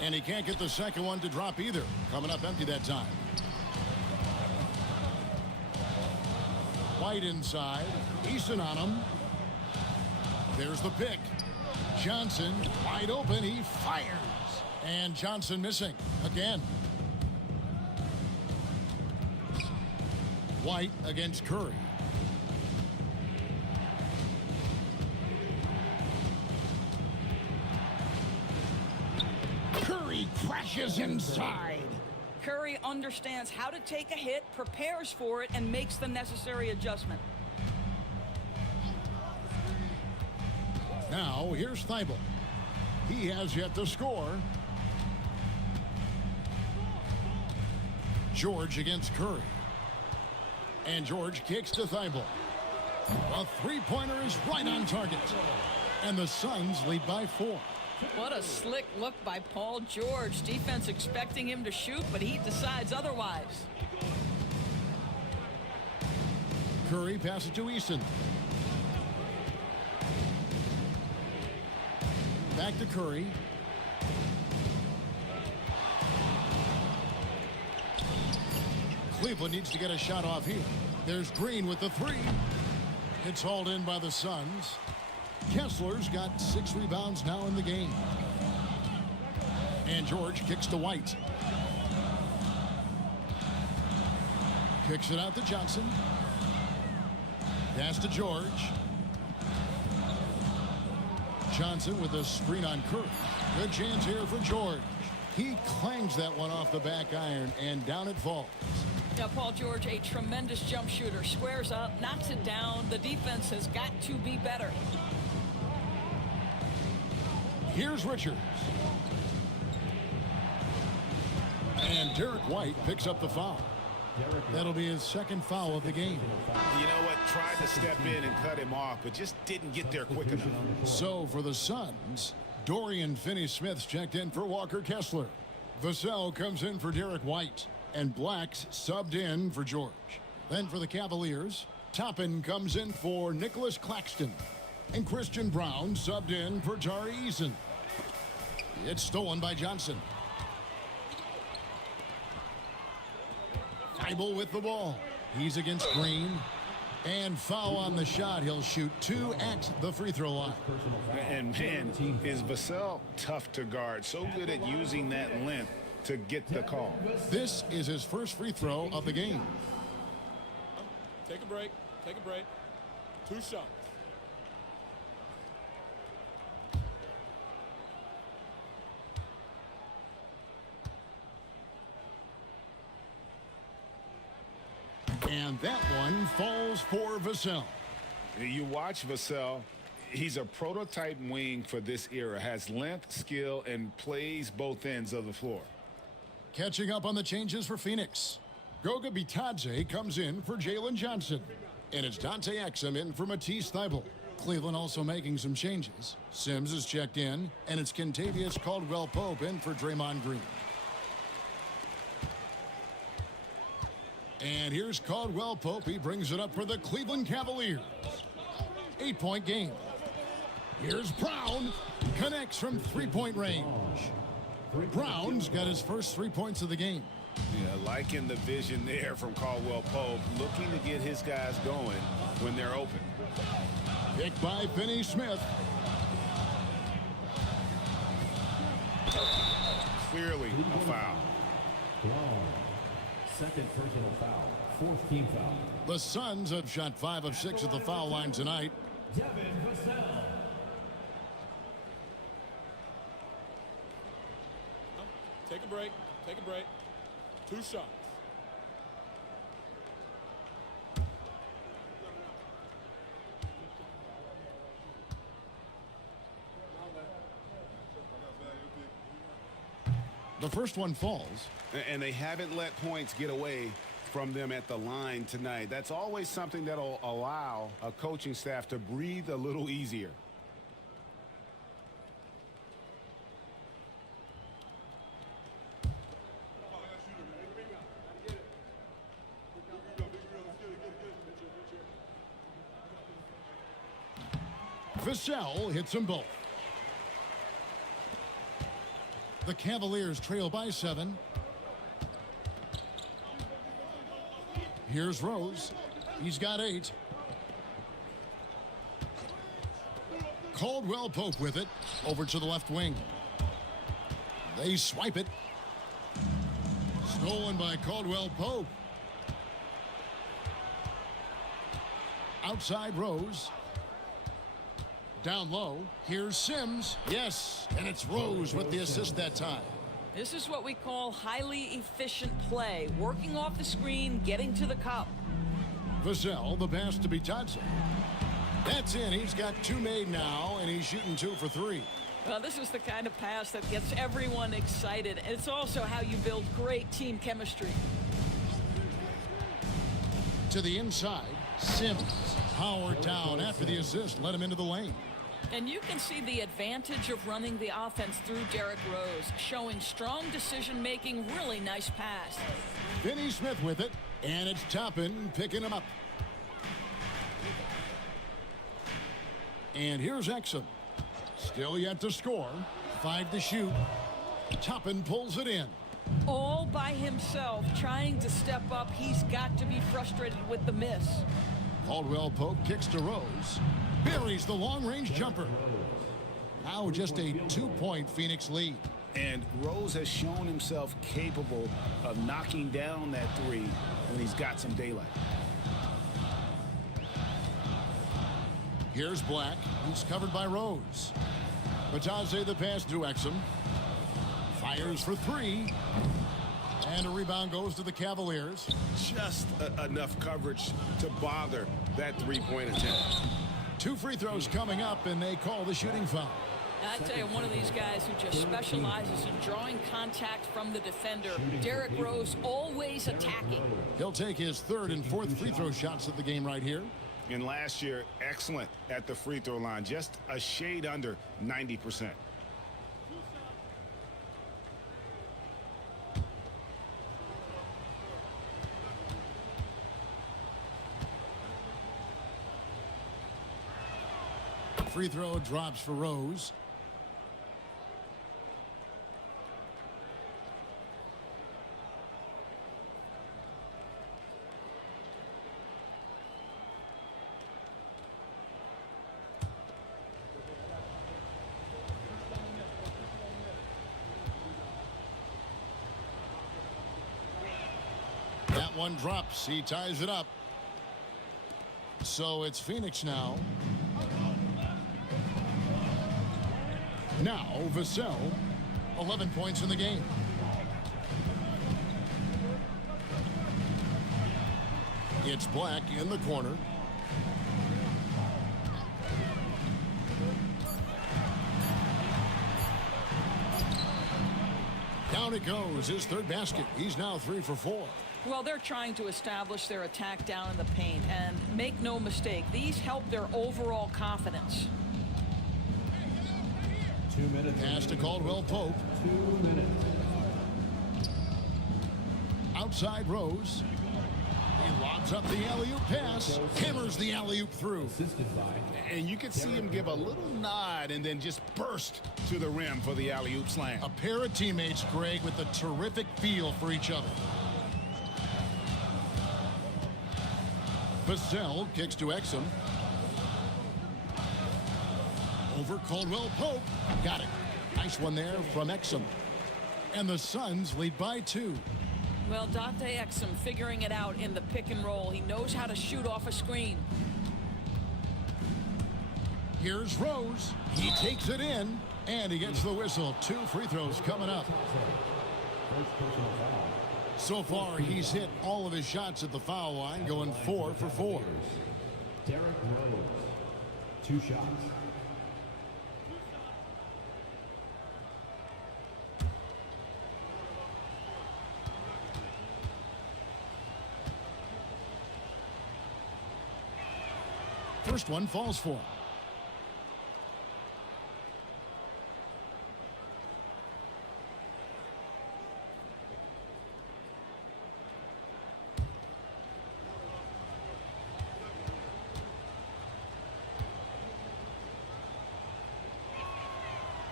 And he can't get the second one to drop either. Coming up empty that time. White inside. Eason on him. There's the pick. Johnson wide open. He fires. And Johnson missing again. White against Curry. Curry crashes inside. Curry understands how to take a hit, prepares for it, and makes the necessary adjustment. Now, here's Thibault. He has yet to score. George against Curry. And George kicks to Thibault. A 3-pointer is right on target. And the Suns lead by 4. What a slick look by Paul George. Defense expecting him to shoot, but he decides otherwise. Curry passes to Eason. Back to Curry. Cleveland needs to get a shot off here. There's Green with the 3. It's hauled in by the Suns. Kessler's got 6 rebounds now in the game. And George kicks to White. Kicks it out to Johnson. Pass to George. Johnson with a screen on Curry. Good chance here for George. He clangs that one off the back iron, and down it falls. Now, Paul George, a tremendous jump shooter. Squares up, knocks it down. The defense has got to be better. Here's Richards. And Derek White picks up the foul. That'll be his 2nd foul of the game. You know what? Tried to step in and cut him off, but just didn't get there quick enough. So for the Suns, Dorian Finney-Smith's checked in for Walker Kessler. Vassell comes in for Derek White. And Black's subbed in for George. Then for the Cavaliers, Toppin comes in for Nicholas Claxton. And Christian Brown subbed in for Tari Eason. It's stolen by Johnson. Thibault with the ball. He's against Green. And foul on the shot. He'll shoot 2 at the free throw line. And man, is Vassell tough to guard. So good at using that length to get the call. This is his first free throw of the game. Take a break. Take a break. 2 shots. And that one falls for Vassell. You watch Vassell. He's a prototype wing for this era. Has length, skill, and plays both ends of the floor. Catching up on the changes for Phoenix. Goga Bitadze comes in for Jalen Johnson. And it's Dante Exum in for Matisse Thybulle. Cleveland also making some changes. Sims is checked in, and it's Kentavious Caldwell-Pope in for Draymond Green. And here's Caldwell-Pope. He brings it up for the Cleveland Cavaliers. 8-point game. Here's Brown. Connects from three-point range. Brown's got his first 3 points of the game. Yeah, liking the vision there from Caldwell-Pope, looking to get his guys going when they're open. Picked by Finney Smith. Clearly a foul. Second personal foul. Fourth team foul. The Suns have shot 5 of 6 at the foul line tonight. Devin Vassell. Take a break. Take a break. 2 shots. The first one falls. And they haven't let points get away from them at the line tonight. That's always something that'll allow a coaching staff to breathe a little easier. Vassell hits them both. The Cavaliers trail by 7. Here's Rose. He's got 8. Caldwell-Pope with it. Over to the left wing. They swipe it. Stolen by Caldwell-Pope. Outside Rose. Down low, here's Sims. Yes, and it's Rose with the assist that time. This is what we call highly efficient play. Working off the screen, getting to the cup. Vassell, the pass to Bitadze. That's in. He's got 2 made now, and he's shooting 2 for 3. Well, this is the kind of pass that gets everyone excited. And it's also how you build great team chemistry. To the inside, Sims. Powered down after the assist, let him into the lane. And you can see the advantage of running the offense through Derrick Rose, showing strong decision-making, really nice pass. Finney Smith with it, and it's Toppin picking him up. And here's Exum. Still yet to score. 5 to shoot. Toppin pulls it in. All by himself, trying to step up. He's got to be frustrated with the miss. Caldwell-Pope kicks to Rose. Buries the long-range jumper. Now just a 2-point Phoenix lead. And Rose has shown himself capable of knocking down that 3 when he's got some daylight. Here's Black. He's covered by Rose. Bitadze the pass to Exum. Fires for 3. And a rebound goes to the Cavaliers. Just enough coverage to bother that 3-point attempt. 2 free throws coming up, and they call the shooting foul. I tell you, one of these guys who just specializes in drawing contact from the defender. Derrick Rose always attacking. He'll take his 3rd and 4th free throw shots of the game right here. And last year, excellent at the free throw line, just a shade under 90%. Free throw drops for Rose. That one drops. He ties it up. So it's Phoenix now. Now, Vassell, 11 points in the game. It's Black in the corner. Down it goes, his third basket. He's now 3 for 4. Well, they're trying to establish their attack down in the paint, and make no mistake, these help their overall confidence. 2 minutes. Pass to Caldwell Pope. 2 minutes. Outside Rose. He lobs up the alley-oop pass. Hammers the alley-oop through. And you can see him give a little nod and then just burst to the rim for the alley-oop slam. A pair of teammates, Greg, with a terrific feel for each other. Vassell kicks to Exum. Over Caldwell Pope. Got it. Nice one there from Exum. And the Suns lead by 2. Well, Dante Exum figuring it out in the pick and roll. He knows how to shoot off a screen. Here's Rose. He takes it in, and he gets the whistle. 2 free throws coming up. So far, he's hit all of his shots at the foul line, going 4 for 4. Derrick Rose, 2 shots. First one falls for him.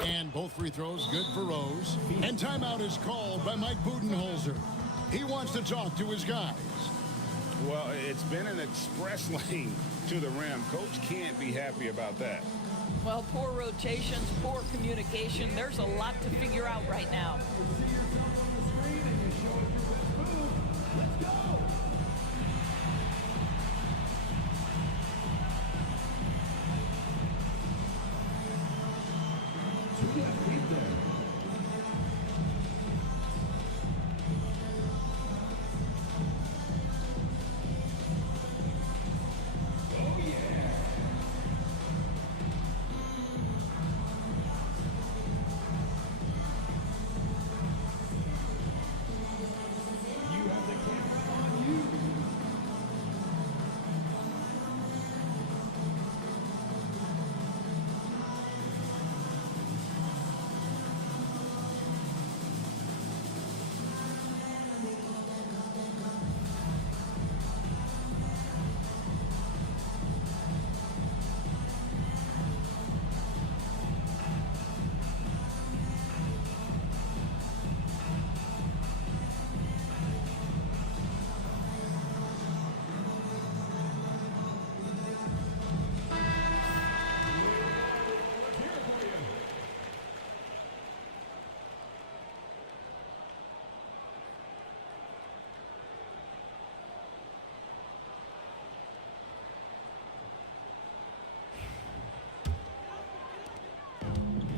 And both free throws good for Rose. And timeout is called by Mike Budenholzer. He wants to talk to his guys. Well, it's been an express lane to the rim. Coach can't be happy about that. Well, poor rotations, poor communication. There's a lot to figure out right now.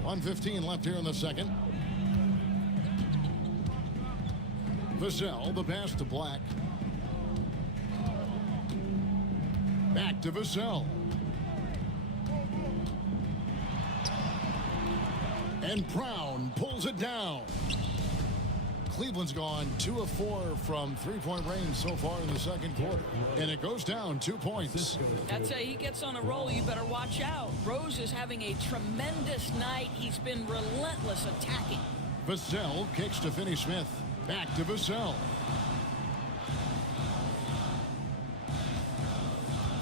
.115 left here in the second. Vassell, the pass to Black. Back to Vassell. And Brown pulls it down. Cleveland's gone 2 of 4 from three-point range so far in the second quarter. And it goes down 2 points. That's he gets on a roll, you better watch out. Rose is having a tremendous night. He's been relentless attacking. Vassell kicks to Finney-Smith. Back to Vassell.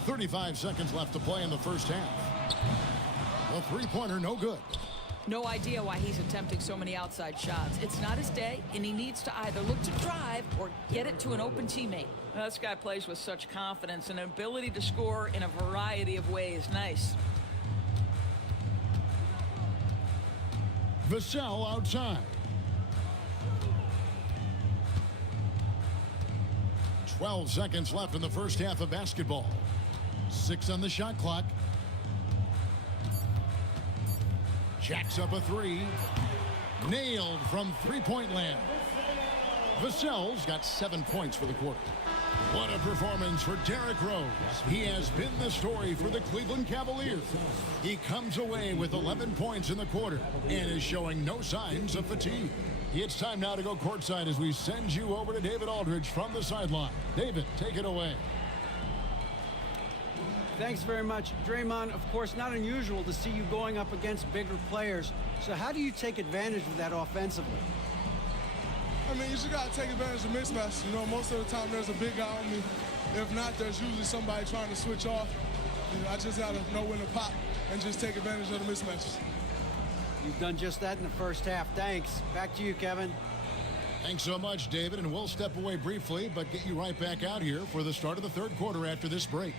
35 seconds left to play in the first half. The three-pointer no good. No idea why he's attempting so many outside shots. It's not his day, and he needs to either look to drive or get it to an open teammate. Now, this guy plays with such confidence and an ability to score in a variety of ways. Nice. Vassell outside. 12 seconds left in the first half of basketball. 6 on the shot clock. Jacks up a 3. Nailed from three-point land. Vassell's got 7 points for the quarter. What a performance for Derrick Rose. He has been the story for the Cleveland Cavaliers. He comes away with 11 points in the quarter and is showing no signs of fatigue. It's time now to go courtside as we send you over to David Aldridge from the sideline. David, take it away. Thanks very much. Draymond, of course, not unusual to see you going up against bigger players. So how do you take advantage of that offensively? I mean, you just got to take advantage of mismatches. You know, most of the time there's a big guy on me. If not, there's usually somebody trying to switch off. You know, I just got to know when to pop and just take advantage of the mismatches. You've done just that in the first half. Thanks. Back to you, Kevin. Thanks so much, David, and we'll step away briefly, but get you right back out here for the start of the third quarter after this break.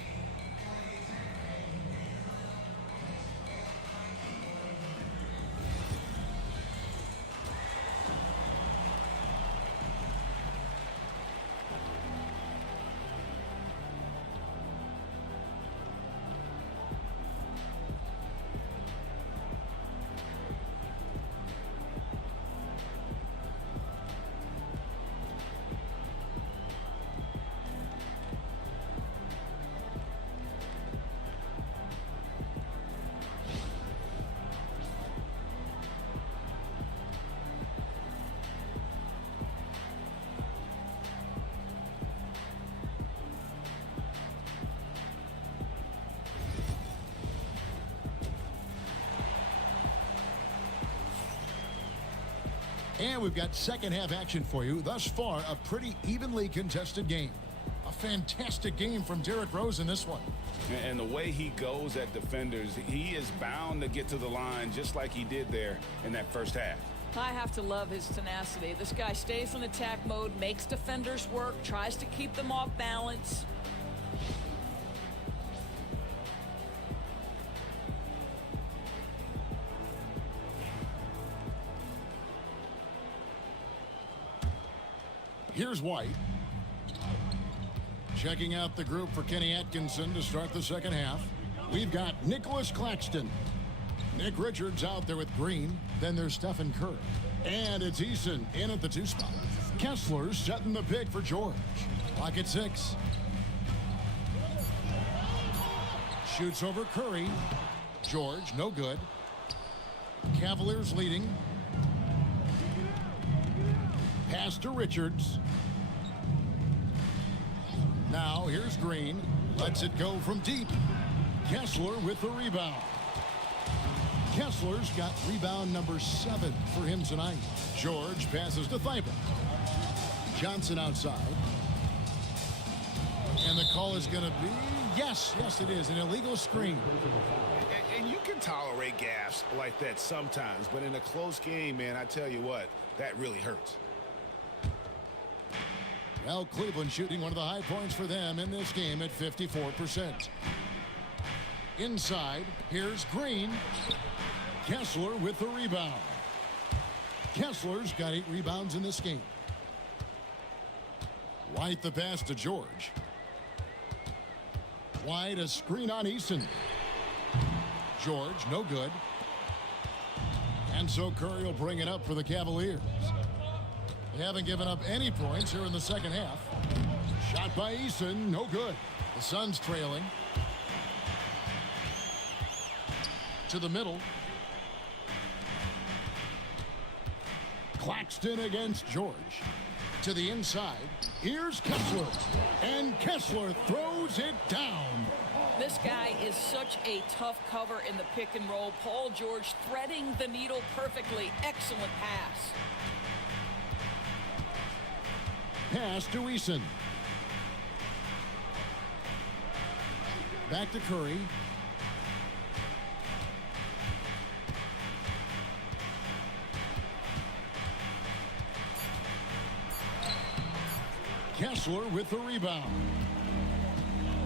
And we've got second half action for you. Thus far, a pretty evenly contested game. A fantastic game from Derrick Rose in this one. And the way he goes at defenders, he is bound to get to the line just like he did there in that first half. I have to love his tenacity. This guy stays in attack mode, makes defenders work, tries to keep them off balance. Here's White. Checking out the group for Kenny Atkinson to start the second half. We've got Nicholas Claxton. Nick Richards out there with Green. Then there's Stephen Curry. And it's Eason in at the 2 spot. Kessler's setting the pick for George. Clock at 6. Shoots over Curry. George, no good. Cavaliers leading. Pass to Richards. Now here's Green. Lets it go from deep. Kessler with the rebound. Kessler's got rebound number 7 for him tonight. George passes to Thibault. Johnson outside. And the call is going to be, yes, it is, an illegal screen. And you can tolerate gaffes like that sometimes, but in a close game, man, I tell you what, that really hurts. Well, Cleveland shooting one of the high points for them in this game at 54%. Inside, here's Green. Kessler with the rebound. Kessler's got 8 rebounds in this game. White the pass to George. White a screen on Eason. George, no good. And so Curry will bring it up for the Cavaliers. They haven't given up any points here in the second half. Shot by Eason, no good. The Suns trailing. To the middle. Claxton against George. To the inside. Here's Kessler. And Kessler throws it down. This guy is such a tough cover in the pick and roll. Paul George threading the needle perfectly. Excellent pass. Pass to Eason. Back to Curry. Kessler with the rebound.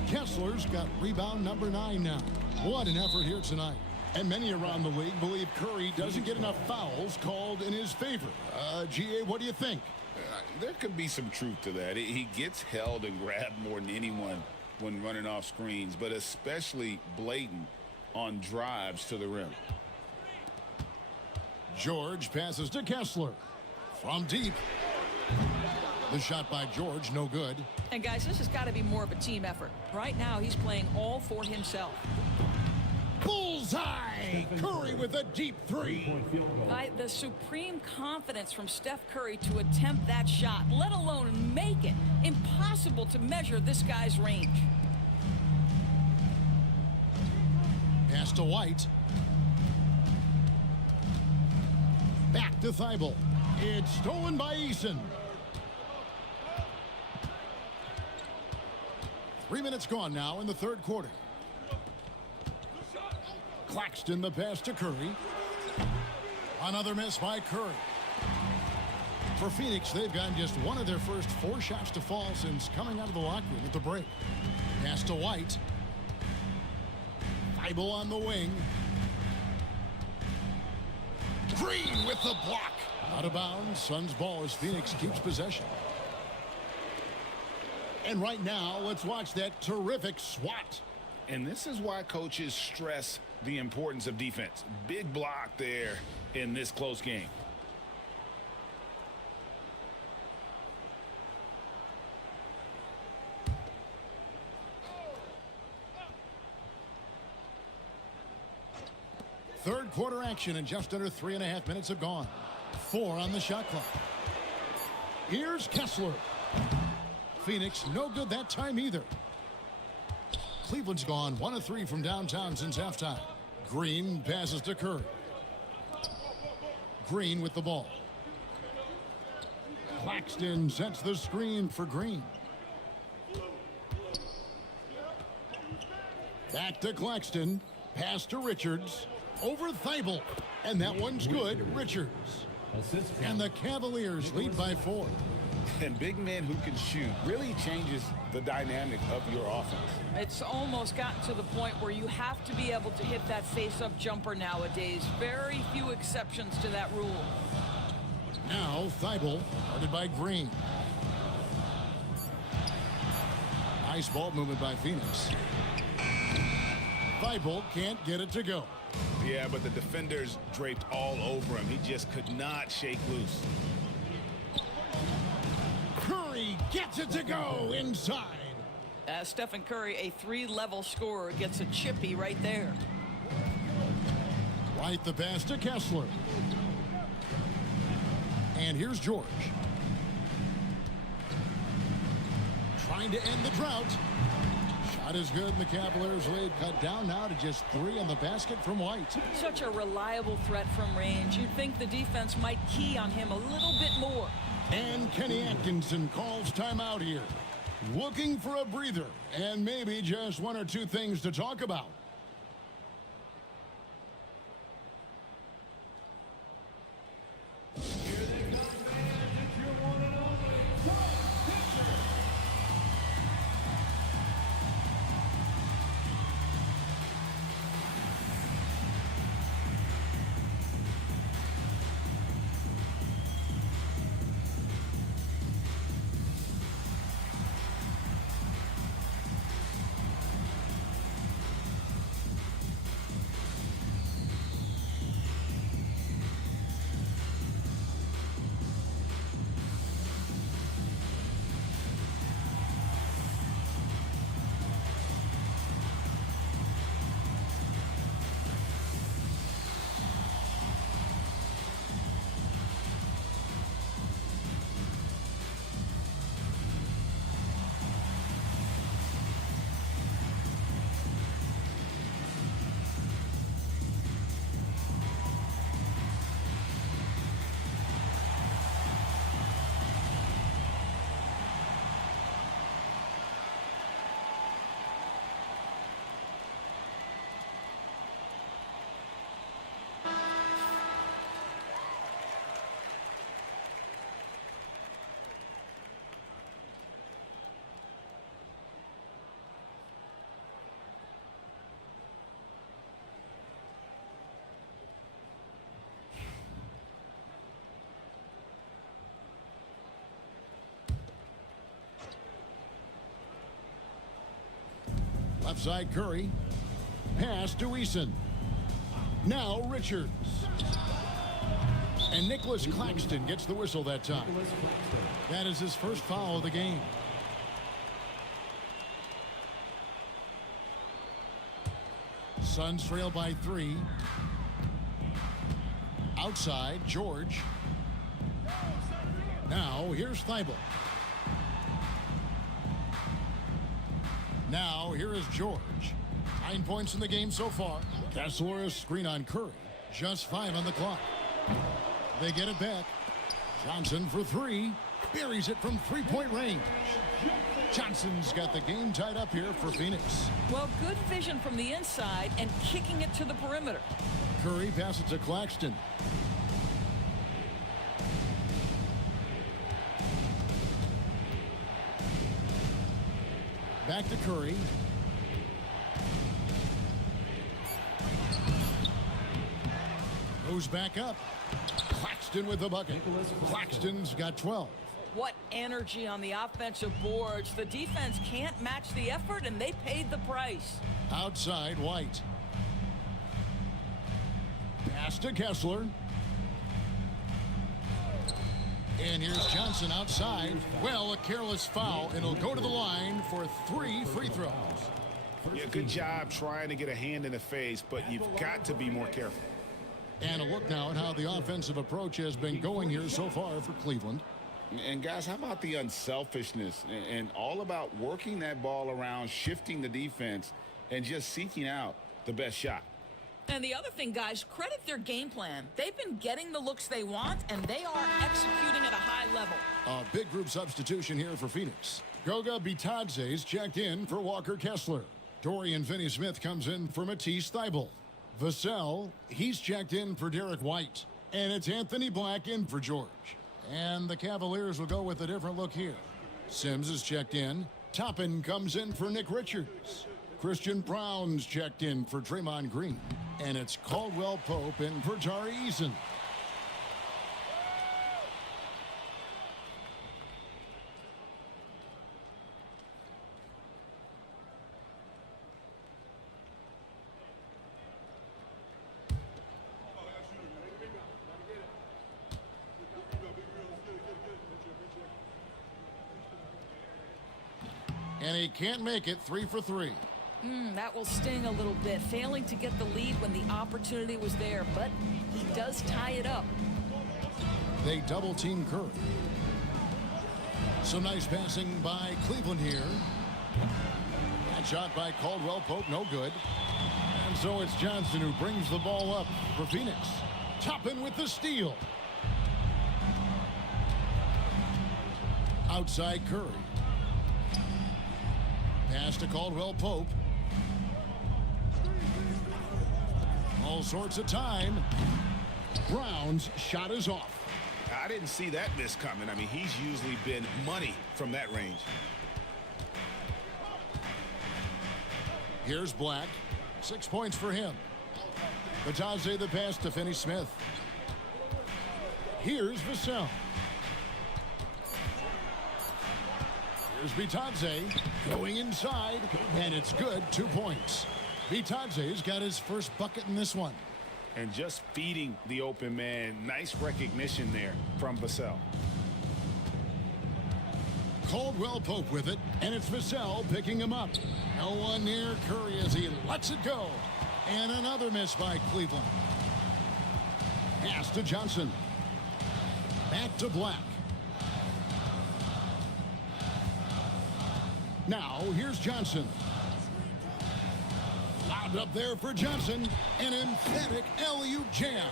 Kessler's got rebound number 9 now. What an effort here tonight. And many around the league believe Curry doesn't get enough fouls called in his favor. GA, what do you think? There could be some truth to that. He gets held and grabbed more than anyone when running off screens, but especially blatant on drives to the rim. George passes to Kessler. From deep. The shot by George, no good. And guys, this has got to be more of a team effort. Right now, he's playing all for himself. Bullseye! Curry with a deep three. The supreme confidence from Steph Curry to attempt that shot, let alone make it. Impossible to measure this guy's range. Pass to White. Back to Thibault. It's stolen by Eason. 3 minutes gone now in the third quarter. Claxton the pass to Curry. Another miss by Curry. For Phoenix, they've gotten just one of their first 4 shots to fall since coming out of the locker room at the break. Pass to White. Thibault on the wing. Green with the block. Out of bounds. Suns ball as Phoenix keeps possession. And right now, let's watch that terrific swat. And this is why coaches stress the importance of defense. Big block there in this close game. Third quarter action and just under 3.5 minutes have gone. 4 on the shot clock. Here's Kessler. Phoenix no good that time either. Cleveland's gone 1 of 3 from downtown since halftime. Green passes to Curry. Green with the ball. Claxton sets the screen for Green. Back to Claxton. Pass to Richards. Over Thibault. And that one's good. Richards. And the Cavaliers lead by 4. And big men who can shoot really changes the dynamic of your offense. It's almost gotten to the point where you have to be able to hit that face-up jumper nowadays. Very few exceptions to that rule. Now Thibault, guarded by Green. Nice ball movement by Phoenix. Thibault can't get it to go. Yeah, but the defenders draped all over him. He just could not shake loose. Curry gets it to go inside. Stephen Curry, a 3-level scorer, gets a chippy right there. Right the pass to Kessler. And here's George. Trying to end the drought. Shot is good, and the Cavaliers lead cut down now to just 3 on the basket from White. Such a reliable threat from range. You'd think the defense might key on him a little bit more. And Kenny Atkinson calls timeout here. Looking for a breather and maybe just 1 or 2 things to talk about. Left side Curry. Pass to Eason. Now Richards. And Nicholas Claxton gets the whistle that time. That is his first foul of the game. Suns trail by 3. Outside, George. Now, here's Thibault. Now, here is George. 9 points in the game so far. Kessler, screen on Curry. Just 5 on the clock. They get it back. Johnson for 3. Buries it from three-point range. Johnson's got the game tied up here for Phoenix. Well, good vision from the inside and kicking it to the perimeter. Curry passes to Claxton. Back to Curry. Goes back up. Claxton with the bucket. Claxton's got 12. What energy on the offensive boards. The defense can't match the effort, and they paid the price. Outside, White. Pass to Kessler. And here's Johnson outside. Well, a careless foul, and he'll go to the line for 3 free throws. Yeah, good job trying to get a hand in the face, but you've got to be more careful. And a look now at how the offensive approach has been going here so far for Cleveland. And guys, how about the unselfishness and all about working that ball around, shifting the defense, and just seeking out the best shot. And the other thing, guys, credit their game plan. They've been getting the looks they want, and they are executing at a high level. A big group substitution here for Phoenix. Goga Bitadze's checked in for Walker Kessler. Dorian Finney-Smith comes in for Matisse Thybulle. Vassell, he's checked in for Derek White. And it's Anthony Black in for George. And the Cavaliers will go with a different look here. Sims is checked in. Toppin comes in for Nick Richards. Christian Brown's checked in for Draymond Green. And it's Caldwell Pope in for Tari Eason. And he can't make it. 3 for 3. That will sting a little bit. Failing to get the lead when the opportunity was there, but he does tie it up. They double team Curry. Some nice passing by Cleveland here. That shot by Caldwell Pope, no good. And so it's Johnson who brings the ball up for Phoenix. Toppin with the steal. Outside Curry. Pass to Caldwell Pope. All sorts of time. Brown's shot is off. I didn't see that miss coming. I mean, he's usually been money from that range. Here's Black. 6 points for him. Bitadze the pass to Finney-Smith. Here's Vassell. Here's Bitadze going inside, and it's good. 2 points. Bitadze's got his first bucket in this one. And just feeding the open man. Nice recognition there from Vassell. Caldwell Pope with it, and it's Vassell picking him up. No one near Curry as he lets it go. And another miss by Cleveland. Pass to Johnson. Back to Black. Now, here's Johnson. Loud up there for Johnson. An emphatic alley-oop jam.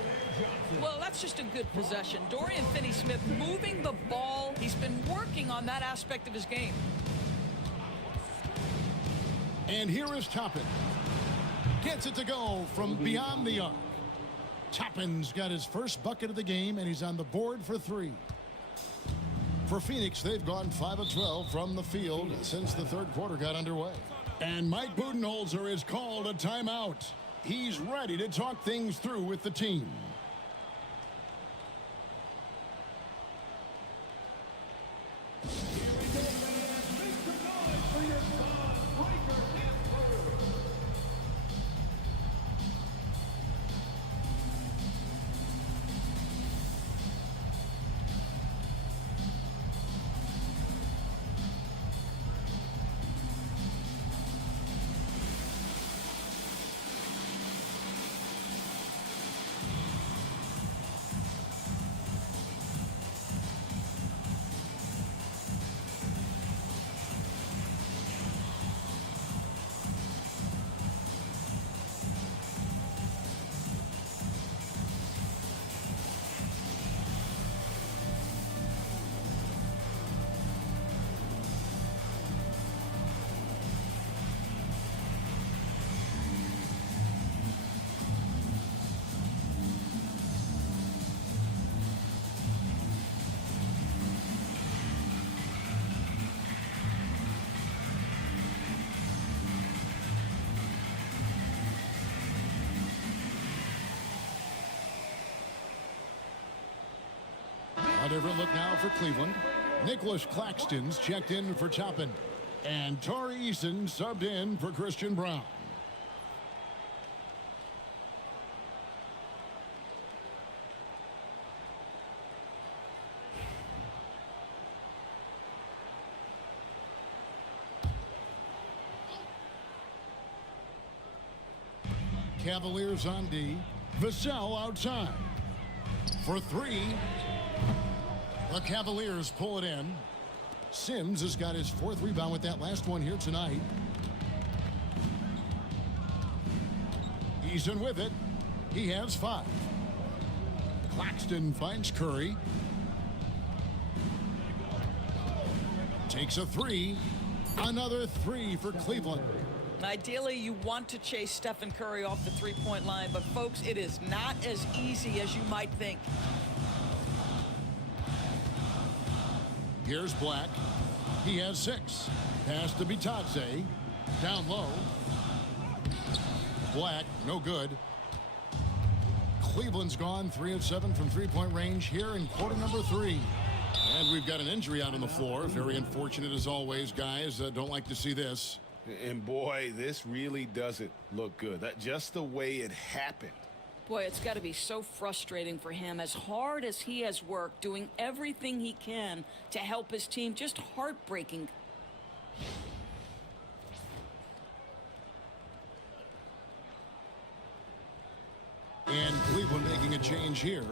Well, that's just a good possession. Dorian Finney-Smith moving the ball. He's been working on that aspect of his game. And here is Toppin. Gets it to go from beyond the arc. Toppin's got his first bucket of the game, and he's on the board for 3. For Phoenix, they've gone 5 of 12 from the field since the third quarter got underway. And Mike Budenholzer has called a timeout. He's ready to talk things through with the team. A different look now for Cleveland. Nicholas Claxton's checked in for Toppin. And Torrey Eason subbed in for Christian Brown. Cavaliers on D. Vassell outside. For three. The Cavaliers pull it in. Sims has got his 4th rebound with that last one here tonight. Eason with it. He has 5. Claxton finds Curry. Takes a 3. Another 3 for Cleveland. Ideally, you want to chase Stephen Curry off the three-point line, but folks, it is not as easy as you might think. Here's Black. He has 6. Pass to Bitadze. Down low. Black, no good. Cleveland's gone 3 of 7 from three-point range here in quarter number 3. And we've got an injury out on the floor. Very unfortunate as always, guys. Don't like to see this. And boy, this really doesn't look good. That just the way it happened. Boy, it's got to be so frustrating for him. As hard as he has worked, doing everything he can to help his team, just heartbreaking. And Cleveland making a change here.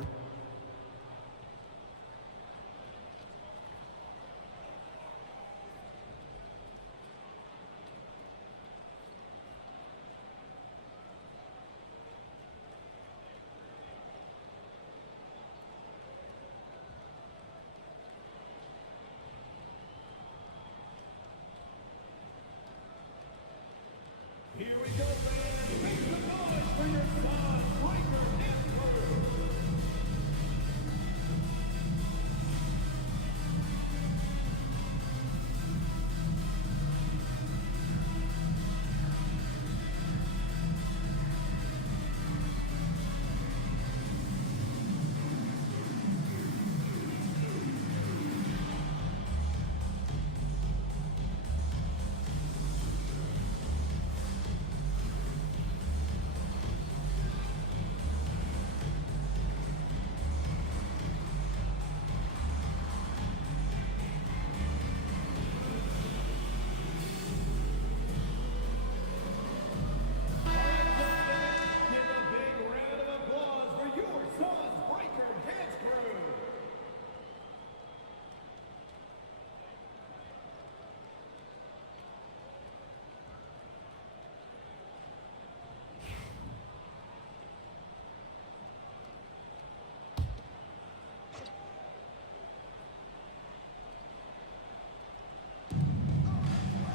Here we go, fans. Make some noise for your son, Riker and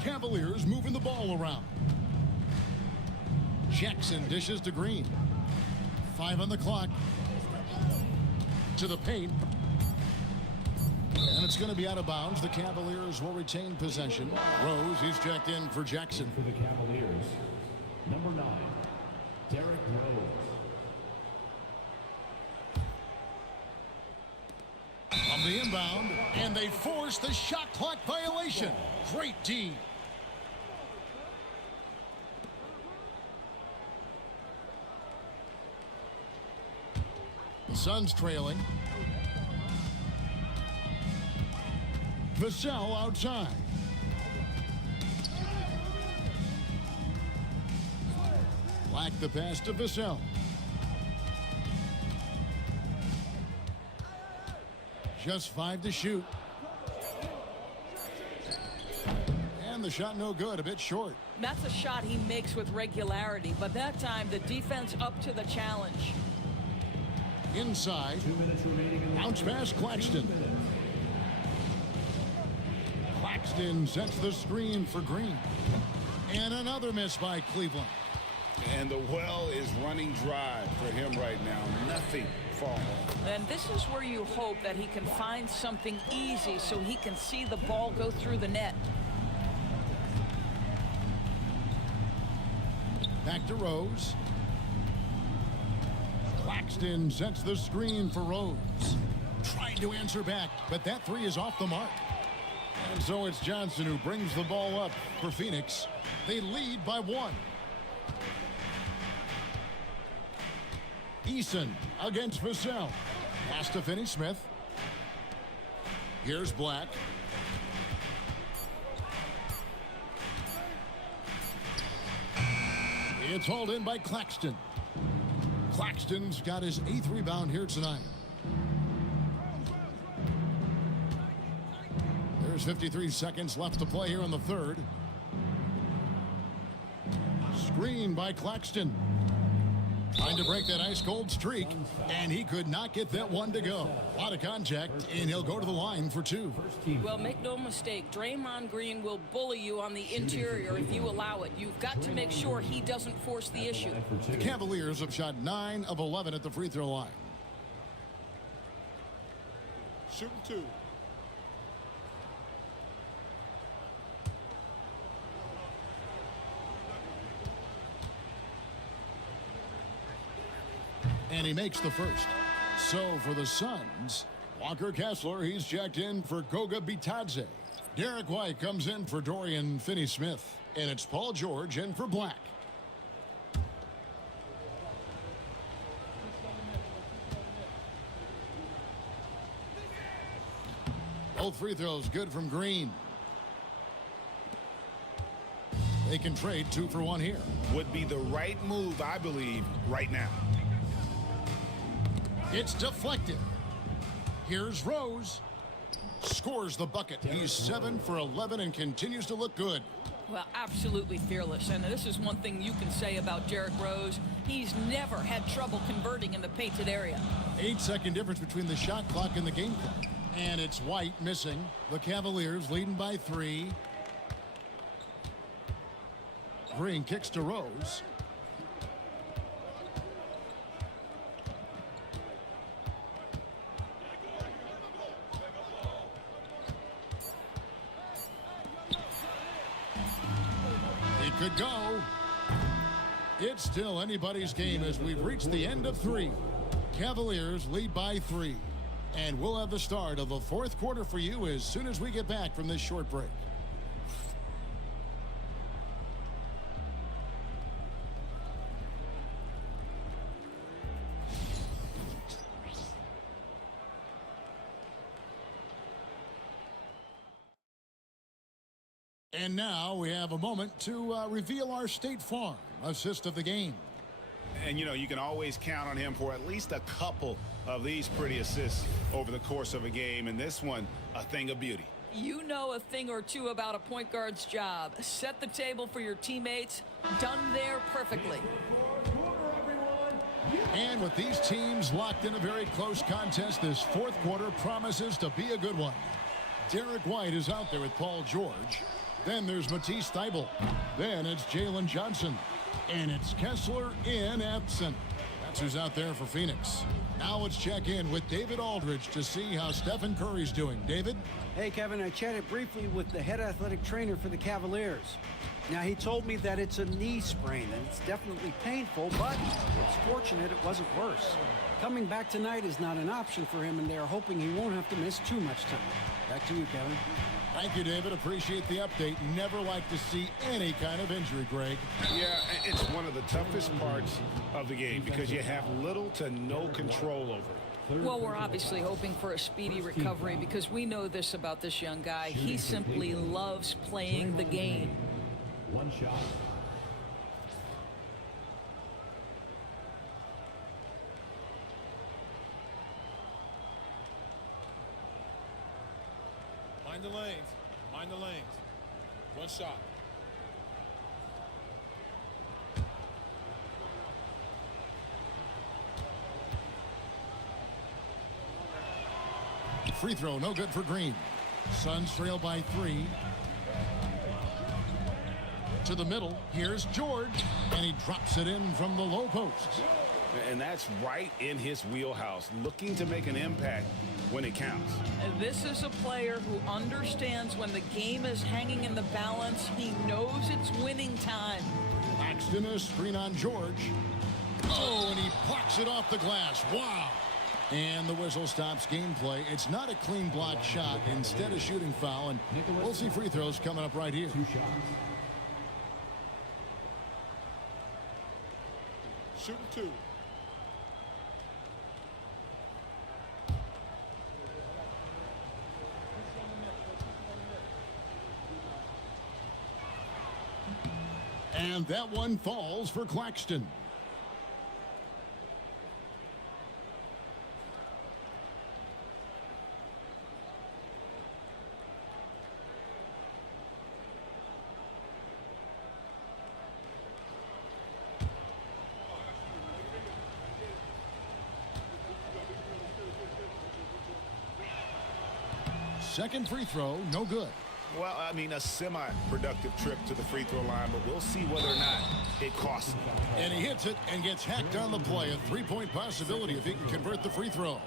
Cavaliers moving the ball around. Jackson dishes to Green. 5 on the clock. To the paint. And it's going to be out of bounds. The Cavaliers will retain possession. Rose, he's checked in for Jackson. for the Cavaliers, number 9, Derrick Rose. On the inbound, and they force the shot clock violation. Great D. The Suns trailing. Vassell outside. Black the pass to Vassell. Just 5 to shoot. And the shot no good, a bit short. That's a shot he makes with regularity, but that time the defense up to the challenge. Inside. Bounce pass Claxton. Claxton sets the screen for Green. And another miss by Cleveland. And the well is running dry for him right now. Nothing falling. And this is where you hope that he can find something easy so he can see the ball go through the net. Back to Rose. Claxton sets the screen for Rose. Tried to answer back, but that three is off the mark. And so it's Johnson who brings the ball up for Phoenix. They lead by 1. Eason against Vassell. Pass to Finney-Smith. Here's Black. It's hauled in by Claxton. Claxton's got his 8th rebound here tonight. There's 53 seconds left to play here in the third. Screen by Claxton. Trying to break that ice-cold streak, and he could not get that one to go. A lot of contact, and he'll go to the line for 2. Well, make no mistake, Draymond Green will bully you on the interior if you allow it. You've got to make sure he doesn't force the issue. The Cavaliers have shot 9 of 11 at the free throw line. Shooting 2. And he makes the first. So for the Suns, Walker Kessler, he's checked in for Goga Bitadze. Derek White comes in for Dorian Finney-Smith. And it's Paul George in for Black. Both free throws good from Green. They can trade 2 for 1 here. Would be the right move, I believe, right now. It's deflected. Here's Rose. Scores the bucket. He's 7 for 11 and continues to look good. Well, absolutely fearless. And this is one thing you can say about Derrick Rose. He's never had trouble converting in the painted area. 8-second difference between the shot clock and the game clock. And it's White missing. The Cavaliers leading by 3. Green kicks to Rose. It could go. It's still anybody's game as we've reached the end of 3. Cavaliers lead by 3. And we'll have the start of the 4th quarter for you as soon as we get back from this short break. And now we have a moment to reveal our State Farm assist of the game. And, you know, you can always count on him for at least a couple of these pretty assists over the course of a game. And this one, a thing of beauty. You know a thing or two about a point guard's job. Set the table for your teammates. Done there perfectly. And with these teams locked in a very close contest, this 4th quarter promises to be a good one. Derek White is out there with Paul George. Then there's Matisse Thybulle. Then it's Jalen Johnson. And it's Kessler in absent. That's who's out there for Phoenix. Now let's check in with David Aldridge to see how Stephen Curry's doing. David? Hey, Kevin, I chatted briefly with the head athletic trainer for the Cavaliers. Now, he told me that it's a knee sprain, and it's definitely painful, but it's fortunate it wasn't worse. Coming back tonight is not an option for him, and they're hoping he won't have to miss too much time. Back to you, Kevin. Thank you, David. Appreciate the update. Never like to see any kind of injury, Greg. Yeah, it's one of the toughest parts of the game because you have little to no control over it. Well, we're obviously hoping for a speedy recovery because we know this about this young guy. He simply loves playing the game. One shot. Mind the lanes. Mind the lanes. One shot. Free throw, no good for Green. Suns trail by 3. To the middle, here's George, and he drops it in from the low post. And that's right in his wheelhouse, looking to make an impact when it counts. And this is a player who understands when the game is hanging in the balance. He knows it's winning time. Paxton, a screen on George. Oh, and he blocks it off the glass. Wow. And the whistle stops gameplay. It's not a clean block shot. Instead, a shooting foul. And we'll see free throws coming up right here. Shooting 2. And that one falls for Claxton. Second free throw, no good. Well, I mean, a semi-productive trip to the free throw line, but we'll see whether or not it costs him. And he hits it and gets hacked on the play. A three-point possibility if he can convert the free throw.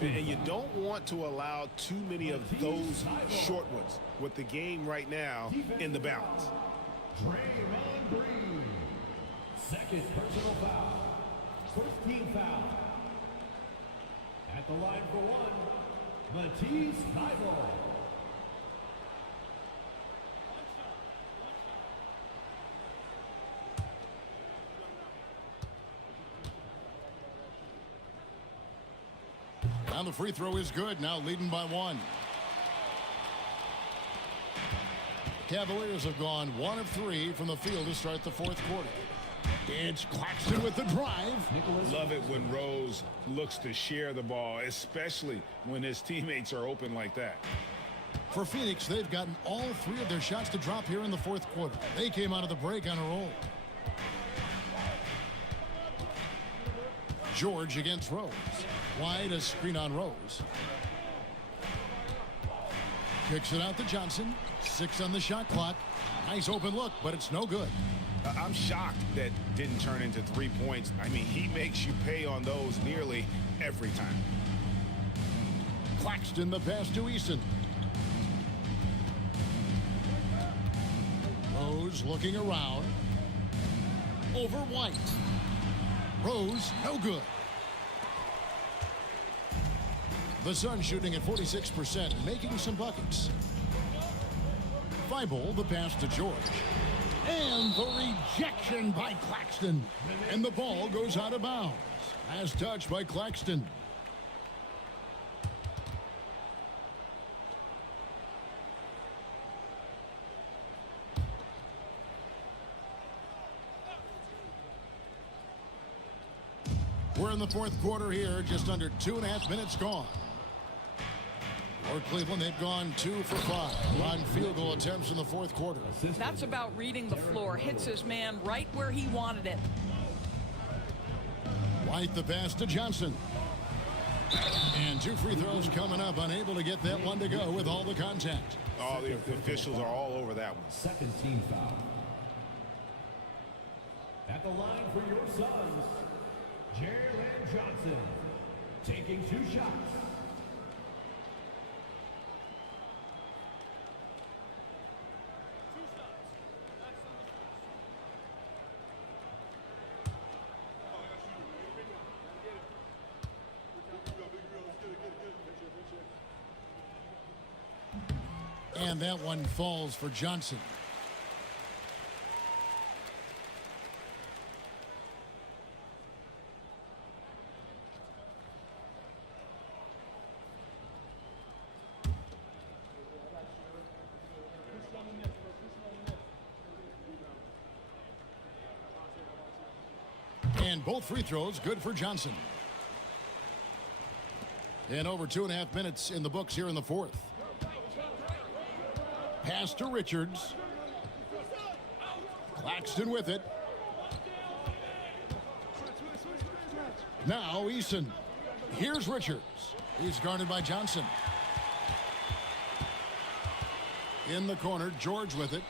And you don't want to allow too many of those short ones with the game right now in the balance. Draymond Green. Second personal foul. First team foul. At the line for one, Matisse Thybulle. And the free throw is good. Now leading by 1. Cavaliers have gone 1 of 3 from the field to start the fourth quarter. It's Claxton with the drive. Love it when Rose looks to share the ball, especially when his teammates are open like that. For Phoenix, they've gotten all 3 of their shots to drop here in the fourth quarter. They came out of the break on a roll. George against Rose. Wide, a screen on Rose. Kicks it out to Johnson. 6 on the shot clock. Nice open look, but it's no good. I'm shocked that didn't turn into 3 points. I mean, he makes you pay on those nearly every time. Claxton the pass to Eason. Rose looking around. Over White. Rose, no good. The Suns shooting at 46%, making some buckets. Thybulle, the pass to George. And the rejection by Claxton. And the ball goes out of bounds. As touched by Claxton. We're in the fourth quarter here, just under 2.5 minutes gone. For Cleveland, they've gone 2 for 5 on field goal attempts in the fourth quarter. That's about reading the floor. Hits his man right where he wanted it. White the pass to Johnson. And 2 free throws coming up. Unable to get that one to go with all the contact. Oh, the officials are all over that one. Second team foul. At the line for your Suns, Jalen Johnson taking 2 shots. And that one falls for Johnson. And both free throws good for Johnson. And over 2.5 minutes in the books here in the fourth. Pass to Richards. Claxton with it. Now Eason. Here's Richards. He's guarded by Johnson. In the corner, George with it.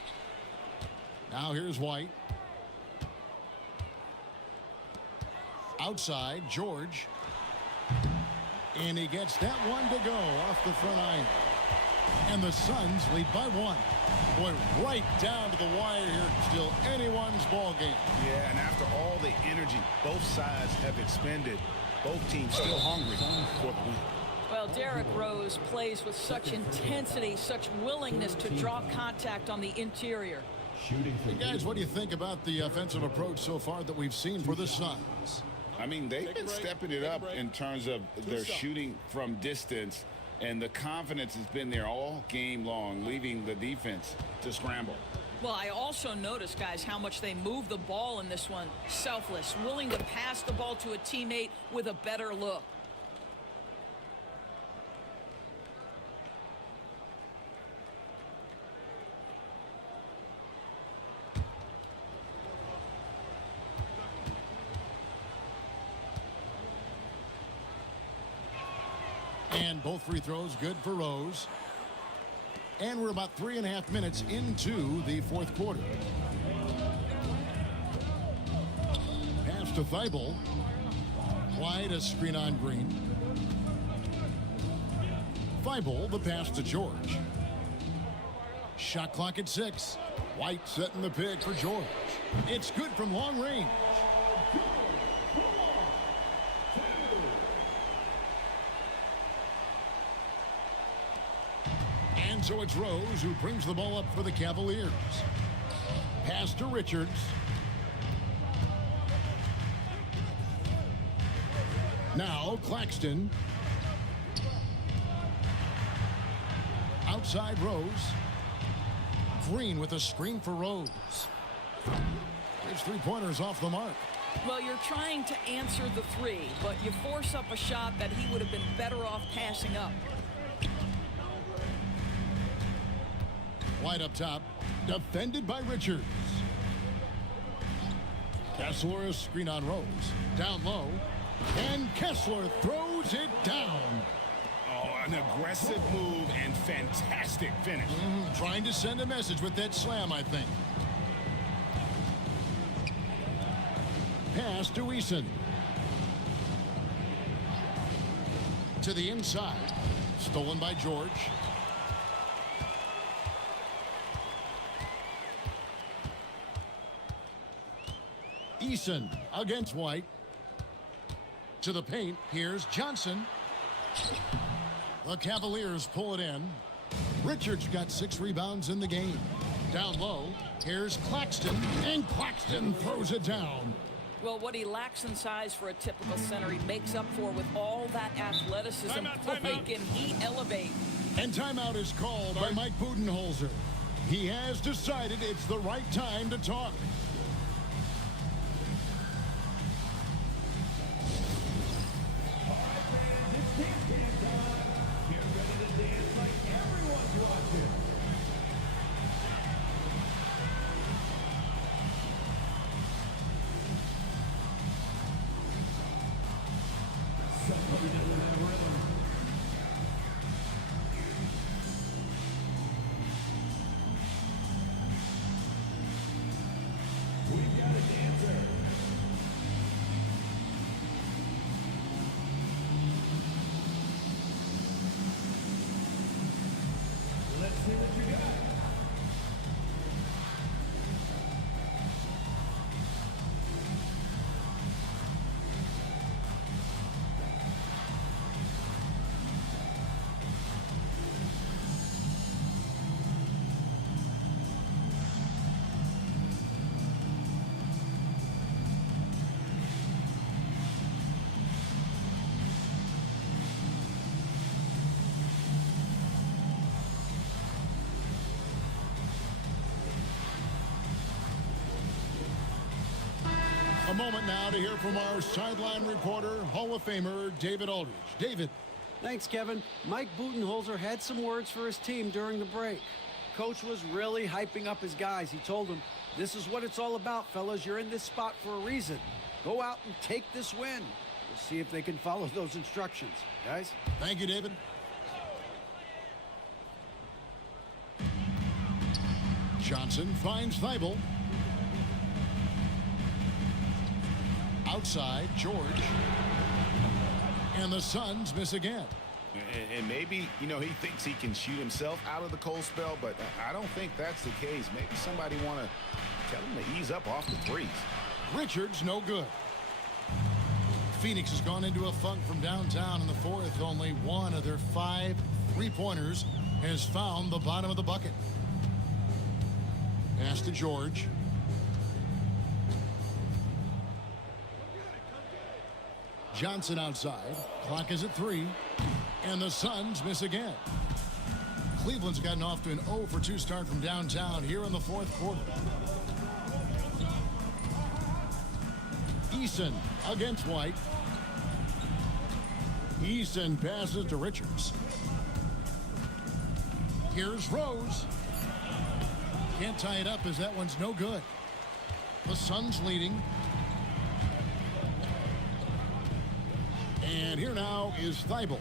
Now here's White. Outside, George. And he gets that one to go off the front iron. And the Suns lead by 1. Boy, right down to the wire here. Still anyone's ball game. Yeah, and after all the energy both sides have expended, Both teams still hungry for the win. Well, Derrick Rose plays with such intensity, such willingness to draw contact on the interior. Hey guys, what do you think about the offensive approach so far that we've seen for the Suns? I mean, they've been stepping it up in terms of their shooting from distance, and the confidence has been there all game long, leaving the defense to scramble. Well, I also noticed, guys, how much they move the ball in this one. Selfless, willing to pass the ball to a teammate with a better look. And both free throws good for Rose. And we're about 3.5 minutes into the fourth quarter. Pass to Thibault. Wide, a screen on Green. Thibault, the pass to George. Shot clock at 6. White setting the pick for George. It's good from long range. And so it's Rose who brings the ball up for the Cavaliers. Pass to Richards. Now Claxton. Outside Rose. Green with a screen for Rose. His three-pointers off the mark. Well, you're trying to answer the three, but you force up a shot that he would have been better off passing up. White up top, defended by Richards. Kessler, a screen on Rose. Down low, and Kessler throws it down. Oh, an aggressive move and fantastic finish. Trying to send a message with that slam, I think. Pass to Eason. To the inside. Stolen by George. Eason against White. To the paint. Here's Johnson. The Cavaliers pull it in. Richards got 6 rebounds in the game. Down low. Here's Claxton. And Claxton throws it down. Well, what he lacks in size for a typical center, he makes up for with all that athleticism. Boy, can he elevate. And timeout is called by Mike Budenholzer. He has decided it's the right time to talk. A moment now to hear from our sideline reporter, Hall of Famer David Aldridge. David. Thanks, Kevin. Mike Budenholzer had some words for his team during the break. Coach was really hyping up his guys. He told them, this is what it's all about, fellas. You're in this spot for a reason. Go out and take this win. We'll see if they can follow those instructions. Guys? Thank you, David. Johnson finds Thibault. Outside, George. And the Suns miss again. And maybe, you know, he thinks he can shoot himself out of the cold spell, but I don't think that's the case. Maybe somebody want to tell him to ease up off the threes. Richards, no good. Phoenix has gone into a funk from downtown in the fourth. Only one of their 5 3-pointers has found the bottom of the bucket. Pass to George. Johnson outside. Clock is at 3. And the Suns miss again. Cleveland's gotten off to an 0 for 2 start from downtown here in the fourth quarter. Eason against White. Eason passes to Richards. Here's Rose. Can't tie it up as that one's no good. The Suns leading. And here now is Thibault.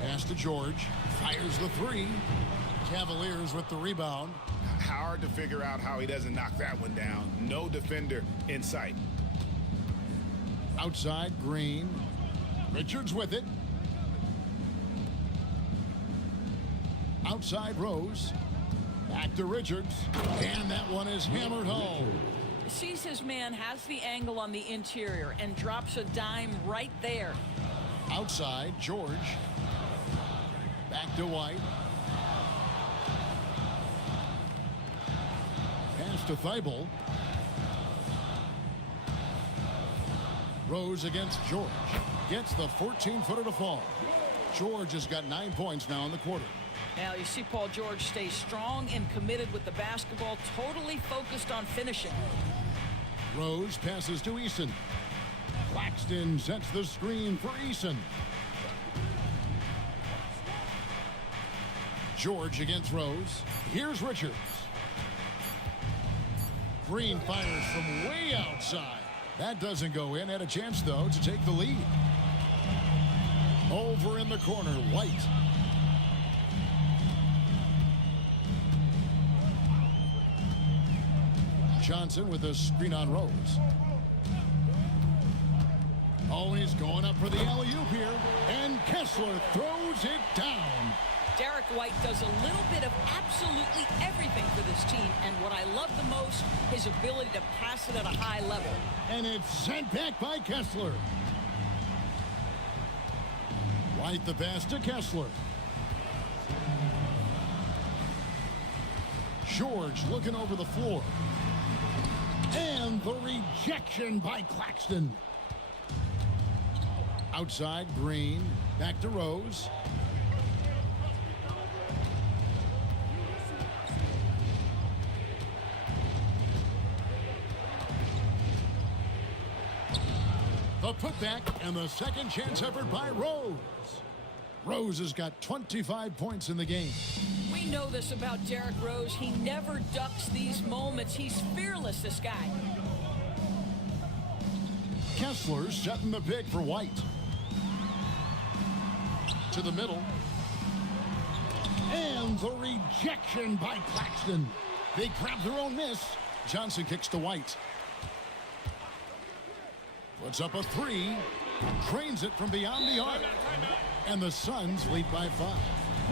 Pass to George. Fires the 3. Cavaliers with the rebound. Hard to figure out how he doesn't knock that one down. No defender in sight. Outside, Green. Richards with it. Outside, Rose. Back to Richards. And that one is hammered home. Sees his man, has the angle on the interior, and drops a dime right there. Outside, George. Back to White. Pass to Thibault. Rose against George. Gets the 14-footer to fall. George has got 9 points now in the quarter. Now you see Paul George stay strong and committed with the basketball, totally focused on finishing. Rose passes to Eason. Claxton sets the screen for Eason. George against Rose. Here's Richards. Green fires from way outside. That doesn't go in. Had a chance, though, to take the lead. Over in the corner, White. Johnson with a screen on Rose. Oh, and he's going up for the alley-oop here. And Kessler throws it down. Derek White does a little bit of absolutely everything for this team, and what I love the most, his ability to pass it at a high level. And it's sent back by Kessler. White the pass to Kessler. George looking over the floor. And the rejection by Claxton. Outside, Green. Back to Rose. The putback and the second chance effort by Rose. Rose has got 25 points in the game. We know this about Derrick Rose. He never ducks these moments. He's fearless, this guy. Kessler setting the pick for White. To the middle. And the rejection by Claxton. They grab their own miss. Johnson kicks to White. Puts up a 3. Trains it from beyond the arc. And the Suns lead by 5.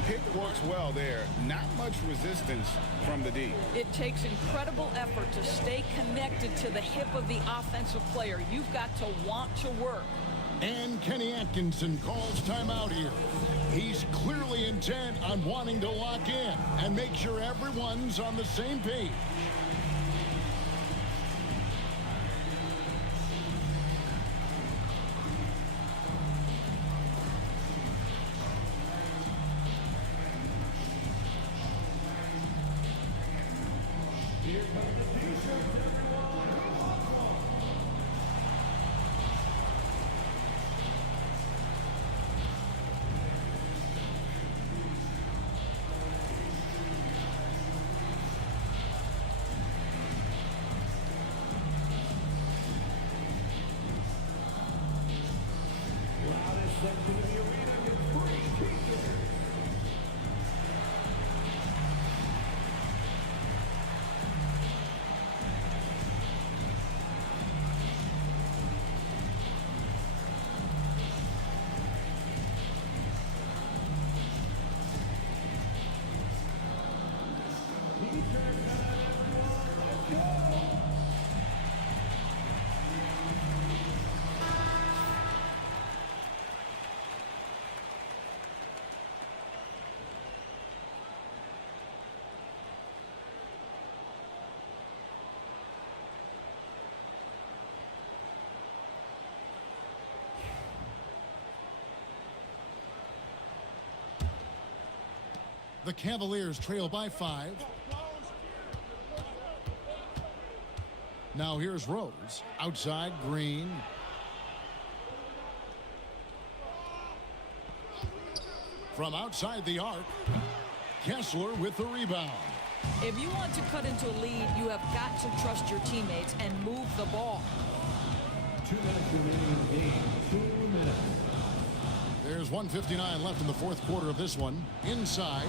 Pick works well there. Not much resistance from the D. It takes incredible effort to stay connected to the hip of the offensive player. You've got to want to work. And Kenny Atkinson calls timeout here. He's clearly intent on wanting to lock in and make sure everyone's on the same page. The Cavaliers trail by 5. Now here's Rose. Outside, Green. From outside the arc, Kessler with the rebound. If you want to cut into a lead, you have got to trust your teammates and move the ball. 2 minutes remaining in the game. 2 minutes. There's 1:59 left in the fourth quarter of this one. Inside,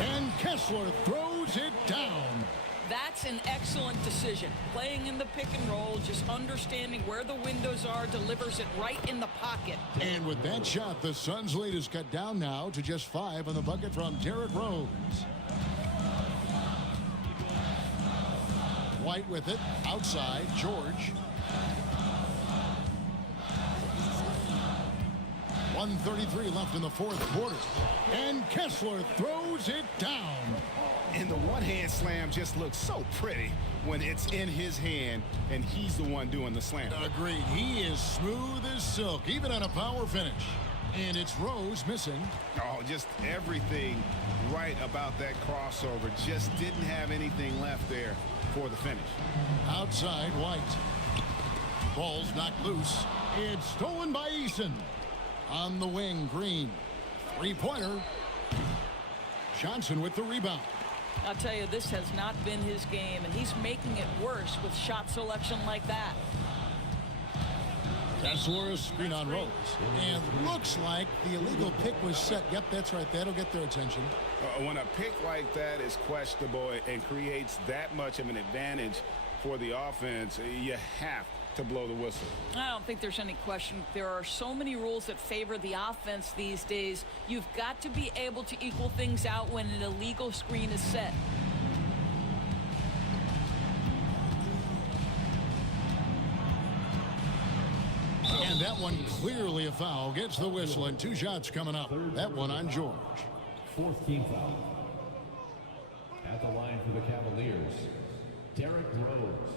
and Kessler throws it down. That's an excellent decision. Playing in the pick and roll, just understanding where the windows are, delivers it right in the pocket. And with that shot, the Suns' lead is cut down now to just 5 on the bucket from Derrick Rose. White with it. Outside, George. 1:33 left in the fourth quarter. And Kessler throws it down. And the one-hand slam just looks so pretty when it's in his hand and he's the one doing the slam. Agreed. He is smooth as silk, even on a power finish. And it's Rose missing. Oh, just everything right about that crossover. Just didn't have anything left there for the finish. Outside, White. Ball's knocked loose. It's stolen by Eason. On the wing, Green. Three-pointer. Johnson with the rebound. I'll tell you, this has not been his game, and he's making it worse with shot selection like that. Kessler, screen on Rose. And looks like the illegal pick was set. Yep, that's right. That'll get their attention. When a pick like that is questionable and creates that much of an advantage for the offense, you have to blow the whistle. I don't think there's any question. There are so many rules that favor the offense these days. You've got to be able to equal things out when an illegal screen is set. And that one clearly a foul. Gets the whistle, and 2 shots coming up. That one on George. 4th team foul. At the line for the Cavaliers, Derrick Rose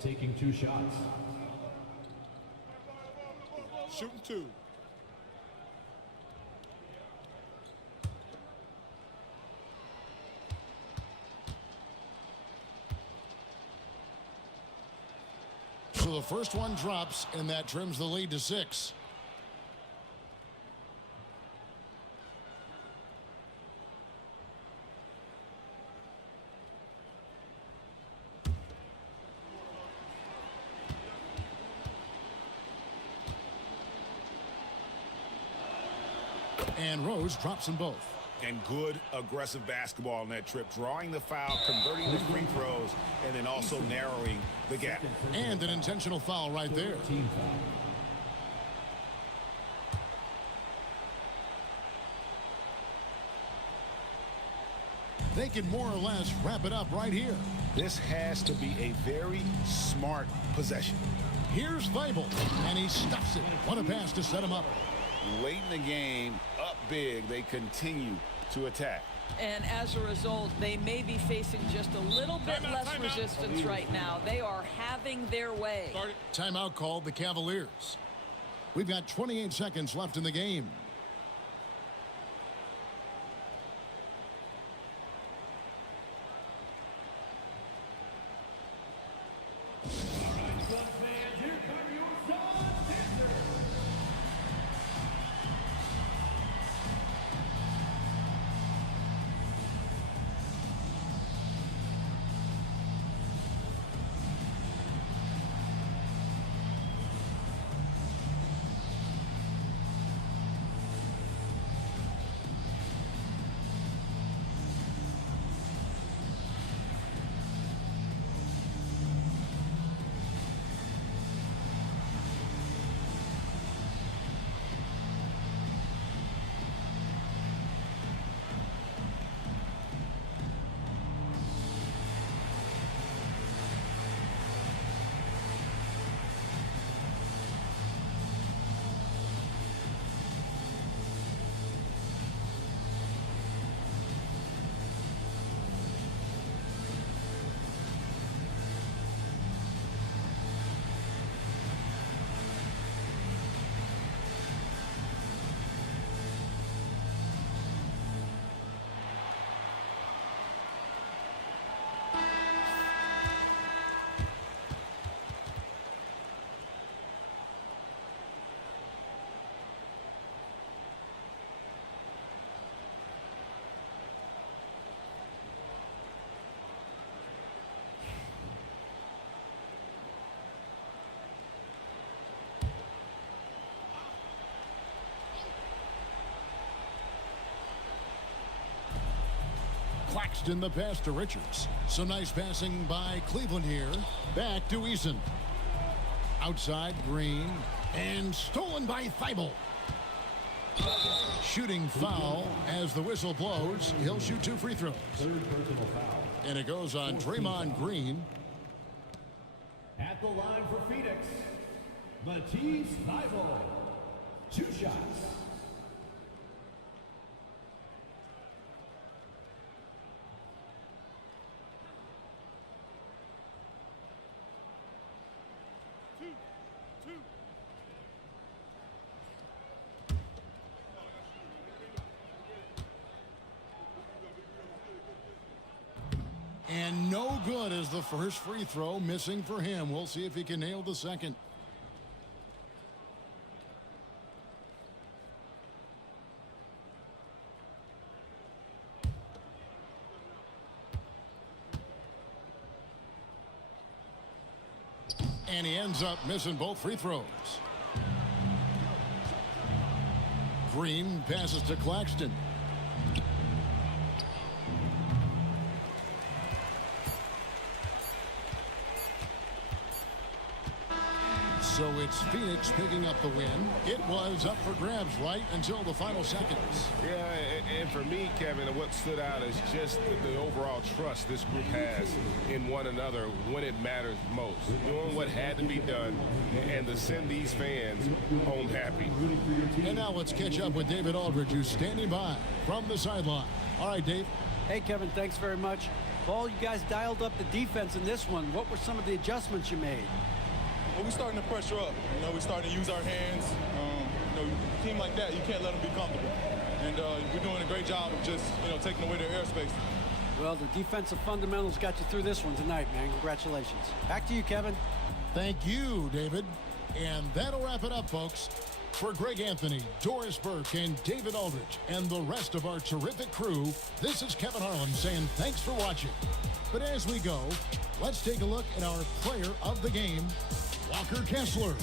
taking 2 shots. Shooting 2. So the first one drops, and that trims the lead to 6. And Rose drops them both. And good aggressive basketball on that trip, drawing the foul, converting the free throws, and then also narrowing the gap. And an intentional foul right there. They can more or less wrap it up right here. This has to be a very smart possession. Here's Thybulle, and he stuffs it. What a pass to set him up. Late in the game, up big, they continue to attack. And as a result, they may be facing just a little bit less resistance right now. They are having their way. Timeout called the Cavaliers. We've got 28 seconds left in the game. Claxton the pass to Richards. Some nice passing by Cleveland here. Back to Eason. Outside Green. And stolen by Thibault. Shooting foul as the whistle blows. He'll shoot 2 free throws. And it goes on Draymond Green. At the line for Phoenix, Matisse Thybulle. 2 shots. And no good as the first free throw missing for him. We'll see if he can nail the second. And he ends up missing both free throws. Green passes to Claxton. So it's Phoenix picking up the win. It was up for grabs right until the final seconds. Yeah, and for me, Kevin, what stood out is just the overall trust this group has in one another when it matters most. Doing what had to be done and to send these fans home happy. And now let's catch up with David Aldridge, who's standing by from the sideline. All right, Dave. Hey, Kevin, thanks very much. Paul, you guys dialed up the defense in this one. What were some of the adjustments you made? Well, we're starting to pressure up. We're starting to use our hands. A team like that, you can't let them be comfortable. And we're doing a great job of just, taking away their airspace. Well, the defensive fundamentals got you through this one tonight, man. Congratulations. Back to you, Kevin. Thank you, David. And that'll wrap it up, folks. For Greg Anthony, Doris Burke, and David Aldridge, and the rest of our terrific crew, this is Kevin Harlan saying thanks for watching. But as we go, let's take a look at our player of the game, Walker Kessler.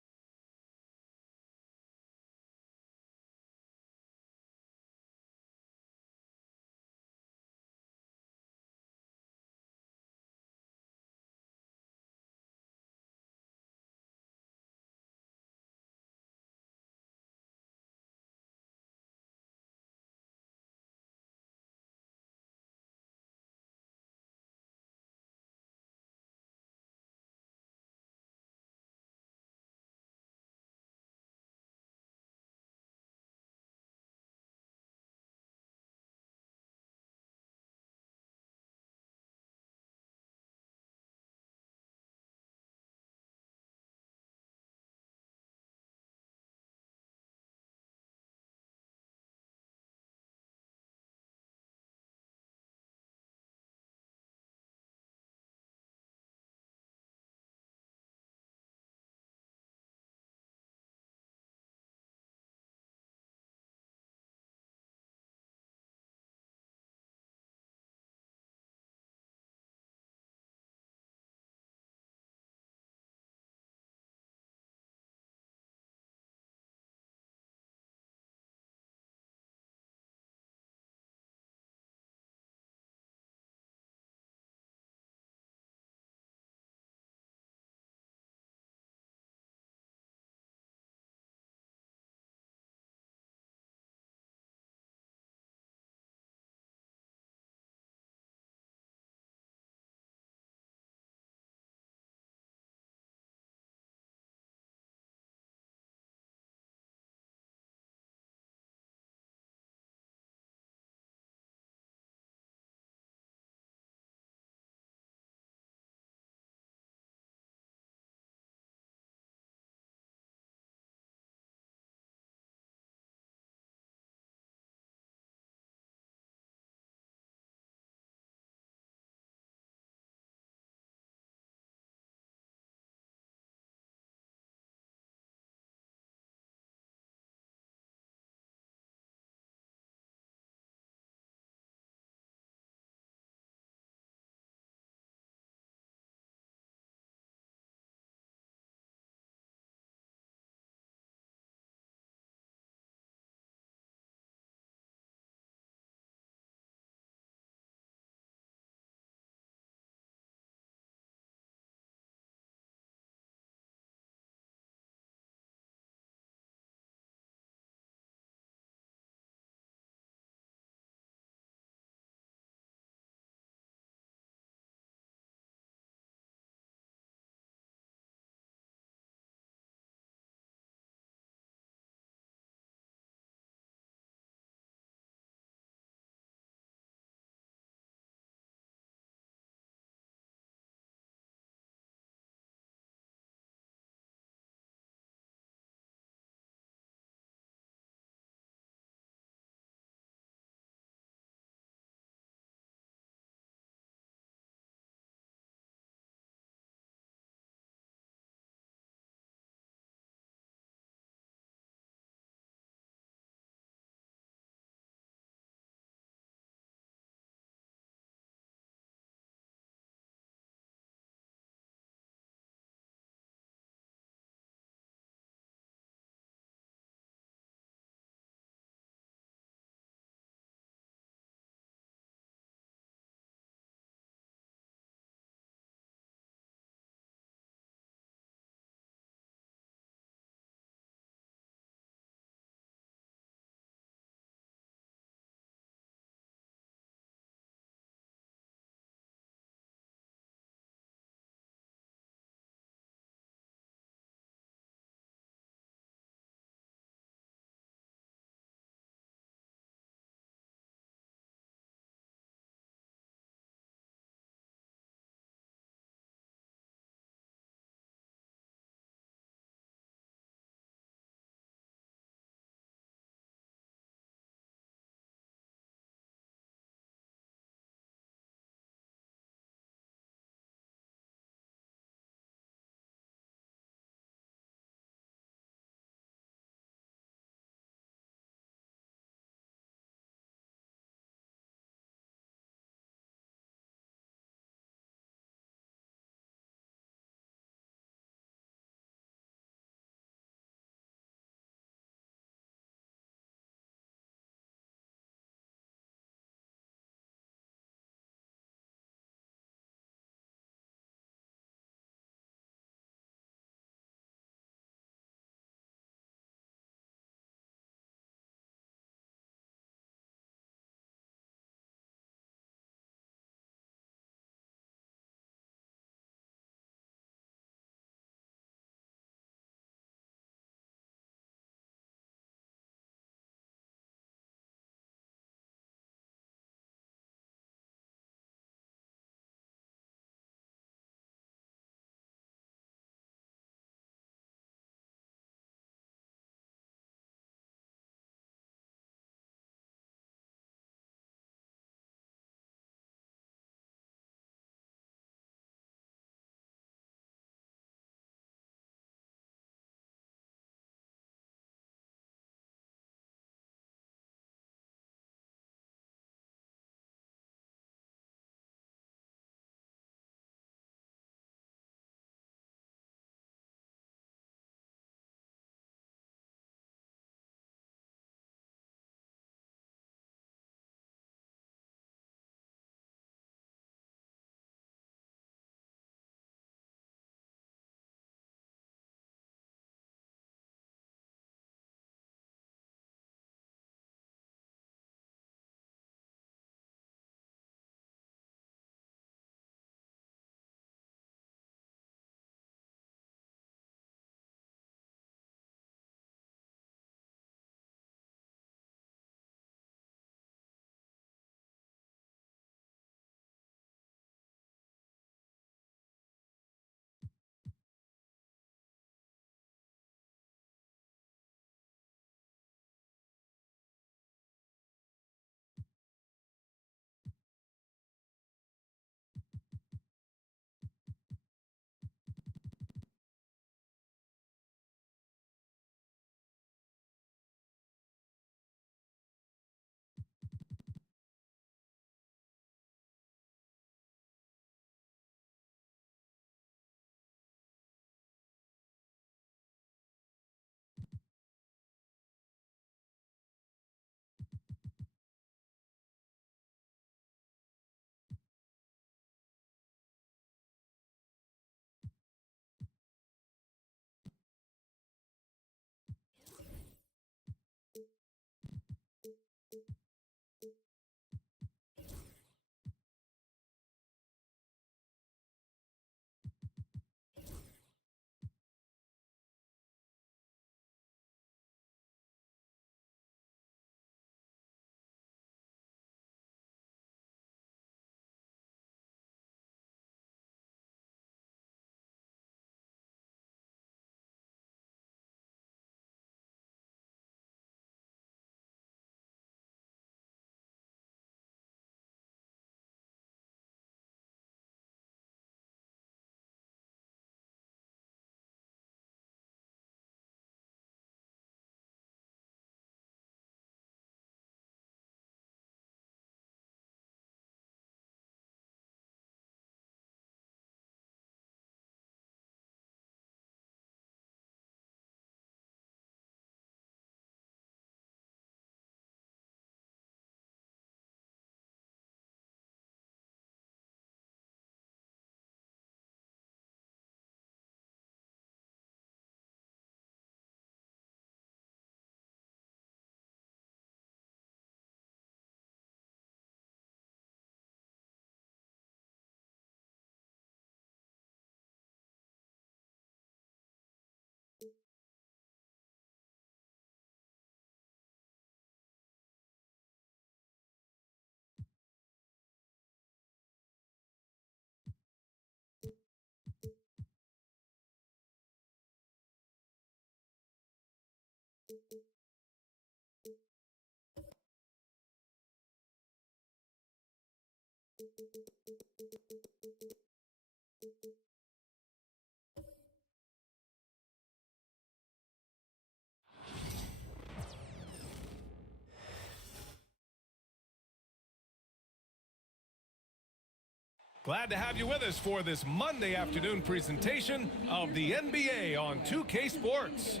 Glad to have you with us for this Monday afternoon presentation of the NBA on 2K Sports.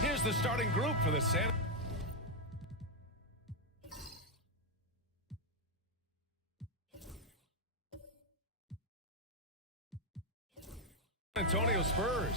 Here's the starting group for the San Antonio Spurs.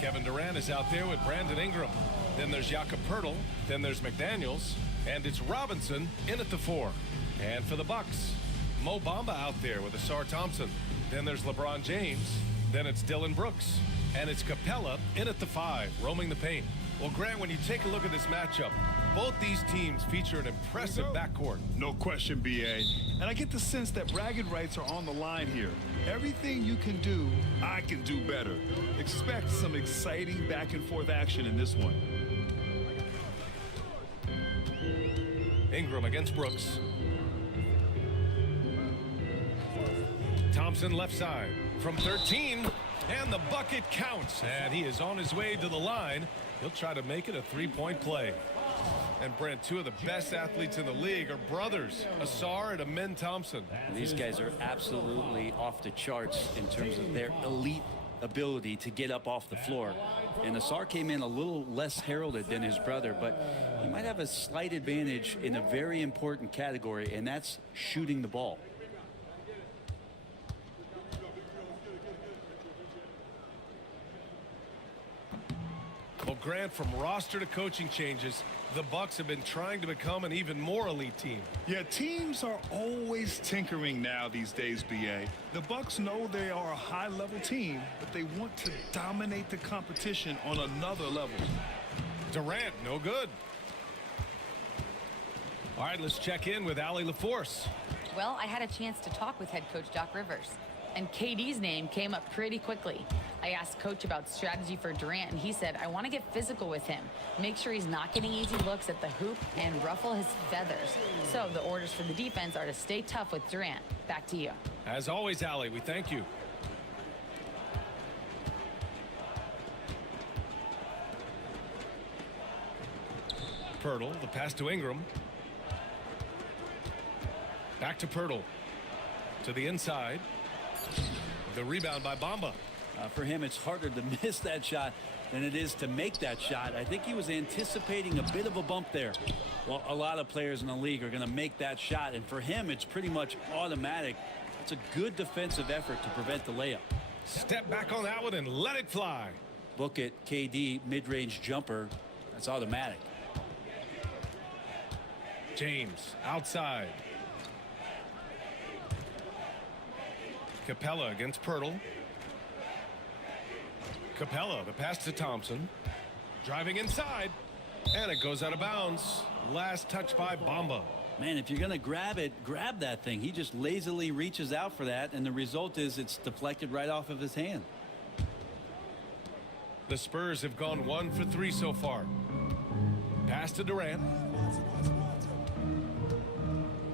Kevin Durant is out there with Brandon Ingram. Then there's Jakob Poeltl. Then there's McDaniels. And it's Robinson in at the 4. And for the Bucks, Mo Bamba out there with Asar Thompson. Then there's LeBron James. Then it's Dylan Brooks. And it's Capella in at the 5, roaming the paint. Well, Grant, when you take a look at this matchup, both these teams feature an impressive backcourt. No question, BA. And I get the sense that bragging rights are on the line here. Everything you can do, I can do better. Expect some exciting back and forth action in this one. Ingram against Brooks. Thompson left side from 13, and the bucket counts. And he is on his way to the line. He'll try to make it a three-point play. And Brent, two of the best athletes in the league are brothers, Asar and Amen Thompson. These guys are absolutely off the charts in terms of their elite ability to get up off the floor. And Asar came in a little less heralded than his brother, but he might have a slight advantage in a very important category, and that's shooting the ball. Well, Grant, from roster to coaching changes, the Bucks have been trying to become an even more elite team. Yeah, teams are always tinkering now these days, BA. The Bucks know they are a high-level team, but they want to dominate the competition on another level. Durant, no good. All right, let's check in with Allie LaForce. Well, I had a chance to talk with head coach Doc Rivers, and KD's name came up pretty quickly. I asked Coach about strategy for Durant, and he said, I want to get physical with him, make sure he's not getting easy looks at the hoop, and ruffle his feathers. So the orders for the defense are to stay tough with Durant. Back to you. As always, Allie, we thank you. Pirtle, the pass to Ingram. Back to Pirtle. To the inside. The rebound by Bamba. For him, it's harder to miss that shot than it is to make that shot. I think he was anticipating a bit of a bump there. Well, a lot of players in the league are going to make that shot, and for him, it's pretty much automatic. It's a good defensive effort to prevent the layup. Step back on that one and let it fly. Look at KD, mid-range jumper. That's automatic. James outside. Capella against Pirtle. Capella, the pass to Thompson. Driving inside. And it goes out of bounds. Last touch by Bamba. Man, if you're going to grab it, grab that thing. He just lazily reaches out for that, and the result is it's deflected right off of his hand. The Spurs have gone 1 for 3 so far. Pass to Durant.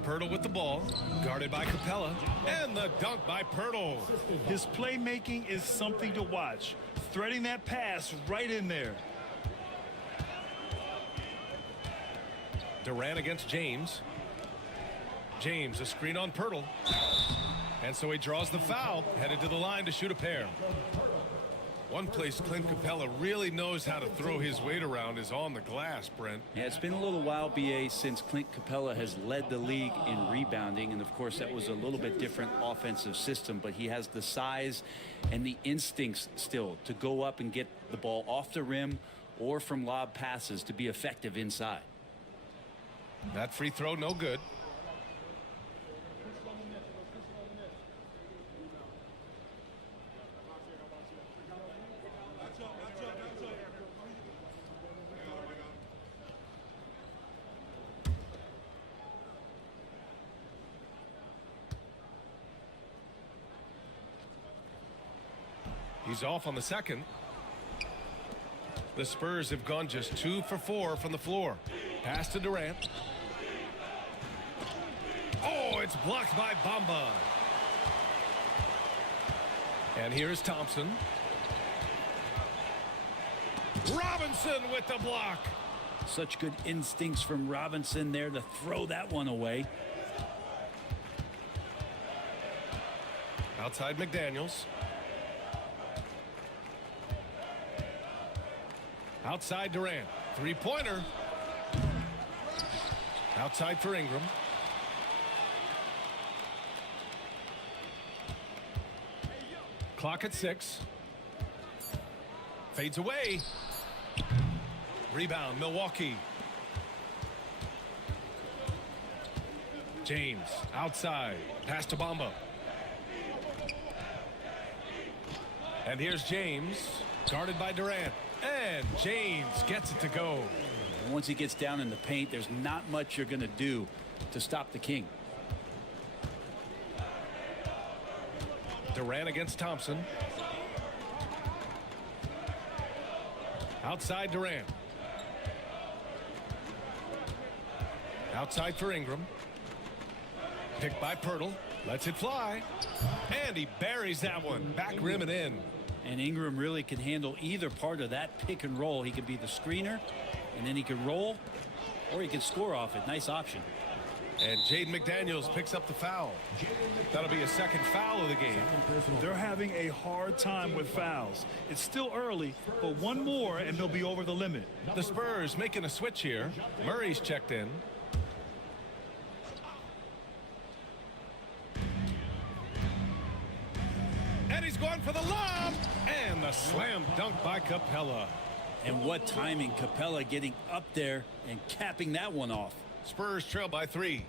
Pirtle with the ball, guarded by Capella, and the dunk by Pirtle. His playmaking is something to watch. Threading that pass right in there. Durant against James. James, a screen on Pirtle. And so he draws the foul, headed to the line to shoot a pair. One place Clint Capella really knows how to throw his weight around is on the glass, Brent. Yeah, it's been a little while, BA, since Clint Capella has led the league in rebounding. And, of course, that was a little bit different offensive system. But he has the size and the instincts still to go up and get the ball off the rim or from lob passes to be effective inside. That free throw, no good. He's off on the second. The Spurs have gone just 2 for 4 from the floor. Pass to Durant. Oh, it's blocked by Bamba. And here's Thompson. Robinson with the block. Such good instincts from Robinson there to throw that one away. Outside McDaniels. Outside Durant. Three-pointer. Outside for Ingram. Clock at 6. Fades away. Rebound, Milwaukee. James outside. Pass to Bamba. And here's James, guarded by Durant. And James gets it to go. Once he gets down in the paint, there's not much you're going to do to stop the King. Durant against Thompson. Outside Durant. Outside for Ingram. Picked by Pirtle. Lets it fly. And he buries that one. Back rim and in. And Ingram really can handle either part of that pick and roll. He could be the screener, and then he could roll, or he could score off it. Nice option. And Jaden McDaniels picks up the foul. That'll be a second foul of the game. They're having a hard time with fouls. It's still early, but one more and they'll be over the limit. The Spurs making a switch here. Murray's checked in. And he's going for the lob. And the slam dunk by Capella. And what timing, Capella getting up there and capping that one off. Spurs trail by 3.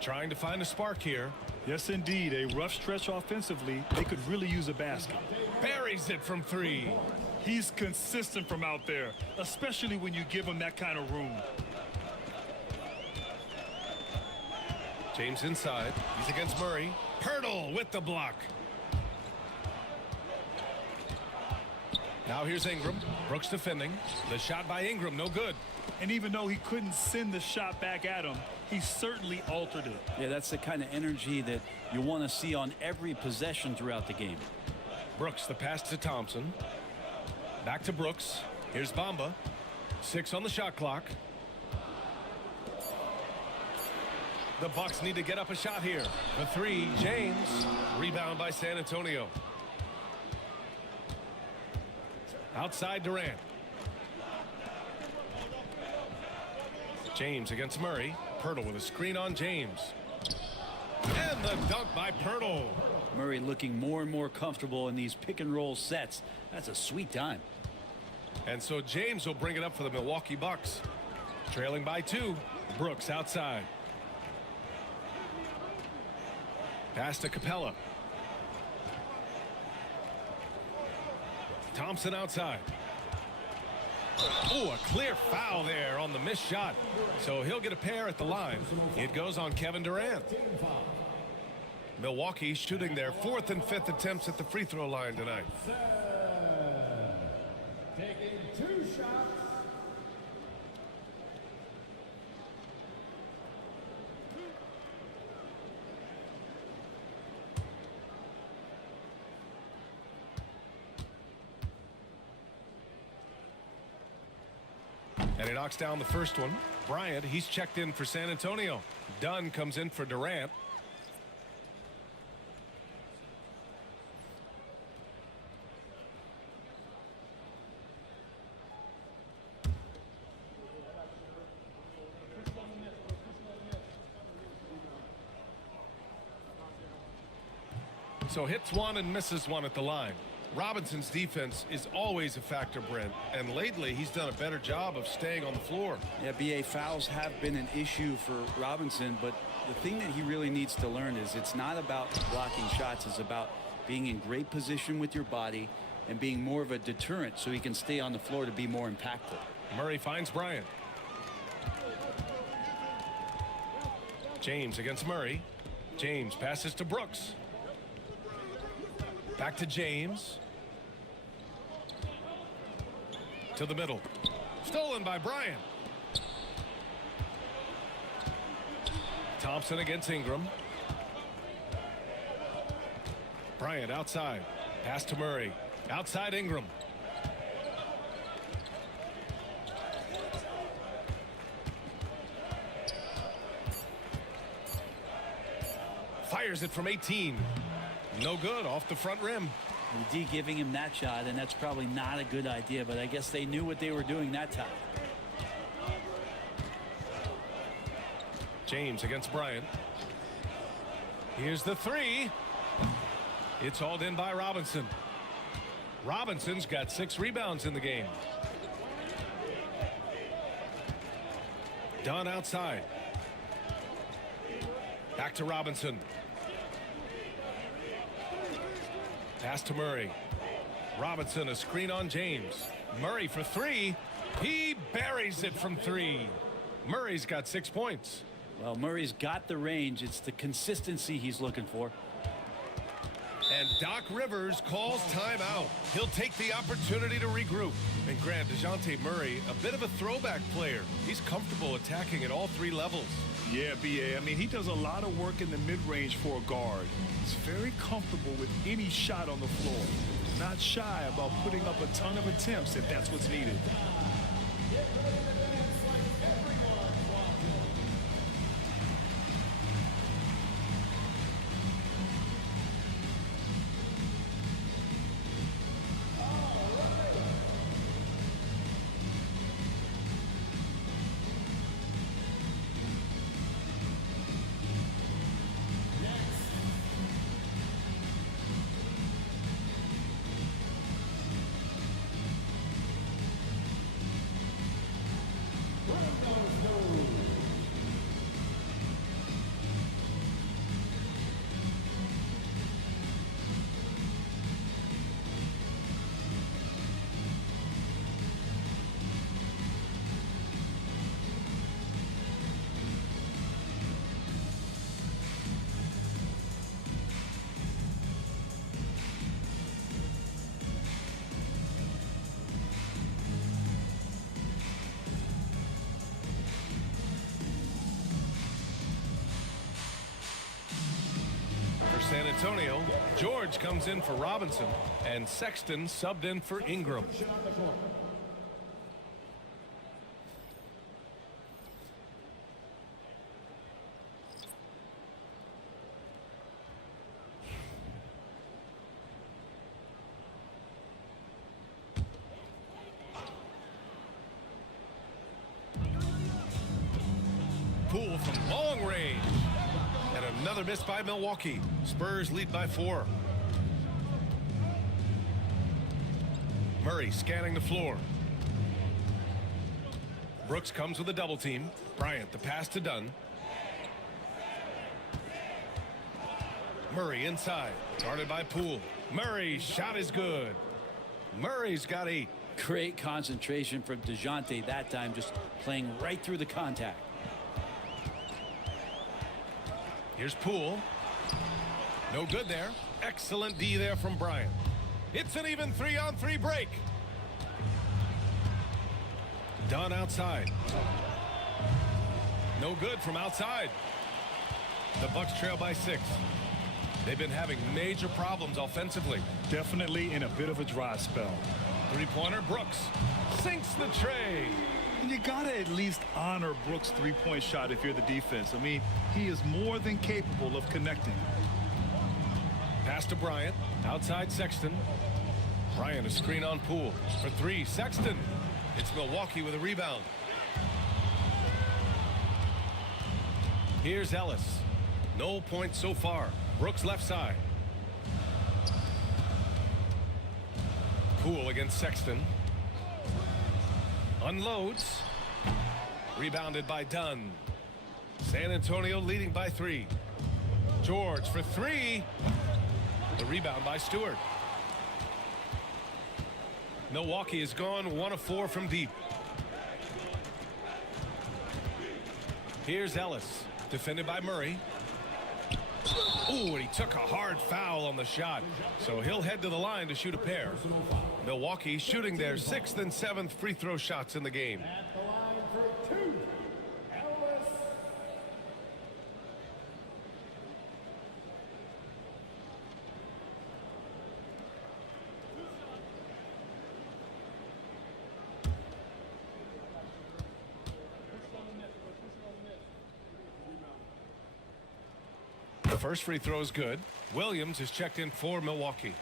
Trying to find a spark here. Yes, indeed. A rough stretch offensively. They could really use a basket. Buries it from 3. He's consistent from out there, especially when you give him that kind of room. James inside. He's against Murray. Pirtle with the block. Now here's Ingram. Brooks defending. The shot by Ingram, no good. And even though he couldn't send the shot back at him, he certainly altered it. Yeah, that's the kind of energy that you want to see on every possession throughout the game. Brooks, the pass to Thompson. Back to Brooks. Here's Bamba. 6 on the shot clock. The Bucks need to get up a shot here. The 3, James. Rebound by San Antonio. Outside Durant. James against Murray. Pirtle with a screen on James. And the dunk by Pirtle. Murray looking more and more comfortable in these pick and roll sets. That's a sweet time. And so James will bring it up for the Milwaukee Bucks. Trailing by 2. Brooks outside. Pass to Capella. Thompson outside. Oh, a clear foul there on the missed shot. So he'll get a pair at the line. It goes on Kevin Durant. Milwaukee shooting their 4th and 5th attempts at the free throw line tonight. Taking 2 shots. And he knocks down the first one. Bryant, he's checked in for San Antonio. Dunn comes in for Durant. So hits one and misses one at the line. Robinson's defense is always a factor, Brent, and lately he's done a better job of staying on the floor. Yeah, BA, fouls have been an issue for Robinson, but the thing that he really needs to learn is it's not about blocking shots, it's about being in great position with your body and being more of a deterrent so he can stay on the floor to be more impactful. Murray finds Bryant. James against Murray. James passes to Brooks. Back to James. To the middle. Stolen by Bryant. Thompson against Ingram. Bryant outside. Pass to Murray. Outside Ingram. Fires it from 18. No good, off the front rim. The D giving him that shot, and that's probably not a good idea, but I guess they knew what they were doing that time. James against Bryant. Here's the 3. It's hauled in by Robinson. Robinson's got 6 rebounds in the game. Dunn outside. Back to Robinson. Pass to Murray. Robinson, a screen on James. Murray for 3. He buries it from 3. Murray's got 6 points. Well, Murray's got the range. It's the consistency he's looking for. And Doc Rivers calls timeout. He'll take the opportunity to regroup. And Grant, DeJounte Murray, a bit of a throwback player. He's comfortable attacking at all 3 levels. Yeah, BA. I mean, he does a lot of work in the mid-range for a guard. He's very comfortable with any shot on the floor. Not shy about putting up a ton of attempts if that's what's needed. Antonio. George comes in for Robinson, and Sexton subbed in for Ingram. Poole from long range. And another miss by Milwaukee. Spurs lead by 4. Murray scanning the floor. Brooks comes with a double team. Bryant the pass to Dunn. Murray inside. Guarded by Poole. Murray's shot is good. Murray's got 8. Great concentration from DeJounte that time, just playing right through the contact. Here's Poole. No good there. Excellent D there from Bryant. It's an even 3-on-3 break. Dunn outside. No good from outside. The Bucks trail by 6. They've been having major problems offensively. Definitely in a bit of a dry spell. Three-pointer Brooks sinks the tray. And you gotta at least honor Brooks' three-point shot if you're the defense. I mean, he is more than capable of connecting. Pass to Bryant. Outside Sexton. Bryant a screen on Poole. For 3, Sexton. It's Milwaukee with a rebound. Here's Ellis. No points so far. Brooks left side. Poole against Sexton. Unloads. Rebounded by Dunn. San Antonio leading by 3. George for 3. The rebound by Stewart. Milwaukee has gone 1 of 4 from deep. Here's Ellis. Defended by Murray. Ooh, and he took a hard foul on the shot. So he'll head to the line to shoot a pair. Milwaukee shooting their 6th and 7th free throw shots in the game. At the line for 2, Ellis. The first free throw is good. Williams is checked in for Milwaukee.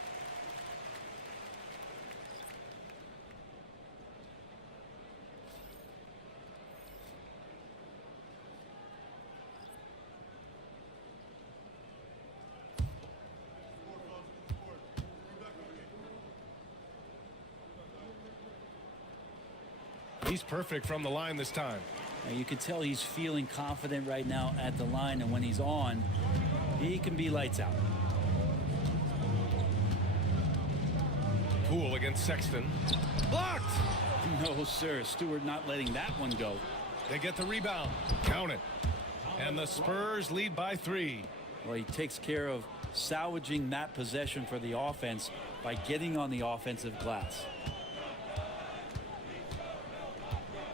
He's perfect from the line this time. And you can tell he's feeling confident right now at the line, and when he's on, he can be lights out. Poole against Sexton. Blocked! No, sir. Stewart not letting that one go. They get the rebound. Count it. And the Spurs lead by 3. Well, he takes care of salvaging that possession for the offense by getting on the offensive glass.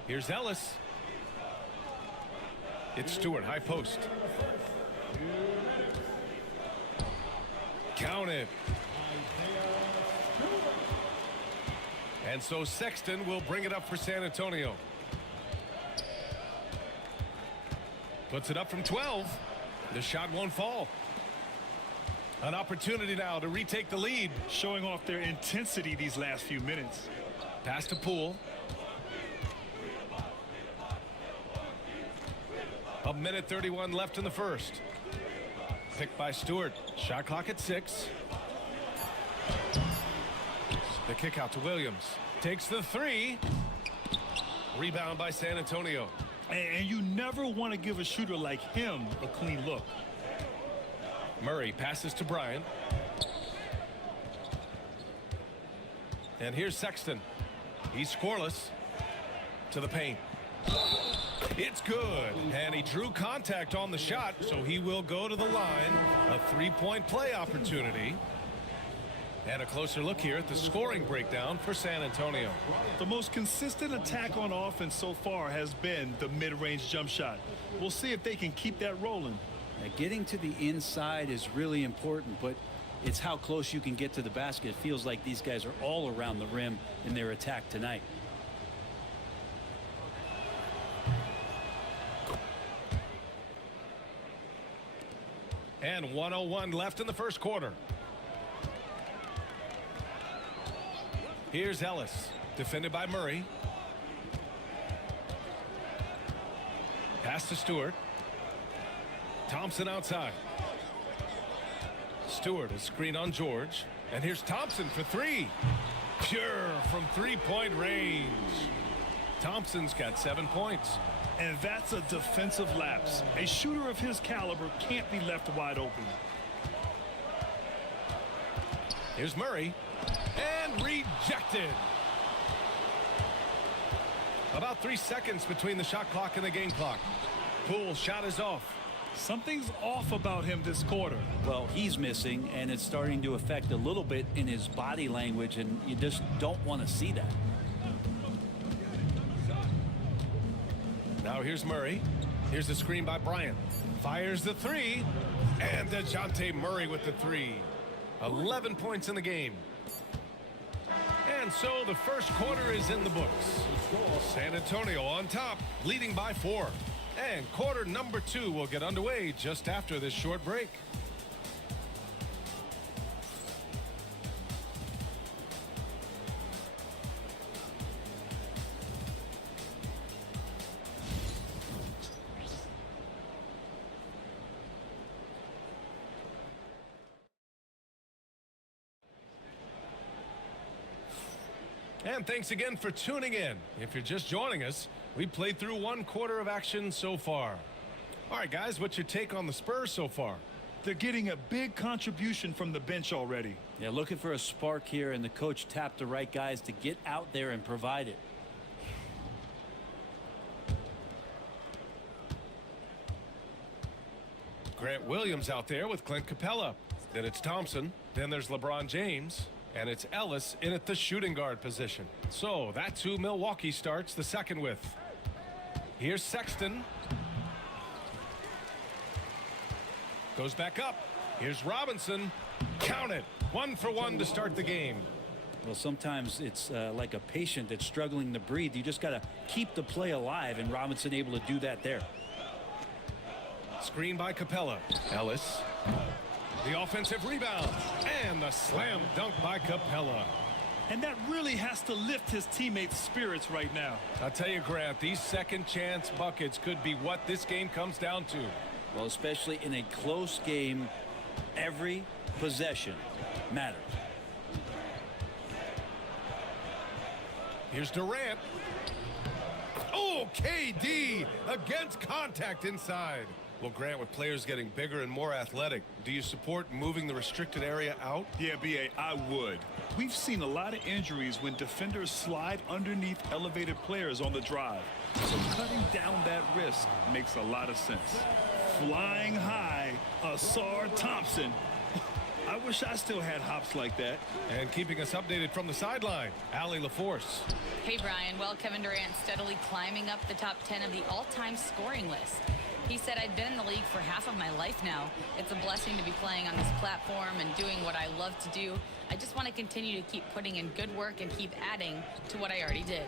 Here's Ellis. It's Stewart, high post. Count it. And so Sexton will bring it up for San Antonio. Puts it up from 12. The shot won't fall. An opportunity now to retake the lead. Showing off their intensity these last few minutes. Pass to Poole. A minute 31 left in the first. Picked by Stewart. Shot clock at 6. The kick out to Williams. Takes the 3. Rebound by San Antonio. And you never want to give a shooter like him a clean look. Murray passes to Bryant. And here's Sexton. He's scoreless. To the paint. It's good. And he drew contact on the shot, so he will go to the line. A three-point play opportunity. And a closer look here at the scoring breakdown for San Antonio. The most consistent attack on offense so far has been the mid-range jump shot. We'll see if they can keep that rolling. Getting to the inside is really important, but it's how close you can get to the basket. It feels like these guys are all around the rim in their attack tonight. And 1:01 left in the first quarter. Here's Ellis, defended by Murray. Pass to Stewart. Thompson outside. Stewart is screen on George. And here's Thompson for three. Pure from three-point range. Thompson's got 7 points. And that's a defensive lapse. A shooter of his caliber can't be left wide open. Here's Murray. And rejected. About 3 seconds between the shot clock and the game clock. Poole's shot is off. Something's off about him this quarter. Well, he's missing, and it's starting to affect a little bit in his body language, and you just don't want to see that. Now here's Murray. Here's the screen by Bryant. Fires the three. And DeJounte Murray with the three. 11 points in the game. And so the first quarter is in the books. San Antonio on top, leading by 4. And quarter number 2 will get underway just after this short break. And thanks again for tuning in. If you're just joining us, we played through 1 quarter of action so far. All right, guys, what's your take on the Spurs so far? They're getting a big contribution from the bench already. Yeah, looking for a spark here, and the coach tapped the right guys to get out there and provide it. Grant Williams out there with Clint Capella. Then it's Thompson. Then there's LeBron James. And it's Ellis in at the shooting guard position. So that's who Milwaukee starts the second with. Here's Sexton. Goes back up. Here's Robinson. Count it. 1 for 1 to start the game. Well, sometimes it's like a patient that's struggling to breathe. You just got to keep the play alive, and Robinson able to do that there. Screen by Capella. Ellis. The offensive rebound and the slam dunk by Capella. And that really has to lift his teammates' spirits right now. I'll tell you, Grant, these second chance buckets could be what this game comes down to. Well, especially in a close game, every possession matters. Here's Durant. Oh, KD against contact inside. Well, Grant, with players getting bigger and more athletic, do you support moving the restricted area out? Yeah, B.A., I would. We've seen a lot of injuries when defenders slide underneath elevated players on the drive. So cutting down that risk makes a lot of sense. Flying high, Asar Thompson. I wish I still had hops like that. And keeping us updated from the sideline, Allie LaForce. Hey, Brian. Well, Kevin Durant steadily climbing up the top 10 of the all-time scoring list. He said, I've been in the league for half of my life now. It's a blessing to be playing on this platform and doing what I love to do. I just want to continue to keep putting in good work and keep adding to what I already did.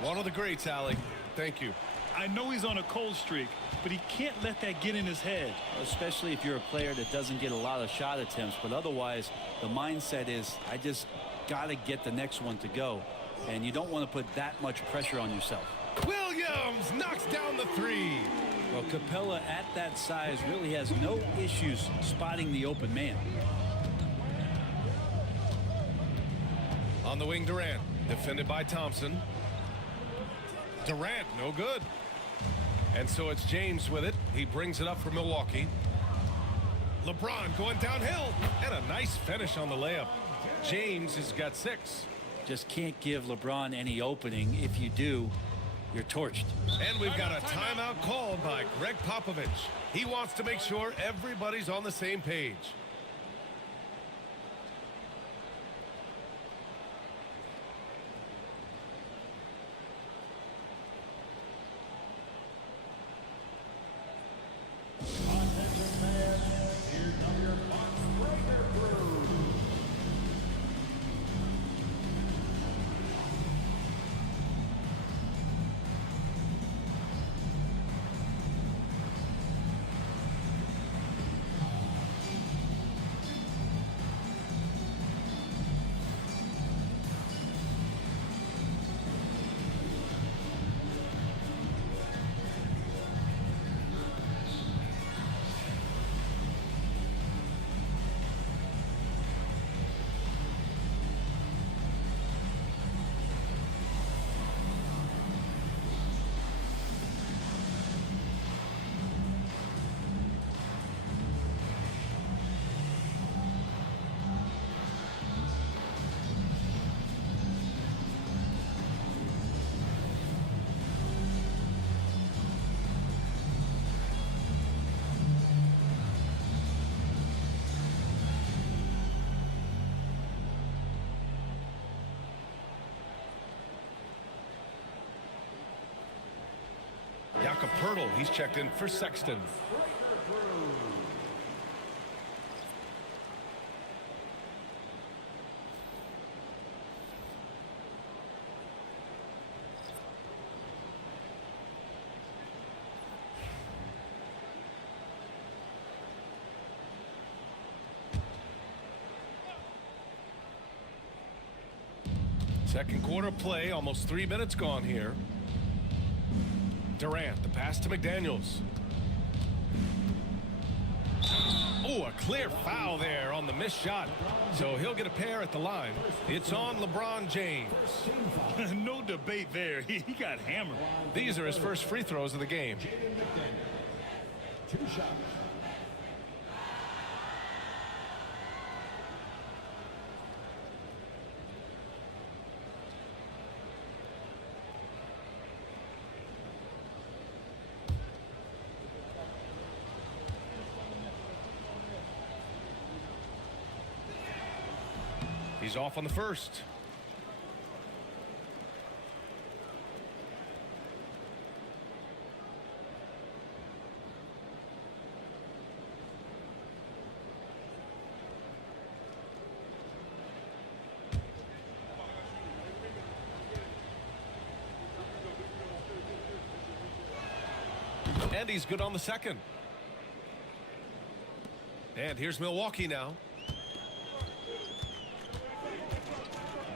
One of the greats, Allie. Thank you. I know he's on a cold streak, but he can't let that get in his head. Especially if you're a player that doesn't get a lot of shot attempts, but otherwise the mindset is I just got to get the next one to go, and you don't want to put that much pressure on yourself. Williams knocks down the three. Well, Capella at that size really has no issues spotting the open man. On the wing, Durant, defended by Thompson. Durant, no good. And so it's James with it. He brings it up for Milwaukee. LeBron going downhill, and a nice finish on the layup. James has got 6. Just can't give LeBron any opening. If you do, you're torched. And we've got a timeout called by Greg Popovich. He wants to make sure everybody's on the same page. Jakob Pertl, he's checked in for Sexton. Second quarter play, almost 3 minutes gone here. Durant, the pass to McDaniels. Oh, a clear foul there on the missed shot. So he'll get a pair at the line. It's on LeBron James. No debate there. He got hammered. These are his first free throws of the game. 2 shots. He's off on the first. And he's good on the second. And here's Milwaukee now.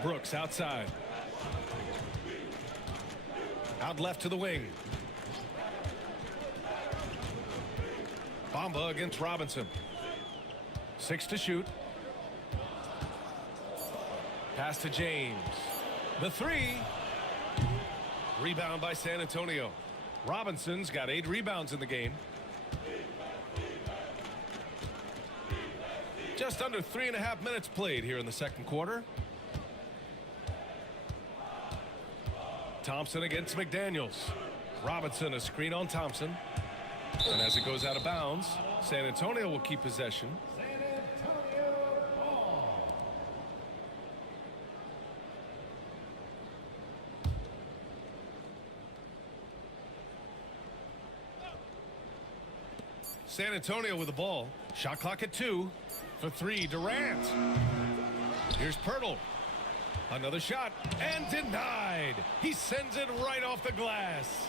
Brooks outside. Out left to the wing. Bamba against Robinson. 6 to shoot. Pass to James. The 3. Rebound by San Antonio. Robinson's got 8 rebounds in the game. Just under 3.5 minutes played here in the second quarter. Thompson against McDaniels. Robinson, a screen on Thompson. And as it goes out of bounds, San Antonio will keep possession. San Antonio with the ball. Shot clock at 2. For 3, Durant. Here's Pertl. Another shot, and denied. He sends it right off the glass.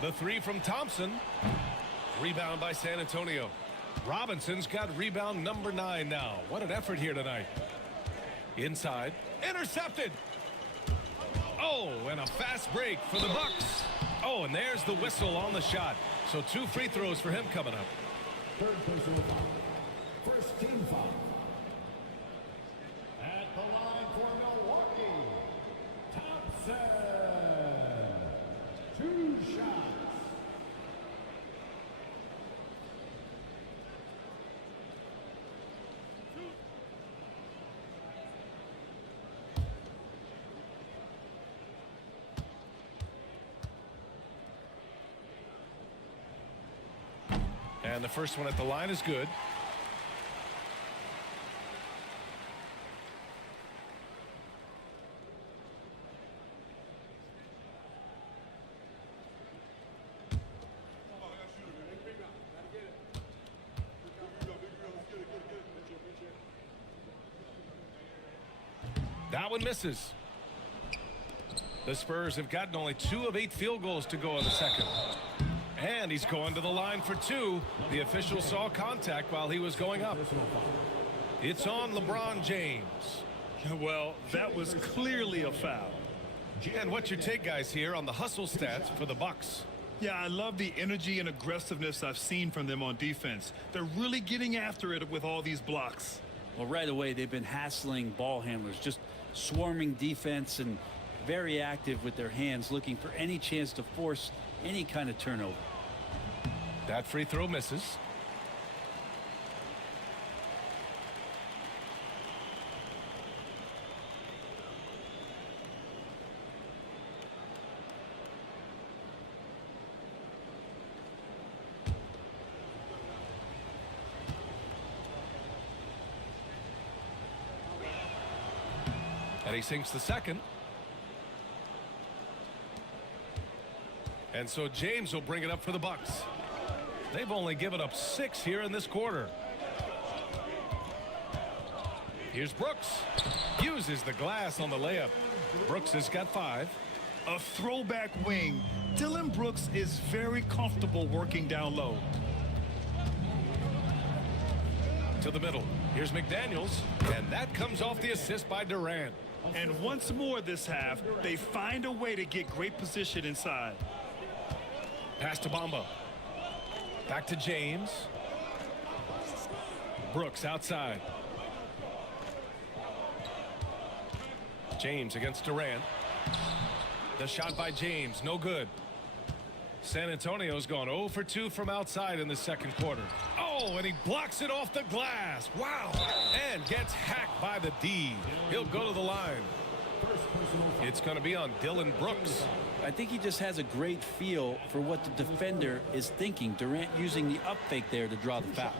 The 3 from Thompson. Rebound by San Antonio. Robinson's got rebound number 9 now. What an effort here tonight. Inside, intercepted. Oh, and a fast break for the Bucks. Oh, and there's the whistle on the shot. So 2 free throws for him coming up. Third personal foul. First team foul. At the line for Milwaukee, Thompson. 2 shots. And the first one at the line is good. That one misses. The Spurs have gotten only 2 of 8 field goals to go in the second. And he's going to the line for 2. The official saw contact while he was going up. It's on LeBron James. Well, that was clearly a foul. And what's your take, guys, here on the hustle stats for the Bucks? Yeah, I love the energy and aggressiveness I've seen from them on defense. They're really getting after it with all these blocks. Well, right away, they've been hassling ball handlers, just swarming defense and very active with their hands, looking for any chance to force any kind of turnover. That free throw misses. And he sinks the second. And so James will bring it up for the Bucks. They've only given up 6 here in this quarter. Here's Brooks. Uses the glass on the layup. Brooks has got 5. A throwback wing. Dylan Brooks is very comfortable working down low. To the middle. Here's McDaniels. And that comes off the assist by Durant. And once more this half, they find a way to get great position inside. Pass to Bamba. Back to James. Brooks outside. James against Durant. The shot by James, no good. San Antonio's gone 0 for 2 from outside in the second quarter. Oh, and he blocks it off the glass. Wow. And gets hacked by the D. He'll go to the line. It's going to be on Dylan Brooks. I think he just has a great feel for what the defender is thinking. Durant using the up fake there to draw the foul.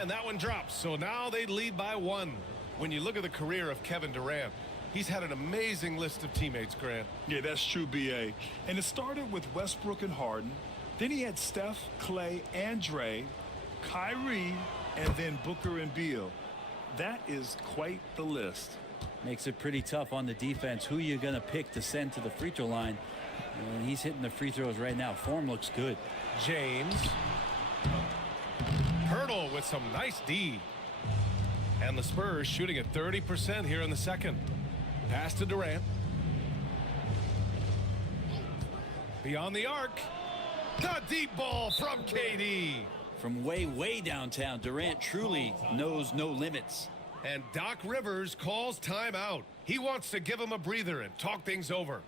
And that one drops. So now they lead by 1. When you look at the career of Kevin Durant, he's had an amazing list of teammates, Grant. Yeah, that's true, B.A. And it started with Westbrook and Harden. Then he had Steph, Clay, and Dre, Kyrie, and then Booker and Beal. That is quite the list. Makes it pretty tough on the defense. Who you going to pick to send to the free throw line? And he's hitting the free throws right now. Form looks good. James. Hurdle with some nice D. And the Spurs shooting at 30% here in the second. Pass to Durant. Beyond the arc. The deep ball from KD. From way downtown, Durant truly knows no limits. And Doc Rivers calls timeout. He wants to give him a breather and talk things over.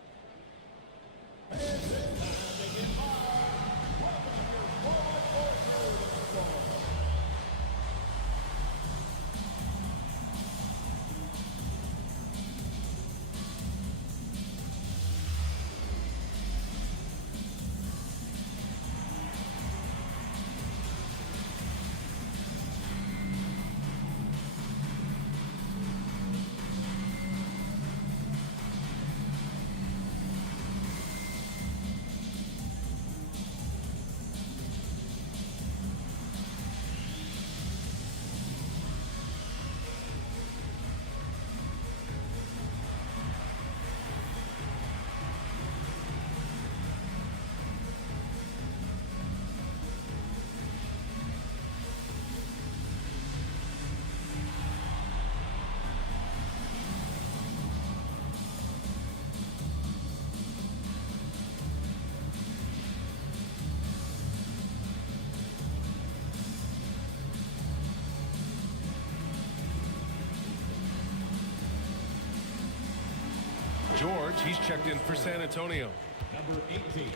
George, he's checked in for San Antonio. Number 18,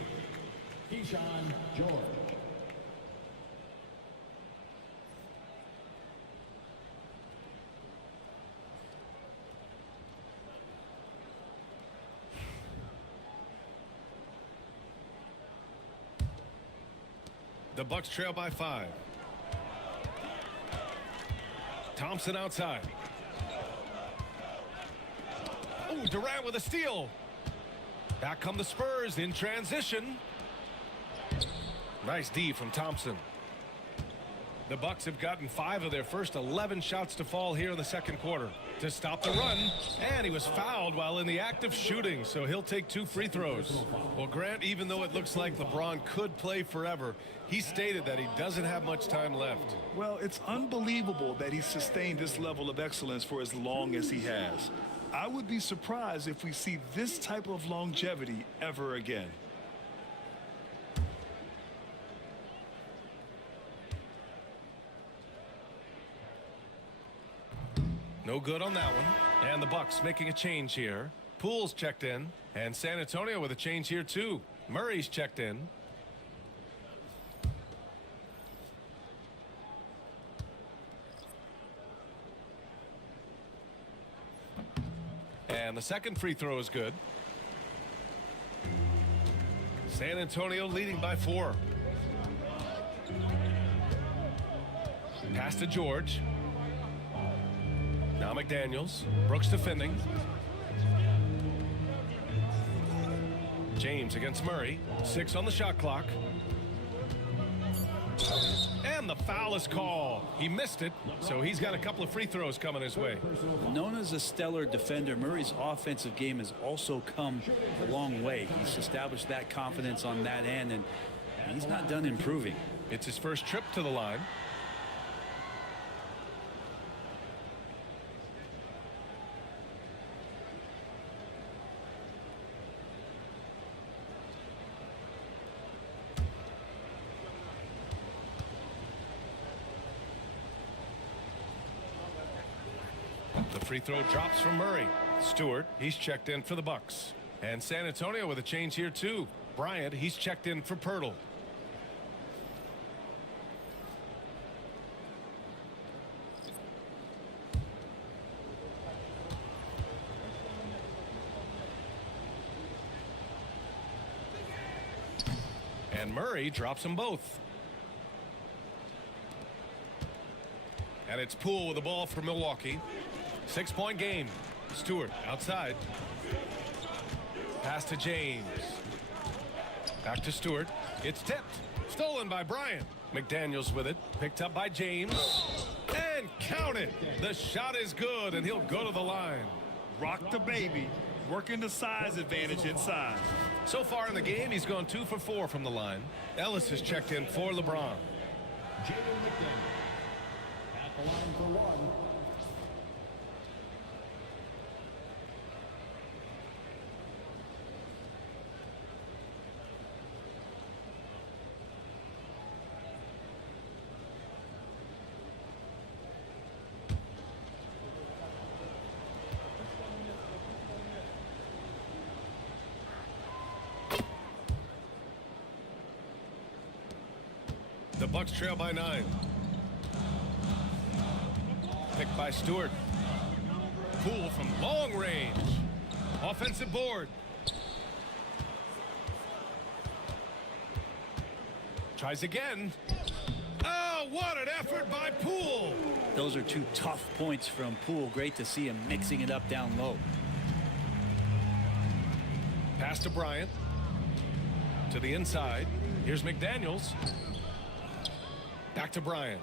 Keyshawn George. The Bucks trail by 5. Thompson outside. Oh, Durant with a steal. Back come the Spurs in transition. Nice D from Thompson. The Bucks have gotten 5 of their first 11 shots to fall here in the second quarter to stop the run, and he was fouled while in the act of shooting, so he'll take 2 free throws. Well, Grant, even though it looks like LeBron could play forever, he stated that he doesn't have much time left. Well, it's unbelievable that he sustained this level of excellence for as long as he has. I would be surprised if we see this type of longevity ever again. No good on that one. And the Bucks making a change here. Poole's checked in. And San Antonio with a change here too. Murray's checked in. And the second free throw is good. San Antonio leading by 4. Pass to George. Now McDaniels. Brooks defending. James against Murray. 6 on the shot clock. And the foul is called. He missed it, so he's got a couple of free throws coming his way. Known as a stellar defender, Murray's offensive game has also come a long way. He's established that confidence on that end, and he's not done improving. It's his first trip to the line. The free throw drops from Murray. Stewart, he's checked in for the Bucks. And San Antonio with a change here too. Bryant, he's checked in for Pirtle. And Murray drops them both. And it's Poole with the ball for Milwaukee. 6-point game. Stewart outside. Pass to James. Back to Stewart. It's tipped. Stolen by Bryant. McDaniels with it. Picked up by James. And counted. The shot is good, and he'll go to the line. Rock the baby. Working the size advantage inside. So far in the game, he's gone 2 for 4 from the line. Ellis is checked in for LeBron. Jaden McDaniels at the line for 1. The Bucks trail by 9. Picked by Stewart. Poole from long range. Offensive board. Tries again. Oh, what an effort by Poole. Those are 2 tough points from Poole. Great to see him mixing it up down low. Pass to Bryant. To the inside. Here's McDaniels. Back to Bryant.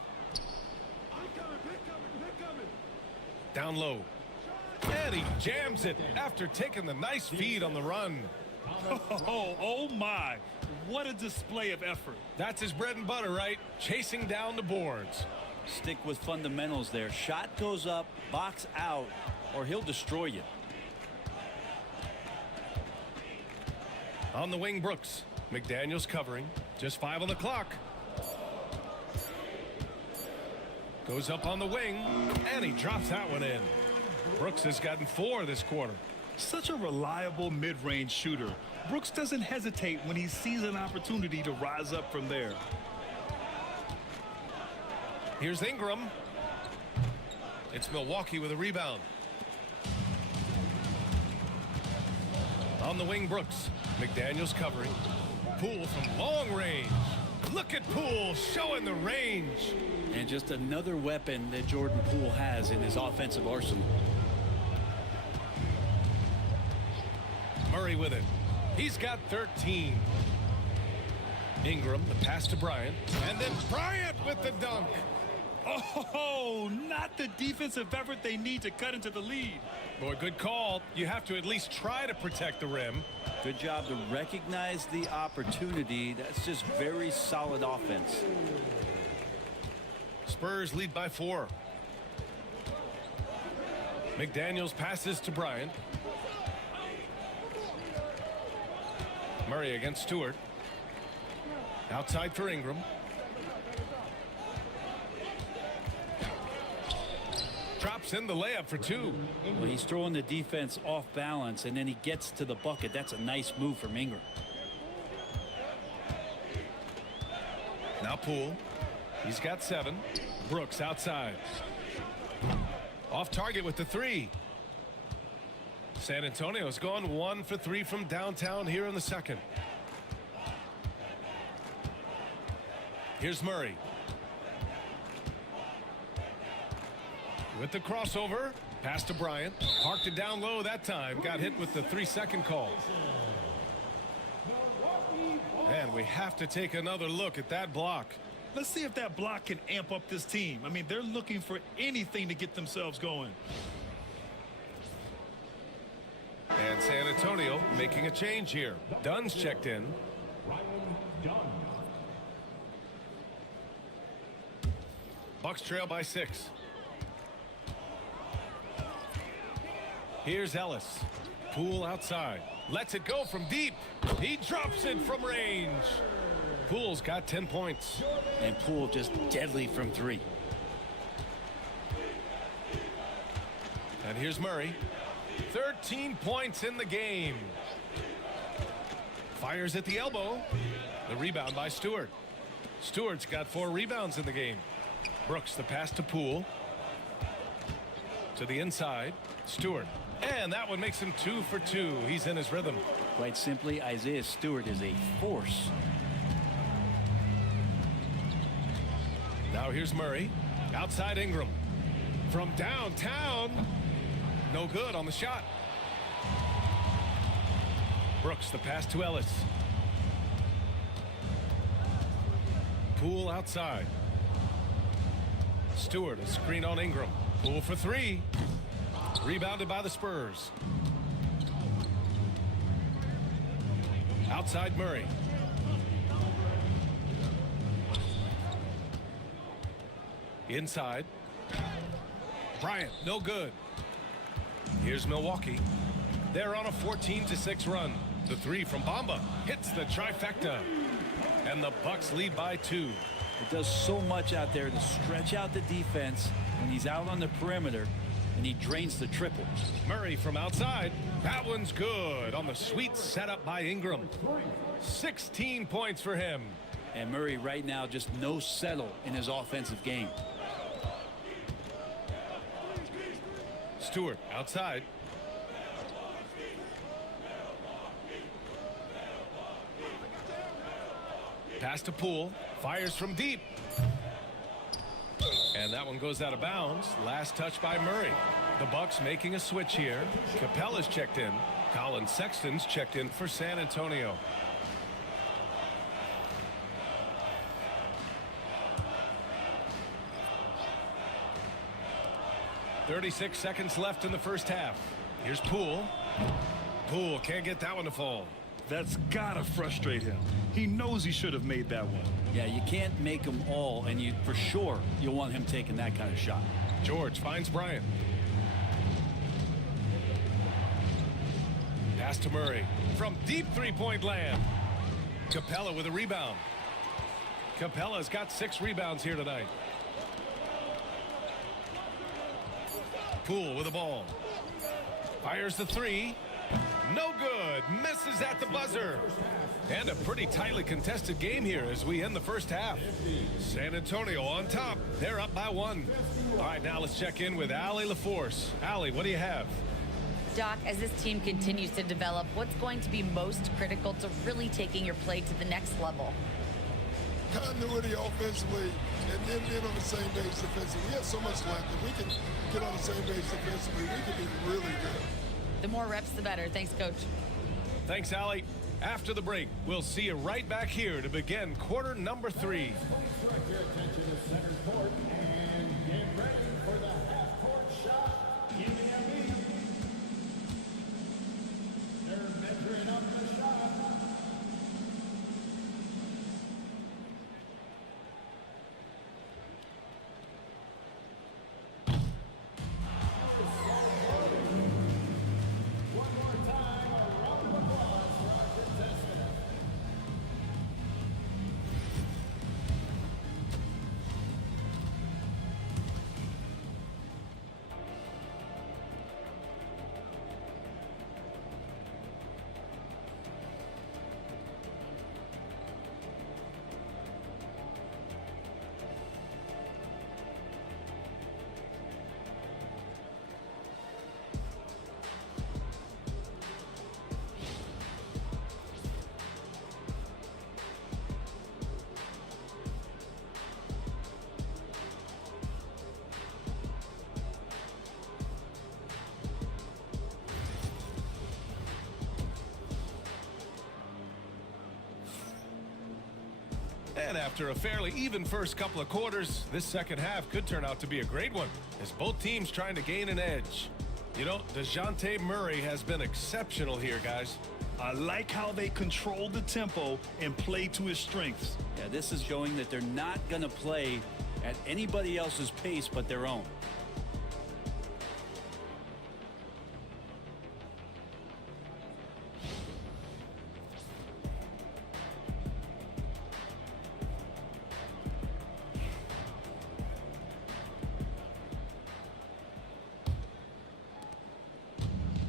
Down low. And he jams it after taking the nice feed on the run. Oh my. What a display of effort. That's his bread and butter, right? Chasing down the boards. Stick with fundamentals there. Shot goes up, box out, or he'll destroy you. On the wing, Brooks. McDaniels covering. Just 5 on the clock. Goes up on the wing, and he drops that one in. Brooks has gotten 4 this quarter. Such a reliable mid-range shooter. Brooks doesn't hesitate when he sees an opportunity to rise up from there. Here's Ingram. It's Milwaukee with a rebound. On the wing, Brooks. McDaniels covering. Poole from long range. Look at Poole showing the range. And just another weapon that Jordan Poole has in his offensive arsenal. Murray with it. He's got 13. Ingram, the pass to Bryant. And then Bryant with the dunk. Oh, not the defensive effort they need to cut into the lead. Boy, good call. You have to at least try to protect the rim. Good job to recognize the opportunity. That's just very solid offense. Spurs lead by 4. McDaniels passes to Bryant. Murray against Stewart. Outside for Ingram. Drops in the layup for 2. Well, he's throwing the defense off balance, and then he gets to the bucket. That's a nice move from Ingram. Now Poole. He's got 7. Brooks outside. Off target with the 3. San Antonio's gone 1 for 3 from downtown here in the second. Here's Murray. With the crossover, pass to Bryant. Parked it down low that time. Got hit with the 3-second call. And we have to take another look at that block. Let's see if that block can amp up this team. I mean, they're looking for anything to get themselves going. And San Antonio making a change here. Dunn's checked in. Bucks trail by 6. Here's Ellis. Poole outside. Lets it go from deep. He drops it from range. Poole's got 10 points. And Poole just deadly from 3. And here's Murray. 13 points in the game. Fires at the elbow. The rebound by Stewart. Stewart's got 4 rebounds in the game. Brooks the pass to Poole. To the inside. Stewart. And that one makes him 2 for 2. He's in his rhythm. Quite simply, Isaiah Stewart is a force. Now here's Murray. Outside Ingram. From downtown. No good on the shot. Brooks the pass to Ellis. Poole outside. Stewart a screen on Ingram. Poole for 3. Rebounded by the Spurs. Outside Murray. Inside. Bryant, no good. Here's Milwaukee. They're on a 14-6 run. The 3 from Bamba hits the trifecta. And the Bucks lead by 2. It does so much out there to stretch out the defense when he's out on the perimeter, and he drains the triple. Murray from outside. That one's good on the sweet setup by Ingram. 16 points for him. And Murray right now just no settle in his offensive game. Stewart outside. Pass to Poole. Fires from deep. And that one goes out of bounds. Last touch by Murray. The Bucks making a switch here. Capella's checked in. Colin Sexton's checked in for San Antonio. .36 seconds left in the first half. Here's Poole. Poole can't get that one to fall. That's gotta frustrate him. He knows he should have made that one. Yeah, you can't make them all, and you for sure you'll want him taking that kind of shot. George finds Bryant. Pass to Murray from deep 3-point land. Capella with a rebound. Capella's got 6 rebounds here tonight. Poole with the ball. Fires the 3. No good. Misses at the buzzer. And a pretty tightly contested game here as we end the first half. San Antonio on top. They're up by 1. All right, now let's check in with Allie LaForce. Allie, what do you have? Doc, as this team continues to develop, what's going to be most critical to really taking your play to the next level? Continuity offensively and then being on the same page defensively. We have so much left. If we can get on the same page defensively, we can be really good. The more reps, the better. Thanks, Coach. Thanks, Allie. After the break, we'll see you right back here to begin quarter number 3. Your attention to center court and get ready for the half-court shot in the NBA. They're measuring up the shot. One more time, a round of applause for our contestant. And after a fairly even first couple of quarters, this second half could turn out to be a great one, as both teams trying to gain an edge. You know, DeJounte Murray has been exceptional here, guys. I like how they control the tempo and play to his strengths. Yeah, this is showing that they're not going to play at anybody else's pace but their own.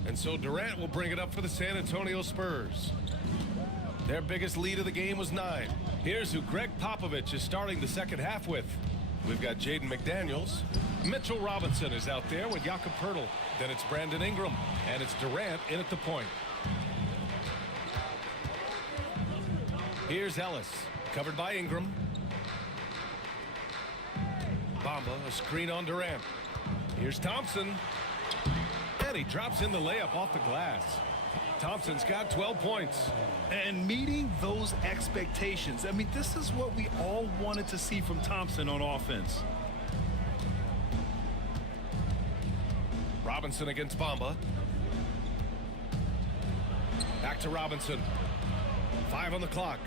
And so Durant will bring it up for the San Antonio Spurs. Their biggest lead of the game was 9. Here's who Greg Popovich is starting the second half with. We've got Jaden McDaniels. Mitchell Robinson is out there with Jakob Poeltl. Then it's Brandon Ingram. And it's Durant in at the point. Here's Ellis, covered by Ingram. Bamba, a screen on Durant. Here's Thompson. And he drops in the layup off the glass. Thompson's got 12 points. And meeting those expectations. I mean, this is what we all wanted to see from Thompson on offense. Robinson against Bamba. Back to Robinson. 5 on the clock.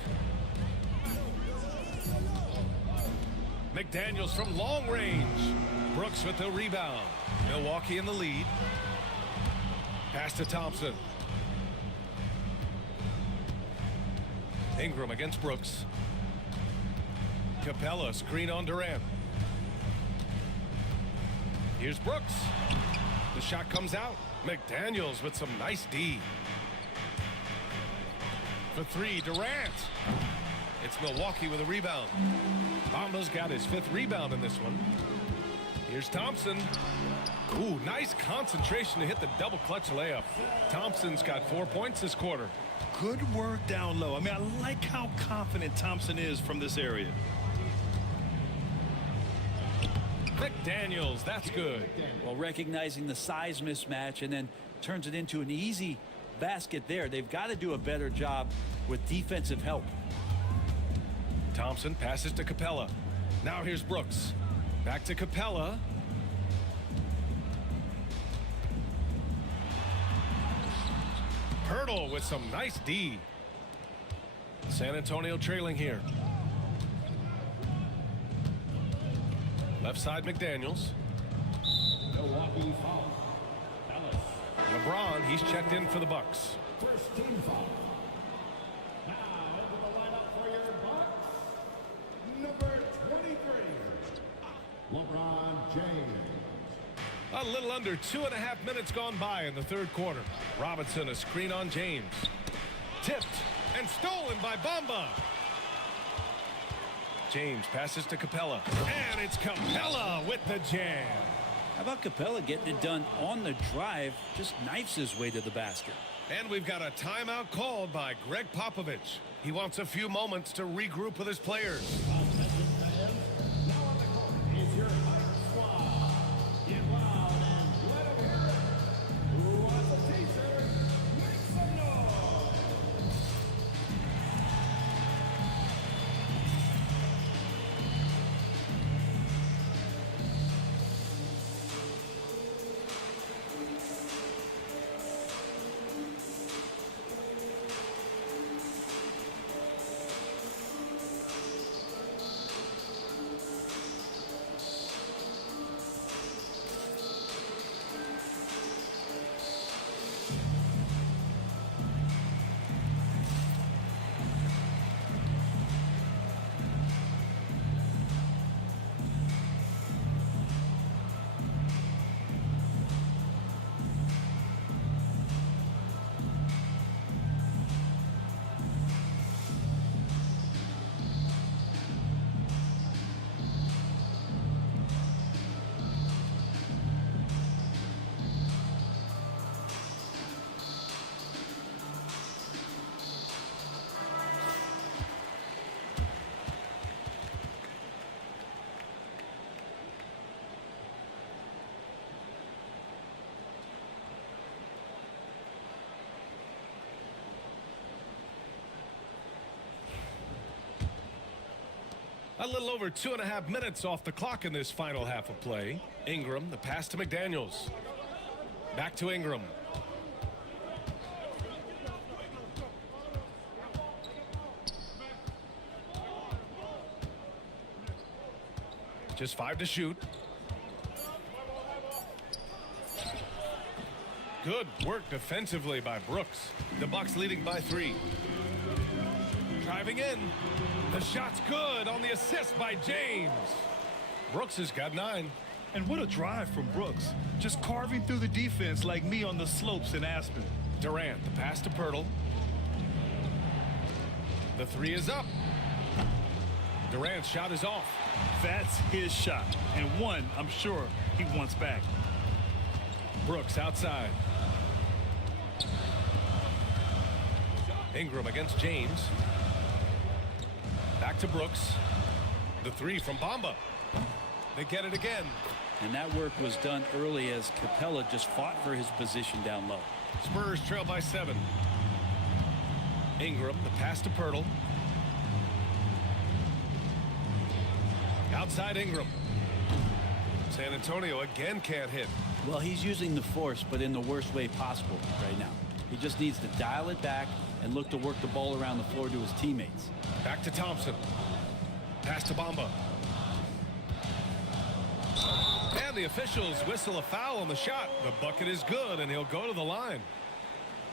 McDaniels from long range. Brooks with the rebound. Milwaukee in the lead. Pass to Thompson. Ingram against Brooks. Capella, screen on Durant. Here's Brooks. The shot comes out. McDaniels with some nice D. For 3, Durant. It's Milwaukee with a rebound. Bamba's got his 5th rebound in this one. Here's Thompson. Ooh, nice concentration to hit the double clutch layup. Thompson's got 4 points this quarter. Good work down low. I mean, I like how confident Thompson is from this area. McDaniels, that's good. Well, recognizing the size mismatch and then turns it into an easy basket there. They've got to do a better job with defensive help. Thompson passes to Capella. Now here's Brooks. Back to Capella. Poeltl with some nice D. San Antonio trailing here. Left side McDaniels. Milwaukee foul. LeBron, he's checked in for the Bucks. First team foul. Now into the lineup for your Bucks, number 23, LeBron James. A little under 2.5 minutes gone by in the third quarter. Robinson, a screen on James. Tipped and stolen by Bamba. James passes to Capella. And it's Capella with the jam. How about Capella getting it done on the drive, just knifes his way to the basket. And we've got a timeout called by Greg Popovich. He wants a few moments to regroup with his players. Is your Hawks squad. Get loud and let them hear it. Who wants a t-shirt? Make some noise. A little over 2.5 minutes off the clock in this final half of play. Ingram, the pass to McDaniels. Back to Ingram. Just 5 to shoot. Good work defensively by Brooks. The Bucks leading by 3. Driving in. The shot's good on the assist by James. Brooks has got 9. And what a drive from Brooks. Just carving through the defense like me on the slopes in Aspen. Durant, the pass to Pirtle. The 3 is up. Durant's shot is off. That's his shot. And one, I'm sure, he wants back. Brooks outside. Ingram against James. Back to Brooks. The 3 from Bamba. They get it again. And that work was done early as Capella just fought for his position down low. Spurs trail by 7. Ingram, the pass to Pirtle. Outside Ingram. San Antonio again can't hit. Well, he's using the force, but in the worst way possible right now. He just needs to dial it back and look to work the ball around the floor to his teammates. Back to Thompson. Pass to Bamba. And the officials whistle a foul on the shot. The bucket is good, and he'll go to the line.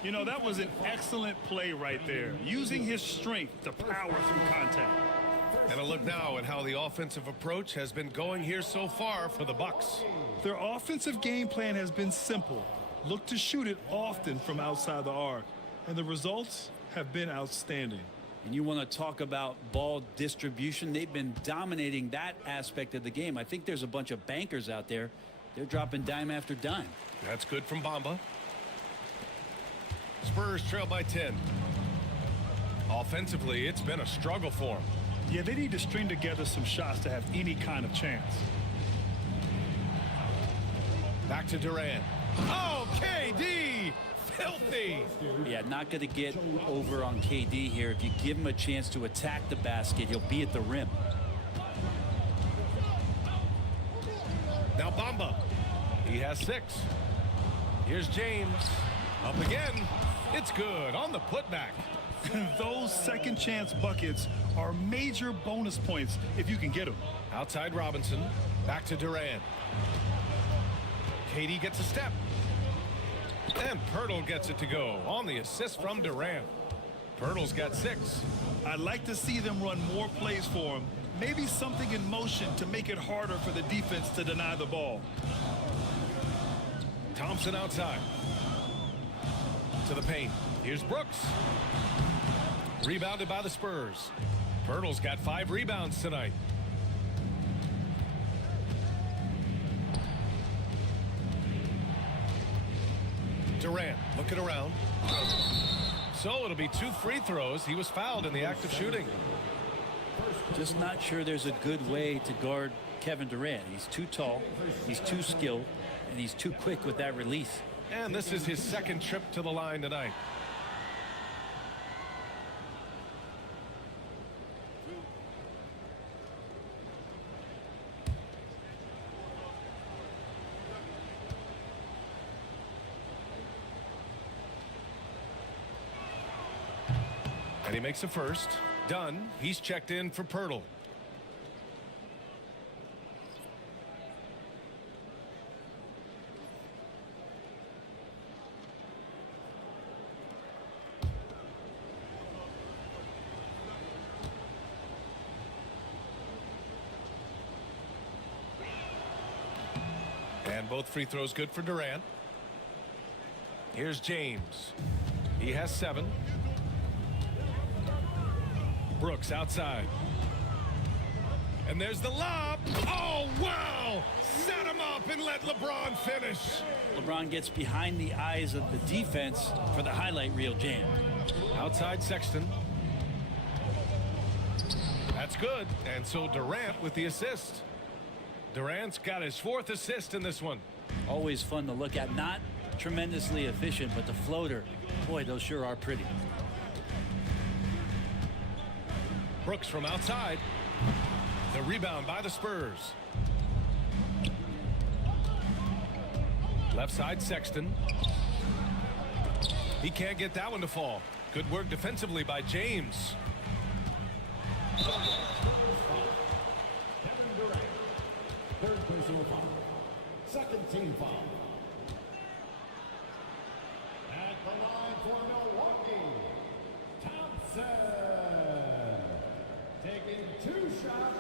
You know, that was an excellent play right there. Using his strength to power through contact. And a look now at how the offensive approach has been going here so far for the Bucks. Their offensive game plan has been simple. Look to shoot it often from outside the arc. And the results have been outstanding. And you want to talk about ball distribution. They've been dominating that aspect of the game. I think there's a bunch of bankers out there. They're dropping dime after dime. That's good from Bamba. Spurs trail by 10. Offensively, it's been a struggle for them. Yeah, they need to string together some shots to have any kind of chance. Back to Durant. Oh, KD! Filthy! Yeah, not going to get over on KD here. If you give him a chance to attack the basket, he'll be at the rim. Now Bamba. He has 6. Here's James. Up again. It's good on the putback. Those second chance buckets are major bonus points if you can get them. Outside Robinson. Back to Durant. KD gets a step. And Pirtle gets it to go on the assist from Durant. Pirtle's got 6. I'd like to see them run more plays for him. Maybe something in motion to make it harder for the defense to deny the ball. Thompson outside. To the paint. Here's Brooks. Rebounded by the Spurs. Pirtle's got 5 rebounds tonight. Durant looking around. So it'll be 2 free throws. He was fouled in the act of shooting. Just not sure there's a good way to guard Kevin Durant. He's too tall, he's too skilled, and he's too quick with that release. And this is his 2nd trip to the line tonight. And he makes a first. Done. He's checked in for Pirtle. And both free throws good for Durant. Here's James. He has 7. Brooks outside. And there's the lob. Oh, wow! Set him up and let LeBron finish. LeBron gets behind the eyes of the defense for the highlight reel jam. Outside Sexton. That's good. And so Durant with the assist. Durant's got his 4th assist in this one. Always fun to look at. Not tremendously efficient, but the floater, boy, those sure are pretty. Brooks from outside. The rebound by the Spurs. Left side, Sexton. He can't get that one to fall. Good work defensively by James. Third personal foul. Second team foul. At the line for Milwaukee, Thompson. Taking 2 shots.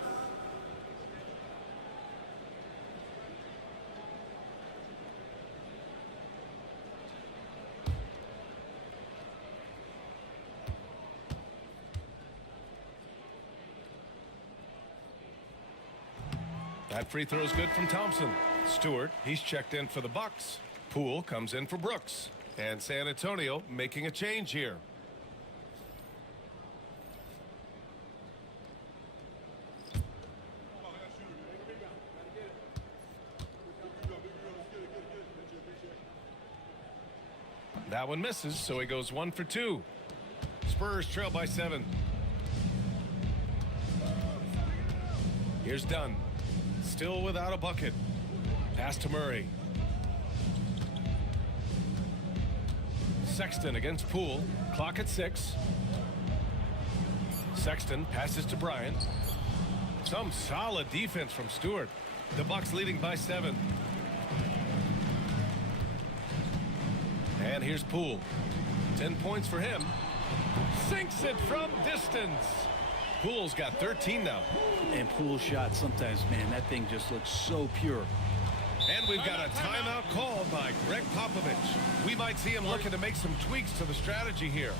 That free throw is good from Thompson. Stewart, he's checked in for the Bucks. Poole comes in for Brooks. And San Antonio making a change here. That one misses, so he goes 1 for 2. Spurs trail by 7. Here's Dunn. Still without a bucket. Pass to Murray. Sexton against Poole. Clock at 6. Sexton passes to Bryant. Some solid defense from Stewart. The Bucks leading by 7. And here's Poole. 10 points for him. Sinks it from distance. Poole's got 13 now. And Poole's shot sometimes, man, that thing just looks so pure. And we've got a timeout called by Greg Popovich. We might see him looking to make some tweaks to the strategy here.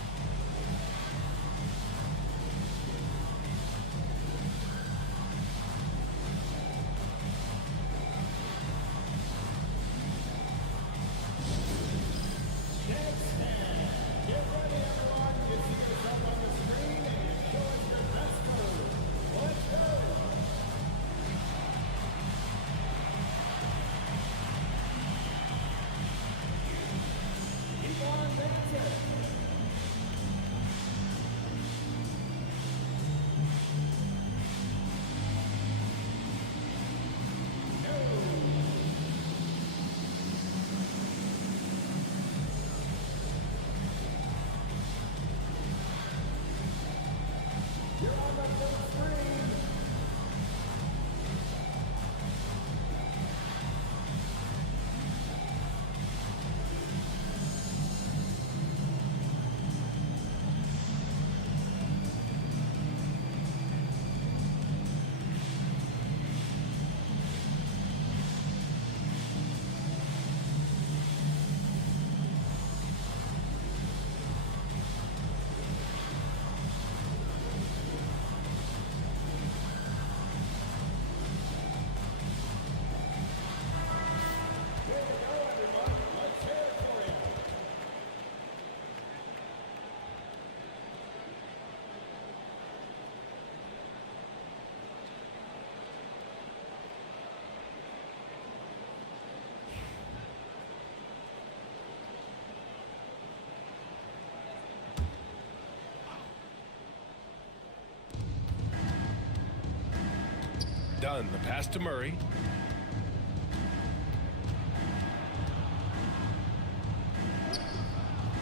Dunn, the pass to Murray.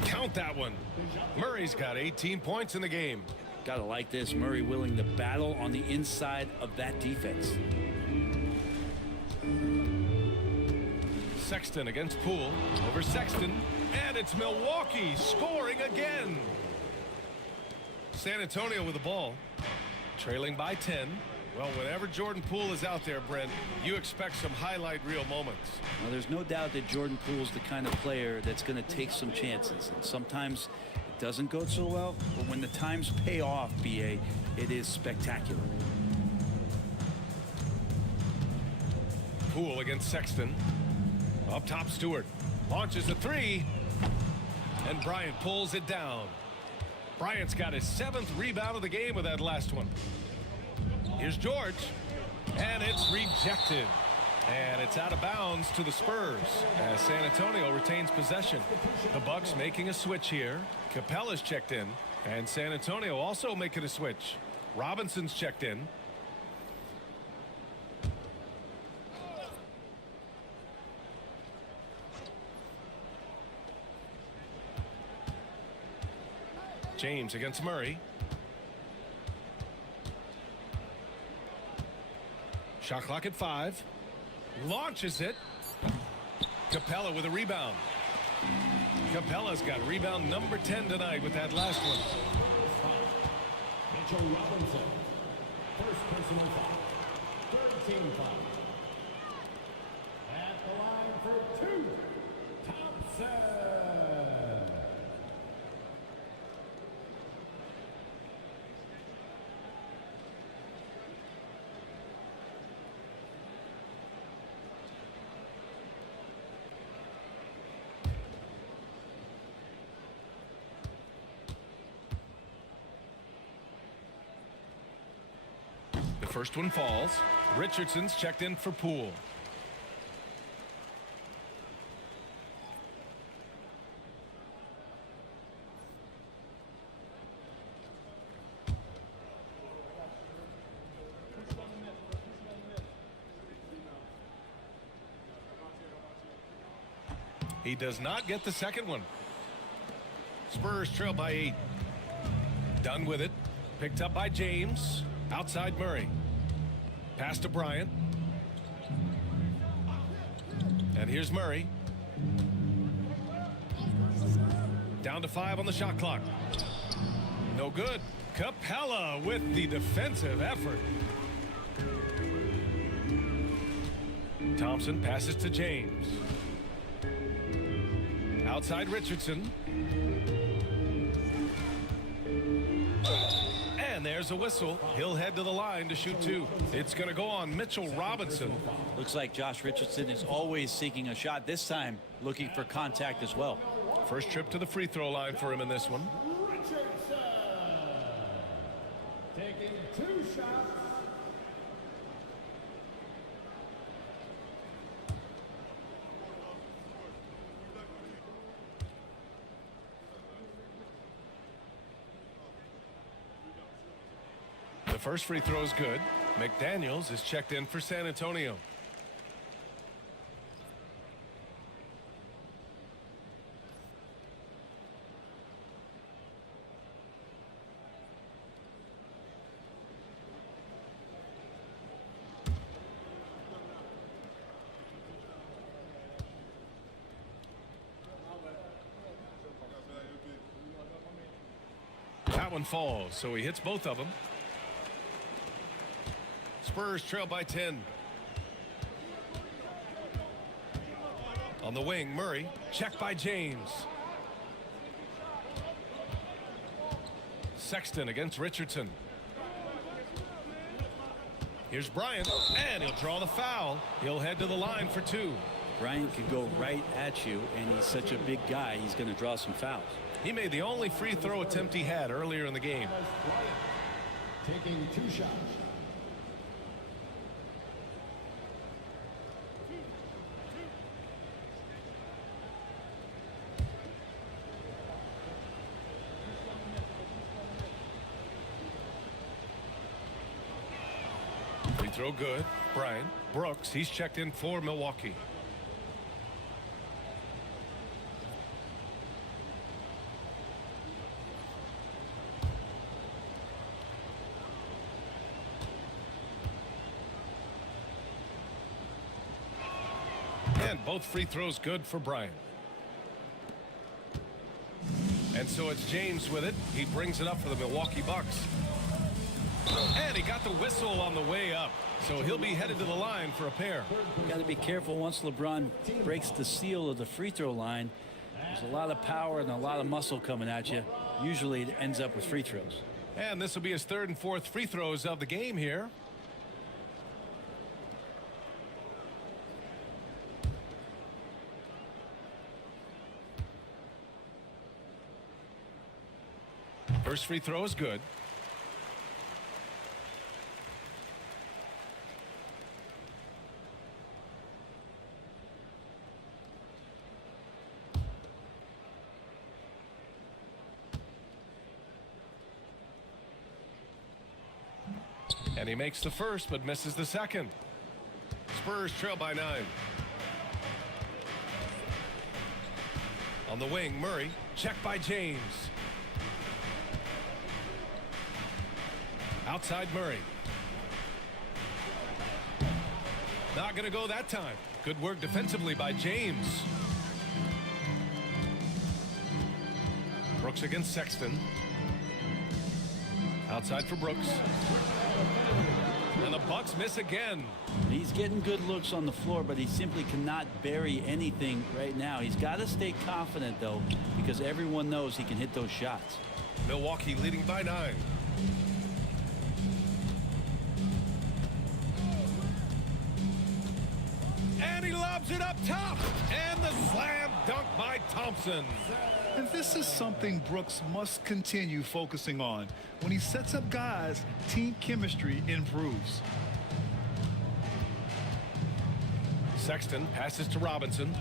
Count that one. Murray's got 18 points in the game. Gotta like this. Murray willing to battle on the inside of that defense. Sexton against Poole. Over Sexton. And it's Milwaukee scoring again. San Antonio with the ball. Trailing by 10. Well, whenever Jordan Poole is out there, Brent, you expect some highlight reel moments. Well, there's no doubt that Jordan Poole's the kind of player that's going to take some chances. And sometimes it doesn't go so well, but when the times pay off, BA, it is spectacular. Poole against Sexton. Up top, Stewart. Launches a three. And Bryant pulls it down. Bryant's got his 7th rebound of the game with that last one. Here's George. And it's rejected. And it's out of bounds to the Spurs as San Antonio retains possession. The Bucks making a switch here. Capella's checked in. And San Antonio also making a switch. Robinson's checked in. James against Murray. Shot clock at 5. Launches it. Capella with a rebound. Capella's got rebound number 10 tonight with that last one. Mitchell Robinson. First personal foul. 13 foul. At the line for 2. Thompson. The first one falls. Richardson's checked in for Poole. He does not get the second one. Spurs trail by 8. Done with it. Picked up by James. Outside Murray. Pass to Bryant. And here's Murray. Down to 5 on the shot clock. No good. Capella with the defensive effort. Thompson passes to James. Outside Richardson. And there's a whistle. He'll head to the line to shoot 2. It's going to go on Mitchell Robinson. Looks like Josh Richardson is always seeking a shot. This time looking for contact as well. First trip to the free throw line for him in this one. Richardson. Taking 2 shots. The first free throw is good. McDaniels is checked in for San Antonio. That one falls, so he hits both of them. Spurs trail by 10. On the wing, Murray. Checked by James. Sexton against Richardson. Here's Bryant, and he'll draw the foul. He'll head to the line for 2. Bryant could go right at you, and he's such a big guy, he's going to draw some fouls. He made the only free throw attempt he had earlier in the game. Taking 2 shots. Free throw good. Bryant. Brooks, he's checked in for Milwaukee. And both free throws good for Bryant. And so it's James with it. He brings it up for the Milwaukee Bucks. And he got the whistle on the way up. So he'll be headed to the line for a pair. Got to be careful once LeBron breaks the seal of the free throw line. There's a lot of power and a lot of muscle coming at you. Usually it ends up with free throws. And this will be his 3rd and 4th free throws of the game here. First free throw is good. And he makes the first but misses the second. Spurs trail by 9. On the wing, Murray, checked by James. Outside Murray. Not going to go that time. Good work defensively by James. Brooks against Sexton. Outside for Brooks. And the Bucks miss again. He's getting good looks on the floor, but he simply cannot bury anything right now. He's got to stay confident, though, because everyone knows he can hit those shots. Milwaukee leading by 9. And he lobs it up top. And the slam dunk by Thompson. And this is something Brooks must continue focusing on. When he sets up guys, team chemistry improves. Sexton passes to Robinson.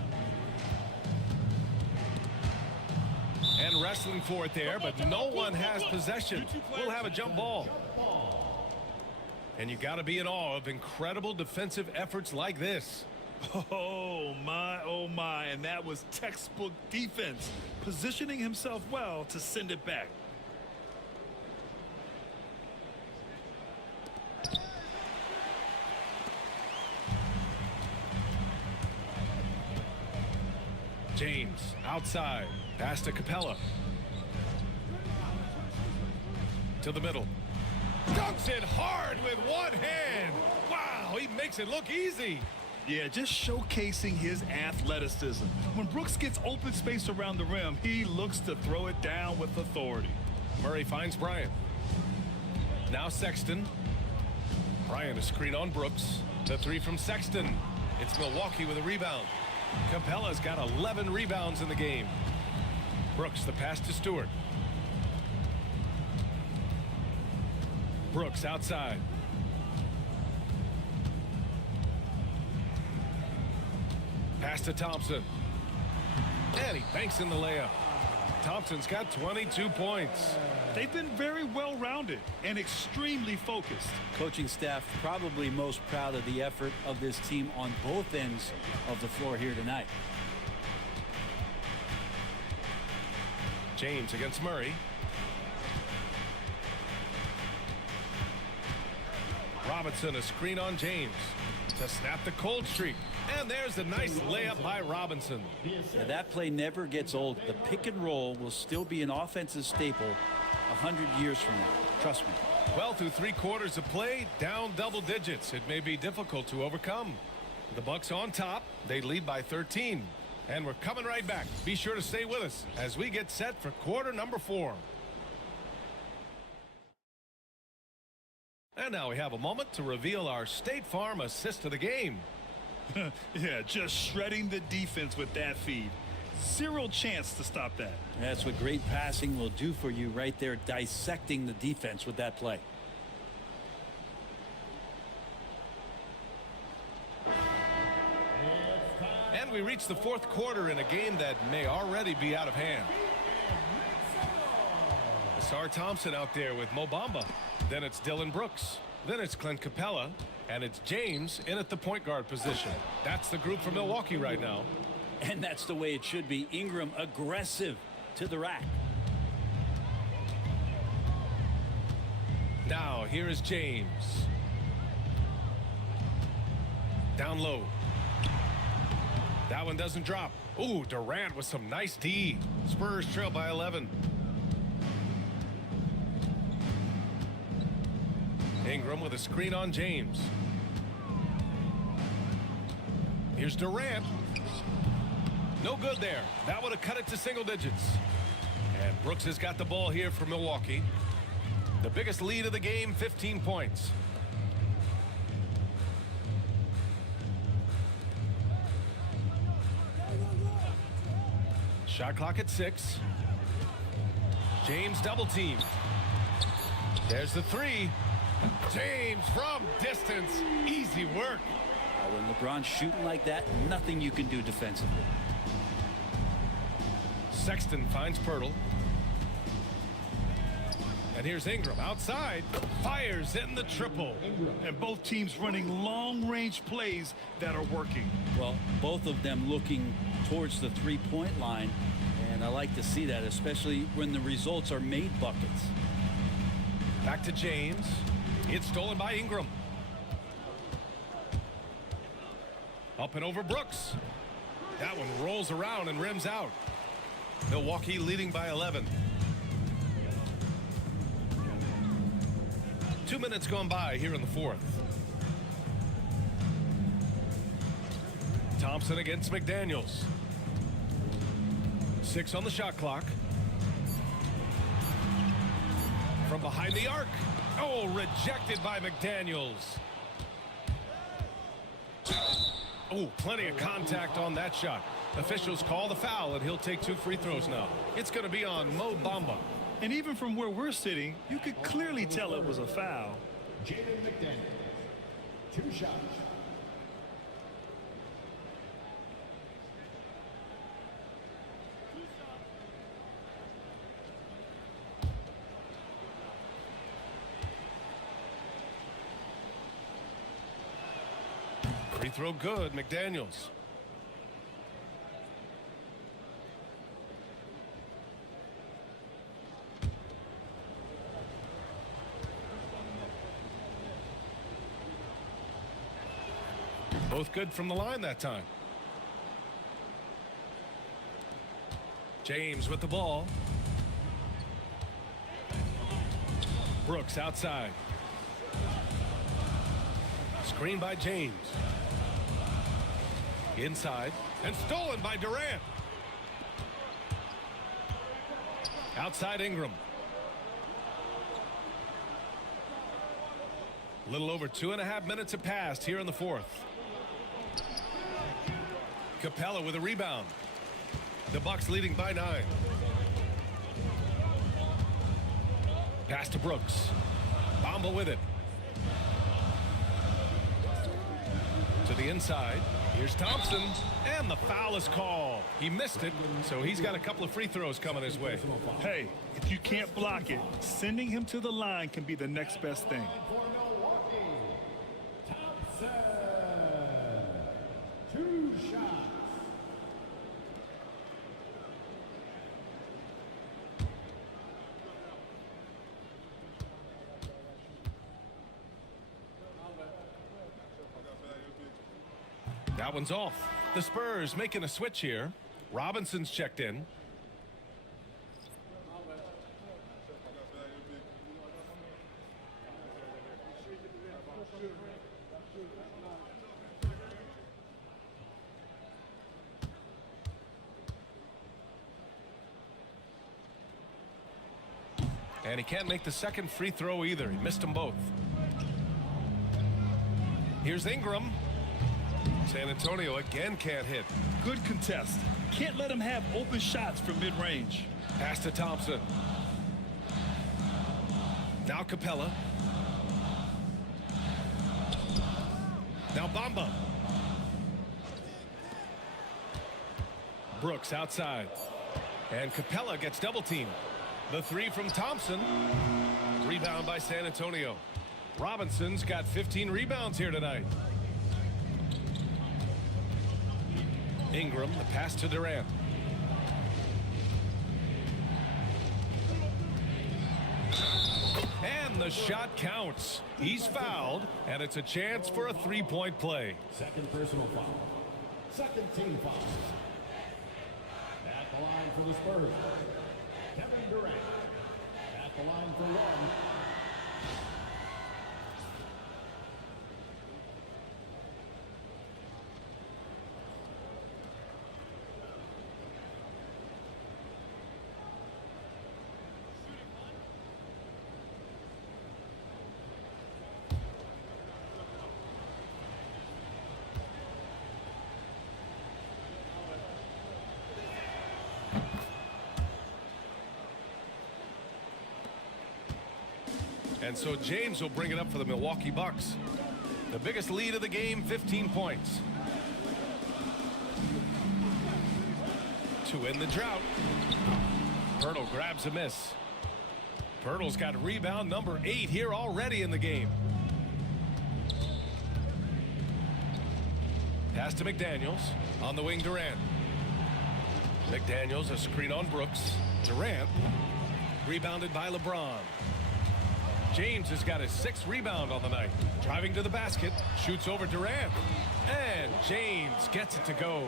And wrestling for it there, but no one has possession. We'll have a jump ball. And you got to be in awe of incredible defensive efforts like this. Oh my, and that was textbook defense, positioning himself well to send it back. James outside, pass to Capella. To the middle. Dunks it hard with one hand. Wow, he makes it look easy. Yeah, just showcasing his athleticism. When Brooks gets open space around the rim, he looks to throw it down with authority. Murray finds Bryant. Now Sexton. Bryant a screen on Brooks. The 3 from Sexton. It's Milwaukee with a rebound. Capella's got 11 rebounds in the game. Brooks the pass to Stewart. Brooks outside. Pass to Thompson. And he banks in the layup. Thompson's got 22 points. They've been very well-rounded and extremely focused. Coaching staff probably most proud of the effort of this team on both ends of the floor here tonight. James against Murray. Robinson a screen on James to snap the cold streak. And there's a nice layup by Robinson. Yeah, that play never gets old. The pick and roll will still be an offensive staple 100 years from now. Trust me. Well, through 3 quarters of play, down double digits. It may be difficult to overcome. The Bucks on top. They lead by 13. And we're coming right back. Be sure to stay with us as we get set for quarter number 4. And now we have a moment to reveal our State Farm assist of the game. Yeah, just shredding the defense with that feed. Zero chance to stop that. That's what great passing will do for you right there, dissecting the defense with that play. And we reach the 4th quarter in a game that may already be out of hand. Ausar Thompson out there with Mo Bamba. Then it's Dylan Brooks. Then it's Clint Capella. And it's James in at the point guard position. That's the group for Milwaukee right now. And that's the way it should be. Ingram aggressive to the rack. Now here is James. Down low. That one doesn't drop. Ooh, Durant with some nice D. Spurs trail by 11. Ingram with a screen on James. Here's Durant. No good there. That would have cut it to single digits. And Brooks has got the ball here for Milwaukee. The biggest lead of the game, 15 points. Shot clock at 6. James double teamed. There's the 3. James from distance. Easy work. When LeBron's shooting like that, nothing you can do defensively. Sexton finds Pirtle. And here's Ingram outside. Fires in the triple. And both teams running long-range plays that are working. Well, both of them looking towards the three-point line. And I like to see that, especially when the results are made buckets. Back to James. It's stolen by Ingram. Up and over Brooks. That one rolls around and rims out. Milwaukee leading by 11. 2 minutes gone by here in the fourth. Thompson against McDaniels. 6 on the shot clock. From behind the arc. Oh, rejected by McDaniels. Oh, plenty of contact on that shot. Officials call the foul, and he'll take 2 free throws now. It's going to be on Mo Bamba. And even from where we're sitting, you could clearly tell it was a foul. Jaden McDaniels, 2 shots. Free throw good, McDaniels. Both good from the line that time. James with the ball. Brooks outside. Screen by James. Inside and stolen by Durant. Outside Ingram. A little over 2.5 minutes have passed here in the fourth. Capella with a rebound. The Bucks leading by 9. Pass to Brooks. Bamba with it. To the inside. Here's Thompson, and the foul is called. He missed it, so he's got a couple of free throws coming his way. Hey, if you can't block it, sending him to the line can be the next best thing. Thompson, 2 shots. That one's off. The Spurs making a switch here. Robinson's checked in. And he can't make the second free throw either. He missed them both. Here's Ingram. San Antonio again can't hit. Good contest. Can't let him have open shots from mid-range. Pass to Thompson. Now Capella. Now Bamba. Brooks outside. And Capella gets double teamed. The 3 from Thompson. Rebound by San Antonio. Robinson's got 15 rebounds here tonight. Ingram, the pass to Durant. And the shot counts. He's fouled, and it's a chance for a 3-point play. Second personal foul. Second team foul. At the line for the Spurs, Kevin Durant. At the line for 1. And so James will bring it up for the Milwaukee Bucks. The biggest lead of the game, 15 points. To end the drought. Pirtle grabs a miss. Pirtle's got rebound number 8 here already in the game. Pass to McDaniels. On the wing, Durant. McDaniels, a screen on Brooks. Durant. Rebounded by LeBron. James has got his 6th rebound on the night. Driving to the basket, shoots over Durant. And James gets it to go.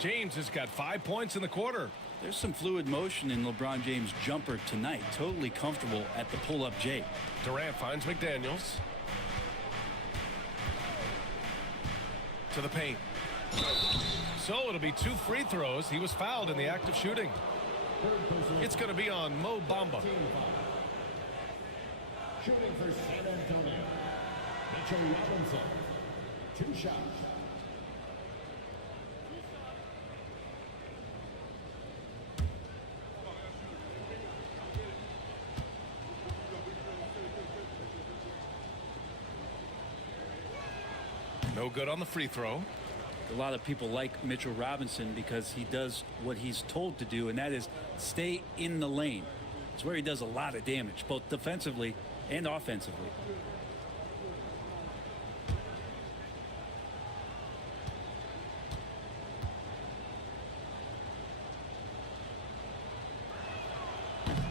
James has got 5 points in the quarter. There's some fluid motion in LeBron James' jumper tonight. Totally comfortable at the pull-up J. Durant finds McDaniels. To the paint. So it'll be 2 free throws. He was fouled in the act of shooting. It's going to be on Mo Bamba. Shooting for San Antonio, Mitchell Robinson. 2 shots. No good on the free throw. A lot of people like Mitchell Robinson because he does what he's told to do, and that is stay in the lane. It's where he does a lot of damage, both defensively and offensively.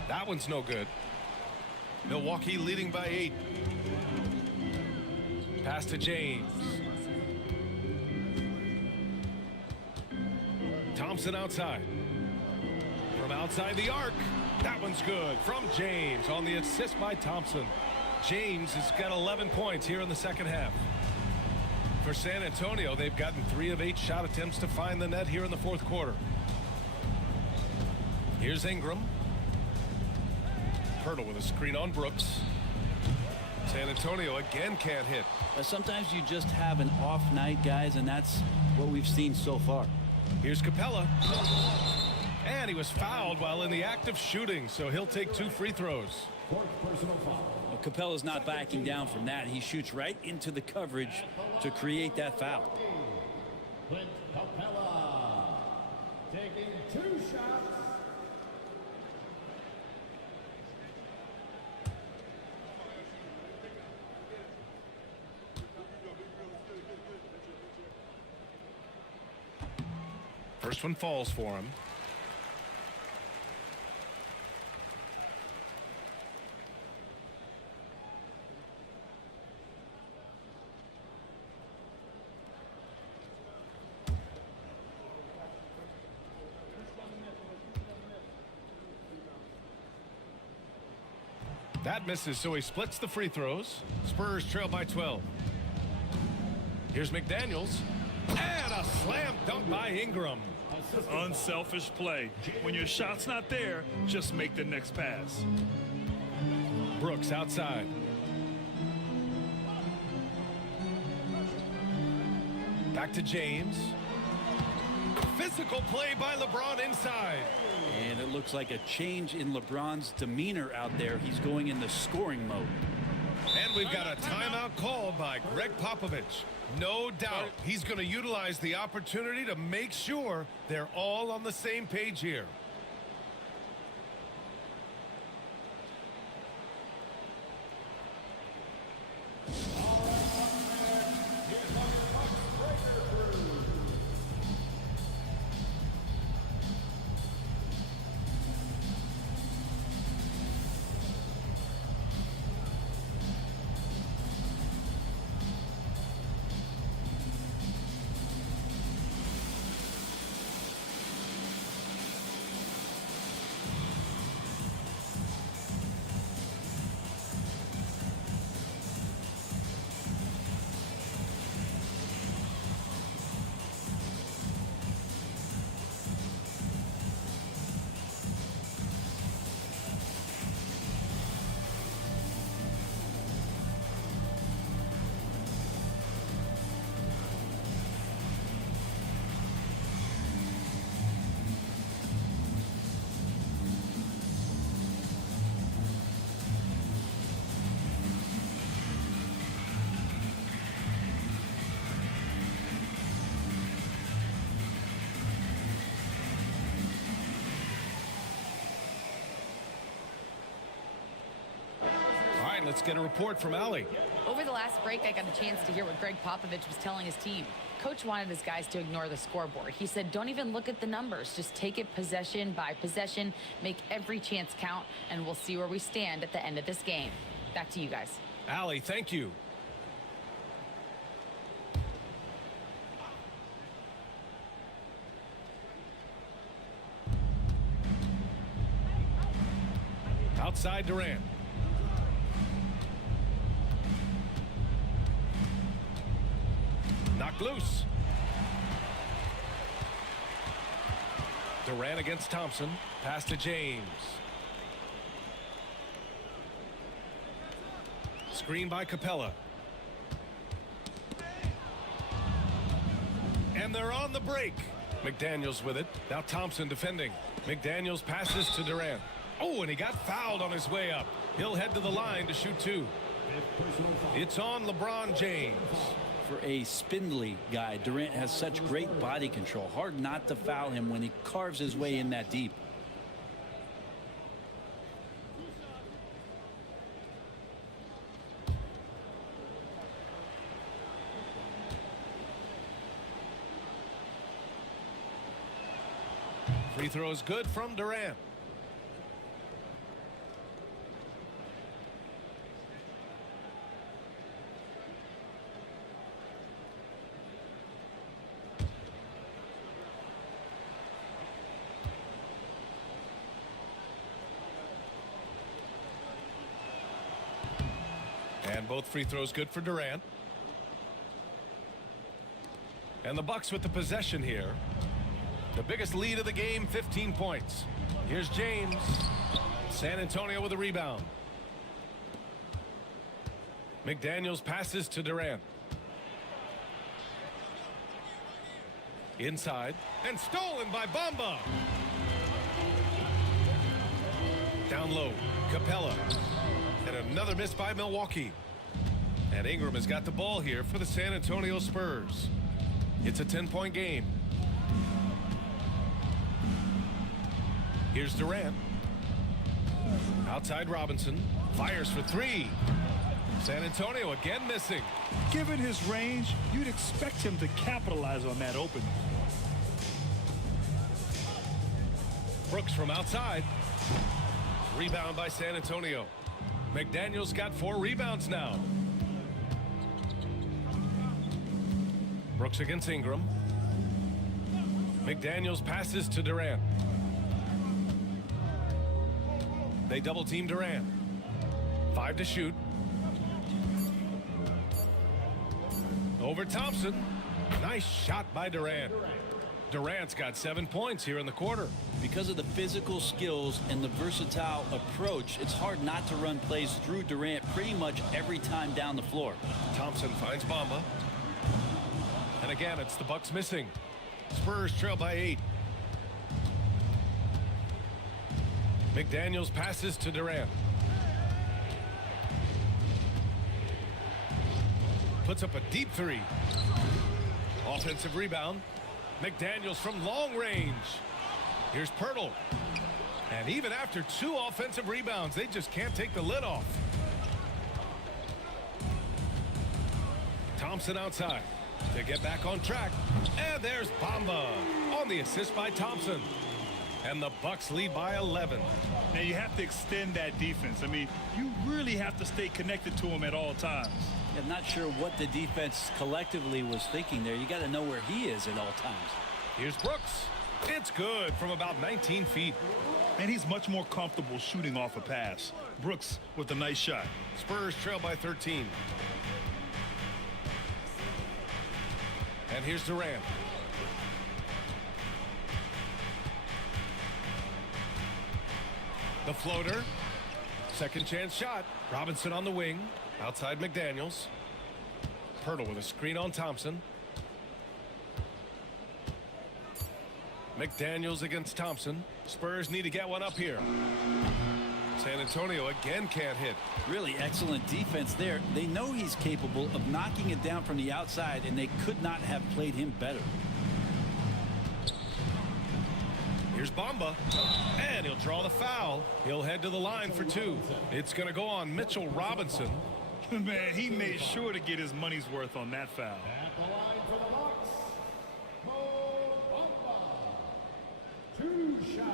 That one's no good. Milwaukee leading by 8. Pass to James. Thompson outside. From outside the arc. That one's good from James on the assist by Thompson. James has got 11 points here in the second half. For San Antonio, they've gotten 3 of 8 shot attempts to find the net here in the fourth quarter. Here's Ingram. Pirtle with a screen on Brooks. San Antonio again can't hit. Sometimes you just have an off night, guys, and that's what we've seen so far. Here's Capella. And he was fouled while in the act of shooting, so he'll take 2 free throws. 4th personal foul. Well, Capella's not backing down from that. He shoots right into the coverage to create that foul. Clint Capella taking 2 shots. First one falls for him. That misses, so he splits the free throws. Spurs trail by 12. Here's McDaniels. And a slam dunk by Ingram. Unselfish play. When your shot's not there, just make the next pass. Brooks outside. Back to James. Physical play by LeBron inside. And it looks like a change in LeBron's demeanor out there. He's going in the scoring mode. And we've got a timeout called by Greg Popovich. No doubt he's going to utilize the opportunity to make sure they're all on the same page here. Let's get a report from Allie. Over the last break, I got a chance to hear what Greg Popovich was telling his team. Coach wanted his guys to ignore the scoreboard. He said, don't even look at the numbers. Just take it possession by possession, make every chance count, and we'll see where we stand at the end of this game. Back to you guys. Allie, thank you. Outside Durant. Knocked loose. Durant against Thompson. Pass to James. Screen by Capella. And they're on the break. McDaniels with it. Now Thompson defending. McDaniels passes to Durant. Oh, and he got fouled on his way up. He'll head to the line to shoot two. It's on LeBron James. For a spindly guy, Durant has such great body control. Hard not to foul him when he carves his way in that deep. Free throw is good from Durant. And both free throws good for Durant. And the Bucks with the possession here. The biggest lead of the game, 15 points. Here's James. San Antonio with a rebound. McDaniels passes to Durant. Inside. And stolen by Bamba. Down low. Capella. And another miss by Milwaukee. And Ingram has got the ball here for the San Antonio Spurs. It's a 10-point game. Here's Durant. Outside Robinson. Fires for three. San Antonio again missing. Given his range, you'd expect him to capitalize on that opening. Brooks from outside. Rebound by San Antonio. McDaniels got 4 rebounds now. Brooks against Ingram. McDaniels passes to Durant. They double team Durant. 5 to shoot. Over Thompson. Nice shot by Durant. Durant's got 7 points here in the quarter. Because of the physical skills and the versatile approach, it's hard not to run plays through Durant pretty much every time down the floor. Thompson finds Bamba. And again, it's the Bucks missing. Spurs trail by 8. McDaniels passes to Durant. Puts up a deep 3. Offensive rebound. McDaniels from long range. Here's Pirtle. And even after 2 offensive rebounds, they just can't take the lid off. Thompson outside to get back on track. And there's Bamba on the assist by Thompson. And the Bucks lead by 11. Now you have to extend that defense. I mean, you really have to stay connected to him at all times. I'm not sure what the defense collectively was thinking there. You got to know where he is at all times. Here's Brooks. It's good from about 19 feet. And he's much more comfortable shooting off a pass. Brooks with a nice shot. Spurs trail by 13. And here's Durant. The floater. Second chance shot. Robinson on the wing. Outside McDaniels. Pirtle with a screen on Thompson. McDaniels against Thompson. Spurs need to get one up here. San Antonio again can't hit. Really excellent defense there. They know he's capable of knocking it down from the outside, and they could not have played him better. Here's Bamba. And he'll draw the foul. He'll head to the line for 2. It's going to go on Mitchell Robinson. Man, he made sure to get his money's worth on that foul. At the line for the Bucks, Mo Bamba. 2 shots.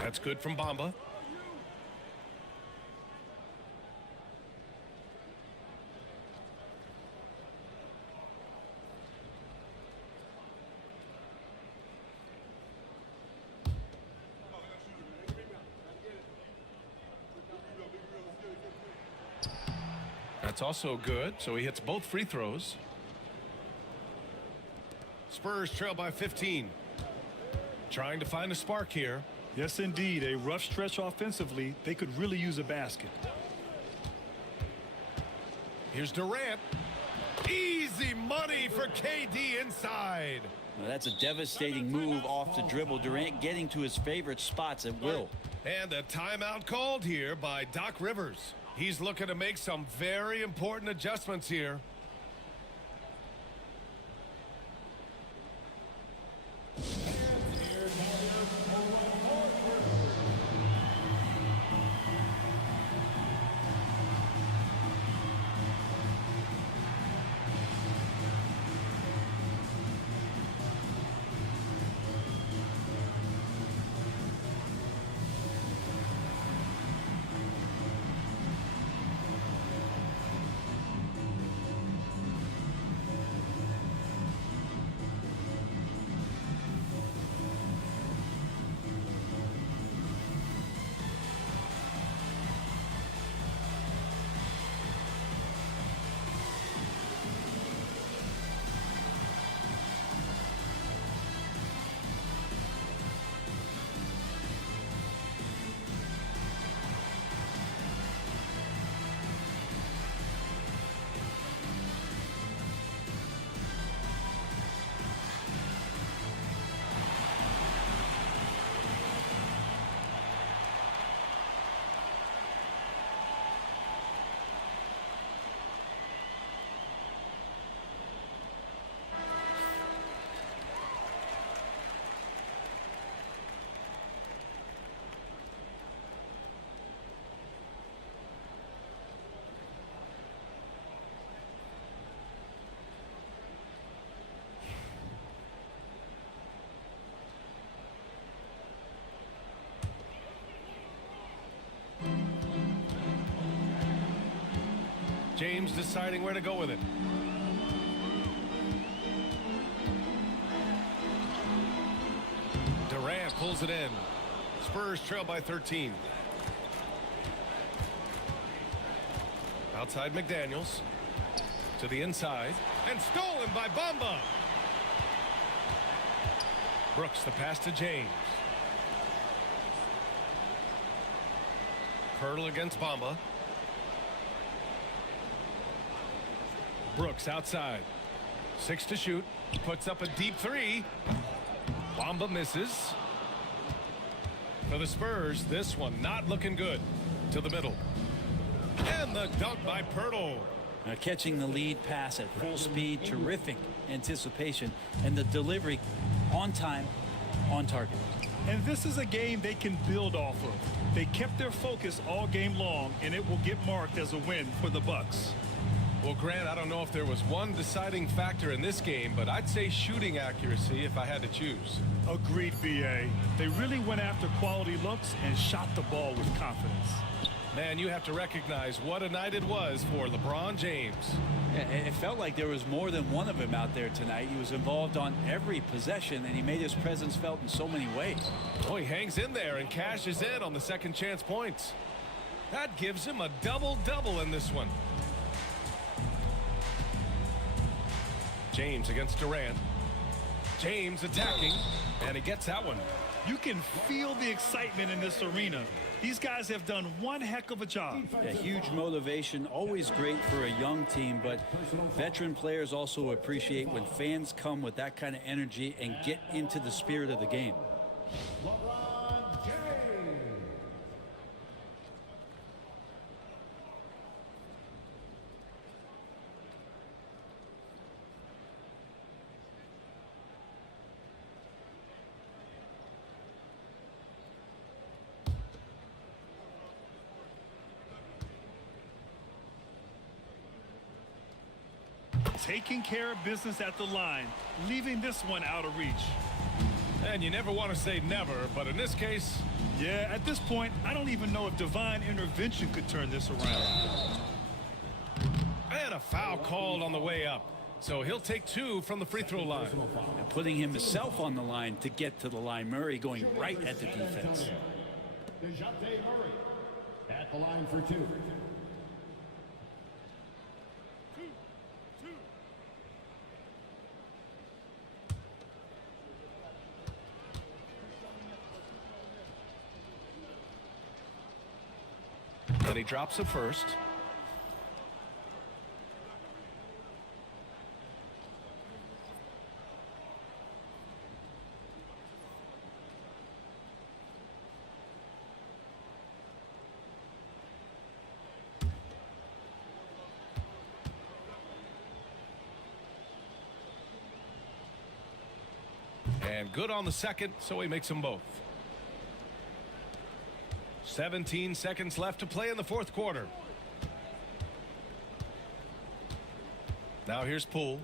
That's good from Bamba. That's also good, so he hits both free throws. Spurs trail by 15. Trying to find a spark here. Yes, indeed. A rough stretch offensively. They could really use a basket. Here's Durant. Easy money for KD inside. Well, that's a devastating move off the dribble. Durant getting to his favorite spots at will. And a timeout called here by Doc Rivers. He's looking to make some very important adjustments here. James deciding where to go with it. Durant pulls it in. Spurs trail by 13. Outside McDaniels. To the inside. And stolen by Bamba. Brooks the pass to James. Hurdle against Bamba. Brooks outside. 6 to shoot. Puts up a deep three. Bamba misses. For the Spurs, this one not looking good. To the middle. And the dunk by Pirtle. Now catching the lead pass at full speed. Terrific anticipation. And the delivery on time, on target. And this is a game they can build off of. They kept their focus all game long, and it will get marked as a win for the Bucks. Well, Grant, I don't know if there was one deciding factor in this game, but I'd say shooting accuracy if I had to choose. Agreed, BA. They really went after quality looks and shot the ball with confidence. Man, you have to recognize what a night it was for LeBron James. Yeah, it felt like there was more than one of him out there tonight. He was involved on every possession, and he made his presence felt in so many ways. Oh, he hangs in there and cashes in on the second chance points. That gives him a double-double in this one. James against Durant. James attacking, and he gets that one. You can feel the excitement in this arena. These guys have done one heck of a job. A huge motivation, always great for a young team, but veteran players also appreciate when fans come with that kind of energy and get into the spirit of the game. Taking care of business at the line, leaving this one out of reach. And you never want to say never, but in this case, Yeah, at this point, I don't even know if divine intervention could turn this around. And a foul called on the way up. So he'll take 2 from the free throw line. And putting himself on the line to get to the line. Murray going right at the defense. DeJounte Murray at the line for 2. And he drops it first. And good on the second, so he makes them both. 17 seconds left to play in the fourth quarter. Now here's Poole.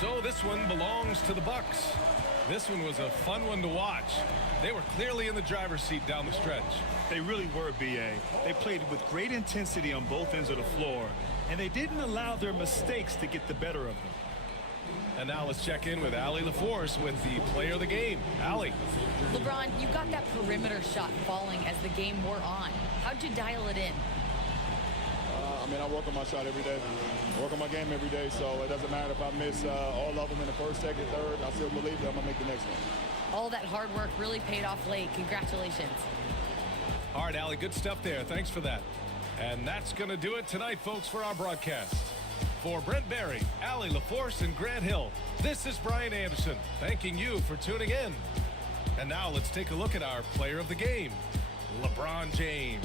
So this one belongs to the Bucks. This one was a fun one to watch. They were clearly in the driver's seat down the stretch. They really were, B.A. They played with great intensity on both ends of the floor, and they didn't allow their mistakes to get the better of them. And now let's check in with Allie LaForce with the player of the game. Allie. LeBron, you got that perimeter shot falling as the game wore on. How'd you dial it in? I mean, I work on my shot every day. I work on my game every day, so it doesn't matter if I miss all of them in the first, second, third. I still believe that I'm going to make the next one. All that hard work really paid off late. Congratulations. All right, Allie, good stuff there. Thanks for that. And that's going to do it tonight, folks, for our broadcast. For Brent Barry, Allie LaForce, and Grant Hill, this is Brian Anderson, thanking you for tuning in. And now let's take a look at our player of the game, LeBron James.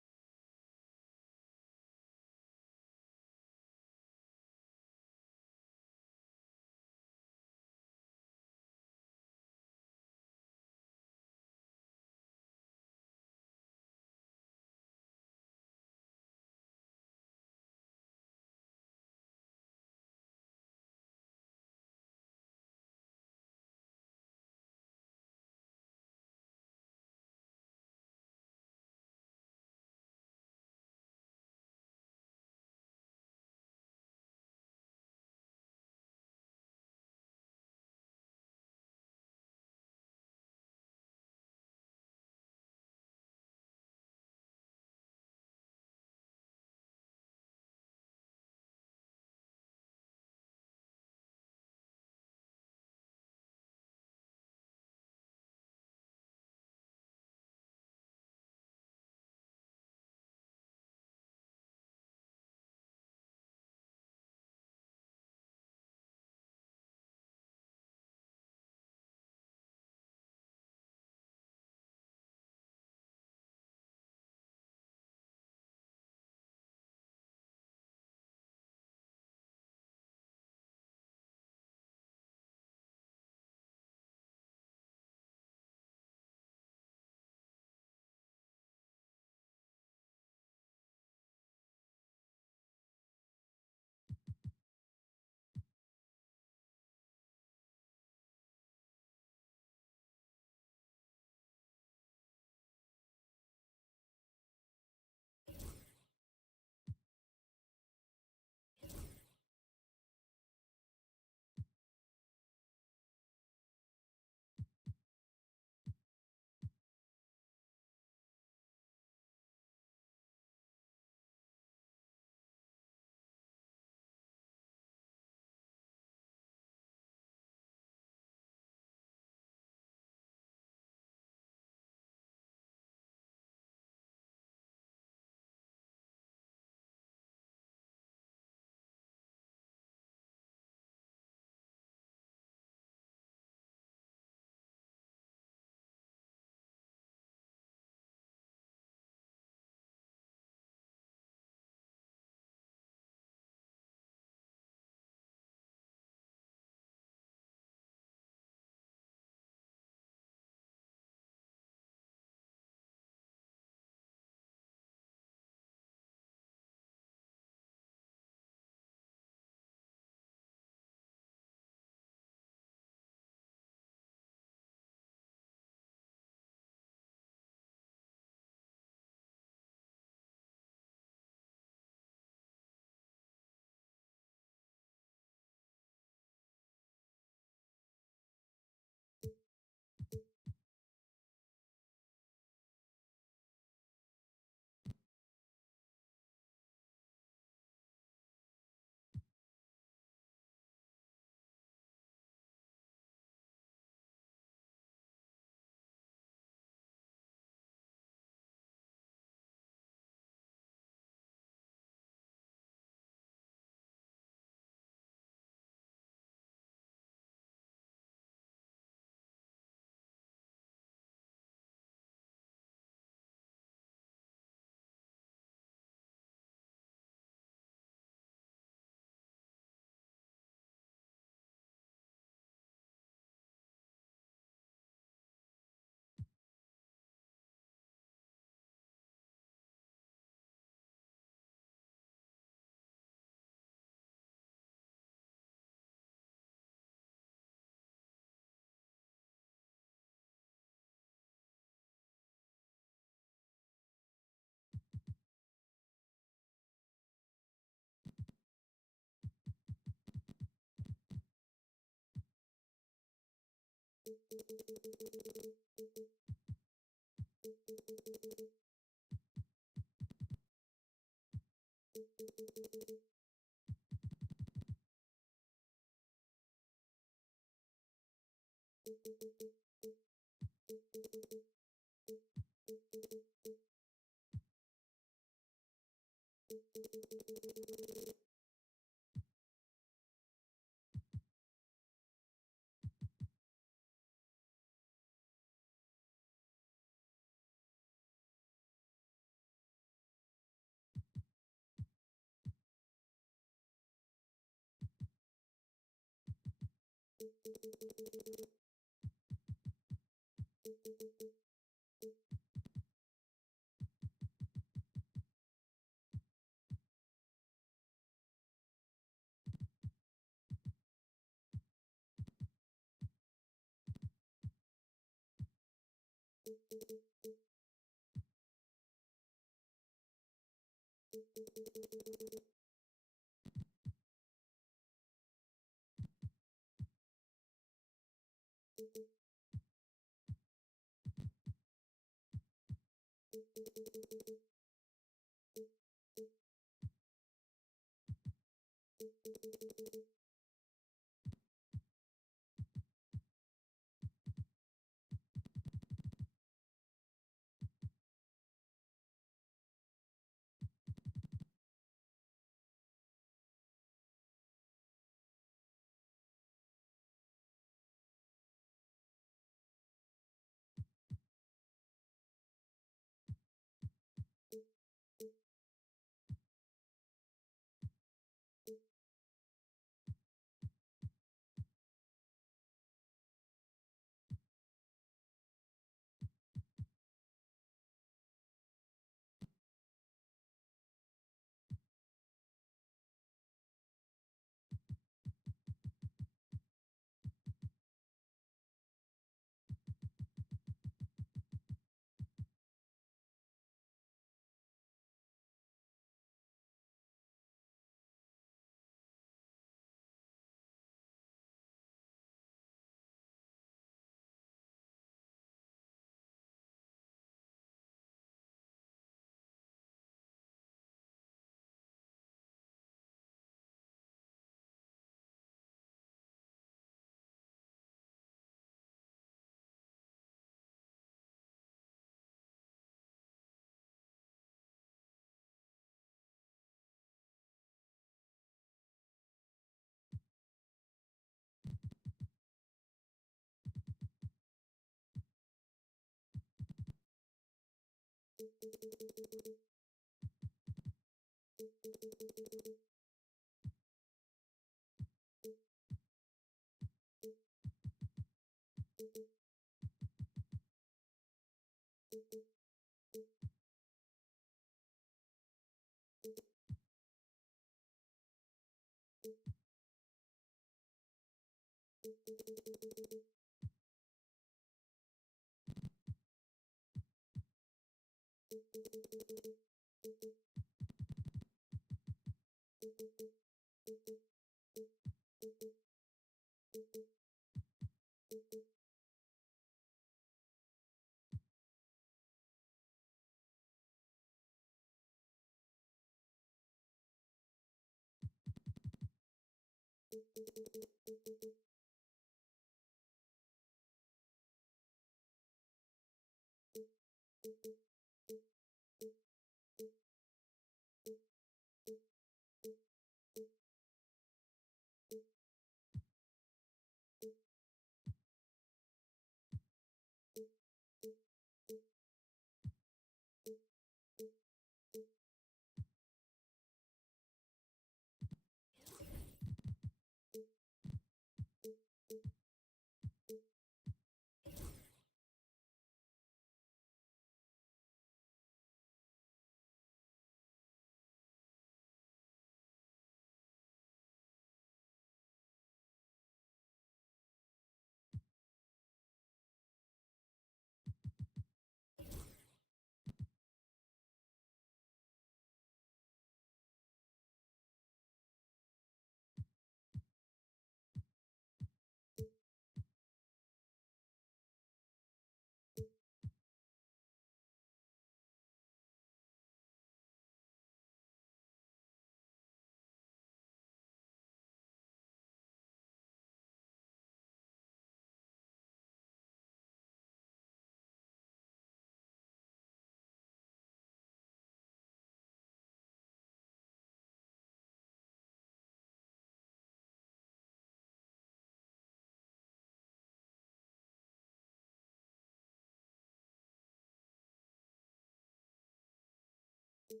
And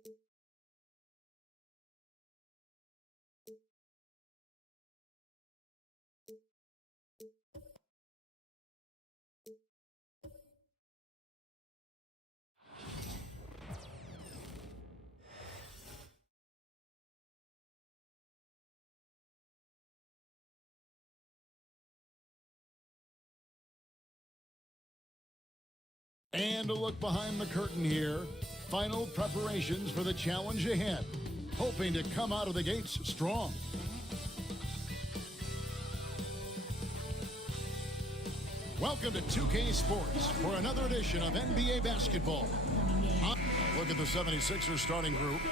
a look behind the curtain here. Final preparations for the challenge ahead. Hoping to come out of the gates strong. Welcome to 2K Sports for another edition of NBA basketball. Look at the 76ers starting group.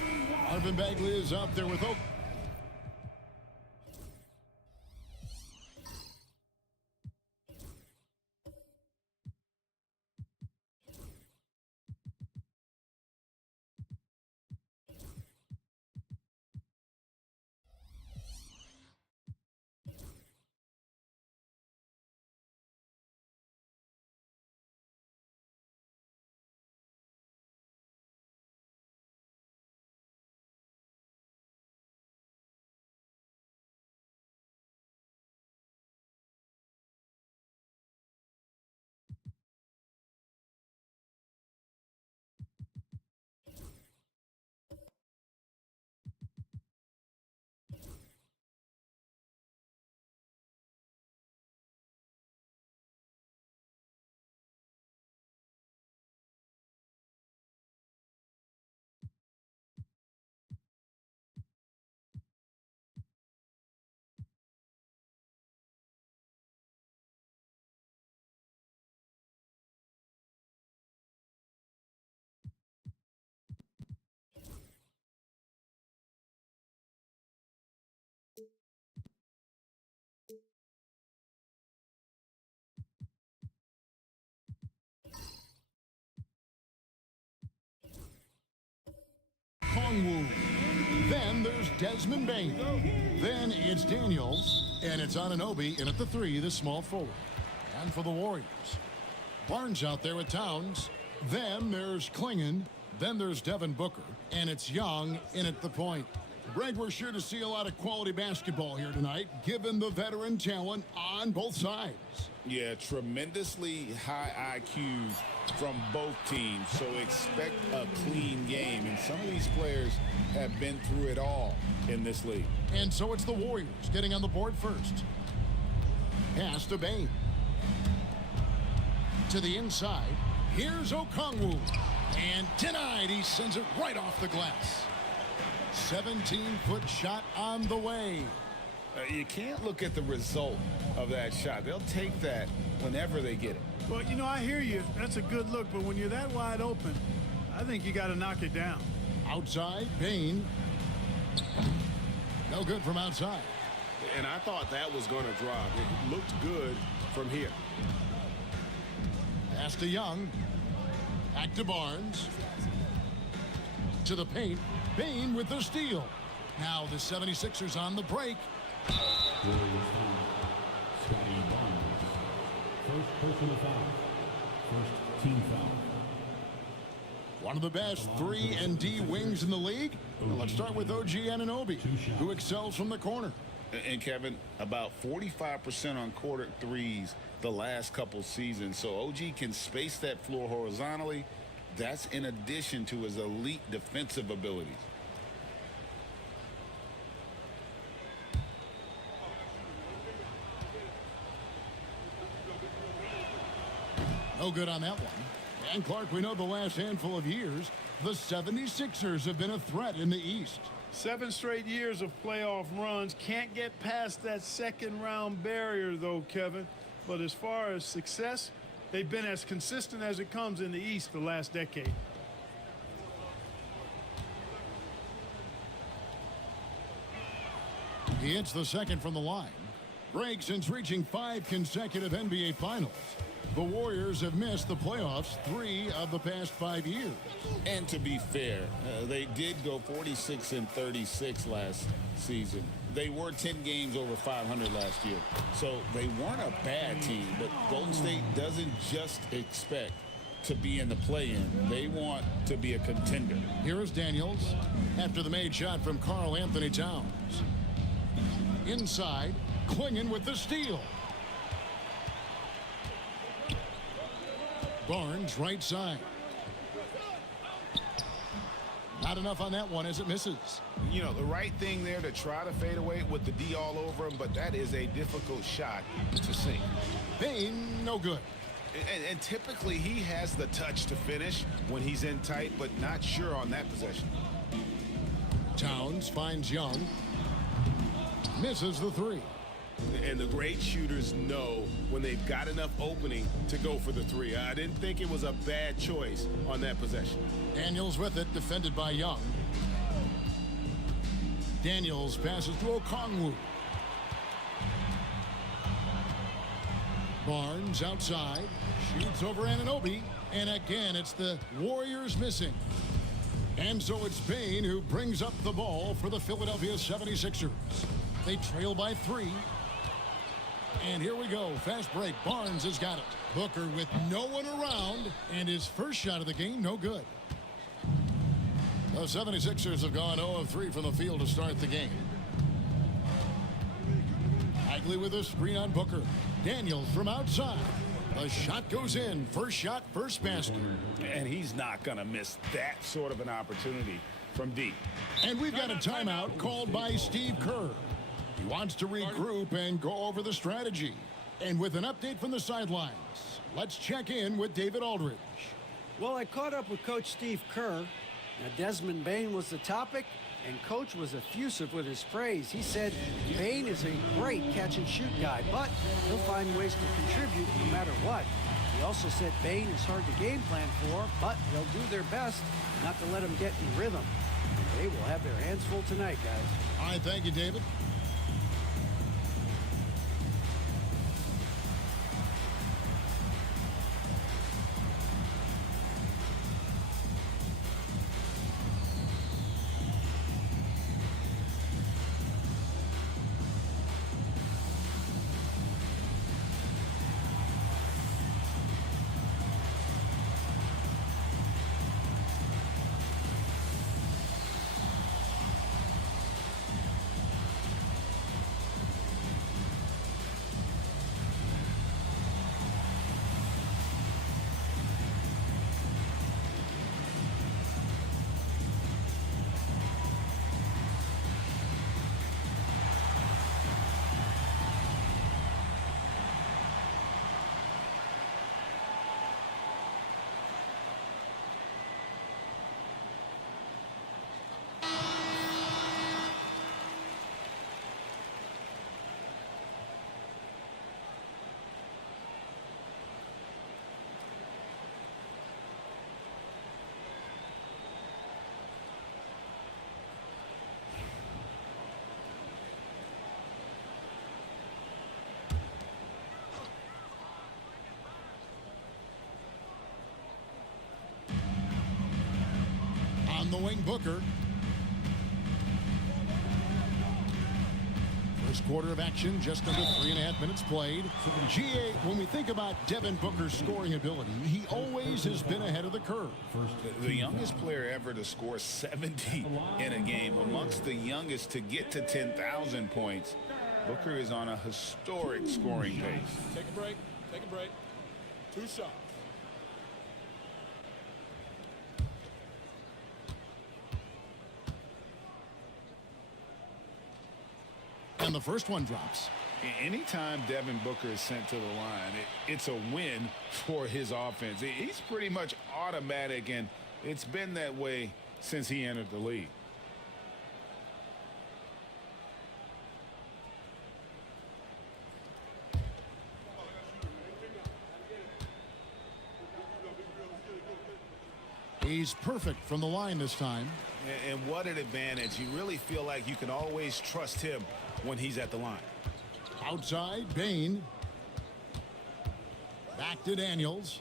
Marvin Bagley is out there with Oak. Kongwu. Then there's Desmond Bain. Then it's Daniels. And it's Anunoby in at the 3, the small forward. And for the Warriors, Barnes out there with Towns. Then there's Klingon. Then there's Devin Booker. And it's Young in at the point. Greg, we're sure to see a lot of quality basketball here tonight, given the veteran talent on both sides. Yeah, tremendously high IQs from both teams, so expect a clean game. And some of these players have been through it all in this league. And so it's the Warriors getting on the board first. Pass to Bain. To the inside. Here's Okongwu. And denied. He sends it right off the glass. 17-foot shot on the way. You can't look at the result of that shot. They'll take that whenever they get it. Well, you know, I hear you. That's a good look, but when you're that wide open, I think you got to knock it down. Outside, Bain. No good from outside. And I thought that was going to drop. It looked good from here. Pass to Young. Back to Barnes. To the paint. Bain with the steal. Now the 76ers on the break. Scotty Barnes. First personal foul. First team foul. One of the best 3-and-D wings in the league. Well, let's start with OG Anunoby, who excels from the corner. And Kevin, about 45% on quarter threes the last couple seasons. So OG can space that floor horizontally. That's in addition to his elite defensive abilities. No good on that one. And Clark, we know the last handful of years, the 76ers have been a threat in the East. 7 straight years of playoff runs. Can't get past that second-round barrier, though, Kevin. But as far as success, they've been as consistent as it comes in the East the last decade. He hits the second from the line. Greg, since reaching 5 consecutive NBA Finals, the Warriors have missed the playoffs 3 of the past 5 years. And to be fair, they did go 46-36 last season. They were 10 games over 500 last year. So they weren't a bad team, but Golden State doesn't just expect to be in the play-in. They want to be a contender. Here is Daniels after the made shot from Karl Anthony Towns. Inside, Clingan with the steal. Barnes right side. Not enough on that one as it misses. You know, the right thing there to try to fade away with the D all over him, but that is a difficult shot to sink. Bain, no good. And typically he has the touch to finish when he's in tight, but not sure on that possession. Towns finds Young. Misses the three. And the great shooters know when they've got enough opening to go for the three. I didn't think it was a bad choice on that possession. Daniels with it, defended by Young. Daniels passes to Okongwu. Barnes outside, shoots over Anunoby, and again it's the Warriors missing. And so it's Bain who brings up the ball for the Philadelphia 76ers. They trail by 3. And here we go, fast break. Barnes has got it. Booker with no one around, and his first shot of the game, no good. The 76ers have gone 0 of 3 from the field to start the game. Bagley with a screen on Booker. Daniels from outside. The shot goes in. First shot, first basket. And he's not going to miss that sort of an opportunity from deep. And we've got a timeout called by Steve Kerr. He wants to regroup and go over the strategy. And with an update from the sidelines, let's check in with David Aldridge. Well, I caught up with Coach Steve Kerr. Now, Desmond Bain was the topic, and Coach was effusive with his praise. He said Bain is a great catch-and-shoot guy, but he'll find ways to contribute no matter what. He also said Bain is hard to game plan for, but they'll do their best not to let him get in rhythm. They will have their hands full tonight, guys. All right, thank you, David. On the wing, Booker. First quarter of action, just under 3.5 minutes played. GA, when we think about Devin Booker's scoring ability, he always has been ahead of the curve. The youngest player ever to score 70 in a game, amongst the youngest to get to 10,000 points. Booker is on a historic scoring pace. Take a break. Take a break. 2 shots. And the first one drops. Anytime Devin Booker is sent to the line, it's a win for his offense. He's pretty much automatic, and it's been that way since he entered the league. He's perfect from the line this time. And what an advantage. You really feel like you can always trust him when he's at the line. Outside, Bain. Back to Daniels.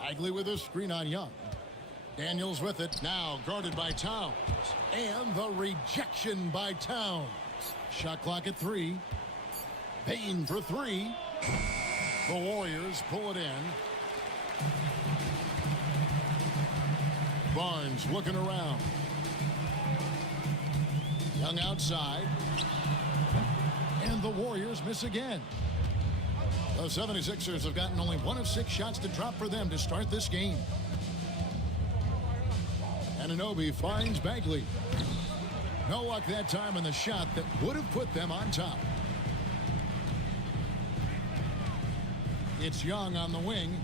Bagley with a screen on Young. Daniels with it, now guarded by Towns. And the rejection by Towns. Shot clock at 3. Bain for 3. The Warriors pull it in. Barnes looking around. Young outside. And the Warriors miss again. The 76ers have gotten only 1 of 6 shots to drop for them to start this game. Anunoby finds Bagley. No luck that time on the shot that would have put them on top. It's Young on the wing.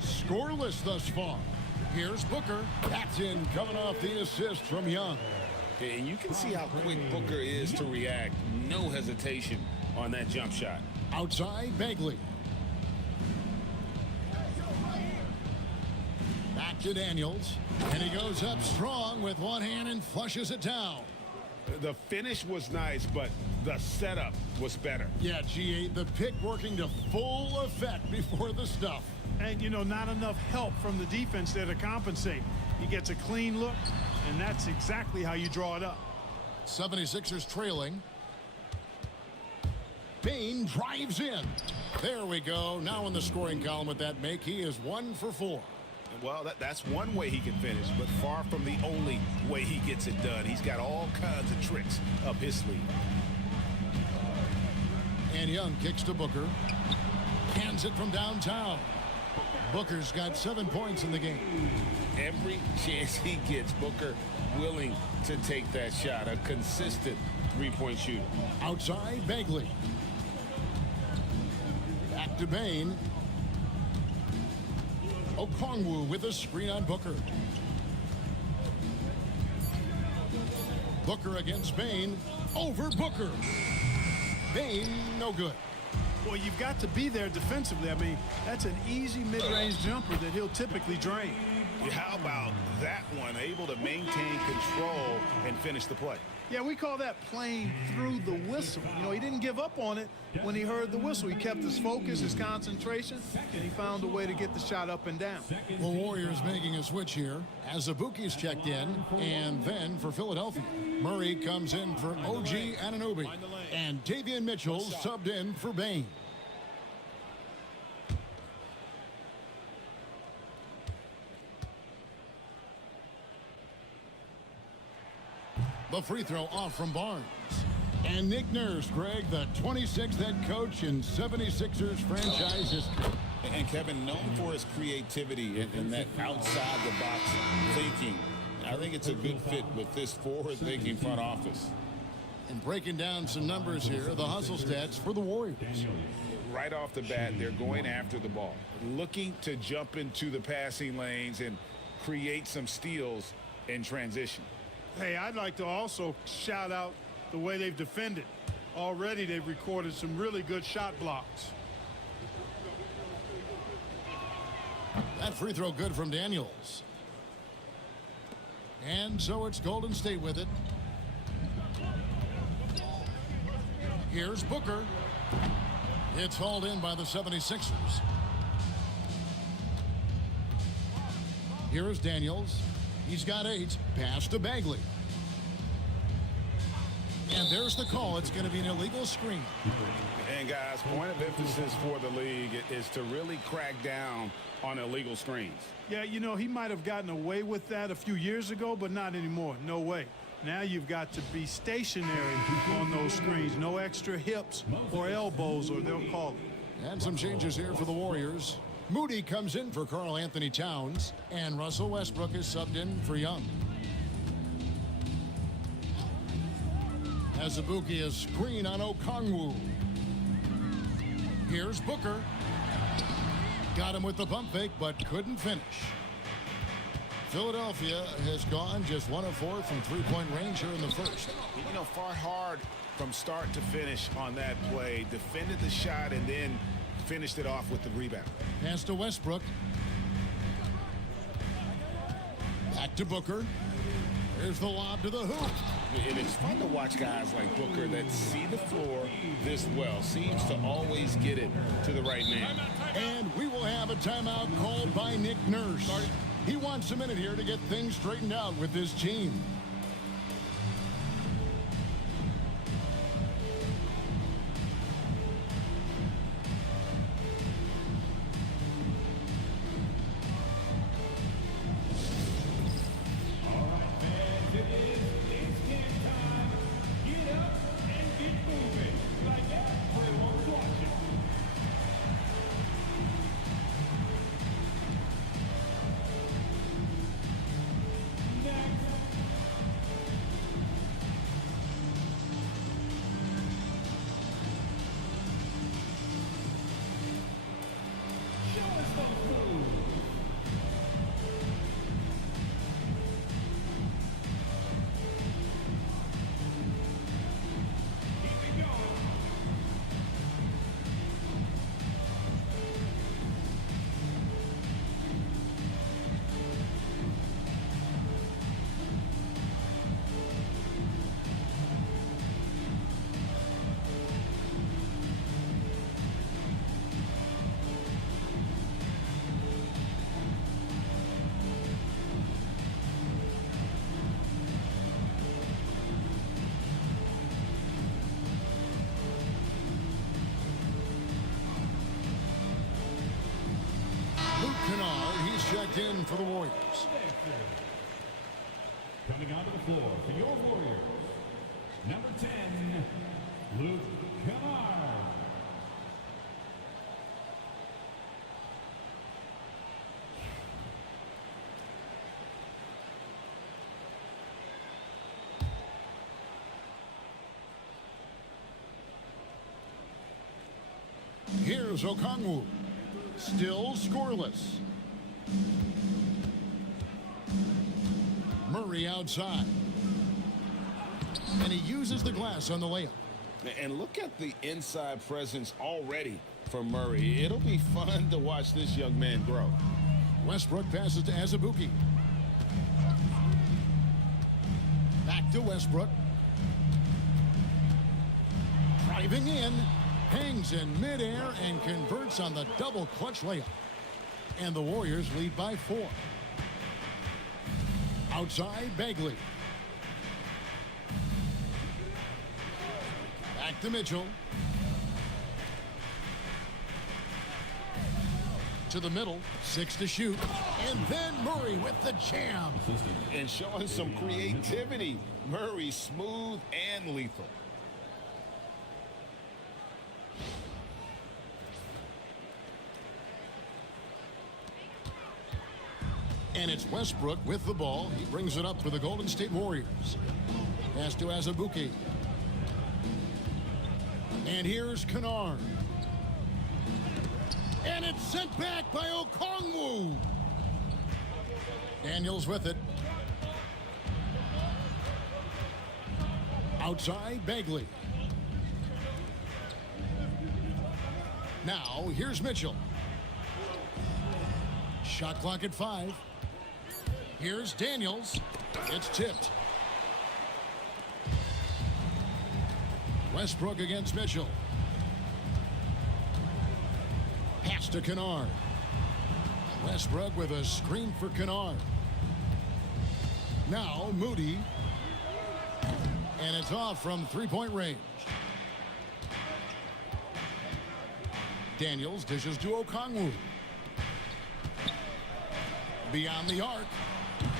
Scoreless thus far. Here's Booker. That's in, coming off the assist from Young. And you can see how quick Booker is to react. No hesitation on that jump shot. Outside, Bagley. Back to Daniels. And he goes up strong with one hand and flushes it down. The finish was nice, but the setup was better. Yeah, G8, the pick working to full effect before the stuff. And, you know, not enough help from the defense there to compensate. He gets a clean look, and that's exactly how you draw it up. 76ers trailing. Bane drives in. There we go. Now in the scoring column with that make, he is 1 for 4. Well, that's one way he can finish, but far from the only way he gets it done. He's got all kinds of tricks up his sleeve. And Young kicks to Booker. Hands it from downtown. Booker's got 7 points in the game. Every chance he gets, Booker willing to take that shot. A consistent three-point shooter. Outside, Bagley. Back to Bane. Okongwu with a screen on Booker. Booker against Bane. Over Booker. Bane, no good. Well, you've got to be there defensively. I mean, that's an easy mid-range jumper that he'll typically drain. How about that one? Able to maintain control and finish the play. Yeah, we call that playing through the whistle. You know, he didn't give up on it when he heard the whistle. He kept his focus, his concentration, and he found a way to get the shot up and down. The Warriors making a switch here as Azubuike's checked in, and then for Philadelphia. Murray comes in for OG Anunoby, and Davion Mitchell subbed in for Bane. The free throw off from Barnes. And Nick Nurse, Greg, the 26th head coach in 76ers franchise history. And Kevin, known for his creativity and that outside-the-box thinking. I think it's a good fit with this forward-thinking front office. And breaking down some numbers here, the hustle stats for the Warriors. Right off the bat, they're going after the ball, looking to jump into the passing lanes and create some steals in transition. Hey, I'd like to also shout out the way they've defended. Already they've recorded some really good shot blocks. That free throw good from Daniels. And so it's Golden State with it. Here's Booker. It's hauled in by the 76ers. Here's Daniels. He's got 8. Pass to Bagley. And there's the call. It's going to be an illegal screen. And guys, point of emphasis for the league is to really crack down on illegal screens. Yeah, you know, he might have gotten away with that a few years ago, but not anymore. No way. Now you've got to be stationary on those screens. No extra hips or elbows, or they'll call it. And some changes here for the Warriors. Moody comes in for Karl Anthony Towns, and Russell Westbrook is subbed in for Young. Azubuike a screen on Okongwu. Here's Booker. Got him with the pump fake, but couldn't finish. Philadelphia has gone just 1 of 4 from three-point range here in the first. You know, fought hard from start to finish on that play, defended the shot, and then finished it off with the rebound. Pass to Westbrook. Back to Booker. Here's the lob to the hoop. And it's fun to watch guys like Booker that see the floor this well. Seems to always get it to the right man. And we will have a timeout called by Nick Nurse. He wants a minute here to get things straightened out with his team. checked in for the Warriors. Coming onto the floor for your Warriors, number 10, Luke Kennard. Here's Okongwu. Still scoreless. Murray outside. And he uses the glass on the layup. And look at the inside presence already for Murray. It'll be fun to watch this young man grow. Westbrook passes to Azubuike. Back to Westbrook. Driving in. Hangs in midair and converts on the double clutch layup. And the Warriors lead by 4. Outside, Bagley. Back to Mitchell. To the middle, 6 to shoot. And then Murray with the jam. And showing some creativity. Murray smooth and lethal. And it's Westbrook with the ball. He brings it up for the Golden State Warriors. Pass to Azubuike. And here's Kennard. And it's sent back by Okongwu. Daniels with it. Outside, Bagley. Now, here's Mitchell. Shot clock at 5. Here's Daniels. It's tipped. Westbrook against Mitchell. Pass to Kennard. Westbrook with a screen for Kennard. Now Moody. And it's off from three-point range. Daniels dishes to Okongwu. Beyond the arc.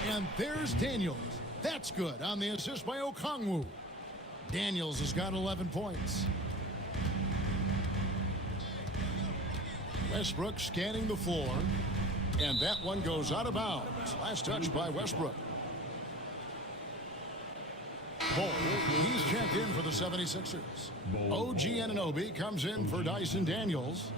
And there's Daniels. That's good on the assist by Okongwu. Daniels has got 11 points. Westbrook scanning the floor. And that one goes out of bounds. Last touch by Westbrook. Ball, he's checked in for the 76ers. OG Anunoby comes in for Dyson Daniels.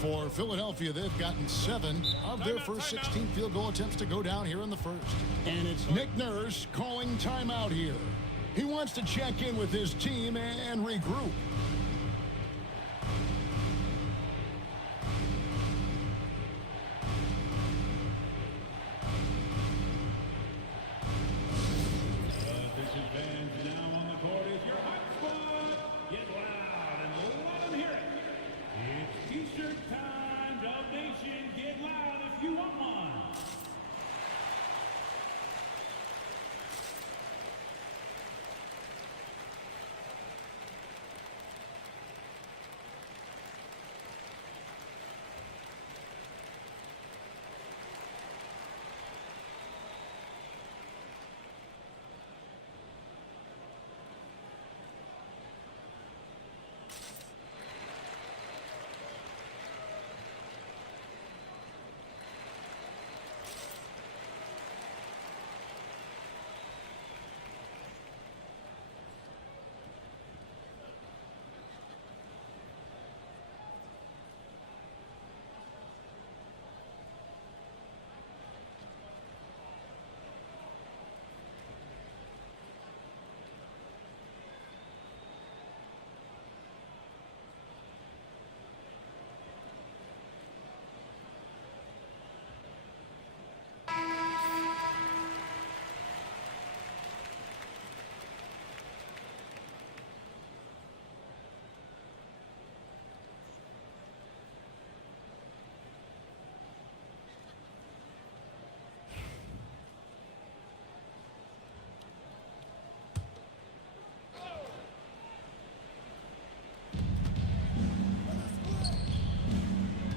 For Philadelphia, they've gotten 7 of their first 16 field goal attempts to go down here in the first. And it's Nick Nurse calling timeout here. He wants to check in with his team and regroup. Attention fans, now on the court is your hot squad. Get loud and let them hear it. It's T-shirt time, Dub Nation. Get loud if you want one.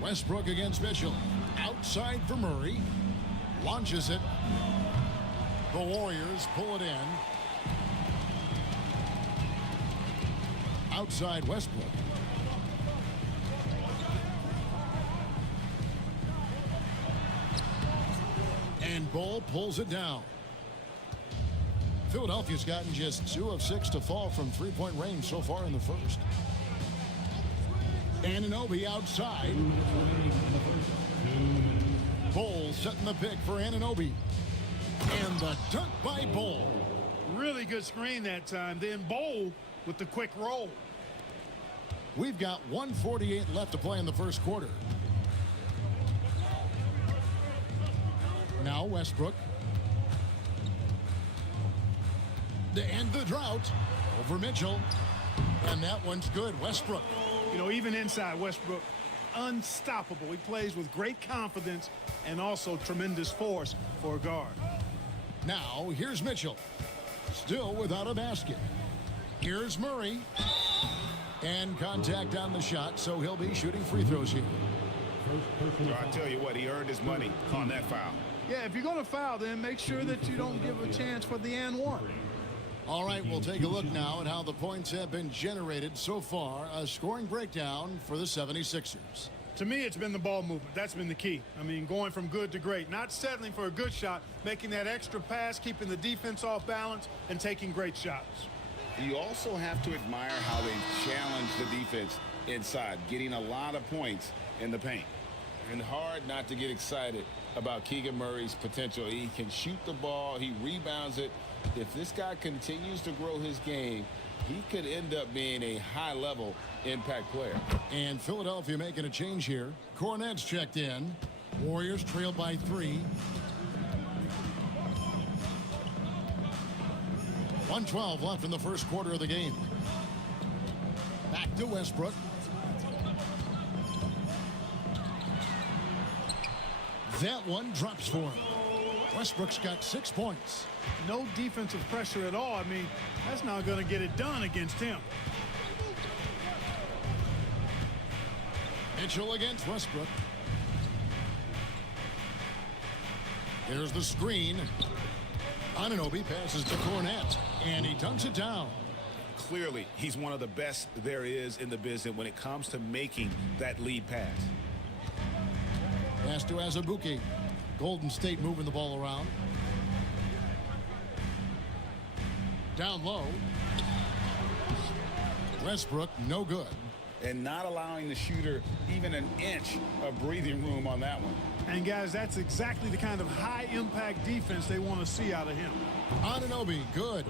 Westbrook against Mitchell. Outside for Murray. Launches it. The Warriors pull it in. Outside Westbrook. And Ball pulls it down. Philadelphia's gotten just 2 of 6 to fall from three-point range so far in the first. Anunoby outside. Ball setting the pick for Anunoby. And the dunk by Ball. Really good screen that time. Then Ball with the quick roll. We've got 1:48 left to play in the first quarter. Now Westbrook. To end the drought over Mitchell. And that one's good. Westbrook. You know, even inside Westbrook, unstoppable. He plays with great confidence and also tremendous force for a guard. Now here's Mitchell. Still without a basket. Here's Murray. And contact on the shot, so he'll be shooting free throws here. I tell you what, he earned his money on that foul. Yeah, if you're going to foul, then make sure that you don't give a chance for the and one. All right, we'll take a look now at how the points have been generated so far. A scoring breakdown for the 76ers. To me, it's been the ball movement. That's been the key. I mean, going from good to great. Not settling for a good shot, making that extra pass, keeping the defense off balance, and taking great shots. You also have to admire how they challenge the defense inside, getting a lot of points in the paint. And hard not to get excited about Keegan Murray's potential. He can shoot the ball, he rebounds it. If this guy continues to grow his game, he could end up being a high-level impact player. And Philadelphia making a change here. Cornet's checked in. Warriors trailed by 3. 1:12 left in the first quarter of the game. Back to Westbrook. That one drops for him. Westbrook's got 6 points. No defensive pressure at all. I mean, that's not going to get it done against him. Mitchell against Westbrook. There's the screen. Anunoby passes to Cornet, and he dunks it down. Clearly, he's one of the best there is in the business when it comes to making that lead pass. Pass to Azubuike. Golden State moving the ball around. Down low. Westbrook, no good. And not allowing the shooter even an inch of breathing room on that one. And guys, that's exactly the kind of high-impact defense they want to see out of him. Anunoby, good.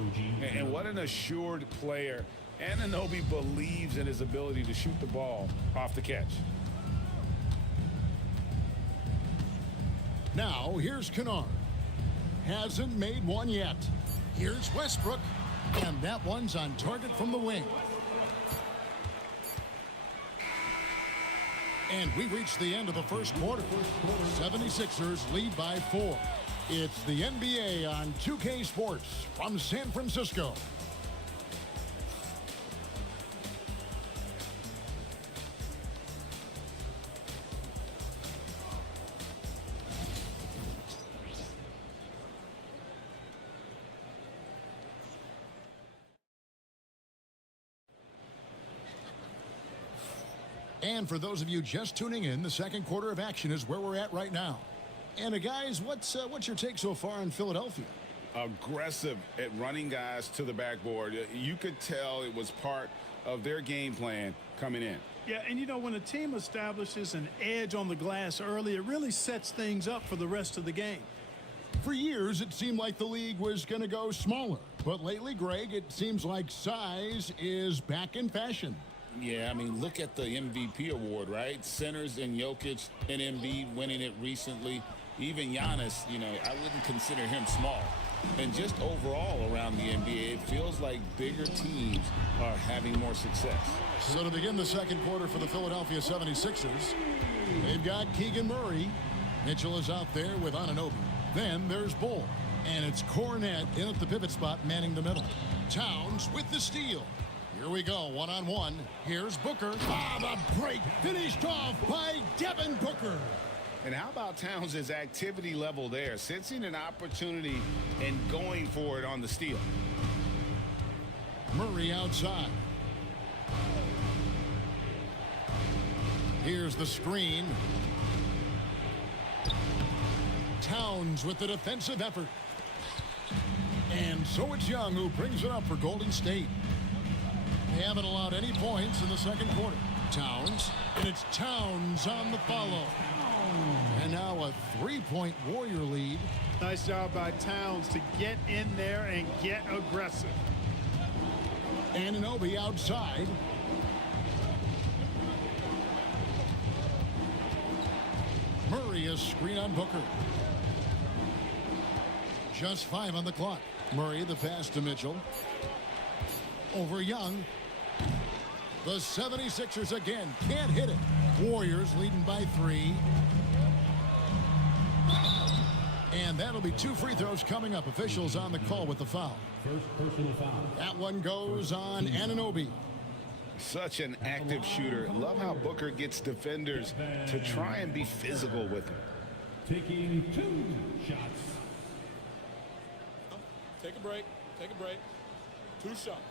And what an assured player. Anunoby believes in his ability to shoot the ball off the catch. Now, here's Kennard. Hasn't made one yet. Here's Westbrook. And that one's on target from the wing. And we reached the end of the first quarter. 76ers lead by 4. It's the NBA on 2K Sports from San Francisco. And for those of you just tuning in, the second quarter of action is where we're at right now. And guys, what's your take so far on Philadelphia? Aggressive at running guys to the backboard. You could tell it was part of their game plan coming in. Yeah, and you know, when a team establishes an edge on the glass early, it really sets things up for the rest of the game. For years, it seemed like the league was going to go smaller. But lately, Greg, it seems like size is back in fashion. Yeah, I mean, look at the MVP award, right? Centers and Jokic and Embiid winning it recently. Even Giannis, you know, I wouldn't consider him small. And just overall around the NBA, it feels like bigger teams are having more success. So to begin the second quarter for the Philadelphia 76ers, they've got Keegan Murray. Mitchell is out there with Anunoby. Then there's Bull. And it's Cornet in at the pivot spot manning the middle. Towns with the steal. Here we go, one-on-one. Here's Booker. The break finished off by Devin Booker. And how about Towns' activity level there, sensing an opportunity and going for it on the steal. Murray outside. Here's the screen. Towns with the defensive effort. And so it's Young who brings it up for Golden State. They haven't allowed any points in the second quarter. Towns, and it's Towns on the follow. And now a three-point Warrior lead. Nice job by Towns to get in there and get aggressive. Anunoby outside. Murray a screen on Booker. Just 5 on the clock. Murray the pass to Mitchell. Over Young. The 76ers again can't hit it. Warriors leading by 3. And that'll be 2 free throws coming up. Officials on the call with the foul. First personal foul. That one goes on Anunoby. Such an active shooter. Love how Booker gets defenders to try and be physical with him. Taking 2 shots. Take a break. Take a break. 2 shots.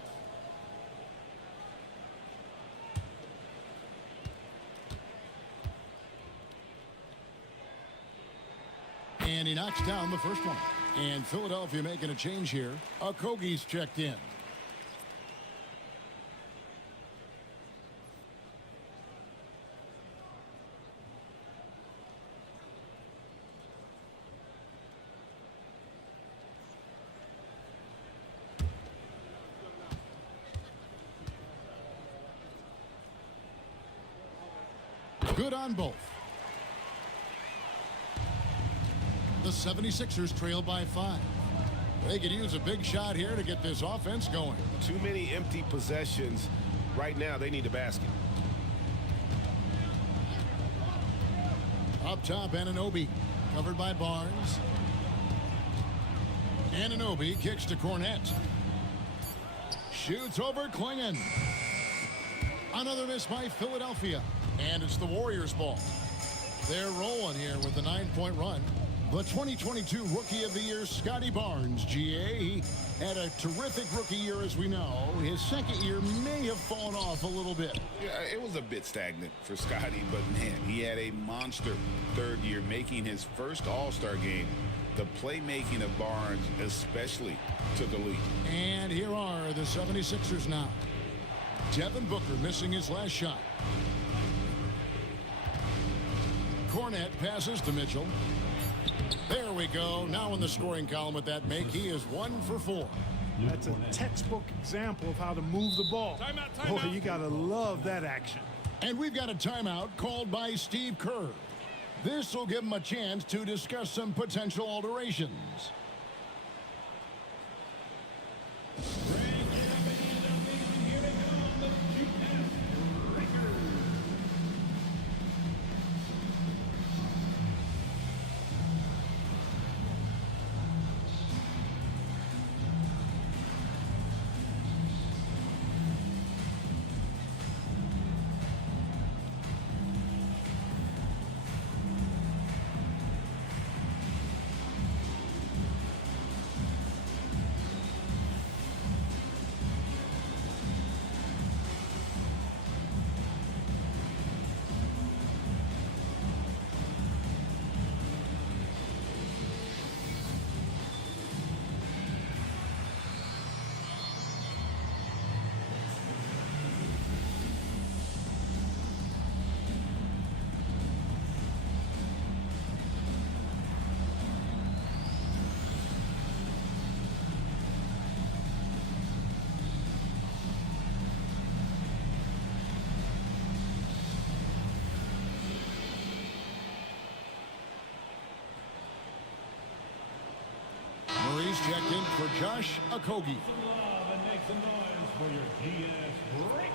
And he knocks down the first one. And Philadelphia making a change here. Okogie's checked in. Good on both. The 76ers trail by 5. They could use a big shot here to get this offense going. Too many empty possessions. Right now, they need a basket. Up top, Anunoby. Covered by Barnes. Anunoby kicks to Cornette. Shoots over Klingon. Another miss by Philadelphia. And it's the Warriors' ball. They're rolling here with a 9-point run. The 2022 Rookie of the Year, Scotty Barnes, GA. He had a terrific rookie year, as we know. His second year may have fallen off a little bit. Yeah, it was a bit stagnant for Scotty, but man, he had a monster third year, making his first All-Star game. The playmaking of Barnes especially took a lead. And here are the 76ers now. Devin Booker missing his last shot. Cornette passes to Mitchell. There we go. Now in the scoring column with that make, he is 1 for 4. That's a textbook example of how to move the ball. Timeout. Boy, you got to love that action. And we've got a timeout called by Steve Kerr. This will give him a chance to discuss some potential alterations. Murray's checked in for Josh Okogie. And make some noise for your GS Breaker.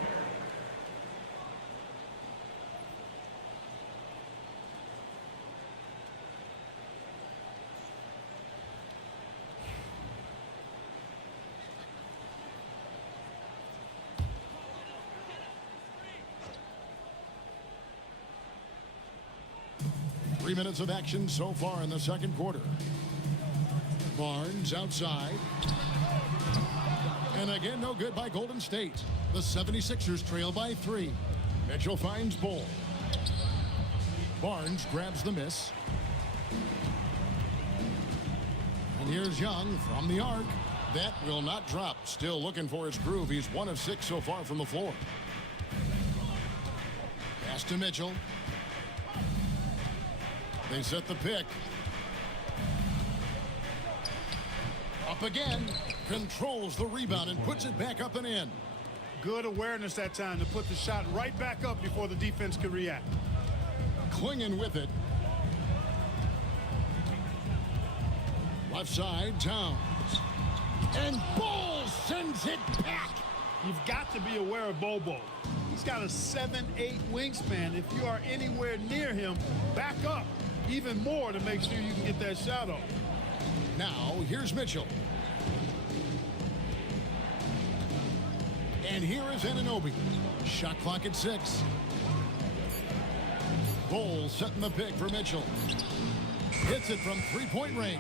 3 minutes of action so far in the second quarter. Barnes outside. And again, no good by Golden State. The 76ers trail by 3. Mitchell finds Bol. Barnes grabs the miss. And here's Young from the arc. That will not drop. Still looking for his groove. He's 1 of 6 so far from the floor. Pass to Mitchell. They set the pick. Up again. Controls the rebound and puts it back up and in. Good awareness that time to put the shot right back up before the defense could react. Clinging with it. Left side, Towns. And Bol sends it back. You've got to be aware of Bobo. He's got a 7'8" wingspan. If you are anywhere near him, back up even more to make sure you can get that shot off. Now, here's Mitchell. And here is Anunoby. Shot clock at 6. Bol setting the pick for Mitchell. Hits it from three-point range.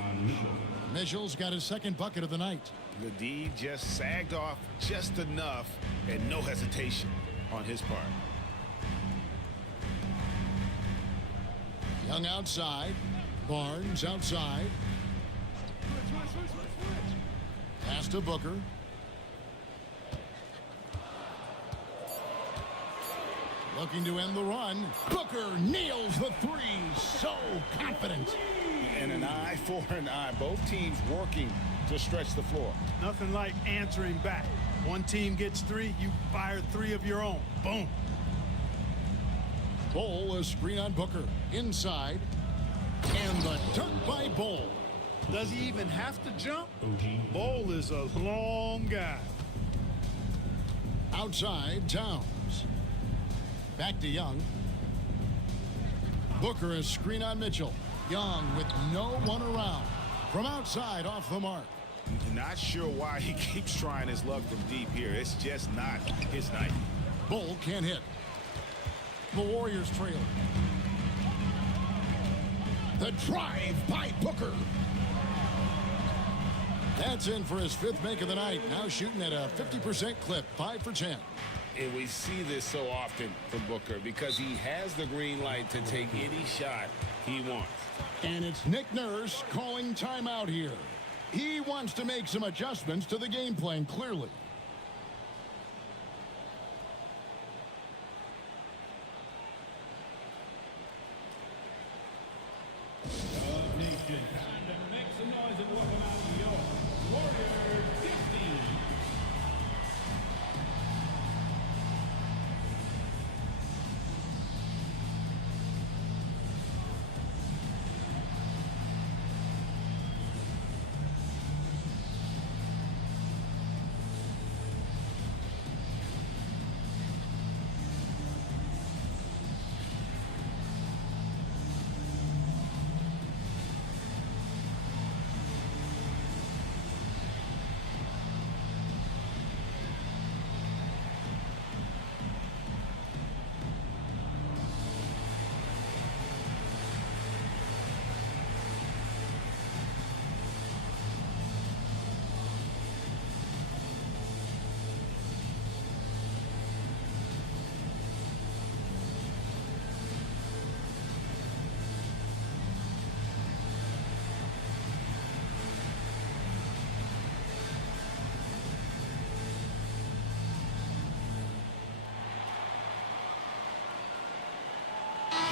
Mitchell's got his second bucket of the night. The D just sagged off just enough and no hesitation on his part. Young outside. Barnes outside. Pass to Booker. Looking to end the run. Booker nails the three. So confident. And an eye for an eye. Both teams working to stretch the floor. Nothing like answering back. One team gets 3, you fire 3 of your own. Boom. Bol, a screen on Booker. Inside. And the dunk by Bol. Does he even have to jump? Bol is a long guy. Outside, Towns. Back to Young. Booker, a screen on Mitchell. Young with no one around. From outside, off the mark. Not sure why he keeps trying his luck from deep here. It's just not his night. Bol can't hit. The Warriors trail. The drive by Booker. That's in for his 5th make of the night. Now shooting at a 50% clip, 5 for 10. And we see this so often from Booker because he has the green light to take any shot he wants. And it's Nick Nurse calling timeout here. He wants to make some adjustments to the game plan, clearly. Nation, time to make some noise and welcome out your Warrior 15.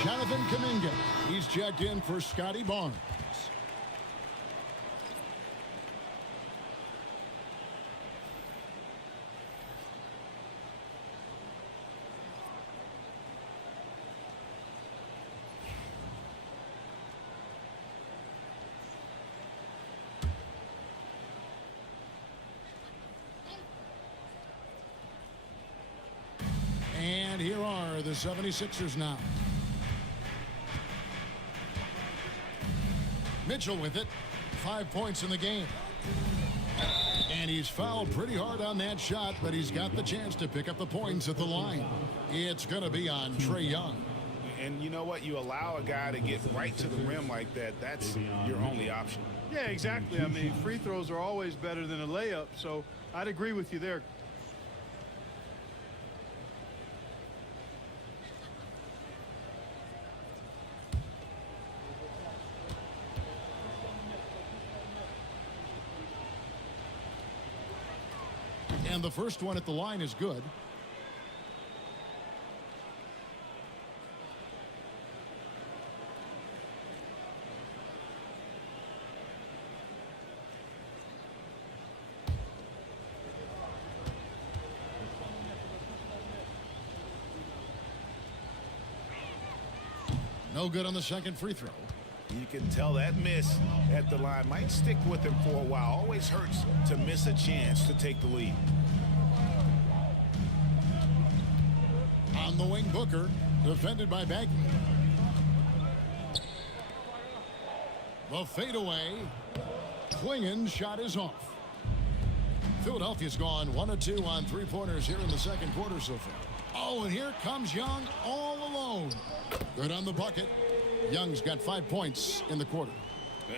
Jonathan Kuminga. He's checked in for Scotty Barnes. And here are the 76ers now. Mitchell with it. 5 points in the game. And he's fouled pretty hard on that shot, but he's got the chance to pick up the points at the line. It's going to be on Trae Young. And you know what? You allow a guy to get right to the rim like that, that's your only option. Yeah, exactly. I mean, free throws are always better than a layup, so I'd agree with you there. And the first one at the line is good. No good on the second free throw. You can tell that miss at the line might stick with him for a while. Always hurts to miss a chance to take the lead. On the wing, Booker, defended by Bagley. The fadeaway. Klingen's shot is off. Philadelphia's gone 1 of 2 on three-pointers here in the second quarter so far. Oh, and here comes Young all alone. Good on the bucket. Young's got 5 points in the quarter.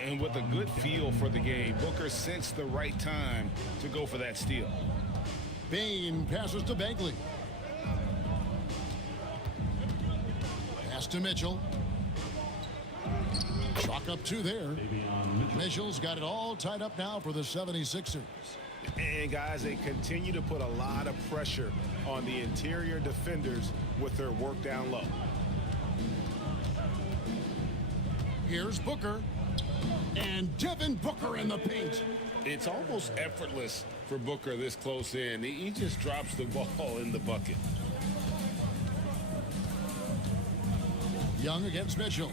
And with a good feel for the game, Booker sensed the right time to go for that steal. Bain passes to Bagley. Pass to Mitchell. Chalk up 2 there. Mitchell's got it all tied up now for the 76ers. And guys, they continue to put a lot of pressure on the interior defenders with their work down low. Here's Booker. And Devin Booker in the paint. It's almost effortless for Booker this close in. He just drops the ball in the bucket. Young against Mitchell.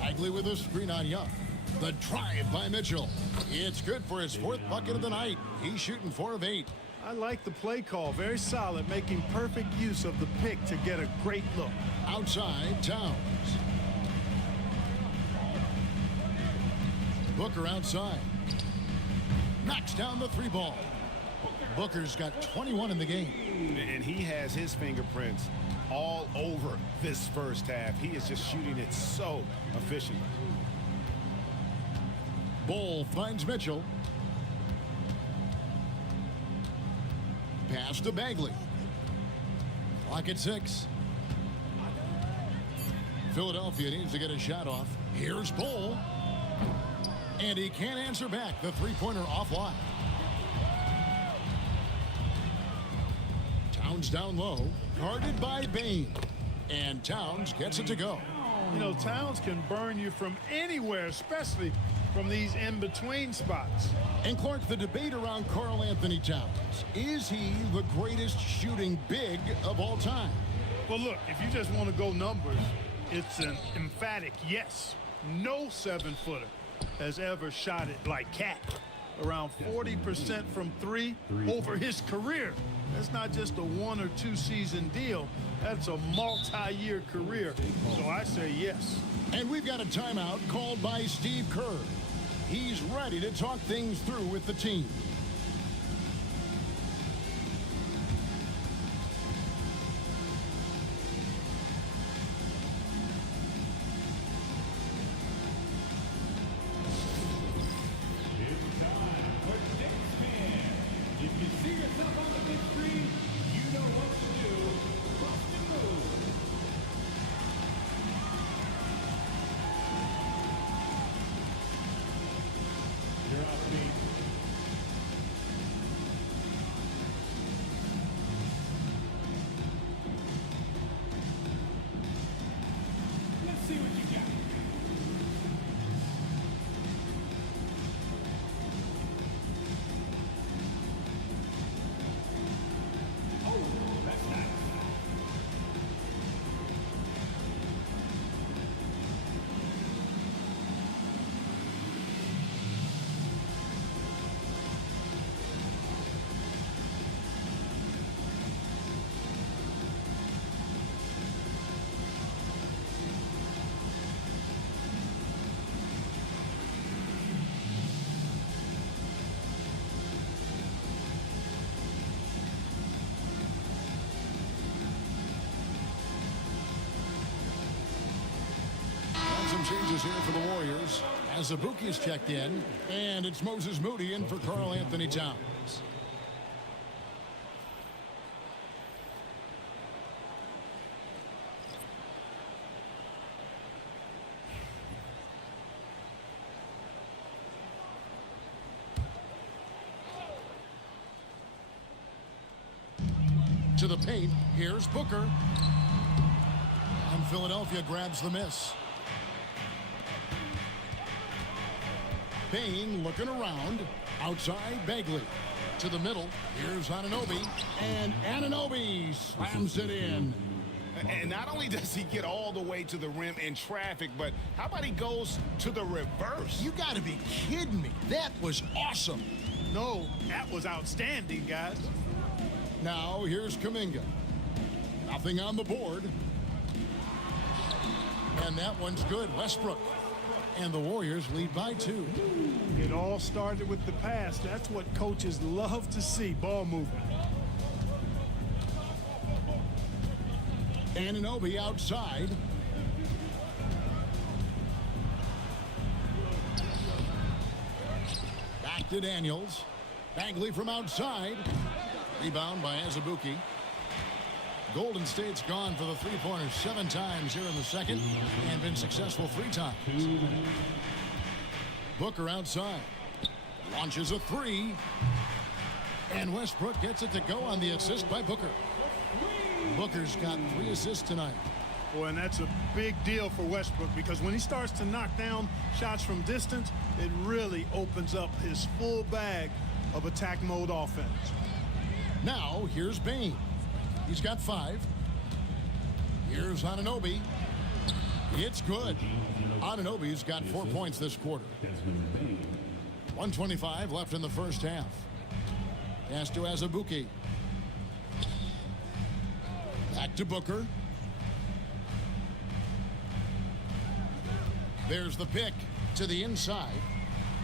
Bagley with a screen on Young. The drive by Mitchell. It's good for his 4th bucket of the night. He's shooting 4 of 8. I like the play call. Very solid, making perfect use of the pick to get a great look. Outside, Towns. Booker outside. Knocks down the 3 ball. Booker's got 21 in the game. And he has his fingerprints all over this first half. He is just shooting it so efficiently. Bull finds Mitchell. Pass to Bagley. Clock at 6. Philadelphia needs to get a shot off. Here's Bull. And he can't answer back. The three-pointer offline. Towns down low. Guarded by Bain. And Towns gets it to go. You know, Towns can burn you from anywhere, especially from these in-between spots. And Clark, the debate around Karl Anthony Towns. Is he the greatest shooting big of all time? Well, look, if you just want to go numbers, it's an emphatic yes. No 7-footer has ever shot it like Cat. Around 40% from 3 over his career. That's not just a 1 or 2 season deal. That's a multi-year career. So I say yes. And we've got a timeout called by Steve Kerr. He's ready to talk things through with the team. some changes here for the Warriors. As Azubuike's checked in, and it's Moses Moody in for Karl Anthony Towns. To the paint, here's Booker. And Philadelphia grabs the miss. Payne looking around. Outside, Bagley. To the middle, here's Anunoby. And Anunoby slams it in. And not only does he get all the way to the rim in traffic, but how about he goes to the reverse? You got to be kidding me. That was awesome. No, that was outstanding, guys. Now, here's Kuminga. Nothing on the board. And that one's good. Westbrook. And the Warriors lead by 2. It all started with the pass. That's what coaches love to see, ball movement. Anunoby outside. Back to Daniels. Bagley from outside. Rebound by Azubuike. Golden State's gone for the three-pointers 7 times here in the second and been successful 3 times. Booker outside. Launches a 3. And Westbrook gets it to go on the assist by Booker. Booker's got 3 assists tonight. Boy, and that's a big deal for Westbrook because when he starts to knock down shots from distance, it really opens up his full bag of attack mode offense. Now, here's Bane. He's got 5. Here's Anunoby. It's good. Anunoby's got 4 points this quarter. 1:25 left in the first half. Pass to Azubuike. Back to Booker. There's the pick to the inside.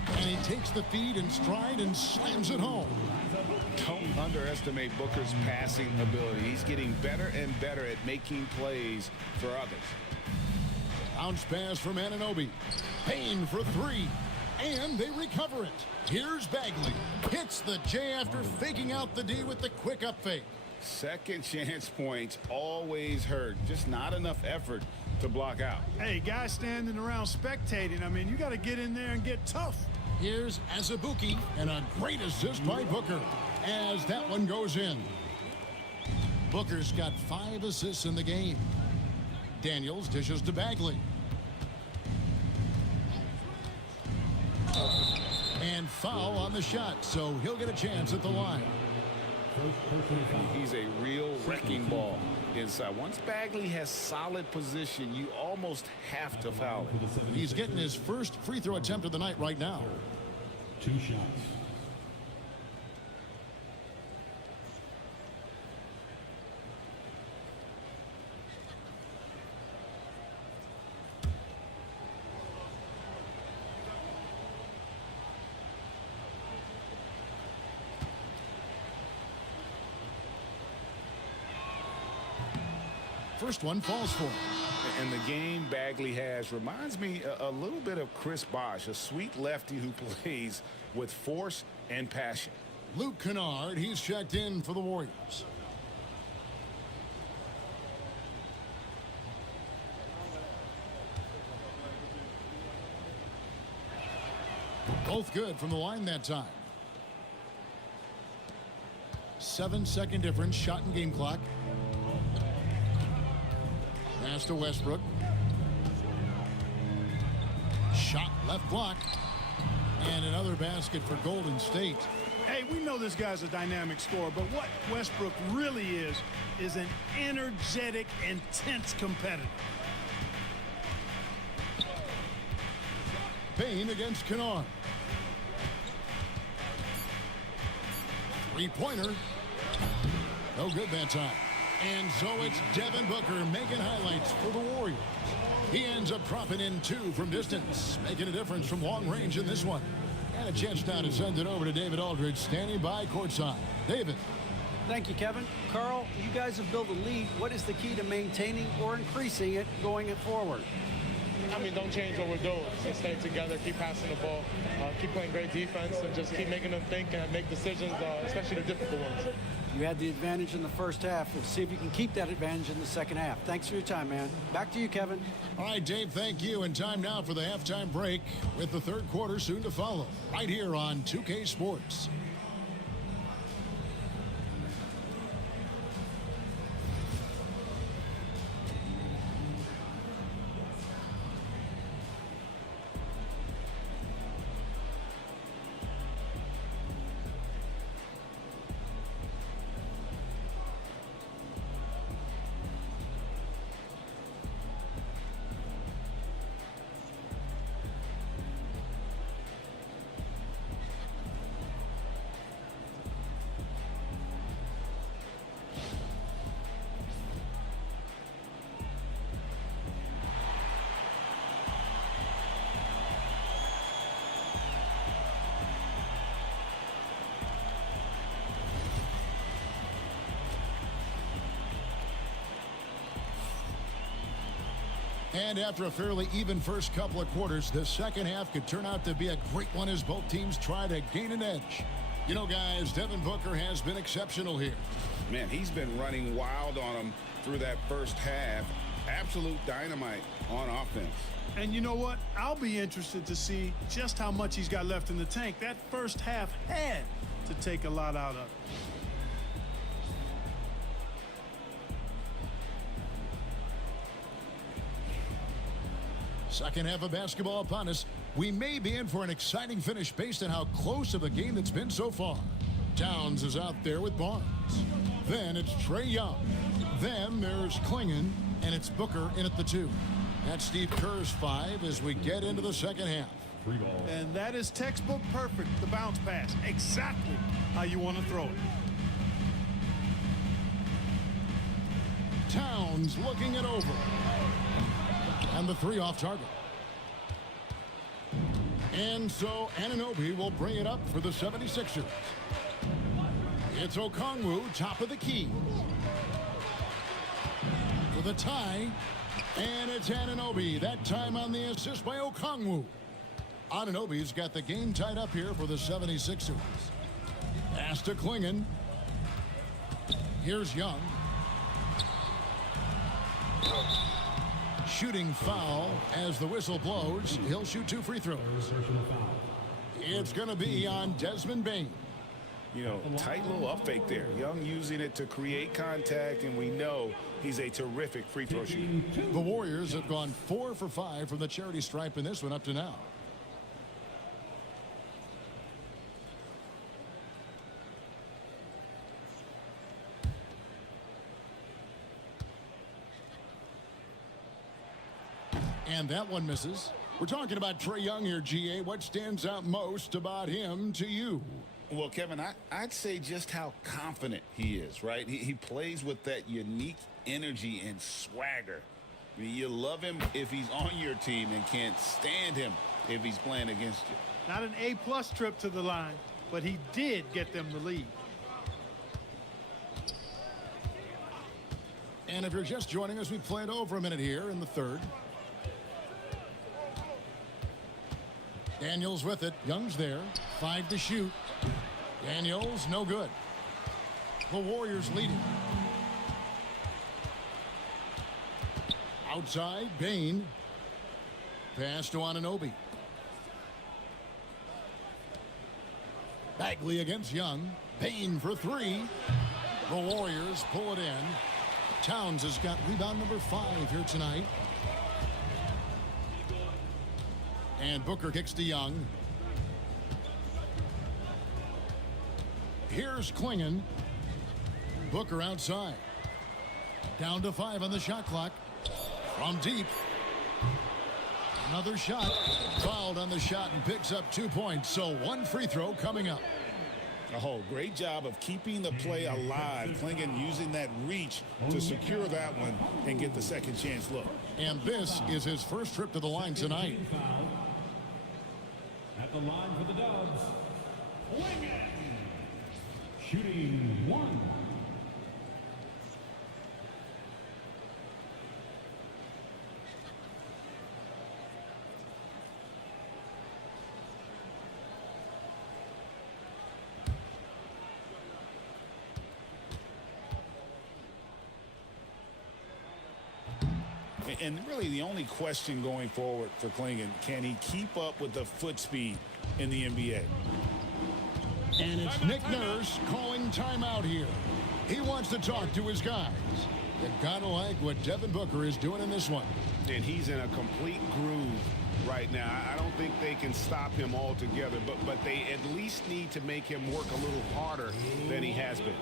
And he takes the feed in stride and slams it home. Don't underestimate Booker's passing ability. He's getting better and better at making plays for others. Bounce pass from Anunoby. Payne for 3. And they recover it. Here's Bagley. Hits the J after faking out the D with the quick up fake. Second chance points always hurt. Just not enough effort to block out. Hey, guys standing around spectating, I mean, you got to get in there and get tough. Here's Azubuike, and a great assist by Booker as that one goes in. Booker's got 5 assists in the game. Daniels dishes to Bagley. And foul on the shot, so he'll get a chance at the line. He's a real wrecking ball inside. Once Bagley has solid position, you almost have to foul him. He's getting his first free throw attempt of the night right now. 2 shots. First one falls for him. And the game Bagley has reminds me a little bit of Chris Bosh, a sweet lefty who plays with force and passion. Luke Kennard, he's checked in for the Warriors. Both good from the line that time. 7-second difference, shot and game clock. Pass to Westbrook. Shot left block. And another basket for Golden State. Hey, we know this guy's a dynamic scorer, but what Westbrook really is an energetic, intense competitor. Payne against Kennard. 3-pointer. No good that time. And so it's Devin Booker making highlights for the Warriors. He ends up dropping in 2 from distance, making a difference from long range in this one. And a chance now to send it over to David Aldridge, standing by courtside. David. Thank you, Kevin. Carl, you guys have built a lead. What is the key to maintaining or increasing it going forward? don't change what we're doing. Just stay together, keep passing the ball, keep playing great defense, and just keep making them think and make decisions, especially the difficult ones. You had the advantage in the first half. Let's see if you can keep that advantage in the second half. Thanks for your time, man. Back to you, Kevin. All right, Dave, thank you. And time now for the halftime break with the third quarter soon to follow right here on 2K Sports. And after a fairly even first couple of quarters, the second half could turn out to be a great one as both teams try to gain an edge. You know, guys, Devin Booker has been exceptional here. Man, he's been running wild on them through that first half. Absolute dynamite on offense. And you know what? I'll be interested to see just how much he's got left in the tank. That first half had to take a lot out of it. Second half of basketball upon us. We may be in for an exciting finish based on how close of a game that's been so far. Towns is out there with Barnes. Then it's Trae Young. Then there's Klingon, and it's Booker in at the 2. That's Steve Kerr's 5 as we get into the second half. And that is textbook perfect, the bounce pass. Exactly how you want to throw it. Towns looking it over. And the 3 off target. And so Anunoby will bring it up for the 76ers. It's Okongwu, top of the key. For the tie. And it's Anunoby. That time on the assist by Okongwu. Anunoby's got the game tied up here for the 76ers. Pass to Klingon. Here's Young. Shooting foul as the whistle blows. He'll shoot 2 free throws. It's going to be on Desmond Bane. You know, tight little up fake there. Young using it to create contact, and we know he's a terrific free throw shooter. The Warriors have gone 4 for 5 from the charity stripe in this one up to now. And that one misses. We're talking about Trae Young here, GA. What stands out most about him to you? Well, Kevin, I'd say just how confident he is, right? He plays with that unique energy and swagger. I mean, you love him if he's on your team and can't stand him if he's playing against you. Not an A-plus trip to the line, but he did get them the lead. And if you're just joining us, we played over a minute here in the third. Daniels with it. Young's there. 5 to shoot. Daniels, no good. The Warriors leading. Outside, Bane. Pass to Anunoby. Bagley against Young. Bane for 3. The Warriors pull it in. Towns has got rebound number 5 here tonight. And Booker kicks to Young. Here's Klingon. Booker outside. Down to 5 on the shot clock. From deep. Another shot. Fouled on the shot and picks up 2 points. So 1 free throw coming up. Oh, great job of keeping the play alive. Klingon using that reach to secure that one and get the second chance look. And this is his first trip to the line tonight. At the line for the Dubs, Klingon. Shooting 1. And really the only question going forward for Clingan, can he keep up with the foot speed in the NBA? And it's Nick Nurse calling timeout here. He wants to talk to his guys. They've got to like what Devin Booker is doing in this one. And he's in a complete groove right now. I don't think they can stop him altogether, but they at least need to make him work a little harder than he has been.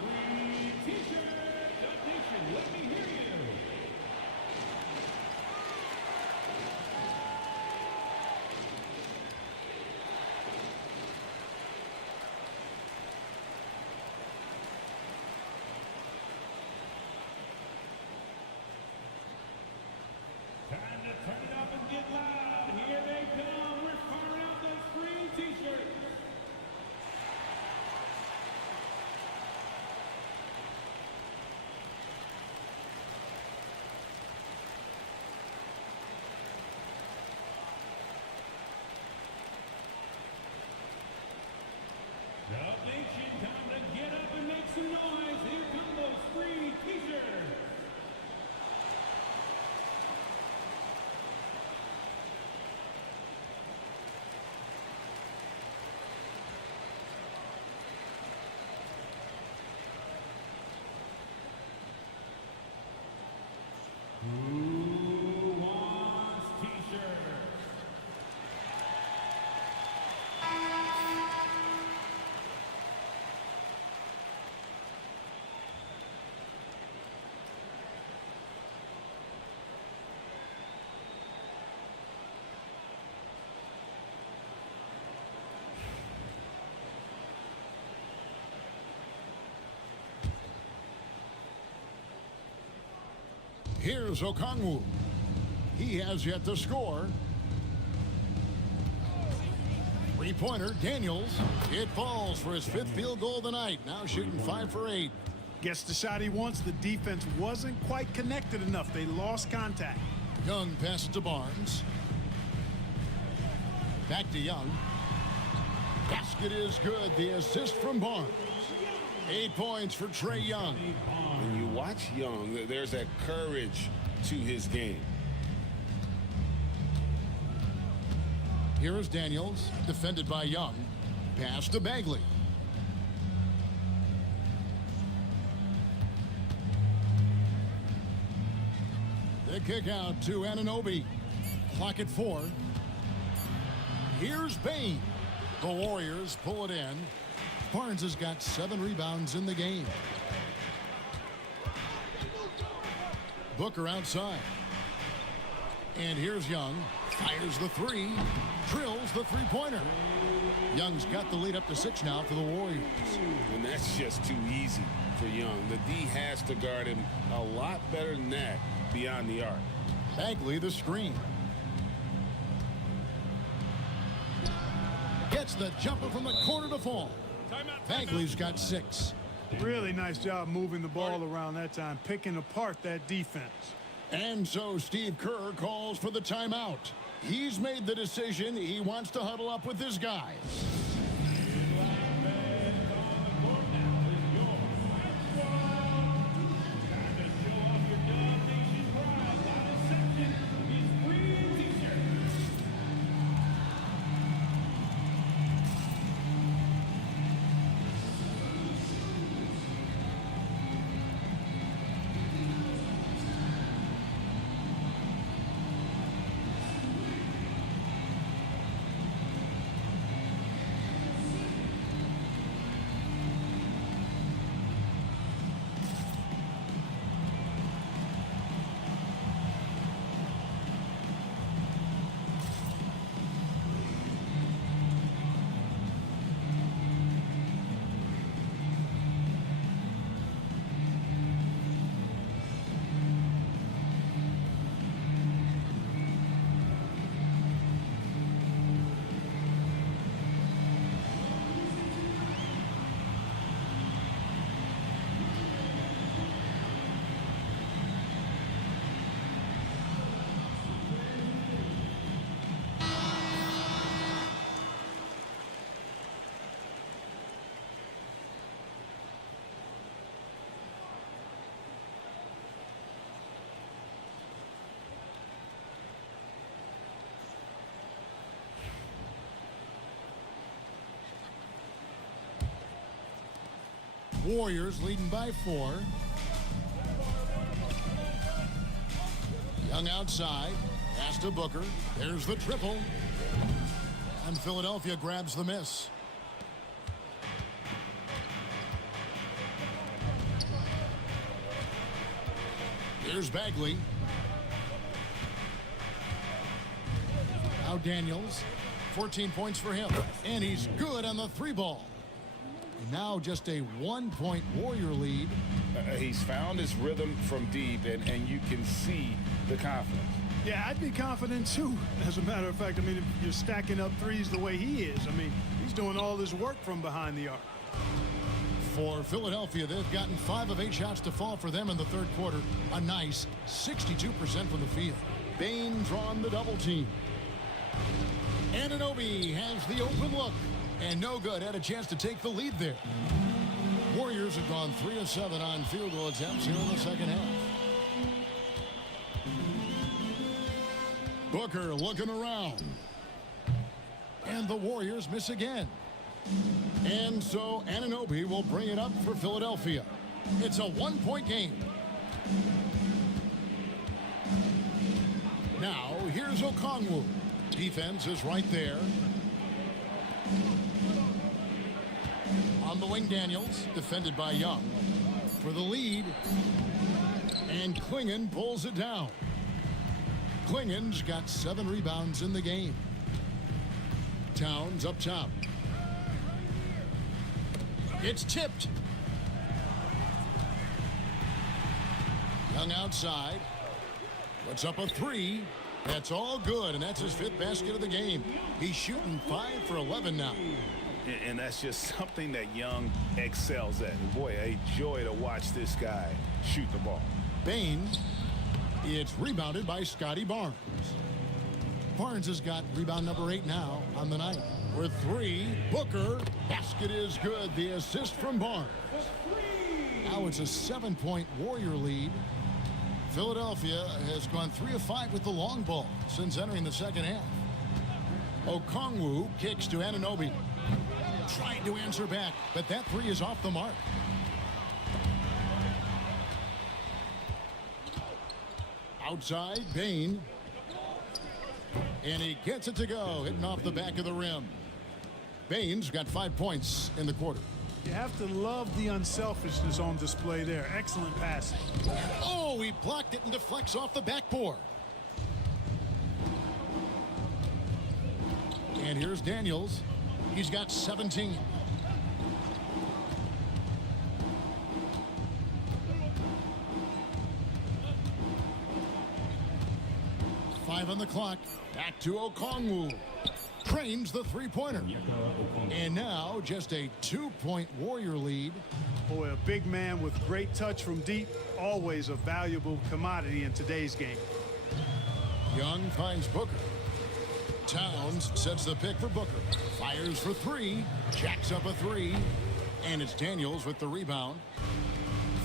Here's Okongwu. He has yet to score. Three-pointer, Daniels. It falls for his 5th field goal tonight. Now shooting 5 for 8. Gets the shot he wants. The defense wasn't quite connected enough. They lost contact. Young passes to Barnes. Back to Young. Basket is good. The assist from Barnes. 8 points for Trae Young. When you watch Young, there's that courage to his game. Here is Daniels, defended by Young. Pass to Bagley. The kick out to Anunoby. Clock at 4. Here's Bain. The Warriors pull it in. Barnes has got 7 rebounds in the game. Booker outside. And here's Young. Fires the 3. Drills the three-pointer. Young's got the lead up to 6 now for the Warriors. And that's just too easy for Young. The D has to guard him a lot better than that beyond the arc. Bagley the screen. Gets the jumper from the corner to fall. Bagley's got 6. Really nice job moving the ball around that time, picking apart that defense. And so Steve Kerr calls for the timeout. He's made the decision. He wants to huddle up with his guys. Warriors leading by 4. Young outside. Pass to Booker. There's the triple. And Philadelphia grabs the miss. Here's Bagley. Now Daniels. 14 points for him. And he's good on the 3-ball. Now just a 1-point Warrior lead. He's found his rhythm from deep, and you can see the confidence. Yeah, I'd be confident too. As a matter of fact, I mean, if you're stacking up threes the way he is, I mean, he's doing all this work from behind the arc. For Philadelphia, they've gotten 5 of 8 shots to fall for them in the third quarter. A nice 62% from the field. Bane drawn the double team. Anunoby has the open look. And no good. Had a chance to take the lead there. Warriors have gone 3 of 7 on field goal attempts here in the second half. Booker looking around. And the Warriors miss again. And so Anunoby will bring it up for Philadelphia. It's a 1-point game. Now, here's Okongwu. Defense is right there. On the wing, Daniels, defended by Young. For the lead. And Klingon pulls it down. Klingon's got 7 rebounds in the game. Towns up top. It's tipped. Young outside. Puts up a 3. That's all good, and that's his 5th basket of the game. He's shooting 5 for 11 now. And that's just something that Young excels at. Boy, a joy to watch this guy shoot the ball. Bane. It's rebounded by Scotty Barnes. Barnes has got rebound number 8 now on the night. With 3, Booker. Basket is good. The assist from Barnes. Now it's a 7-point Warrior lead. Philadelphia has gone 3 of 5 with the long ball since entering the second half. Okongwu kicks to Anunoby. Trying to answer back, but that 3 is off the mark. Outside, Bane. And he gets it to go, hitting off the back of the rim. Bane's got 5 points in the quarter. You have to love the unselfishness on display there. Excellent passing. Oh, he blocked it and deflects off the backboard. And here's Daniels. He's got 17. Five on the clock. Back to Okongwu. Trains the 3-pointer. And now just a 2-point Warrior lead. Boy, a big man with great touch from deep. Always a valuable commodity in today's game. Young finds Booker. Towns sets the pick for Booker. Fires for 3. Jacks up a 3. And it's Daniels with the rebound.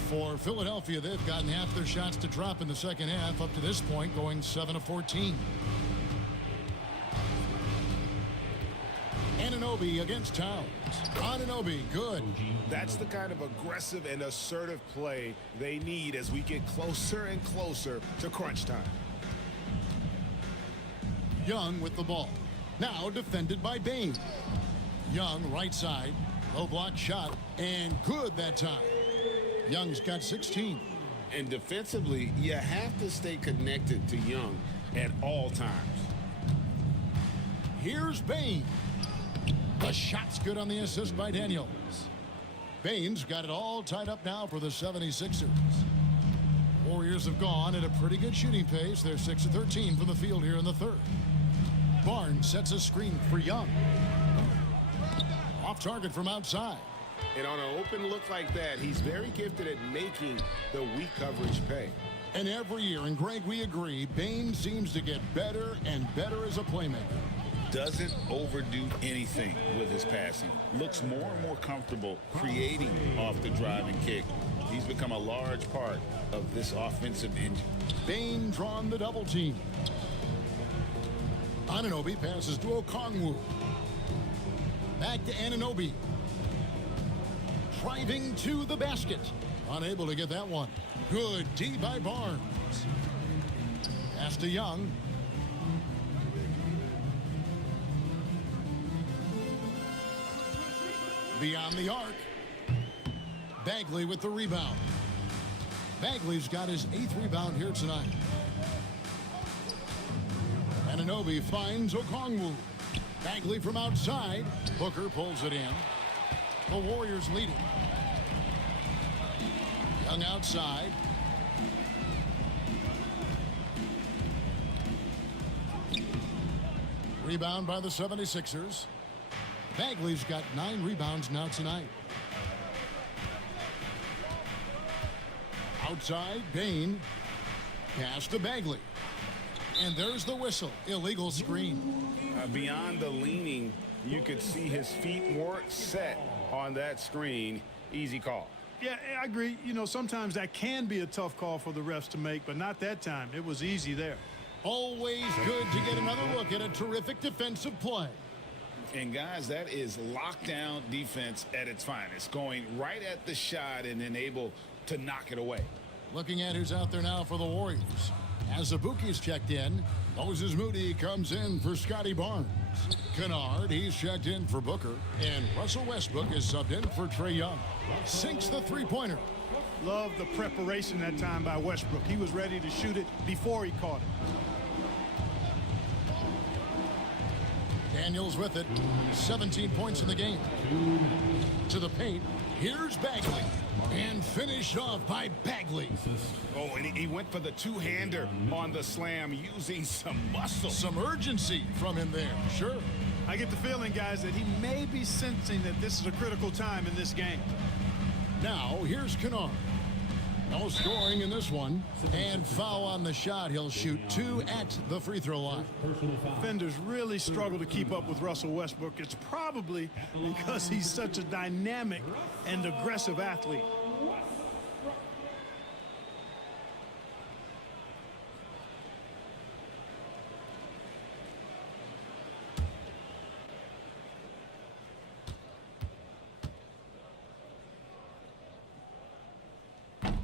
For Philadelphia, they've gotten half their shots to drop in the second half up to this point, going 7 of 14. Anunoby against Towns. Anunoby, good. That's the kind of aggressive and assertive play they need as we get closer and closer to crunch time. Young with the ball. Now defended by Bane. Young right side. Low block shot. And good that time. Young's got 16. And defensively, you have to stay connected to Young at all times. Here's Bane. The shot's good on the assist by Daniels. Bane's got it all tied up now for the 76ers. Warriors have gone at a pretty good shooting pace. They're 6 of 13 from the field here in the third. Barnes sets a screen for Young. Off target from outside. And on an open look like that, he's very gifted at making the weak coverage pay. And every year, and Greg, we agree, Bane seems to get better and better as a playmaker. Doesn't overdo anything with his passing. Looks more and more comfortable creating off the driving kick. He's become a large part of this offensive engine. Bane drawn the double team. Anunoby passes to Okongwu. Back to Anunoby. driving to the basket. Unable to get that one. Good D by Barnes. Pass to Young. Beyond the arc. Bagley with the rebound. Bagley's got his 8th rebound here tonight. Anunoby finds Okongwu. Bagley from outside. Booker pulls it in. The Warriors leading. Young outside. Rebound by the 76ers. Bagley's got 9 rebounds now tonight. Outside, Bain. Pass to Bagley. And there's the whistle. Illegal screen. Beyond the leaning, you could see his feet weren't set on that screen. Easy call. Yeah, I agree. You know, sometimes that can be a tough call for the refs to make, but not that time. It was easy there. Always good to get another look at a terrific defensive play. And guys, that is lockdown defense at its finest. Going right at the shot and then able to knock it away. Looking at who's out there now for the Warriors. As Azubuike's checked in, Moses Moody comes in for Scotty Barnes. Kennard, he's checked in for Booker. And Russell Westbrook is subbed in for Trae Young. Sinks the three-pointer. Love the preparation that time by Westbrook. He was ready to shoot it before he caught it. Daniels with it. 17 points in the game. To the paint. Here's Bagley. And finished off by Bagley. Oh, and he went for the two-hander on the slam using some muscle. Some urgency from him there. Sure. I get the feeling, guys, that he may be sensing that this is a critical time in this game. Now, here's Kennard. No scoring in this one. And foul on the shot. He'll shoot 2 at the free throw line. Defenders really struggle to keep up with Russell Westbrook. It's probably because he's such a dynamic and aggressive athlete.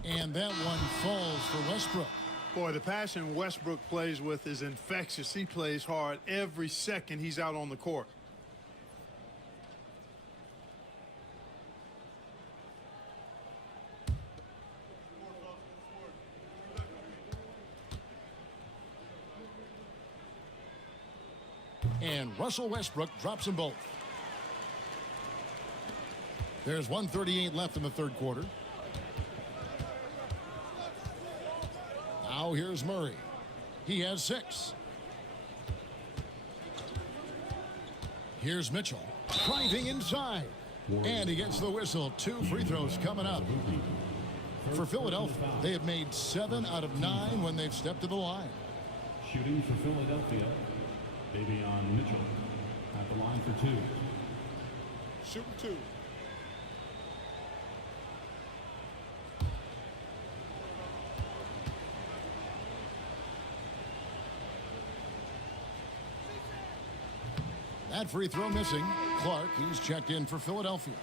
And that one falls for Westbrook. Boy, the passion Westbrook plays with is infectious. He plays hard every second he's out on the court. And Russell Westbrook drops them both. There's 1:38 left in the third quarter. Now here's Murray. He has 6. Here's Mitchell. Driving inside. And he gets the whistle. 2 free throws coming up. For Philadelphia, they have made 7 out of 9 when they've stepped to the line. Shooting for Philadelphia, Davion Mitchell at the line for 2. Shooting 2. That free throw missing. Clark, he's checked in for Philadelphia.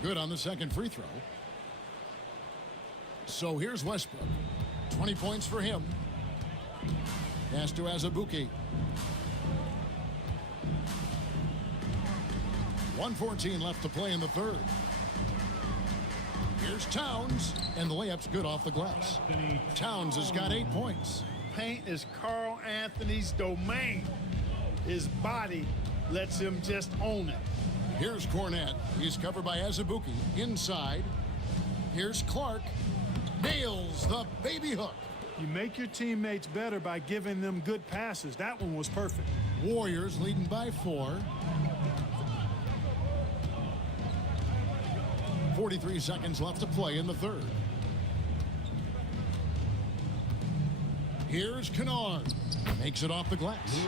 Good on the second free throw. So here's Westbrook. 20 points for him. Pass to Azubuike. 1:14 left to play in the third. Here's Towns, and the layup's good off the glass. Towns has got 8 points. Paint is Carl Anthony's domain. His body lets him just own it. Here's Cornette. He's covered by Azubuike. Inside. Here's Clark. Nails the baby hook. You make your teammates better by giving them good passes. That one was perfect. Warriors leading by 4. 43 seconds left to play in the third. Here's Kennard. Makes it off the glass.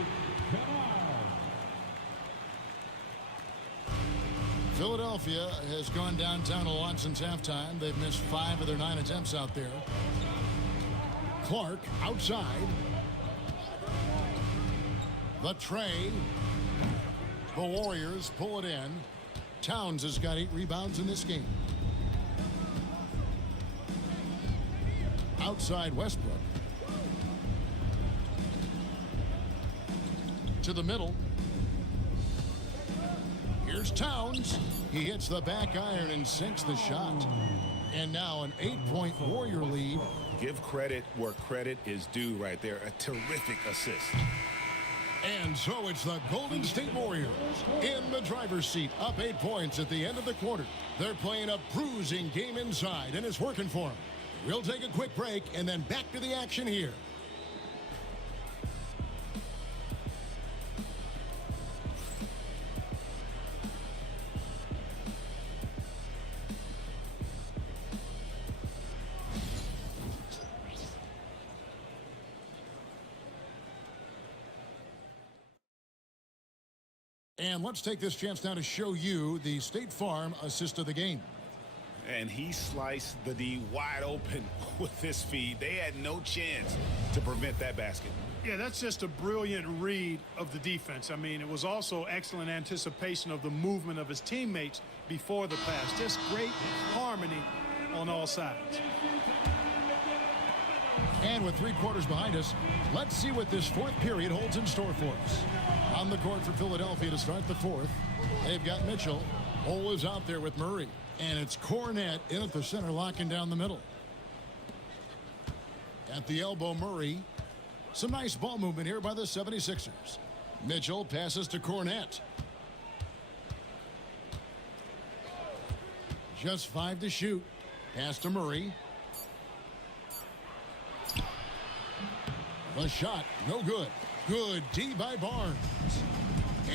Philadelphia has gone downtown a lot since halftime. They've missed 5 of their 9 attempts out there. Clark outside. The tray. The Warriors pull it in. Towns has got 8 rebounds in this game. Outside Westbrook. To the middle. Here's Towns. He hits the back iron and sinks the shot. And now an 8-point Warrior lead. Give credit where credit is due right there. A terrific assist. And so it's the Golden State Warriors in the driver's seat, up 8 points at the end of the quarter. They're playing a bruising game inside, and it's working for them. We'll take a quick break and then back to the action here. And let's take this chance now to show you the State Farm assist of the game. And he sliced the D wide open with his feed. They had no chance to prevent that basket. Yeah, that's just a brilliant read of the defense. I mean, it was also excellent anticipation of the movement of his teammates before the pass. Just great harmony on all sides. And with 3 quarters behind us, let's see what this 4th period holds in store for us. On the court for Philadelphia to start the 4th, they've got Mitchell. Hole is out there with Murray. And it's Cornette in at the center, locking down the middle. At the elbow, Murray. Some nice ball movement here by the 76ers. Mitchell passes to Cornette. Just 5 to shoot. Pass to Murray. The shot, no good. Good D by Barnes.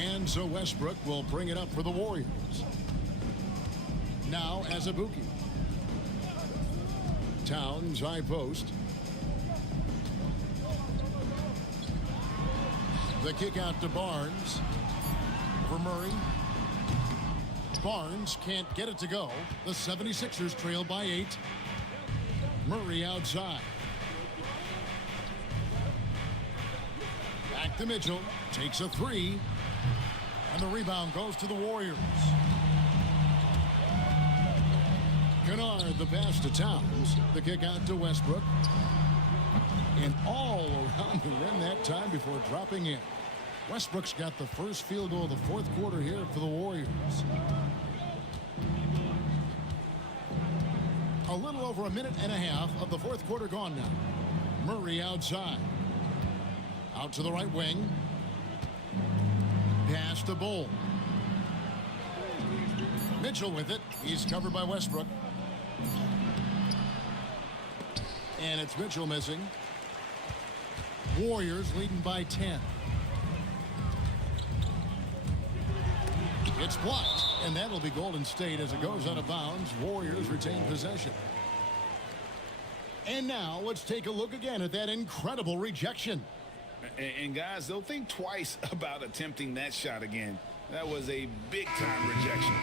And so Westbrook will bring it up for the Warriors. Now Azubuike. Towns high post. The kick out to Barnes. For Murray. Barnes can't get it to go. The 76ers trail by 8. Murray outside. Back to Mitchell. Takes a 3. And the rebound goes to the Warriors. Kennard the pass to Towns. The kick out to Westbrook. And all around the rim that time before dropping in. Westbrook's got the first field goal of the 4th quarter here for the Warriors. A little over a minute and a half of the 4th quarter gone now. Murray outside. Out to the right wing. Pass to Bull. Mitchell with it. He's covered by Westbrook. And it's Mitchell missing. Warriors leading by 10. It's blocked, and that'll be Golden State as it goes out of bounds. Warriors retain possession. And now let's take a look again at that incredible rejection. And guys, they'll think twice about attempting that shot again. That was a big-time rejection.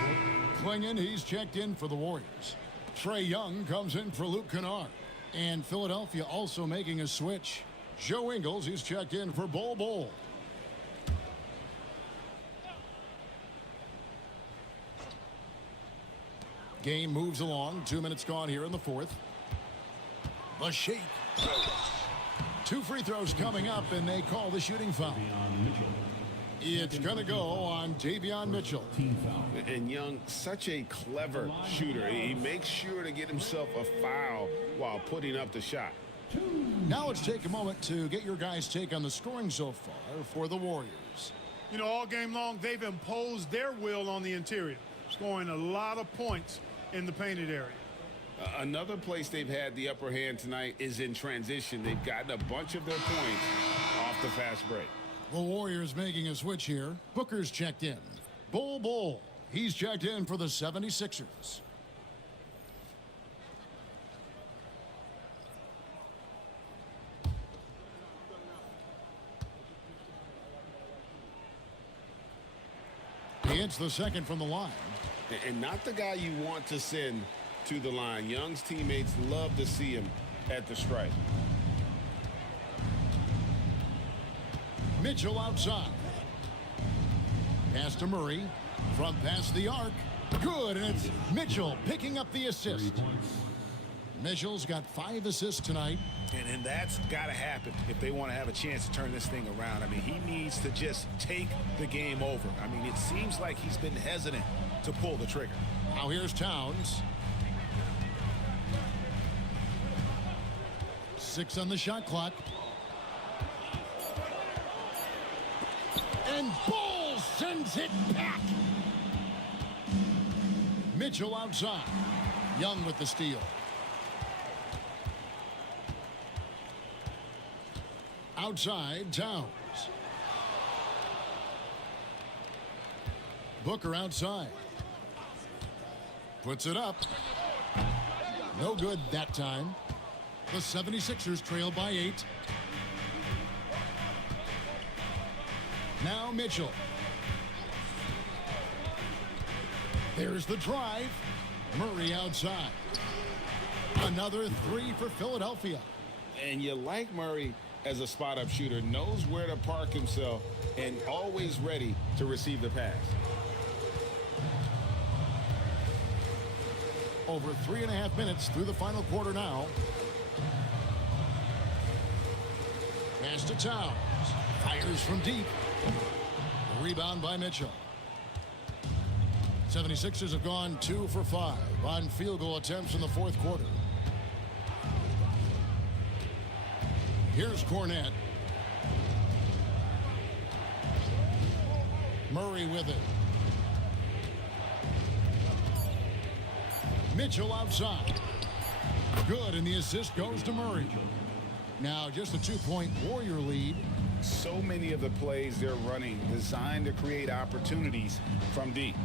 Klingon, he's checked in for the Warriors. Trae Young comes in for Luke Kennard. And Philadelphia also making a switch. Joe Ingles, he's checked in for Bol Bol. Game moves along. 2 minutes gone here in the 4th. The shake. 2 free throws coming up, and they call the shooting foul. It's going to go on Davion Mitchell. And Young, such a clever shooter. He makes sure to get himself a foul while putting up the shot. Now let's take a moment to get your guys' take on the scoring so far for the Warriors. You know, all game long, they've imposed their will on the interior, scoring a lot of points in the painted area. Another place they've had the upper hand tonight is in transition. They've gotten a bunch of their points off the fast break. The Warriors making a switch here. Booker's checked in. Bol Bol, he's checked in for the 76ers. He hits the second from the line. and not the guy you want to send to the line. Young's teammates love to see him at the stripe. Mitchell outside. Pass to Murray. From past the arc. Good, and it's Mitchell picking up the assist. Mitchell's got 5 assists tonight. And that's got to happen if they want to have a chance to turn this thing around. I mean, he needs to just take the game over. I mean, it seems like he's been hesitant to pull the trigger. Now here's Towns. 6 on the shot clock. And Ball sends it back. Mitchell outside. Young with the steal. Outside, Towns. Booker outside. Puts it up. No good that time. The 76ers trail by 8. Now Mitchell. There's the drive. Murray outside. Another 3 for Philadelphia. And you like Murray as a spot-up shooter, knows where to park himself, and always ready to receive the pass. Over 3.5 minutes through the final quarter now. Pass to Towns. Fires from deep. Rebound by Mitchell. 76ers have gone 2 for 5 on field goal attempts in the fourth quarter. Here's Cornette. Murray with it. Mitchell outside. Good, and the assist goes to Murray. Now just a 2-point Warrior lead. So many of the plays they're running designed to create opportunities from deep.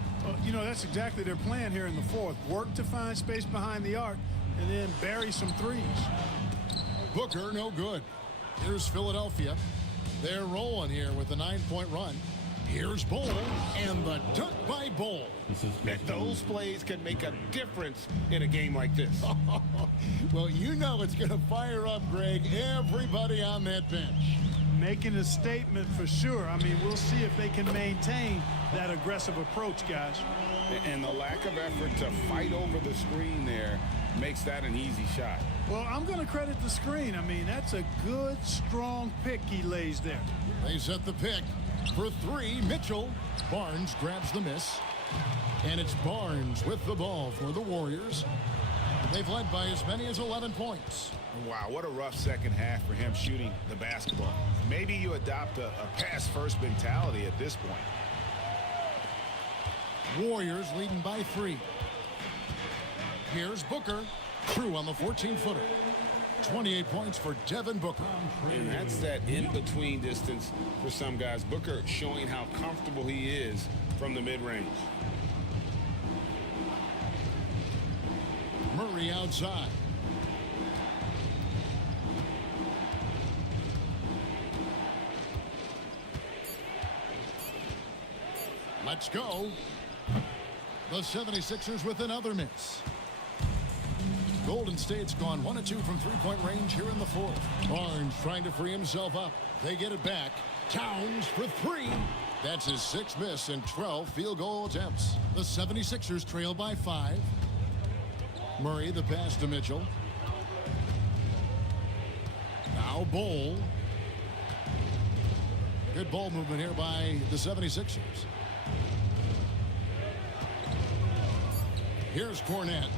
You know, that's exactly their plan here in the fourth. Work to find space behind the arc and then bury some threes. Booker, no good. Here's Philadelphia. They're rolling here with a 9-point run. Here's Bol, and the dunk by Bol. Those plays can make a difference in a game like this. Well, you know it's going to fire up, Greg, everybody on that bench. Making a statement for sure. I mean, we'll see if they can maintain that aggressive approach, guys. And the lack of effort to fight over the screen there makes that an easy shot. Well, I'm going to credit the screen. I mean, that's a good, strong pick he lays there. They set the pick for 3. Mitchell. Barnes grabs the miss. And it's Barnes with the ball for the Warriors. They've led by as many as 11 points. Wow, what a rough second half for him shooting the basketball. Maybe you adopt a pass-first mentality at this point. Warriors leading by 3. Here's Booker. True on the 14-footer. 28 points for Devin Booker. And that's that in-between distance for some guys. Booker showing how comfortable he is from the mid-range. Murray outside. Let's go. The 76ers with another miss. Golden State's gone 1 of 2 from three-point range here in the fourth. Barnes trying to free himself up. They get it back. Towns for 3. That's his 6th miss and 12 field goal attempts. The 76ers trail by 5. Murray the pass to Mitchell. Now Bol. Good ball movement here by the 76ers. Here's Cornette.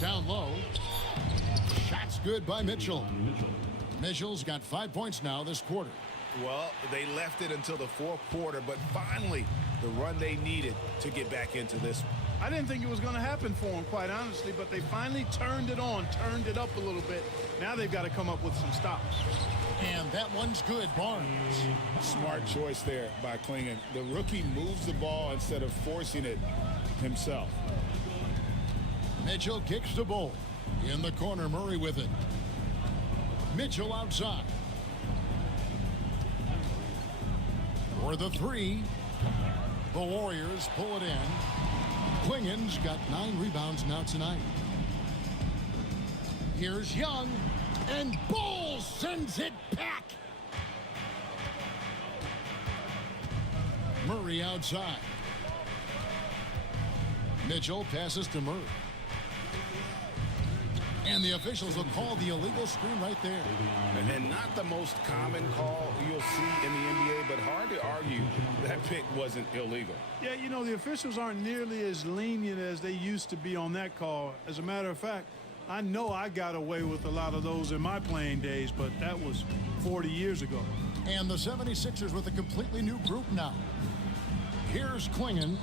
Down low. Shots good by Mitchell. Mitchell's got 5 points now this quarter. Well, they left it until the fourth quarter, but finally the run they needed to get back into this one. I didn't think it was going to happen for them, quite honestly, but they finally turned it on, turned it up a little bit. Now they've got to come up with some stops. And that one's good, Barnes. Smart choice there by Klingon. The rookie moves the ball instead of forcing it himself. Mitchell kicks the ball. In the corner, Murray with it. Mitchell outside. For the 3. The Warriors pull it in. Klingen's got 9 rebounds now tonight. Here's Young, and Bull sends it back. Murray outside. Mitchell passes to Murray. And the officials will call the illegal screen right there. And not the most common call you'll see in the NBA, but hard to argue that pick wasn't illegal. Yeah, you know, the officials aren't nearly as lenient as they used to be on that call. As a matter of fact, I know I got away with a lot of those in my playing days, but that was 40 years ago. And the 76ers with a completely new group now. Here's Klingen.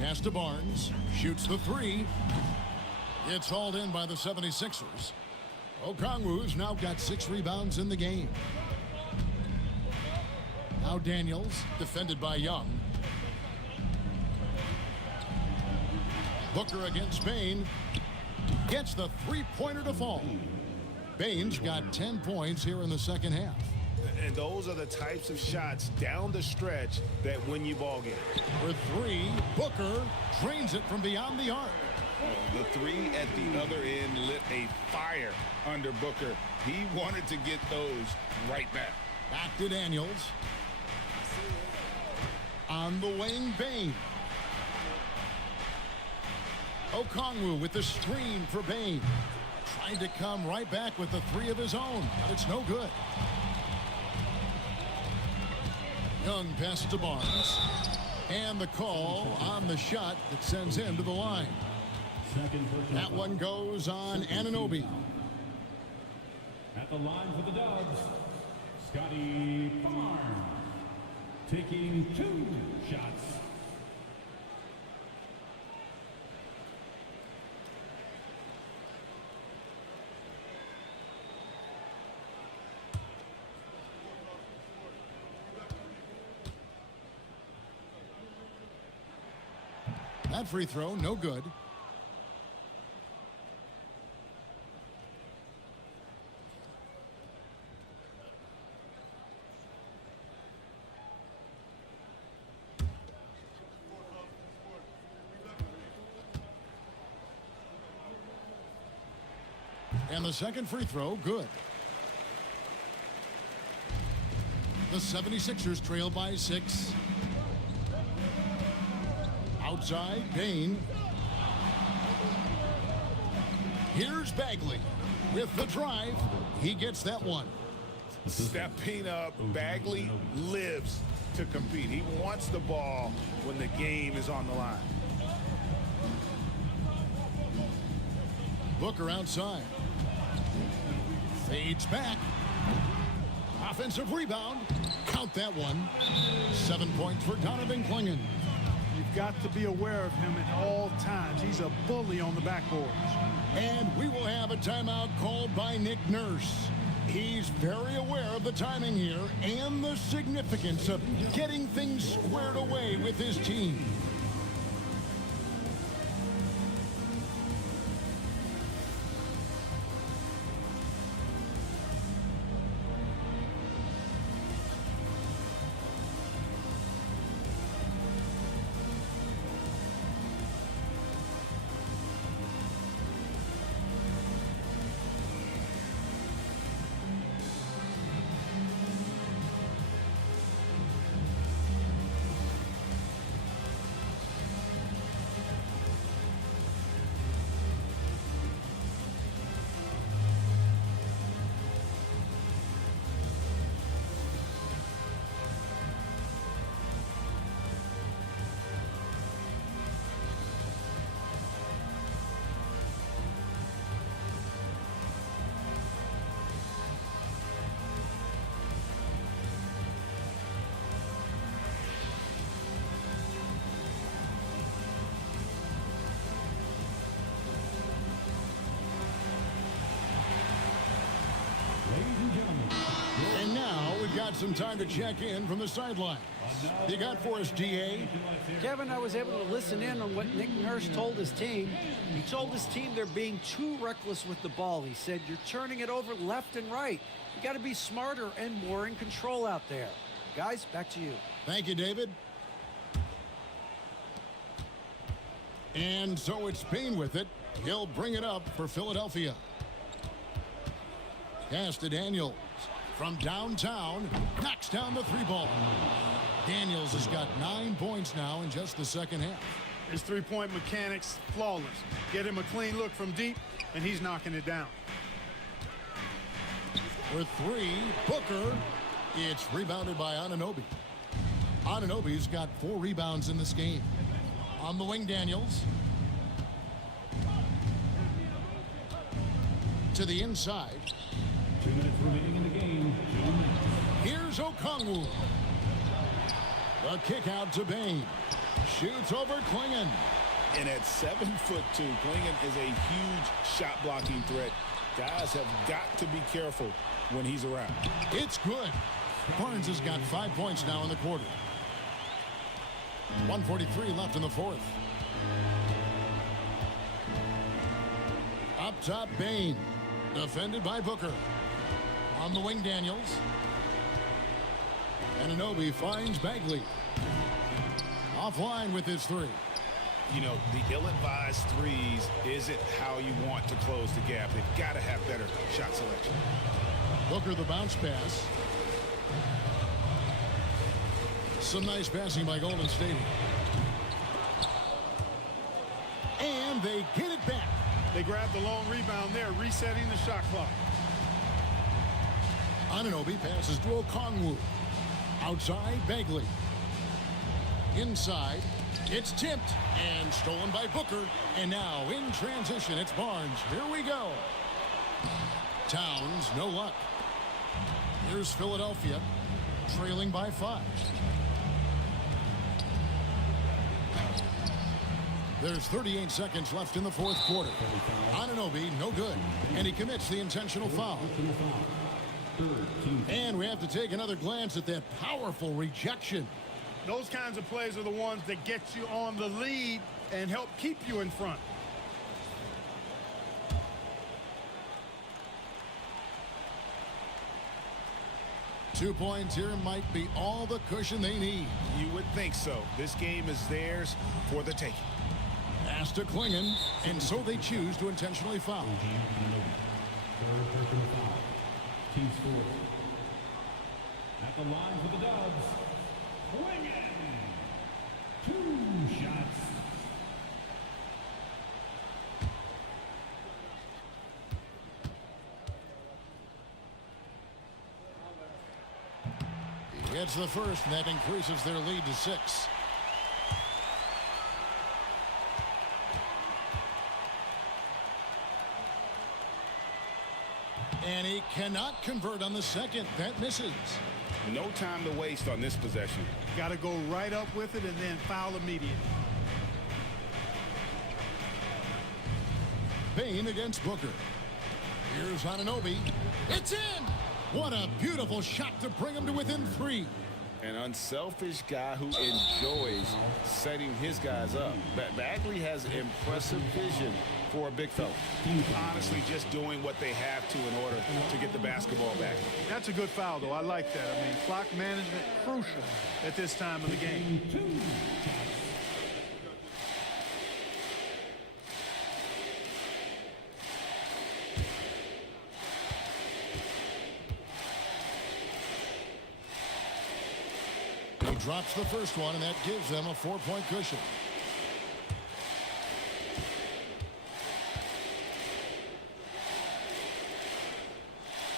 Pass to Barnes. Shoots the 3. It's hauled in by the 76ers. Okongwu's now got 6 rebounds in the game. Now Daniels, defended by Young. Booker against Bane. Gets the 3-pointer to fall. Bane's got 10 points here in the second half. And those are the types of shots down the stretch that win you ball games. For 3, Booker drains it from beyond the arc. The 3 at the other end lit a fire under Booker. He wanted to get those right back. Back to Daniels. On the wing, Bane. Okongwu with the screen for Bane. Trying to come right back with the 3 of his own, but it's no good. Young passes to Barnes. And the call on the shot that sends him to the line. That one goes on Anunoby. At the line for the Dubs, Scotty Barnes, taking 2 shots. That free throw, no good. And the second free throw, good. The 76ers trail by 6. Outside, Bane. Here's Bagley with the drive. He gets that one. Stepping up, Bagley lives to compete. He wants the ball when the game is on the line. Booker outside. Fades back. Offensive rebound. Count that one. 7 points for Donovan Klingen. You've got to be aware of him at all times. He's a bully on the backboards. And we will have a timeout called by Nick Nurse. He's very aware of the timing here and the significance of getting things squared away with his team. And now we've got some time to check in from the sidelines. You got for us, DA? Kevin, I was able to listen in on what Nick Nurse told his team. He told his team they're being too reckless with the ball. He said, you're turning it over left and right. You got to be smarter and more in control out there. Guys, back to you. Thank you, David. And so it's Payne with it. He'll bring it up for Philadelphia. Pass to Daniels. From downtown, knocks down the three ball. Daniels has got 9 points now in just the second half. His three-point mechanics, flawless. Get him a clean look from deep, and he's knocking it down. For three, Booker. It's rebounded by Anunoby. Anunoby's got 4 rebounds in this game. On the wing, Daniels. To the inside. 2 minutes remaining in the game. Here's Okongwu. The kick out to Bane. Shoots over Klingon. And at 7'2", Klingon is a huge shot blocking threat. Guys have got to be careful when he's around. It's good. Barnes has got 5 points now in the quarter. 1:43 left in the fourth. Up top, Bane. Defended by Booker. On the wing, Daniels. Anunoby finds Bagley. Offline with his three. You know, the ill-advised threes isn't how you want to close the gap. They've got to have better shot selection. Booker the bounce pass. Some nice passing by Golden State. And they get it back. They grabbed the long rebound there, resetting the shot clock. Anunoby passes to Okongwu. Outside, Bagley. Inside, it's tipped and stolen by Booker. And now in transition, it's Barnes. Here we go. Towns, no luck. Here's Philadelphia, trailing by 5. There's 38 seconds left in the fourth quarter. Anunoby, no good. And he commits the intentional foul. And we have to take another glance at that powerful rejection. Those kinds of plays are the ones that get you on the lead and help keep you in front. Two points here might be all the cushion they need. You would think so. This game is theirs for the taking. Pass to Klingon, and so they choose to intentionally foul. Team score. At the line for the Dubs, Klingon. 2 shots. He gets the first, and that increases their lead to 6. And he cannot convert on the second. That misses. No time to waste on this possession. Got to go right up with it and then foul immediately. Payne against Booker. Here's Anunoby. It's in! What a beautiful shot to bring him to within 3. An unselfish guy who enjoys setting his guys up. Bagley has impressive vision for a big fella. Honestly, just doing what they have to in order to get the basketball back. That's a good foul, though. I like that. I mean, clock management crucial at this time of the game. He drops the first one, and that gives them a 4-point cushion.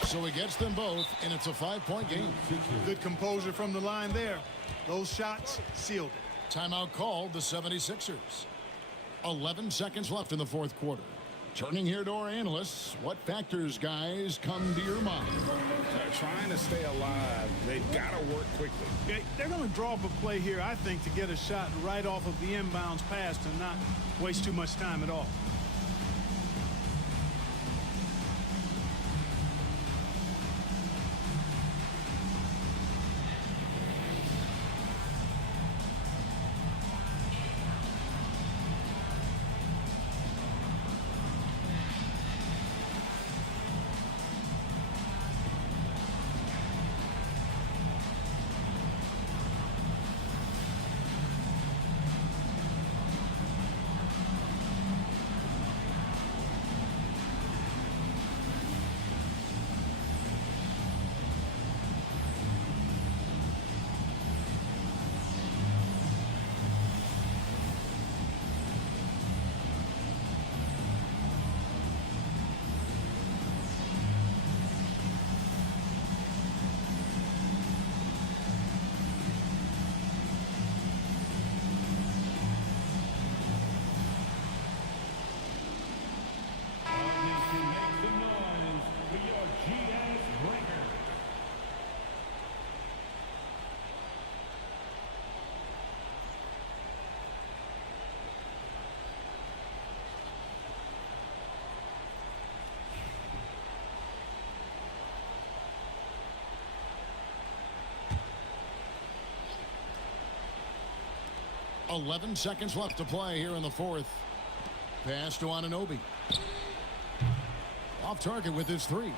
So he gets them both, and it's a 5-point game. Good composure from the line there. Those shots sealed it. Timeout called the 76ers. 11 seconds left in the fourth quarter. Turning here to our analysts, what factors, guys, come to your mind? Trying to stay alive, they've got to work quickly. They're going to draw up a play here, I think, to get a shot right off of the inbounds pass and not waste too much time at all. 11 seconds left to play here in the fourth. Pass to Anunoby. Off target with his three.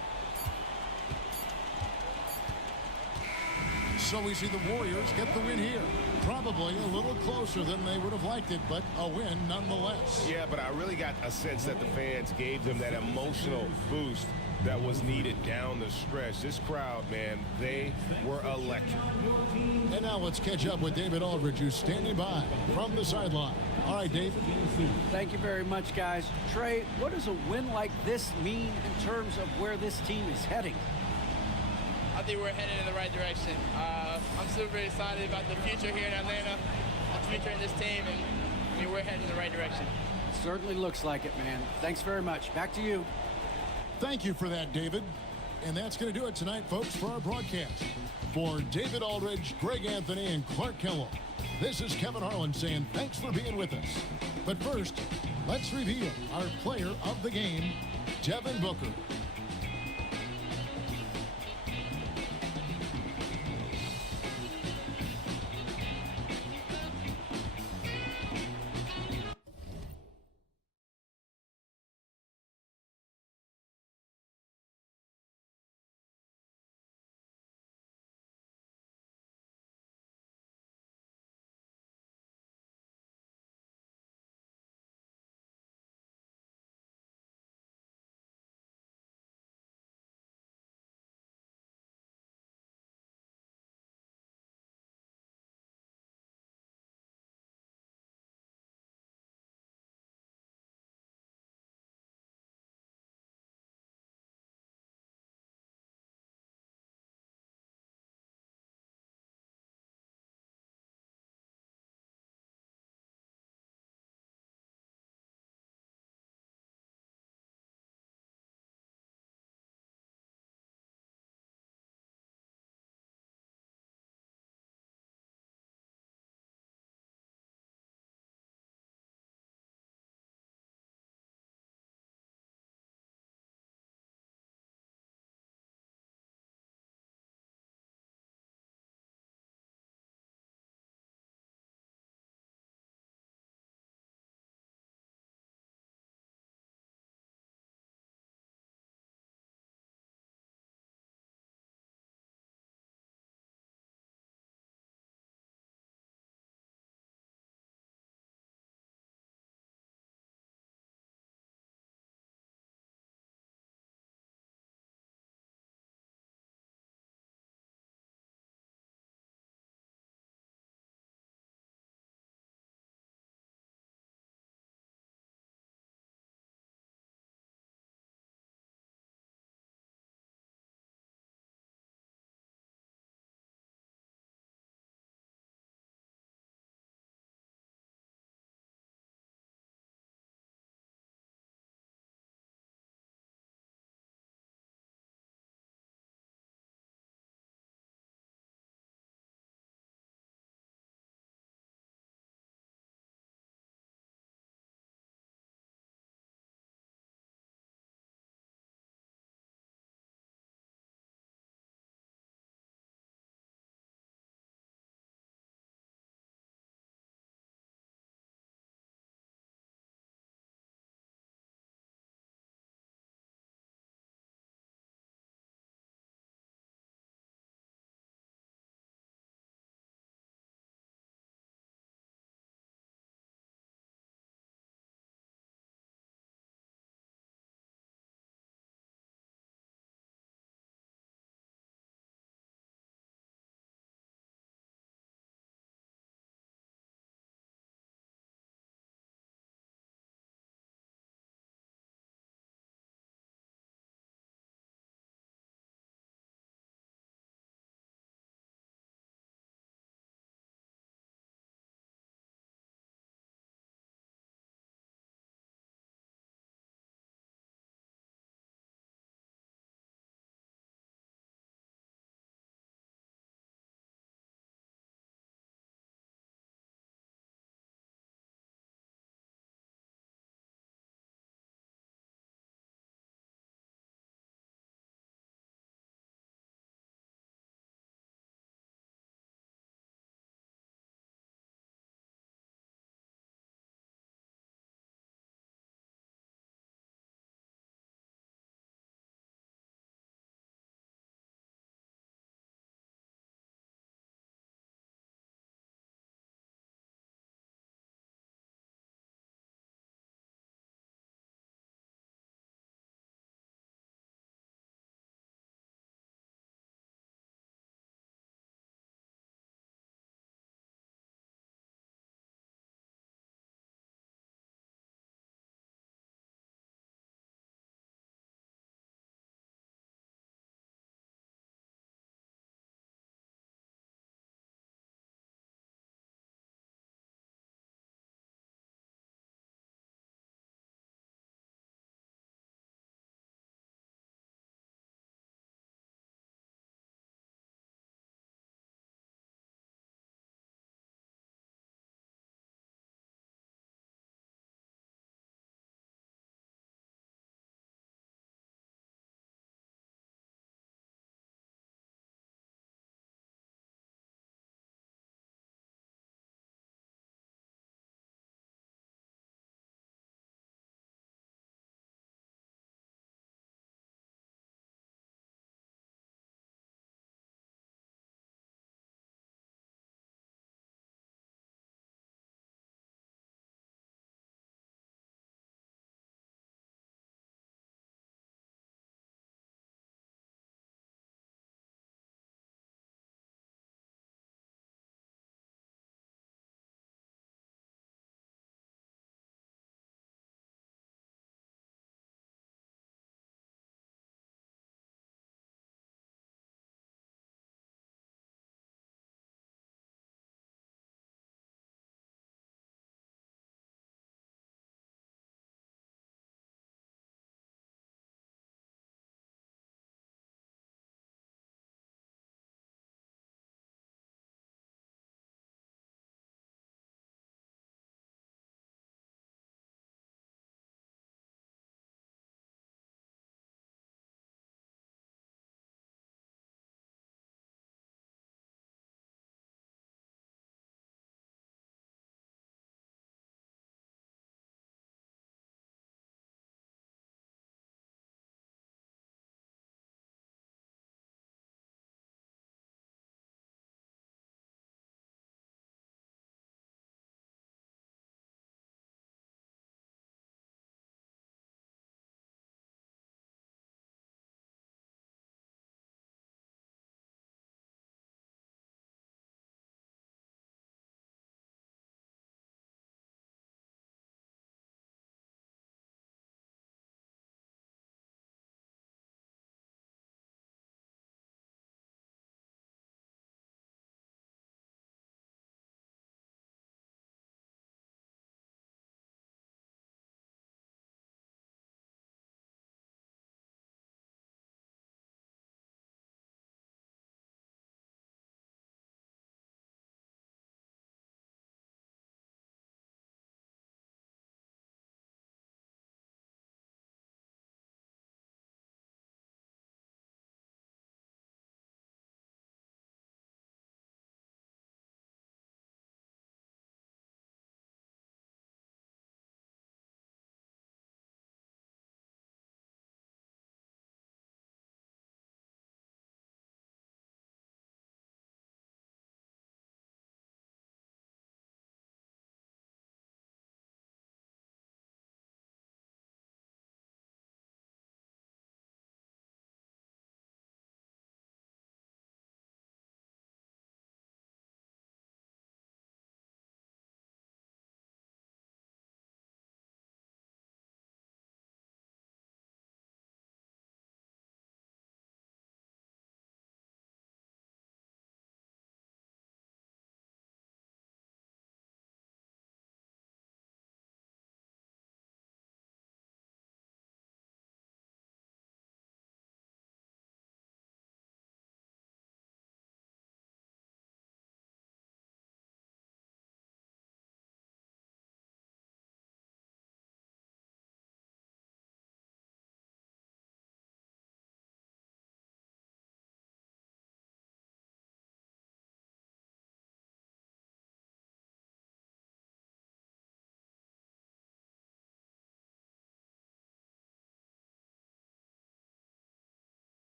So we see the Warriors get the win here. Probably a little closer than they would have liked it, but a win nonetheless. Yeah, but I really got a sense that the fans gave them that emotional boost that was needed down the stretch. This crowd, man, they were electric. And now let's catch up with David Aldridge, who's standing by from the sideline. All right, David. Thank you very much, guys. Trey, what does a win like this mean in terms of where this team is heading? I think we're headed in the right direction. I'm super excited about the future here in Atlanta, the future in this team, and I mean, we're heading in the right direction. Certainly looks like it, man. Thanks very much. Back to you. Thank you for that, David. And that's going to do it tonight, folks, for our broadcast. For David Aldridge, Greg Anthony, and Clark Kellogg, this is Kevin Harlan saying thanks for being with us. But first, let's reveal our player of the game, Devin Booker.